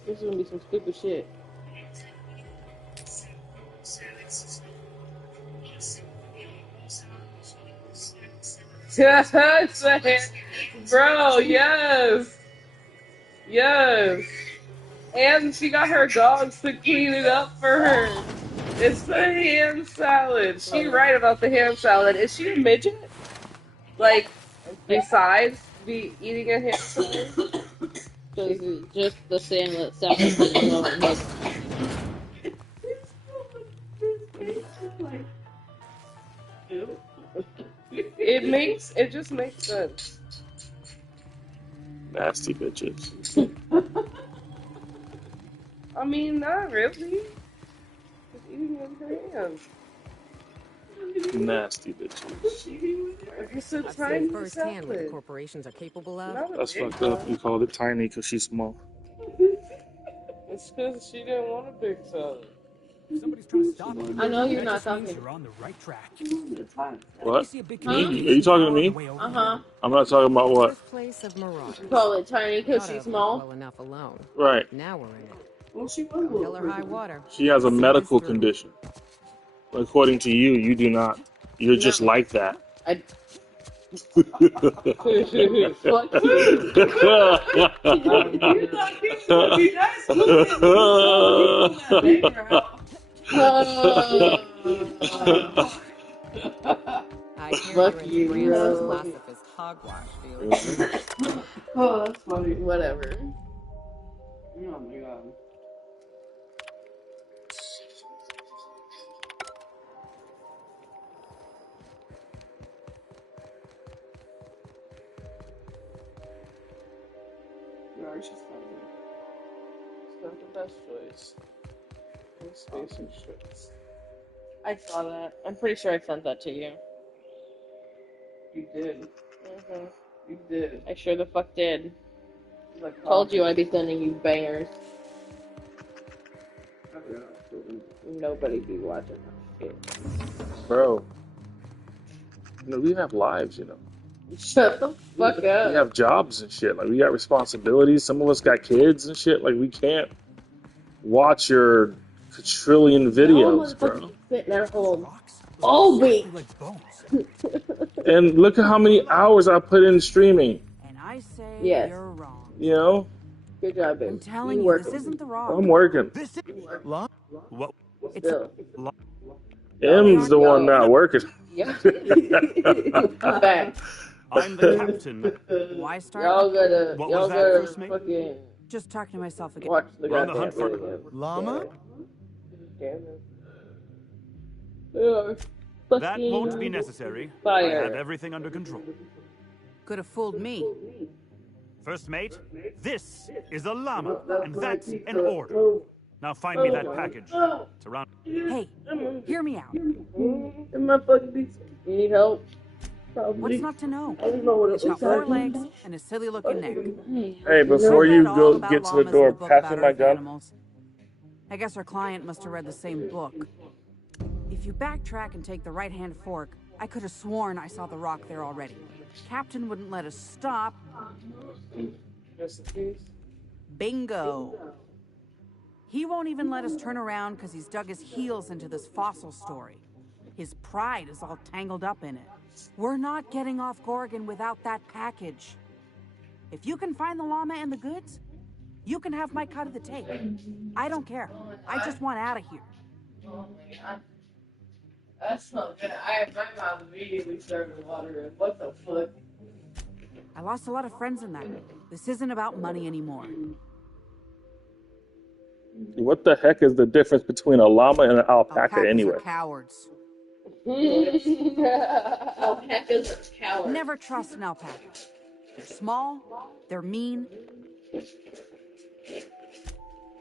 This is gonna be some stupid shit. Yes, bro, yes. Yes. And she got her dogs to clean it up for her. It's the ham salad. She right about the ham salad. Is she a midget? Like, besides be eating a ham salad? Because just the salad thing alone makes... It just makes sense. Nasty bitches. I mean, not really. Just eating with her hands. Nasty bitches. It's a I've tiny seen firsthand what the salad. corporations are capable of. Not a That's big fucked up. one. You called it tiny because she's small. It's because she didn't want a big salad. Somebody's trying to stop you. I know you're That not just means talking. you're on the right track. What? You see a big Me? Are communication you talking to tower on the me? way over Uh-huh. I'm not talking about what. Birthplace of Marauders. You call it tiny because Thought she's of small? well enough alone. Right. Now we're in it. Well, she was a Come little hell or high pretty. water. She has a See medical this through. condition. According to you, you do not. You're just No. like that. Fuck you. You're not giving me nice I hear Fuck you're into you, Gramsci's bro. pacifist hogwash, Felix. Oh, that's funny. Whatever. Oh my god. No, she's not good. It's not the best choice. No spacer choice. I saw that. I'm pretty sure I sent that to you. You did. Mm-hmm. You did. I sure the fuck did. Like, Told you I'd be sending you bangers. Nobody be watching that shit. Bro. We have lives, Shut the fuck up. We have jobs and shit. Like, we got responsibilities. Some of us got kids and shit. Like, we can't watch your quadrillion videos, bro. Sitting at home all week. And look at how many hours I put in streaming. And I say Yes. you're wrong. You know? Good job, baby. I'm telling you, this isn't the rock. I'm working. This is What? It's a, M's the one not working. Yeah. Back. I'm the captain. why start? Y'all gotta, What y'all was that, gotta first mate? fucking Just talking to myself again. watch the We're on the goddamn hunt for video. llama. Damn it. Ugh. That won't be necessary. Fire. I have everything under control. Could have fooled me. First mate, this is a llama, and that's an order. Now find me that package. It's around. Hey, hear me out. In my fucking beast. You need help? Probably. What's not to know? I don't know what it It's got looks 4 like. legs and a silly-looking neck. Hey, I before read you all go about get to the llamas in door, the book pass me about my Earth gun. animals. I guess our client must have read the same book. If you backtrack and take the right-hand fork, I could have sworn I saw the rock there already. Captain wouldn't let us stop. Bingo. He won't even let us turn around because he's dug his heels into this fossil story. His pride is all tangled up in it. We're not getting off Gorgon without that package. If you can find the llama and the goods, you can have my cut of the tape. I don't care. I just want out of here. Oh my god. That's not good. My mouth immediately started watering. What the fuck? I lost a lot of friends in that. This isn't about money anymore. What the heck is the difference between a llama and an alpaca Alpacas anyway? are cowards. Alpacas are cowards. Never trust an alpaca. They're small, they're mean.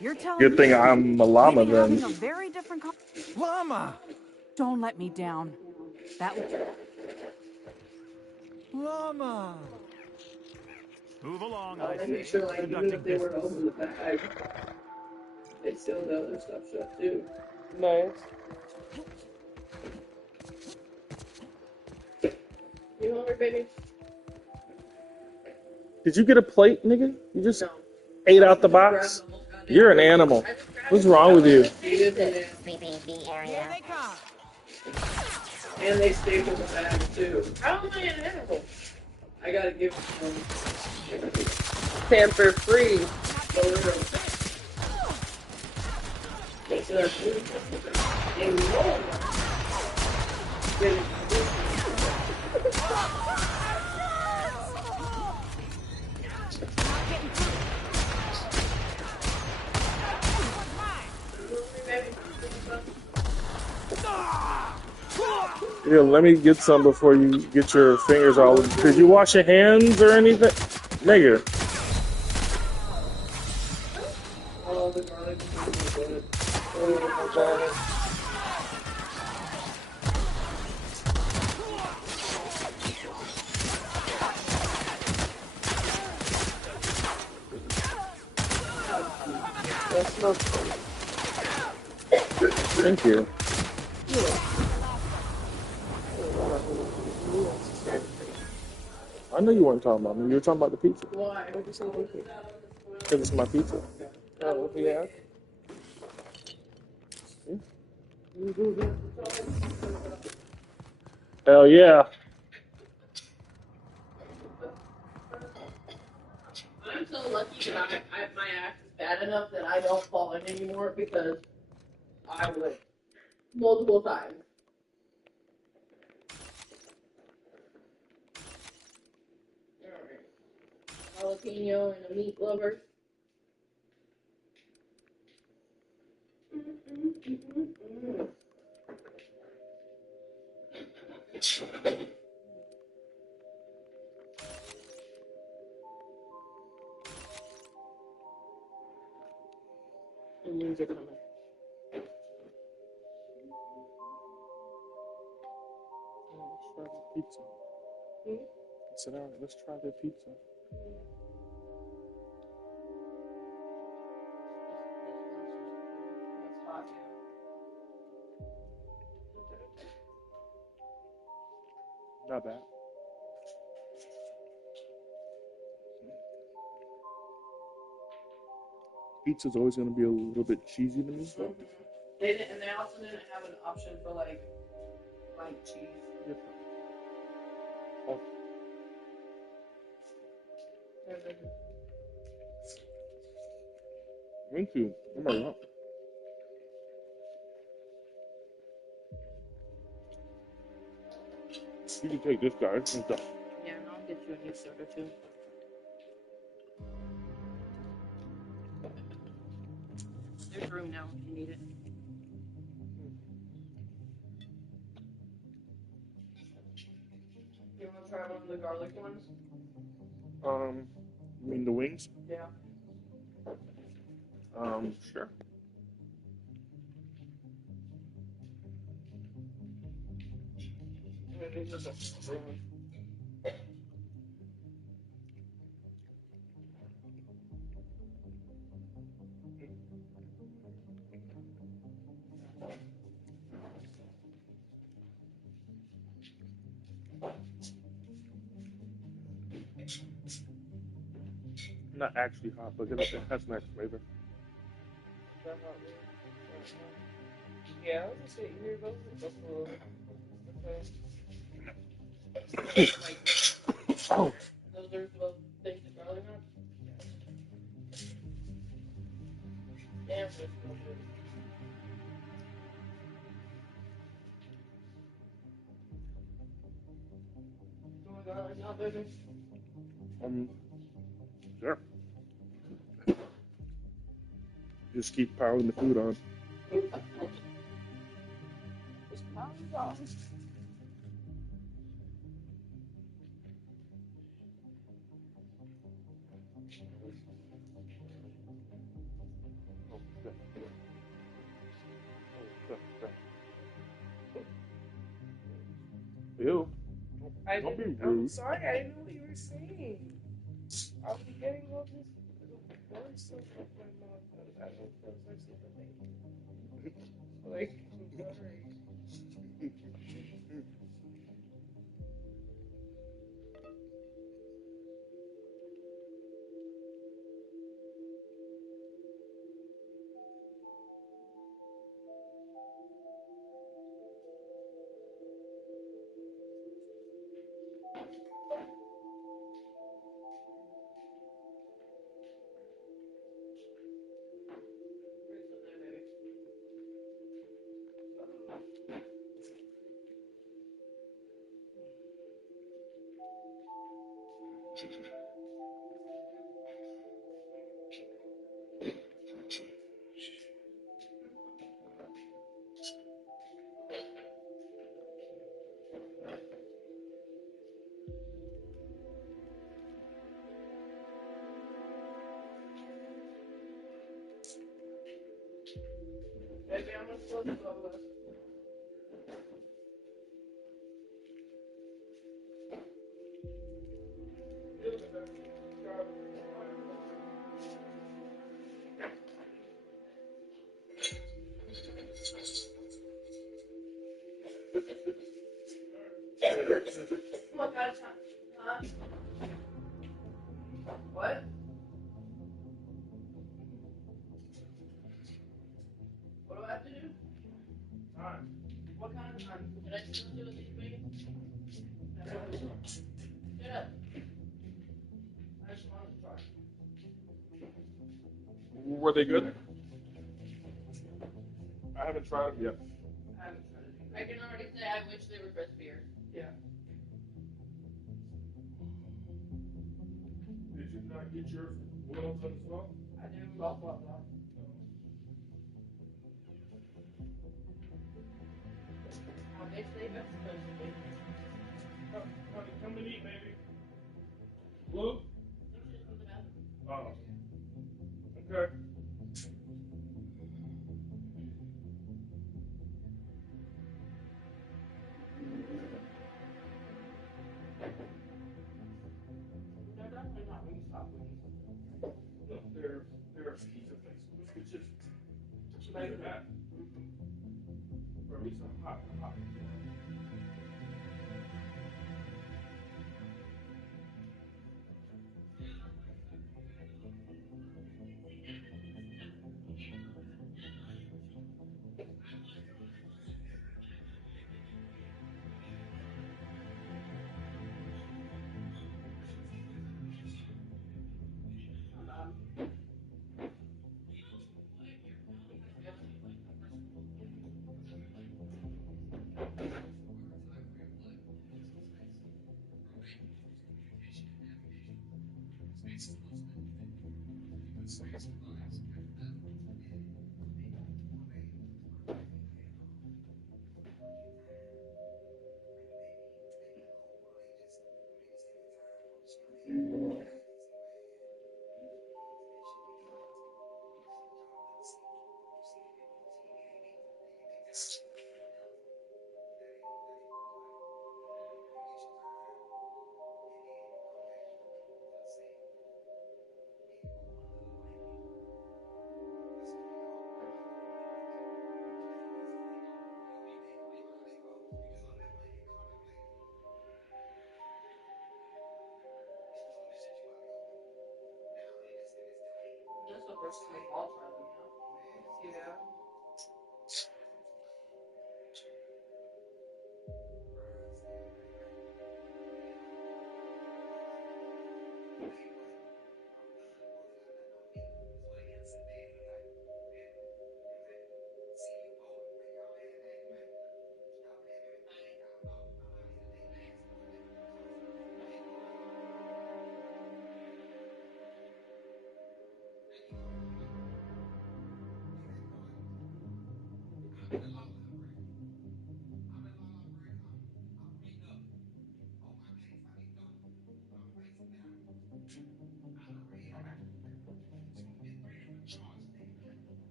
You're telling Good me thing I'm a llama we'd be having then. a very different Llama! Don't let me down. That Llama! Move along, I They say. make sure, like, even Conducting if they were to business. open the bag, they still got other stuff shut too. Nice. You hungry, baby? Did you get a plate, nigga? You just ate out the box? You're an animal. What's wrong with you? Here they come. And they stapled the bag too. How am I an animal? I gotta give them tamper free. It's their food. And roll. Yeah, let me get some before you get your fingers all. Did you wash your hands or anything? Nigga. Oh, the garlic is so good. Oh, garlic. That smells good. Thank you. I know you weren't talking about me. You were talking about the pizza. Why? What'd you say? Because it's my pizza. Oh, yeah. Hell yeah. I'm so lucky that my axe is bad enough that I don't fall in anymore because I would multiple times. Alright. Jalapeno and a meat lover. The news are coming. Let's try the pizza. Sit down. Let's try the pizza. That's hot, yeah. Not bad. Pizza's always going to be a little bit cheesy to me. But And they also didn't have an option for like cheese. Oh. Thank you. Oh my god. You can take this, guys. And stuff. Yeah, and I'll get you a new soda too. There's room now if you need it. You want to try one of the garlic ones? You mean the wings? Yeah. Sure. These are the Not actually hot, but it has nice flavor. The hot wings. Yeah, I was gonna say either those or buffalo. Okay. Like, Oh. those are the things that garlic nuts? Damn, they're so good. You want garlic nut, baby? Sure. Just keep piling the food on. Just pound it on. Oh, shit. Oh, shit. Ew. Don't be rude. I'm sorry, I didn't know what you were saying. I'll be getting all this more stuff off my mouth. I don't know if those are super things. Like, I'm sorry. Maybe I'm gonna flip it over. Look, out of time. Huh? What? What do I have to do? Time. What kind of time? Did I still do it these meetings? Get up. I just wanted to try. Were they good? I haven't tried them yet. I haven't tried it. I can already say I wish they were crispier. Yeah. Did you not get yours well done as well? I do love well done. I wish they were supposed to be. Honey, come and eat, baby. Blue? Oh. Okay. They're definitely not Wingstop wings. No, they're a pizza place. It's just like that. Or at least a hot pizza.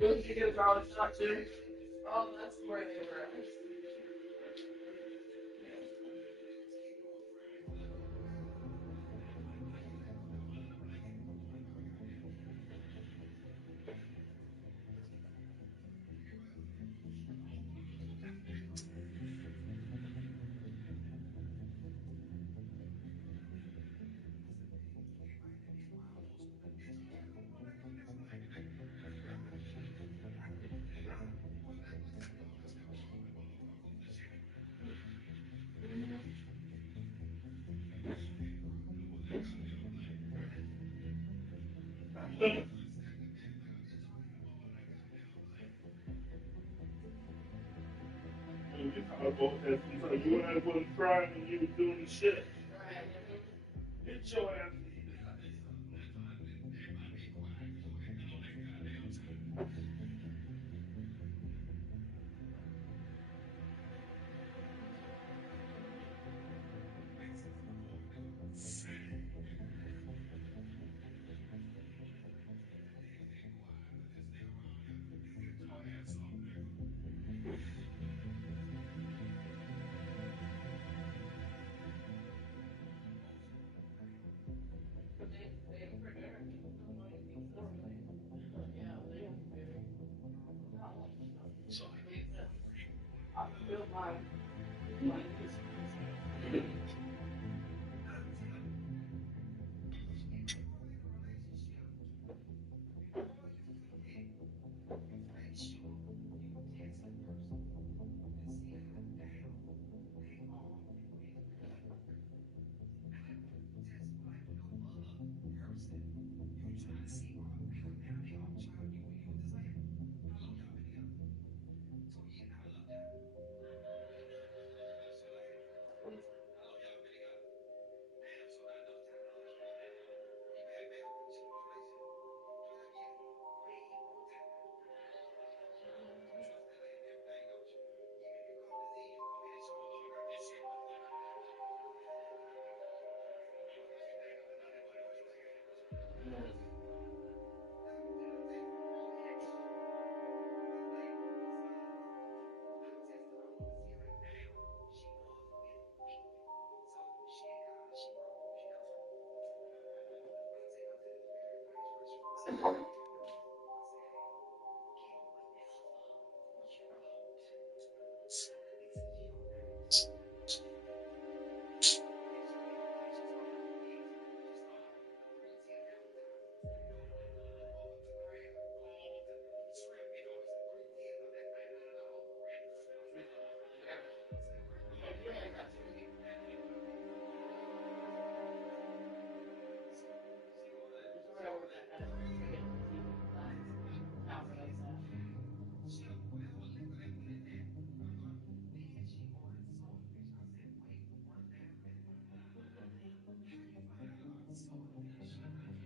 Did you get a garlic shot too? Oh, that's where they were at. You and I wasn't crying when you were doing the shit. Get your ass.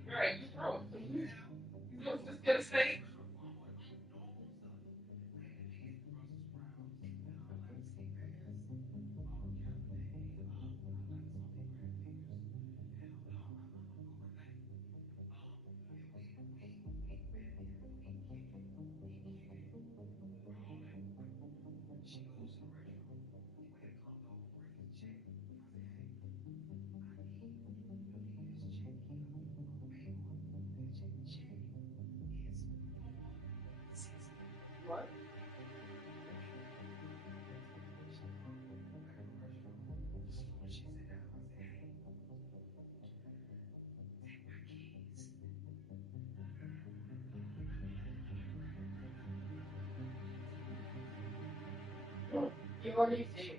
Right, just throw it. You just get a steak. What? You already did.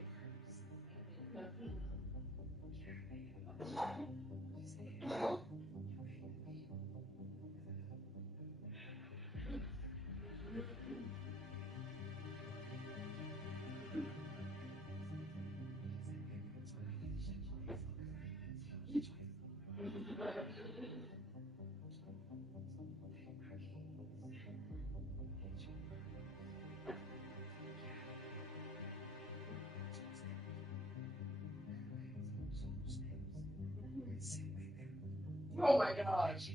Oh my gosh.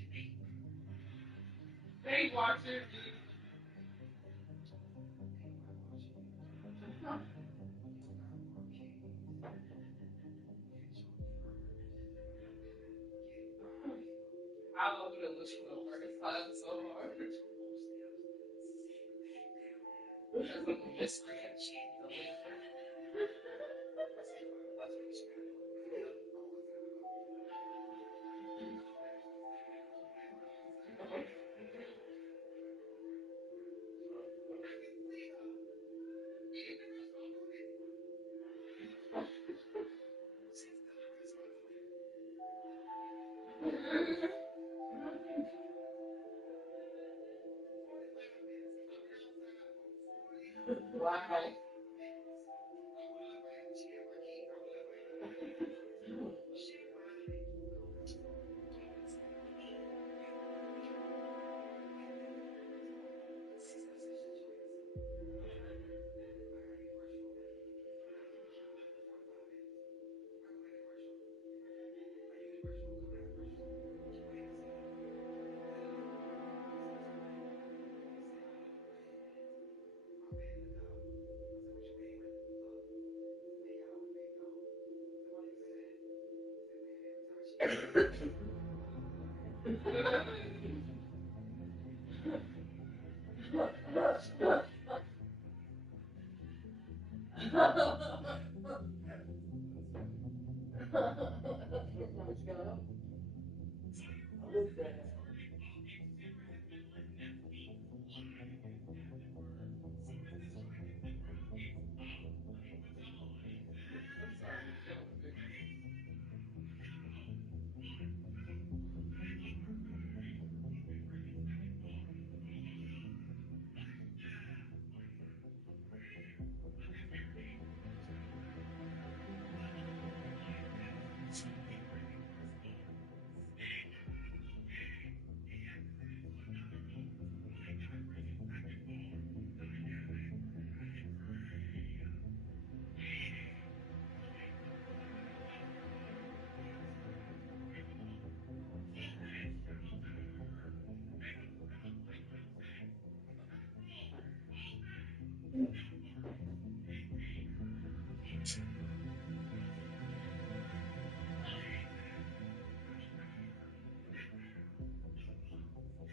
They watching me. How I'm gonna listen to the first time so hard. Because of the mystery and shit. Wow.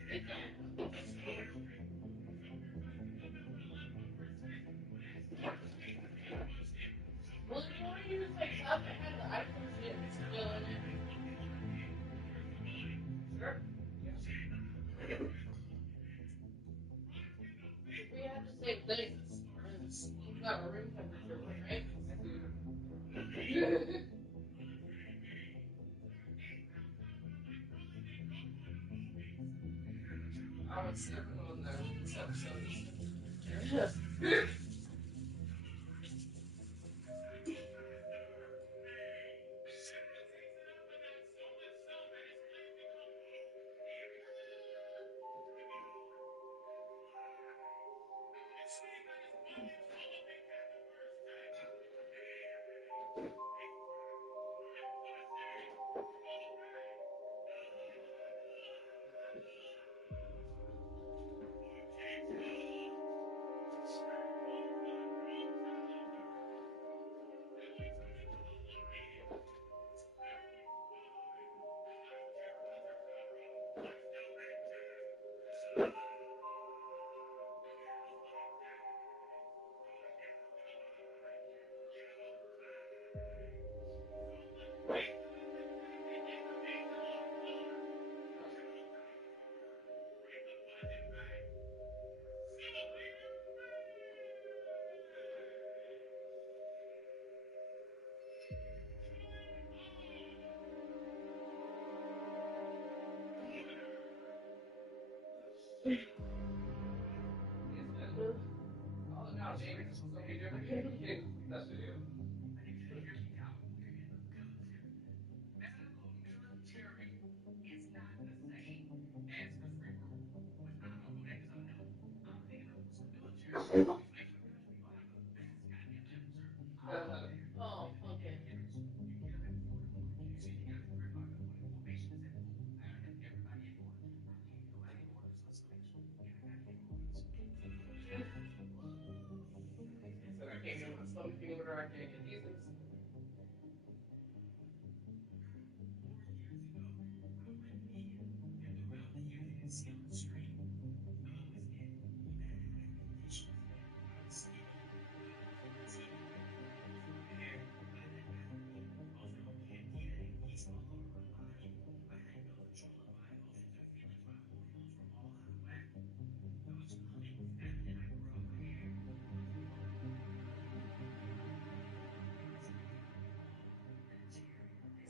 Well, if you want to use like stuff that has the item still in it. Sure. We have the same thing. We got a room temperature one, right? I was sipping on this episode. Oh, okay. So I came in with some fever. I can't get these.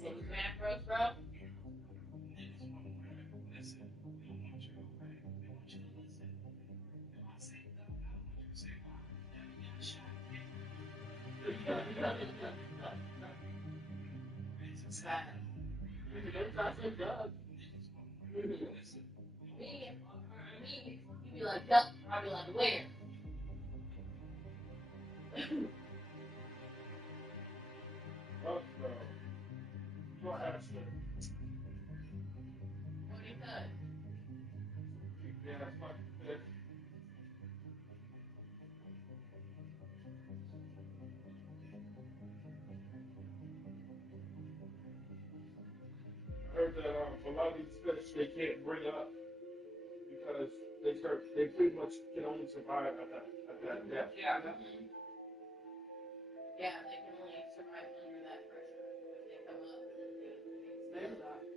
Some macros, bro. Bad. Don't touch the dog. Me, you'd be like, yup. I'd be like, where? Fuck, bro. Go ask her. What he said? Yeah, fucking bitch. I heard that a lot of these fish they can't bring up because they pretty much can only survive at that depth. Yeah. Yeah, they can only survive under that pressure. If they come up, they die.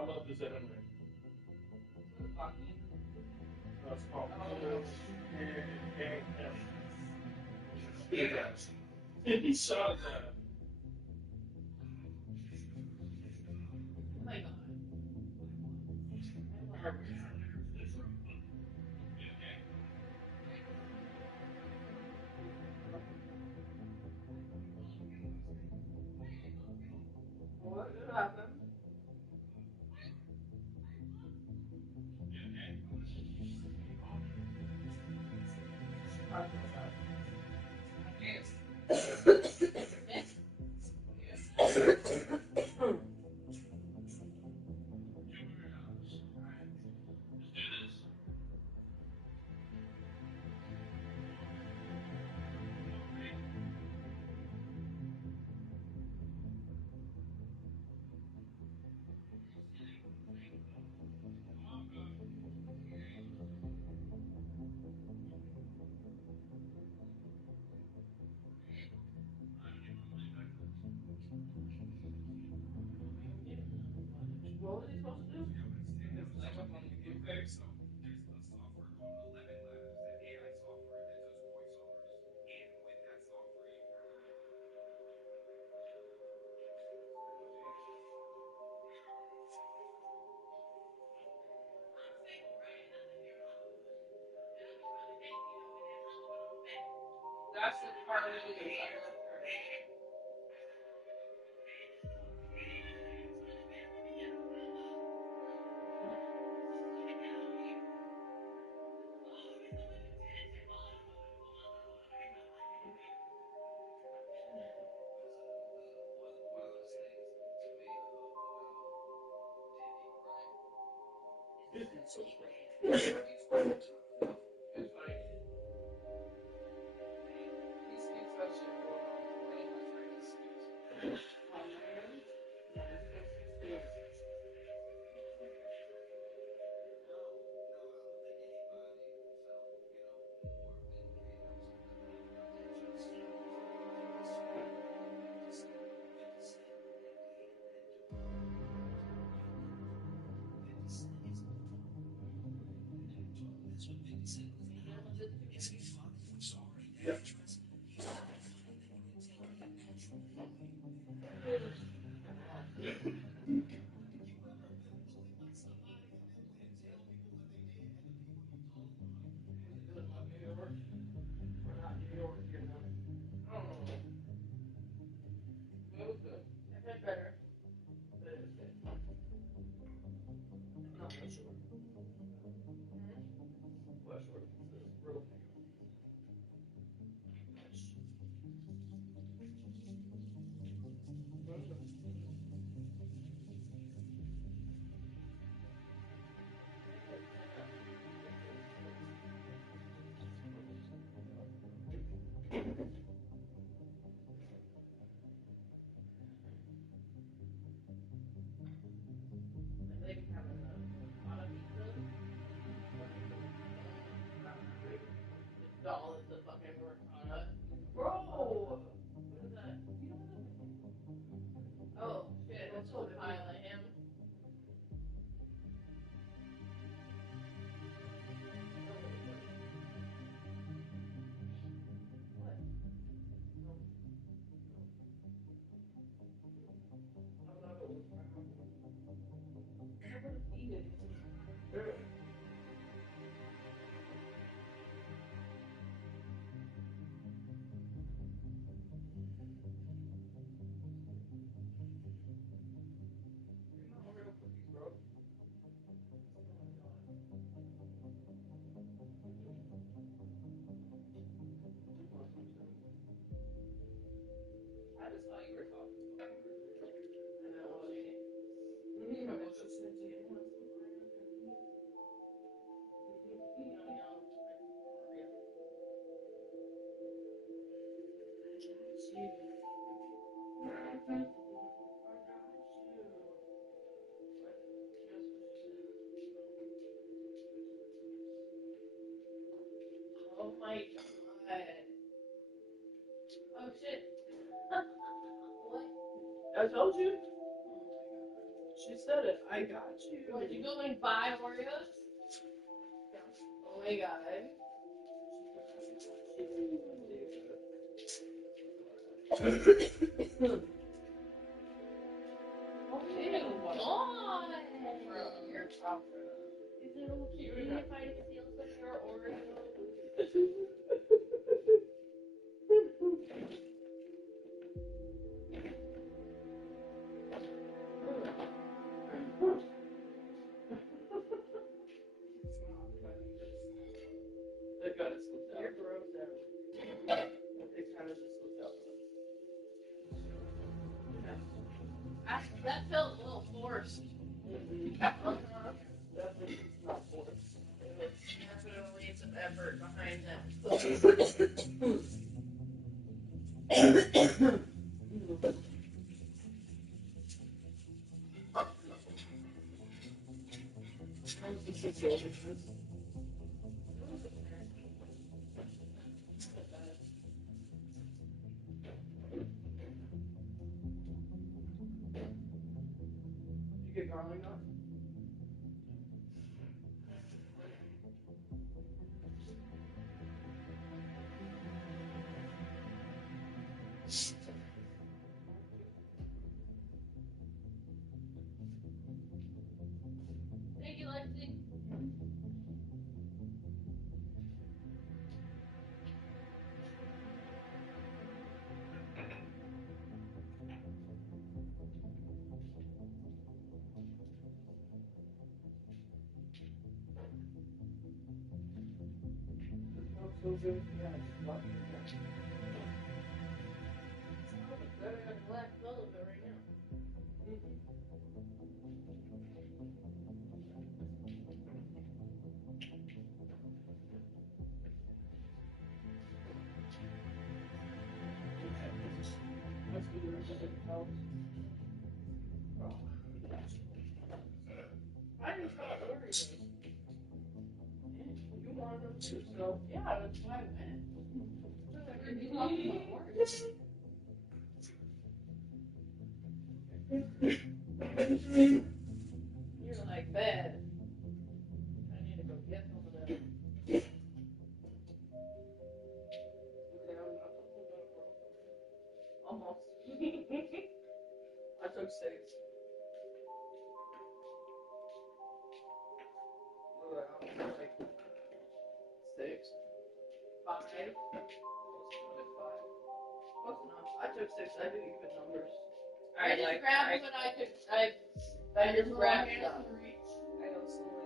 I love this anime. It's called He shot that. What happened? What was he supposed to do? That's the part of the It was good. I've had better, but it was good. I'm not real sure. What short? This real thing. Lady having a ricotta pizza. The doll is the fucking ricotta. Bro! What is that? You know what the Oh, shit. Let's go highlight him. What? No. I don't know if it was brown. I would have eaten it. They're not real cookies, bro. Oh my god. I just thought you were talking about Oh my god. Oh shit. What? I told you. She said it. I got you. What, did you go and buy Oreos? Oh my god. Okay, God. You're tough. Is it okay if I steal some of your Oreos? It got it slipped out. You're gross out. It kind of just slipped out. Yeah. That felt a little forced. Definitely it's not forced. There's definitely some effort behind that. You get garlic on? Thank you, Lexi. Smells so good. Yeah, it's lucky. I got a black full of it right now. Must be the rest of it helps. I didn't stop Oreos. You wanted them too, so yeah, that's why I went. You talking about Oreos. You're like, bad. I need to go get some of them. Okay, I'm not the whole dog world. Almost. I took 6. Like 6. 5. Close enough. I took 6. I do even numbers. I just like, grabbed what I could. I just grabbed stuff. I also like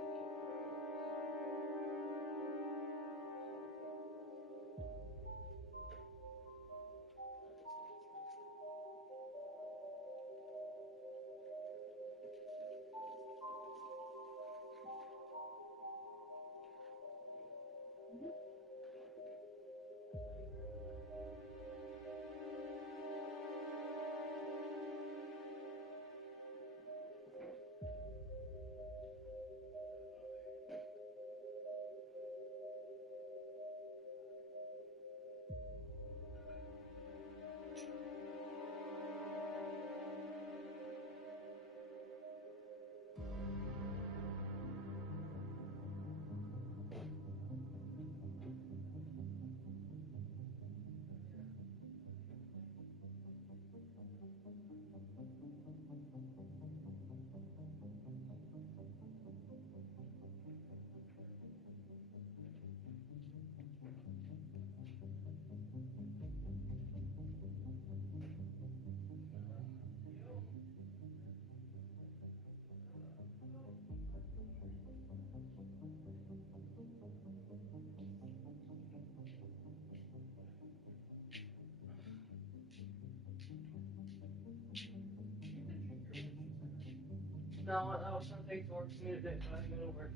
No, I was trying to take to work for me today, but I didn't go to work.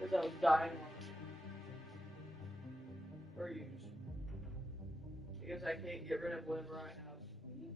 Because I was dying or used. Because I can't get rid of whatever I have. What do you mean?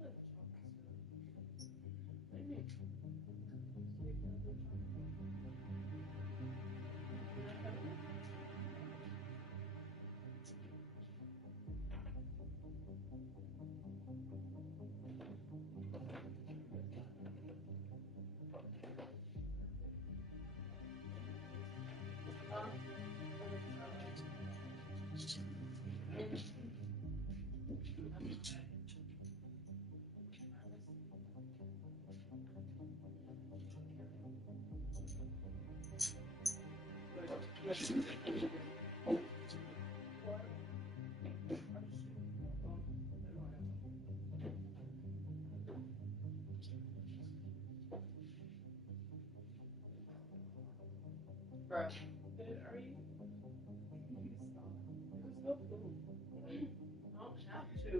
Bro, are you? There's no food. I don't have to.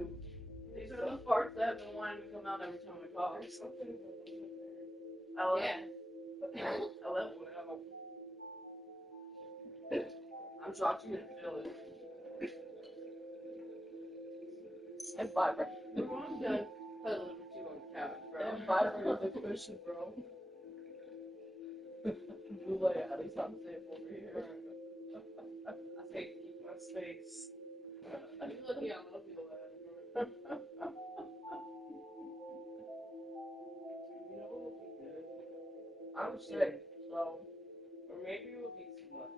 These are the parts that have been wanting to come out every time I cough. There's something. I let one out. I'm shocked you didn't feel it. And Viper. Bro, I'm done cuddling with you on the couch, bro. And Viper with the cushion, bro. Blue light, at least I'm safe over here. I hate to keep my space. You lucky I love you, lad. You know what would be good? I'm sick, so. Or maybe it would be too much.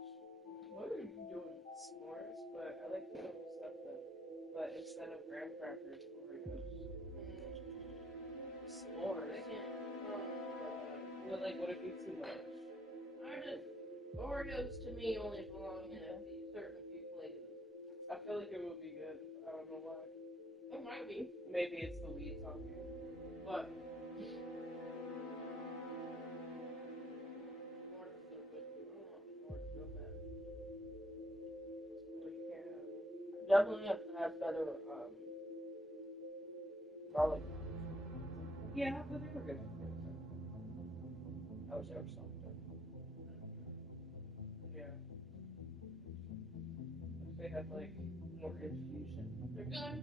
What are you doing? S'mores, but I like to do stuff then. But instead of graham crackers, Oreos. S'mores. I can't. But like, would it be too much? Oreos to me only belong in a certain few flavors. I feel like it would be good. I don't know why. It might be. Maybe it's the weed talking. But. S'mores is so good too. I don't want s'mores so bad. Well, you can't have them. Definitely have to have better garlic knots. Yeah, but they were good. I wish they were softer. Yeah. If they had like more infusion. They're good.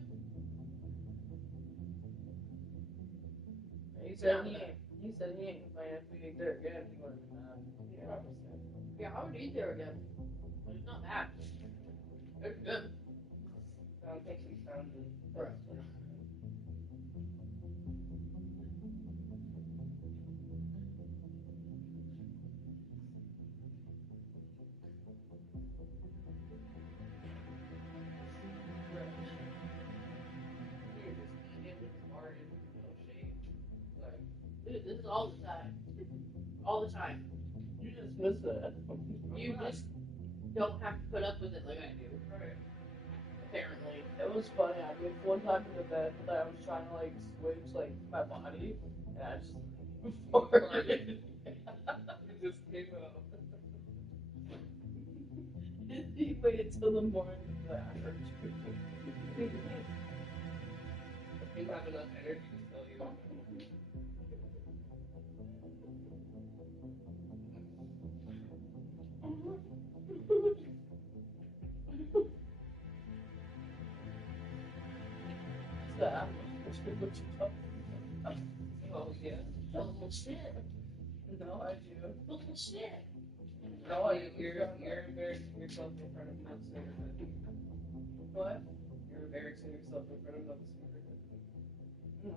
He said he ain't complaining if we ate there again. He would have been mad. Yeah. Yeah, I would eat there again. But it's not bad. It's good. I don't think he sounded right. You're just eating and farting with no shame. Like, dude, this is all the time. All the time. You just miss it. You just don't have to put up with it like I do. Right. Apparently. It was funny. I did one time in the bed that I was trying to like switch like my body and I just farted. It just came out. He waited till the morning to be like, I heard you. I didn't have enough energy to tell you. That what you talking about? Oh yeah. Bullshit. No, I do. Bullshit. No, you're embarrassing yourself in front of Milton. What? You're embarrassing yourself in front of Milton. No.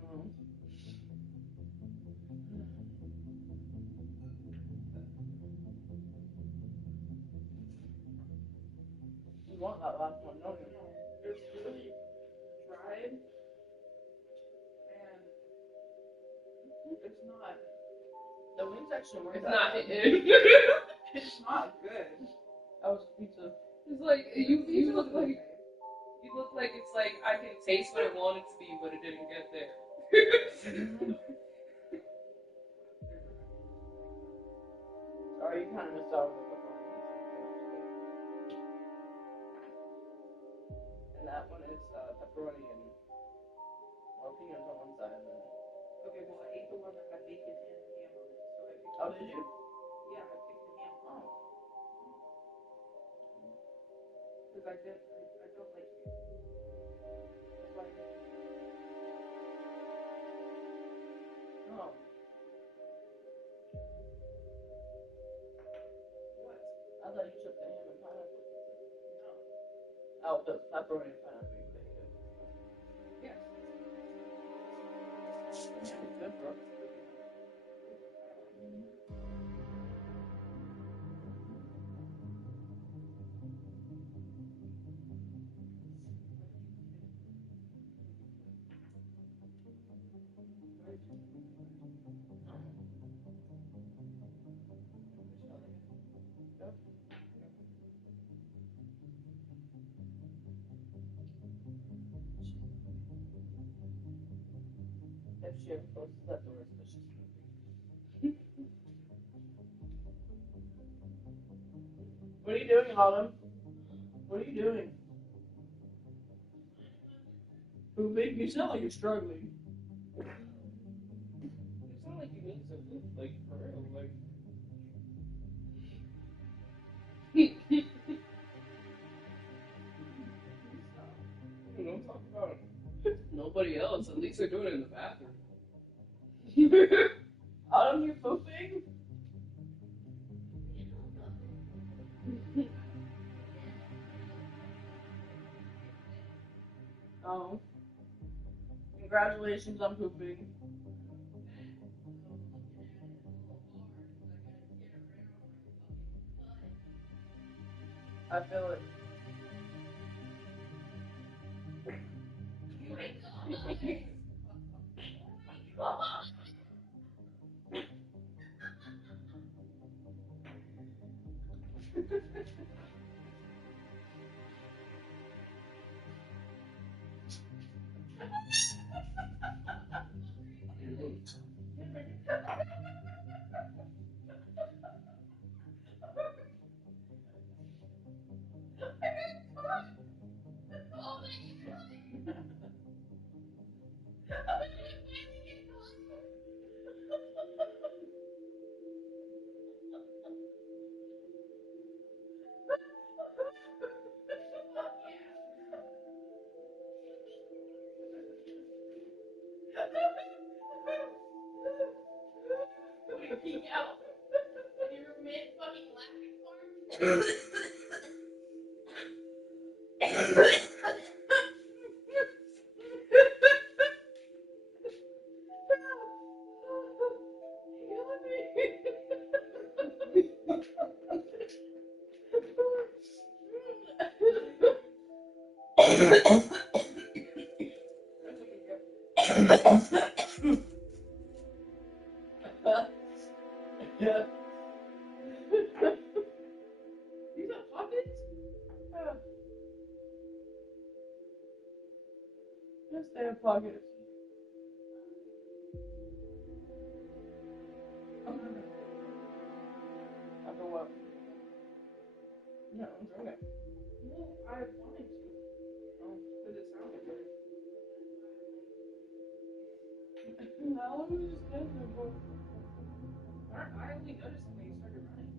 You want that last one, don't you? It's really dried, and it's not. The wings actually weren't. It's not. It's not good. That was pizza. It's like you look like it's like I can taste what it wanted to be, but it didn't get there. Sorry, you kind of missed out on the pepperoni pizza. And that one is pepperoni and jalapenos on one side. And then... Okay, well I ate the one that had bacon and ham on it. So I picked. Oh, did you? Yeah, I picked the ham. Oh. Because I don't like ham. That's why. Oh. What? I thought you took the ham and pineapple. No. Oh, the pepperoni and pineapple you would eat it. Yes. The ham is good, bro. If she ever closes that door, it's because she's sleeping. What are you doing, Autumn? What are you doing? Pooping? You sound like you're struggling. You sound like you need some food, like, for real, like. Don't talk about nobody else. At least they're doing it in the bathroom. Autumn, you pooping? Oh. Congratulations on pooping. I feel it. Yeah. These are pockets? Yes, they have pockets. After what? No, I'm doing it. Well, I wanted to. Oh, because it sounded good. How long was you standing there for? I only noticed it when you started running.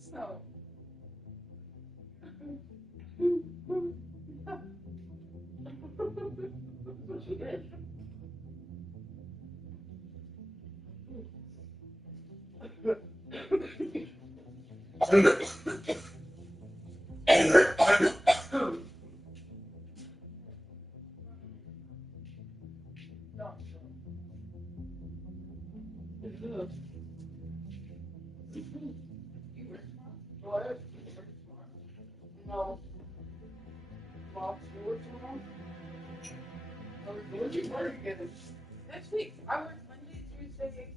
So. That's what you did. What? No. Mom, you work tomorrow? When do you work again? Next week. I work Monday, Tuesday.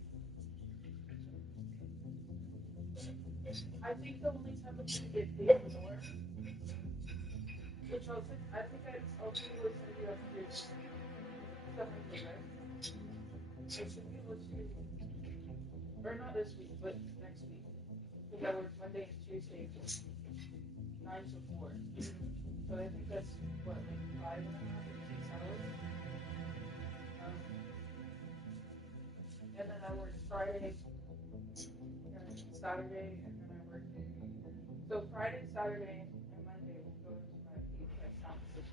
I think the only time I'm gonna get paid more, which I'll send, I think I'll be able to send you after this. Right? I should be able to, or not this week, but next week. Because I work Monday and Tuesday, 9 to 4. So I think that's what, like 5.5 or 6 hours. and then I work Friday and Saturday, and then I work. So Friday, Saturday, and Monday will go into my paycheck taxes.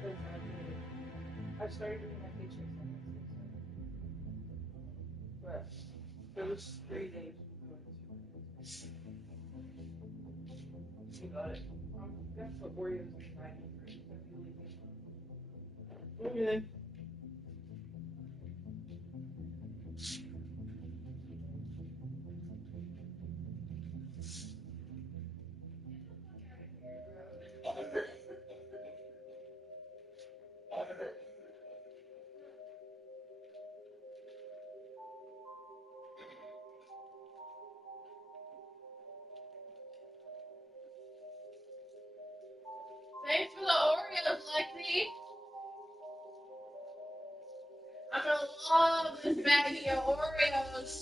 Because I started doing my paychecks on Wednesday, but those 3 days will go into my paycheck. You got it. That's what Oreos and Maggie for you. If you leave me alone. Okay. Thanks for the Oreos, Lexi. I'm gonna love this baggie of Oreos.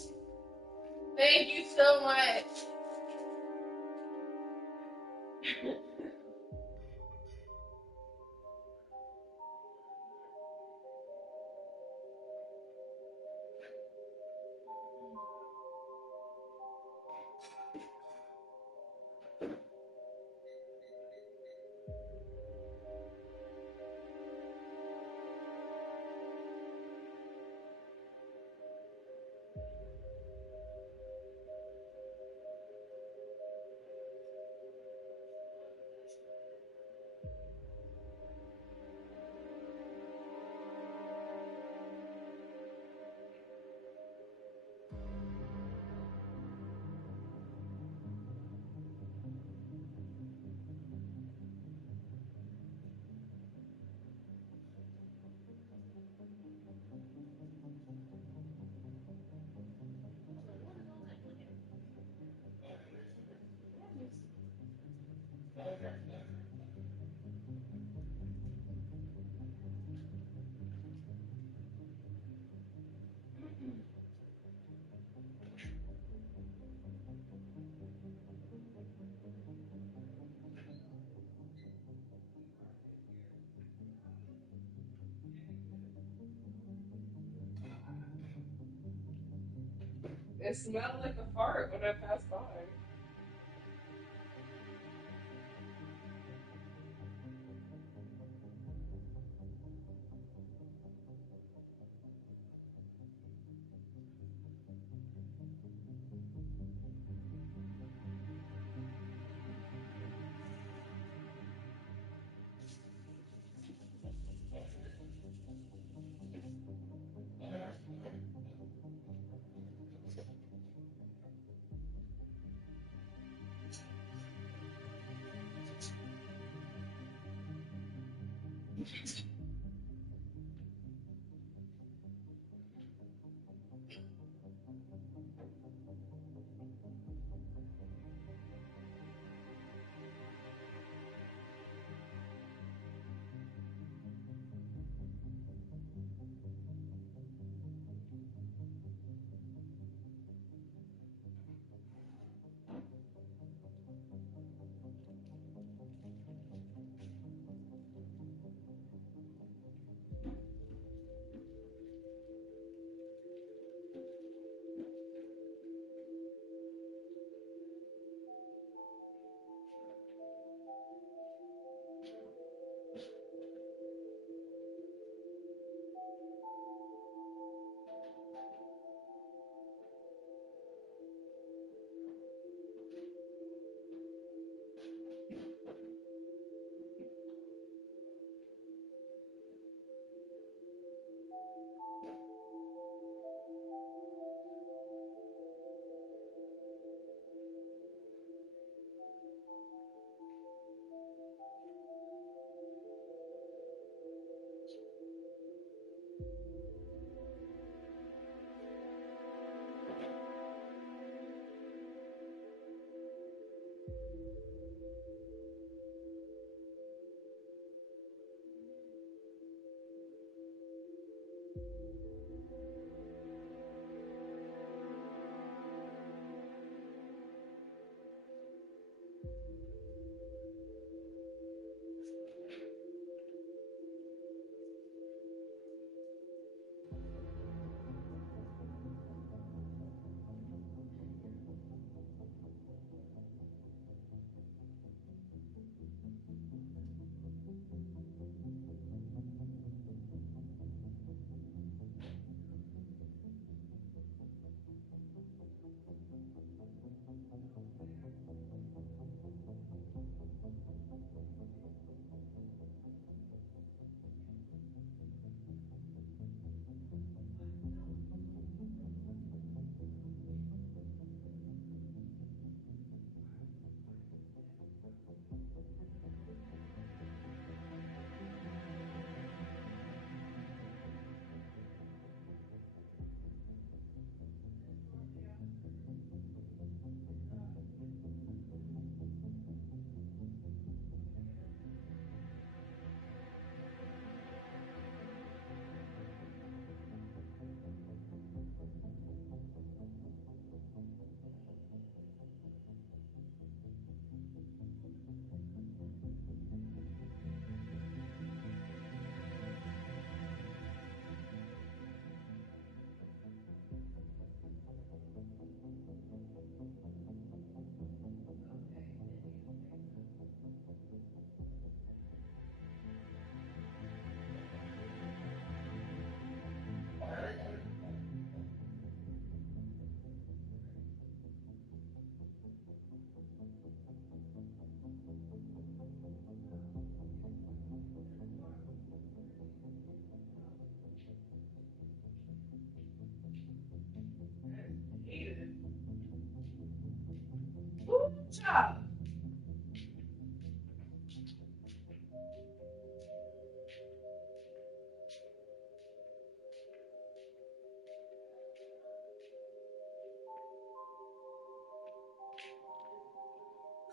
Thank you so much. It smelled like a fart when I passed by.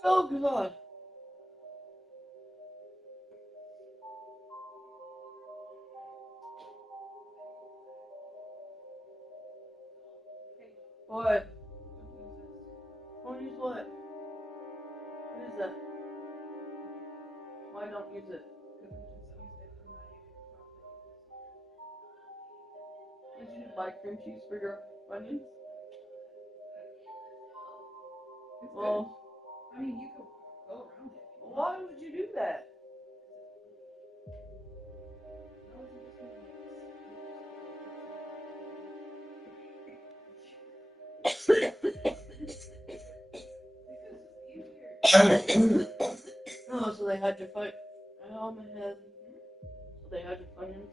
Oh god. What? Don't use what? What is that? Why don't use it? Did you buy cream cheese for your onions? Well, I mean, you could go around it. Why would you do that? Oh, so they had your fight. Oh, my head. So they had your onions.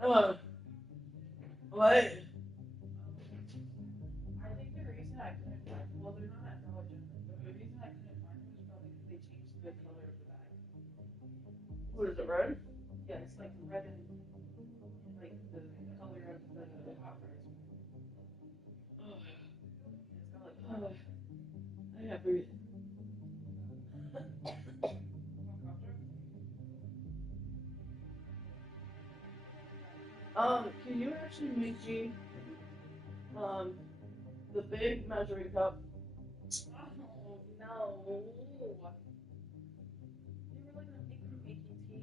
Well, what? I think the reason I couldn't find, well, they're not at Dollar General, but the reason I couldn't find them is probably because they changed the color of the bag. What is it, red? Yeah, it's like red and like the color of the hot fries. It's got like I have breathe. Can you actually make Gene the big measuring cup? Oh no. You were making tea.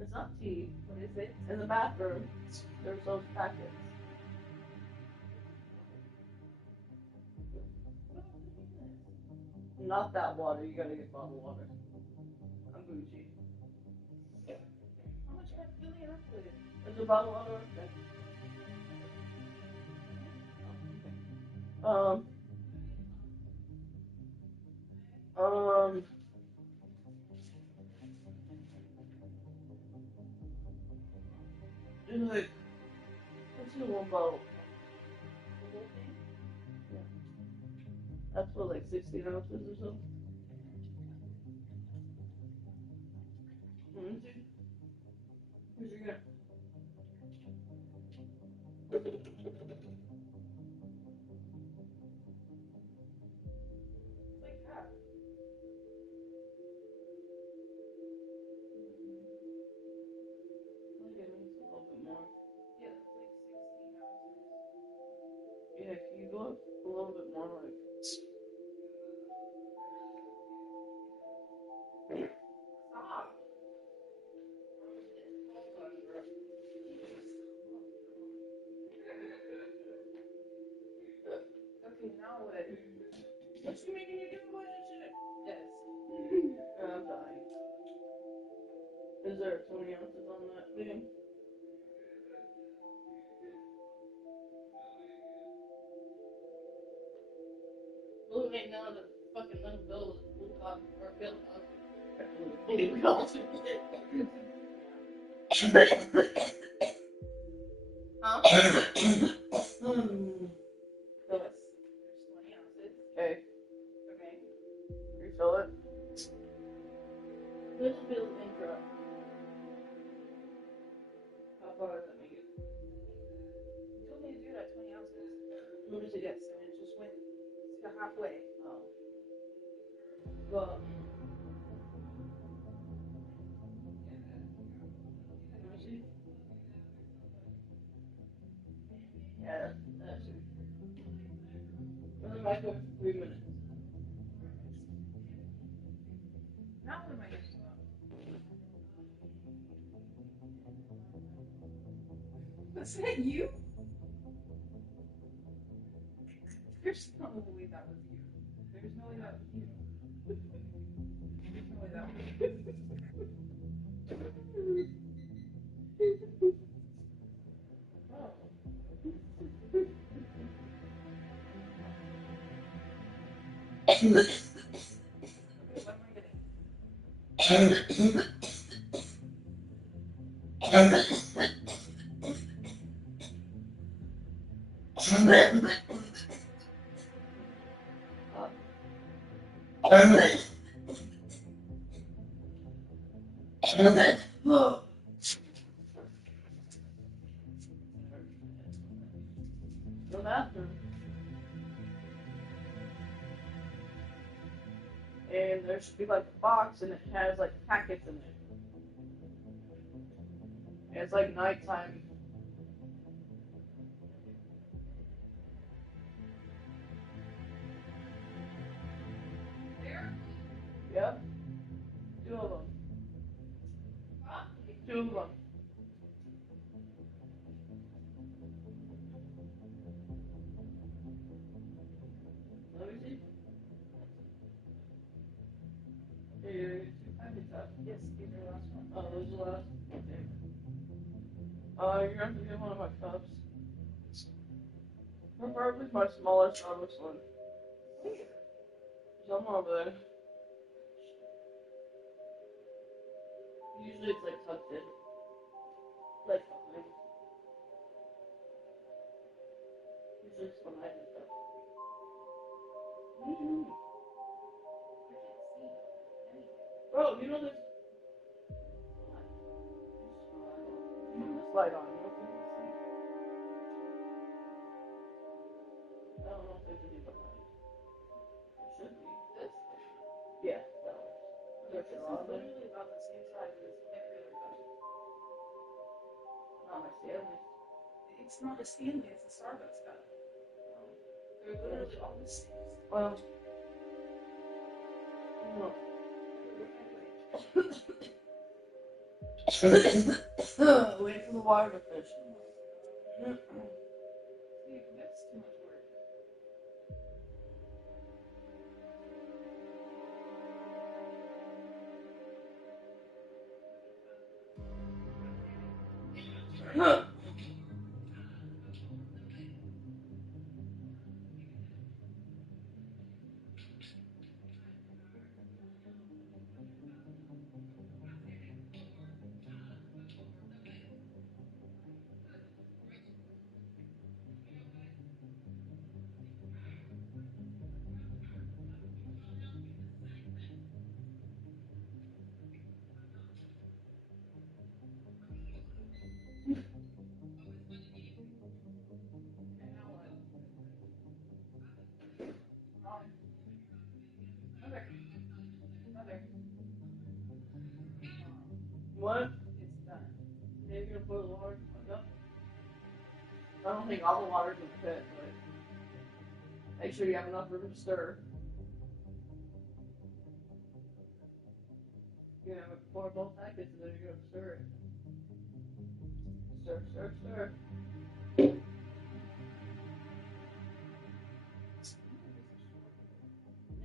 It's not tea. What is it? In the bathroom, there's those packets. Not that water. You gotta get bottled water. I'm bougie. How much am I filling it up with? Is it bottled water? Okay. Like, what's in one bottle? The whole thing? Yeah. That's what, like 16 ounces or so? Where's your gun? It's like half. Okay, maybe it's a little bit more. Yeah, it's like 16 ounces. Yeah, can you go up a little bit more, like... Stop! Okay, now what? What you mean you do what you should? Yes. I'm dying. Is there 20 ounces on that thing? Blue ain't none of the fucking little bills. Blue coffee or bill coffee. Blue coffee. Huh? Yes. There's 20 ounces. Okay. Okay. Refill it. This feels incorrect. How far does that make it? You told me to do it at 20 ounces. What is it? Yes, and it just went to halfway. Oh. Well. Let me see. Yeah, that's it. I'm in the microwave for 3 minutes. Now what am I going to do? Was that you? There's no way that was you. There's no way that was you. There's no way that was you. Oh. Okay, what am I getting? The bathroom. And there should be like a box and it has like packets in it. And it's like nighttime. Yep. 2 of them. 2 of them. Let me see. Here, you get 2 packets out. Yes, these are the last one. Oh, those are the last. Okay. You're gonna have to get one of my cups. Preferably my smaller Starbucks one. Somewhere over there. Usually it's like tucked in. Like behind. Usually it's behind the cup. What do you mean? Bro, you know there's... You have this light on. You don't think you can see? I don't know if there's any behind. There should be. This? Yeah, that one. This is literally about the same size as every other cup. Not my Stanley. It's not a Stanley, it's a Starbucks cup. They're literally all the same. Well, no. Wait for the water to finish. See, that's too much work. What? It's done. Maybe you'll put the water in my cup. I don't think all the water's in the pit, but make sure you have enough room to stir. You're gonna pour both packets and then you're gonna stir it. Stir, stir, stir.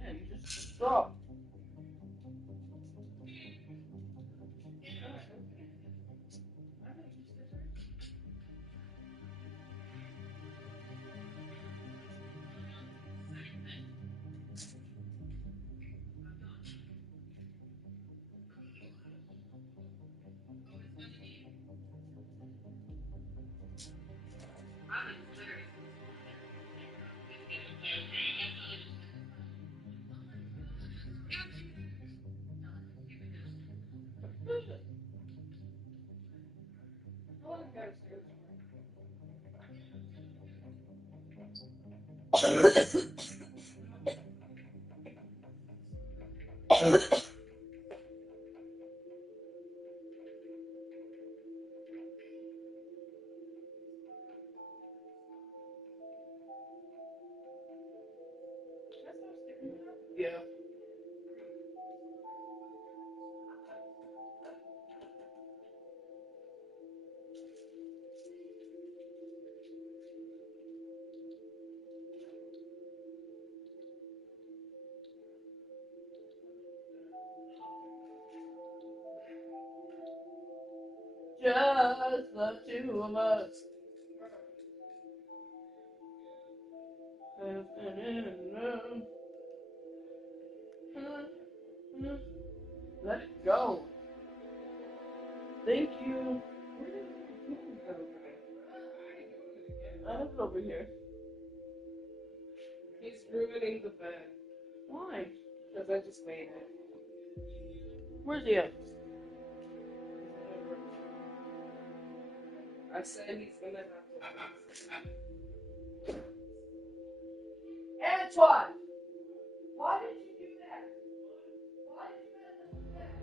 Yeah, you just stop. Yeah. Just the 2 of us. Let it go. Thank you. over here. He's ruining the bed. Why? Because I just made it. Where's he at? I said he's gonna have to. Antoine! Why did you do that? Why did you mess up the bed?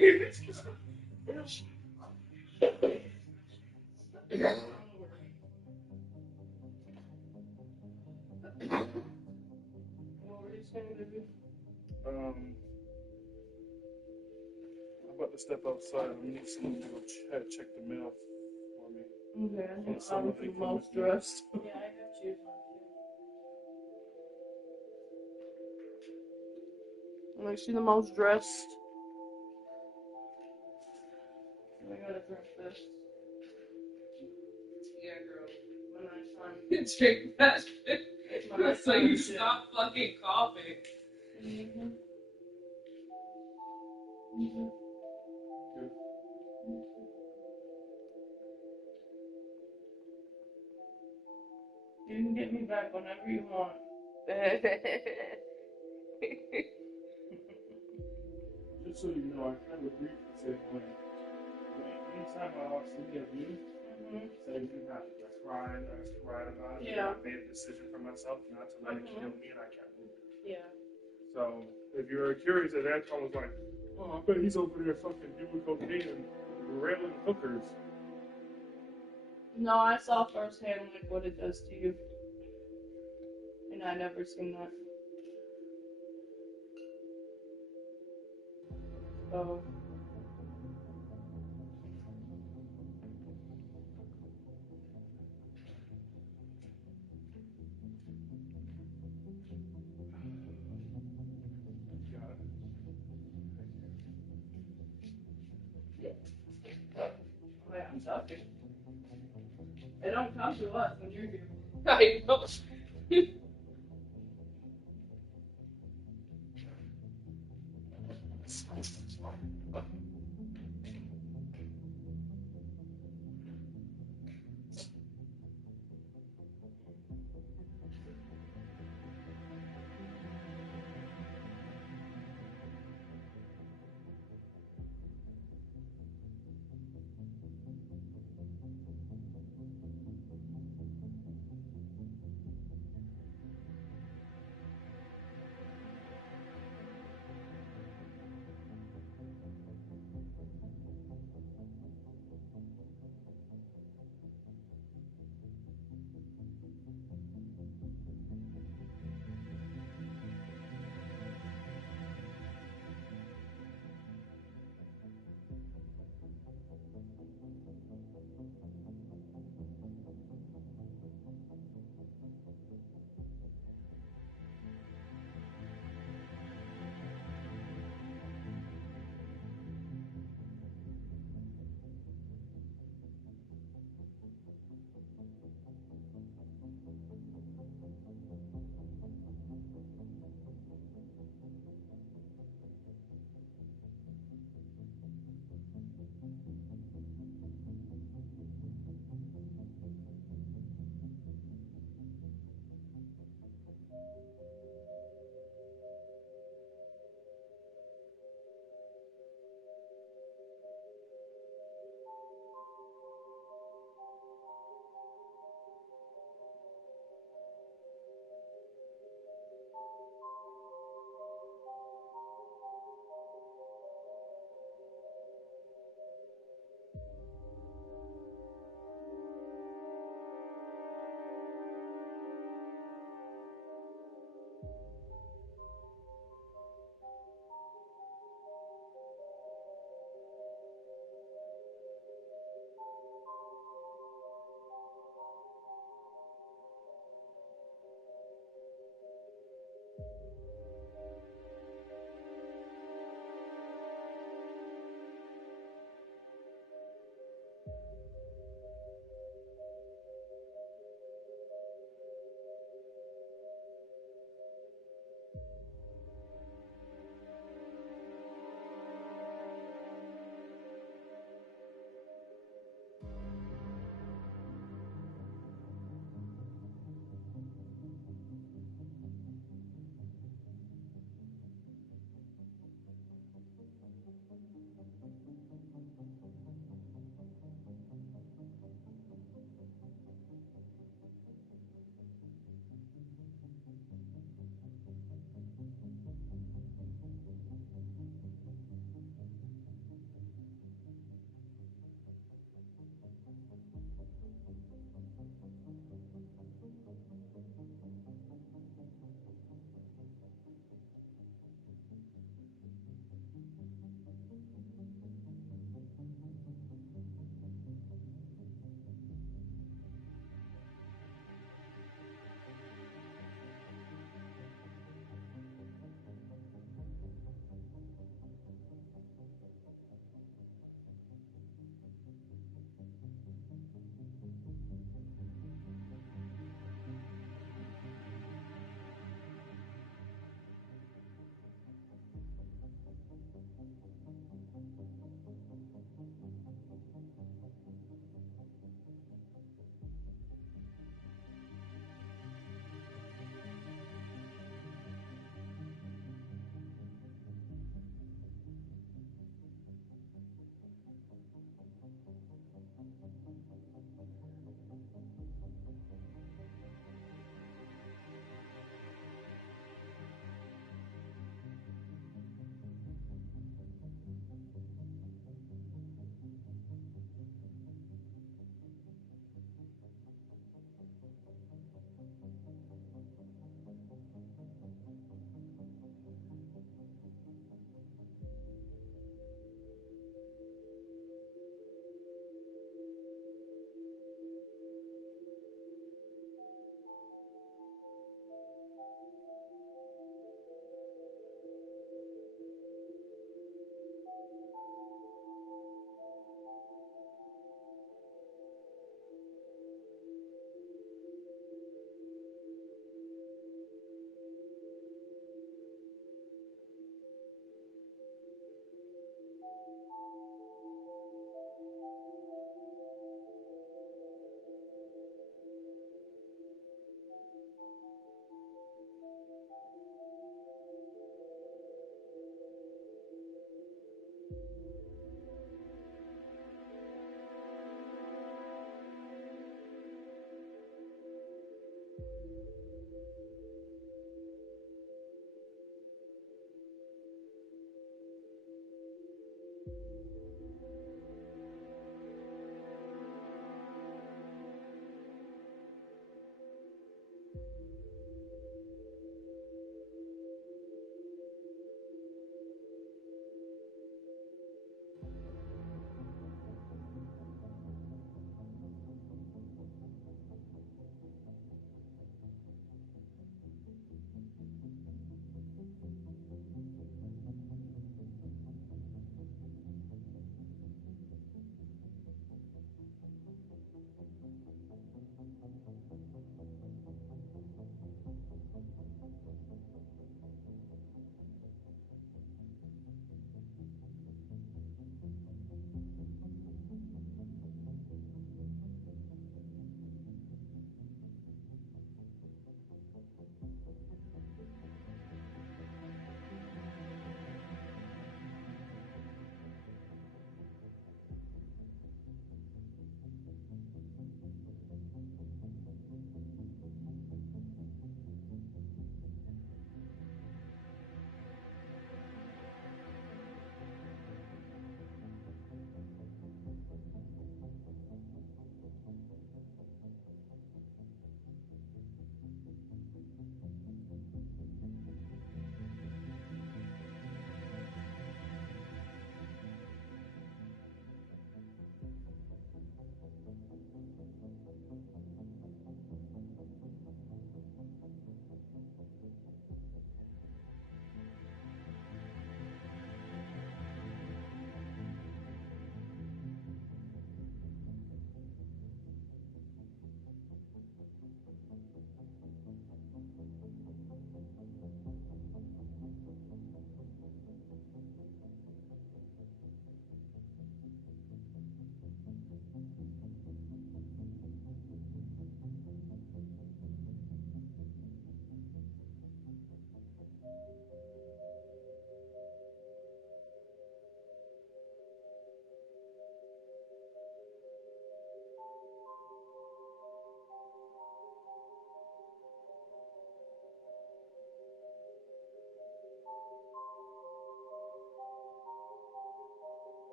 What were you saying, baby? I'm about to step outside. I need someone to go check the mail for me. Okay, I think Somebody I'm the come most with me. dressed. Yeah, I have shoes on too. Like, she the most dressed. I gotta drink this. Yeah, girl. My nighttime. Drink that shit. So you stop fucking coughing. Mm-hmm. Mm-hmm. You can get me back whenever you want. Just so you know, I kind of briefly said anytime I watch any of you, say you have it. I cried about it. Yeah. I made a decision for myself not to let it kill me, and I kept moving. Yeah. So, if you're curious, that Anton was like, oh, I bet he's over there fucking doing cocaine and railing hookers. No, I saw firsthand like what it does to you. And I never seen that. So oh, yeah, I'm talking. They don't come to us when you're here. I know.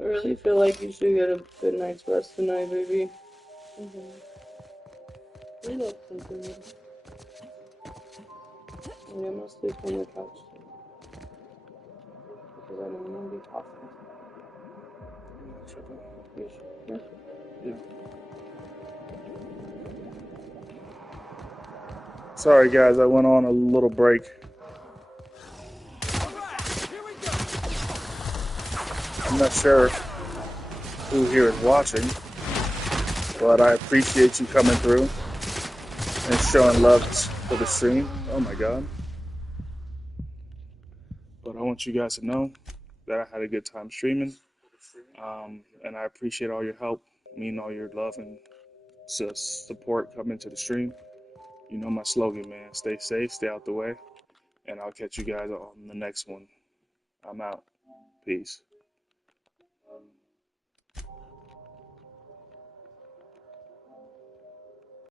I really feel like you should get a good night's rest tonight, baby. We love something. Yeah, I'm gonna sleep on the couch too. Because I don't want to be coughing. You sure? Yeah. Sorry, guys, I went on a little break. I'm not sure who here is watching, but I appreciate you coming through and showing love for the stream. Oh my God. But I want you guys to know that I had a good time streaming, and I appreciate all your help, all your love and support coming to the stream. You know my slogan, man. Stay safe, stay out the way, and I'll catch you guys on the next one. I'm out. Peace.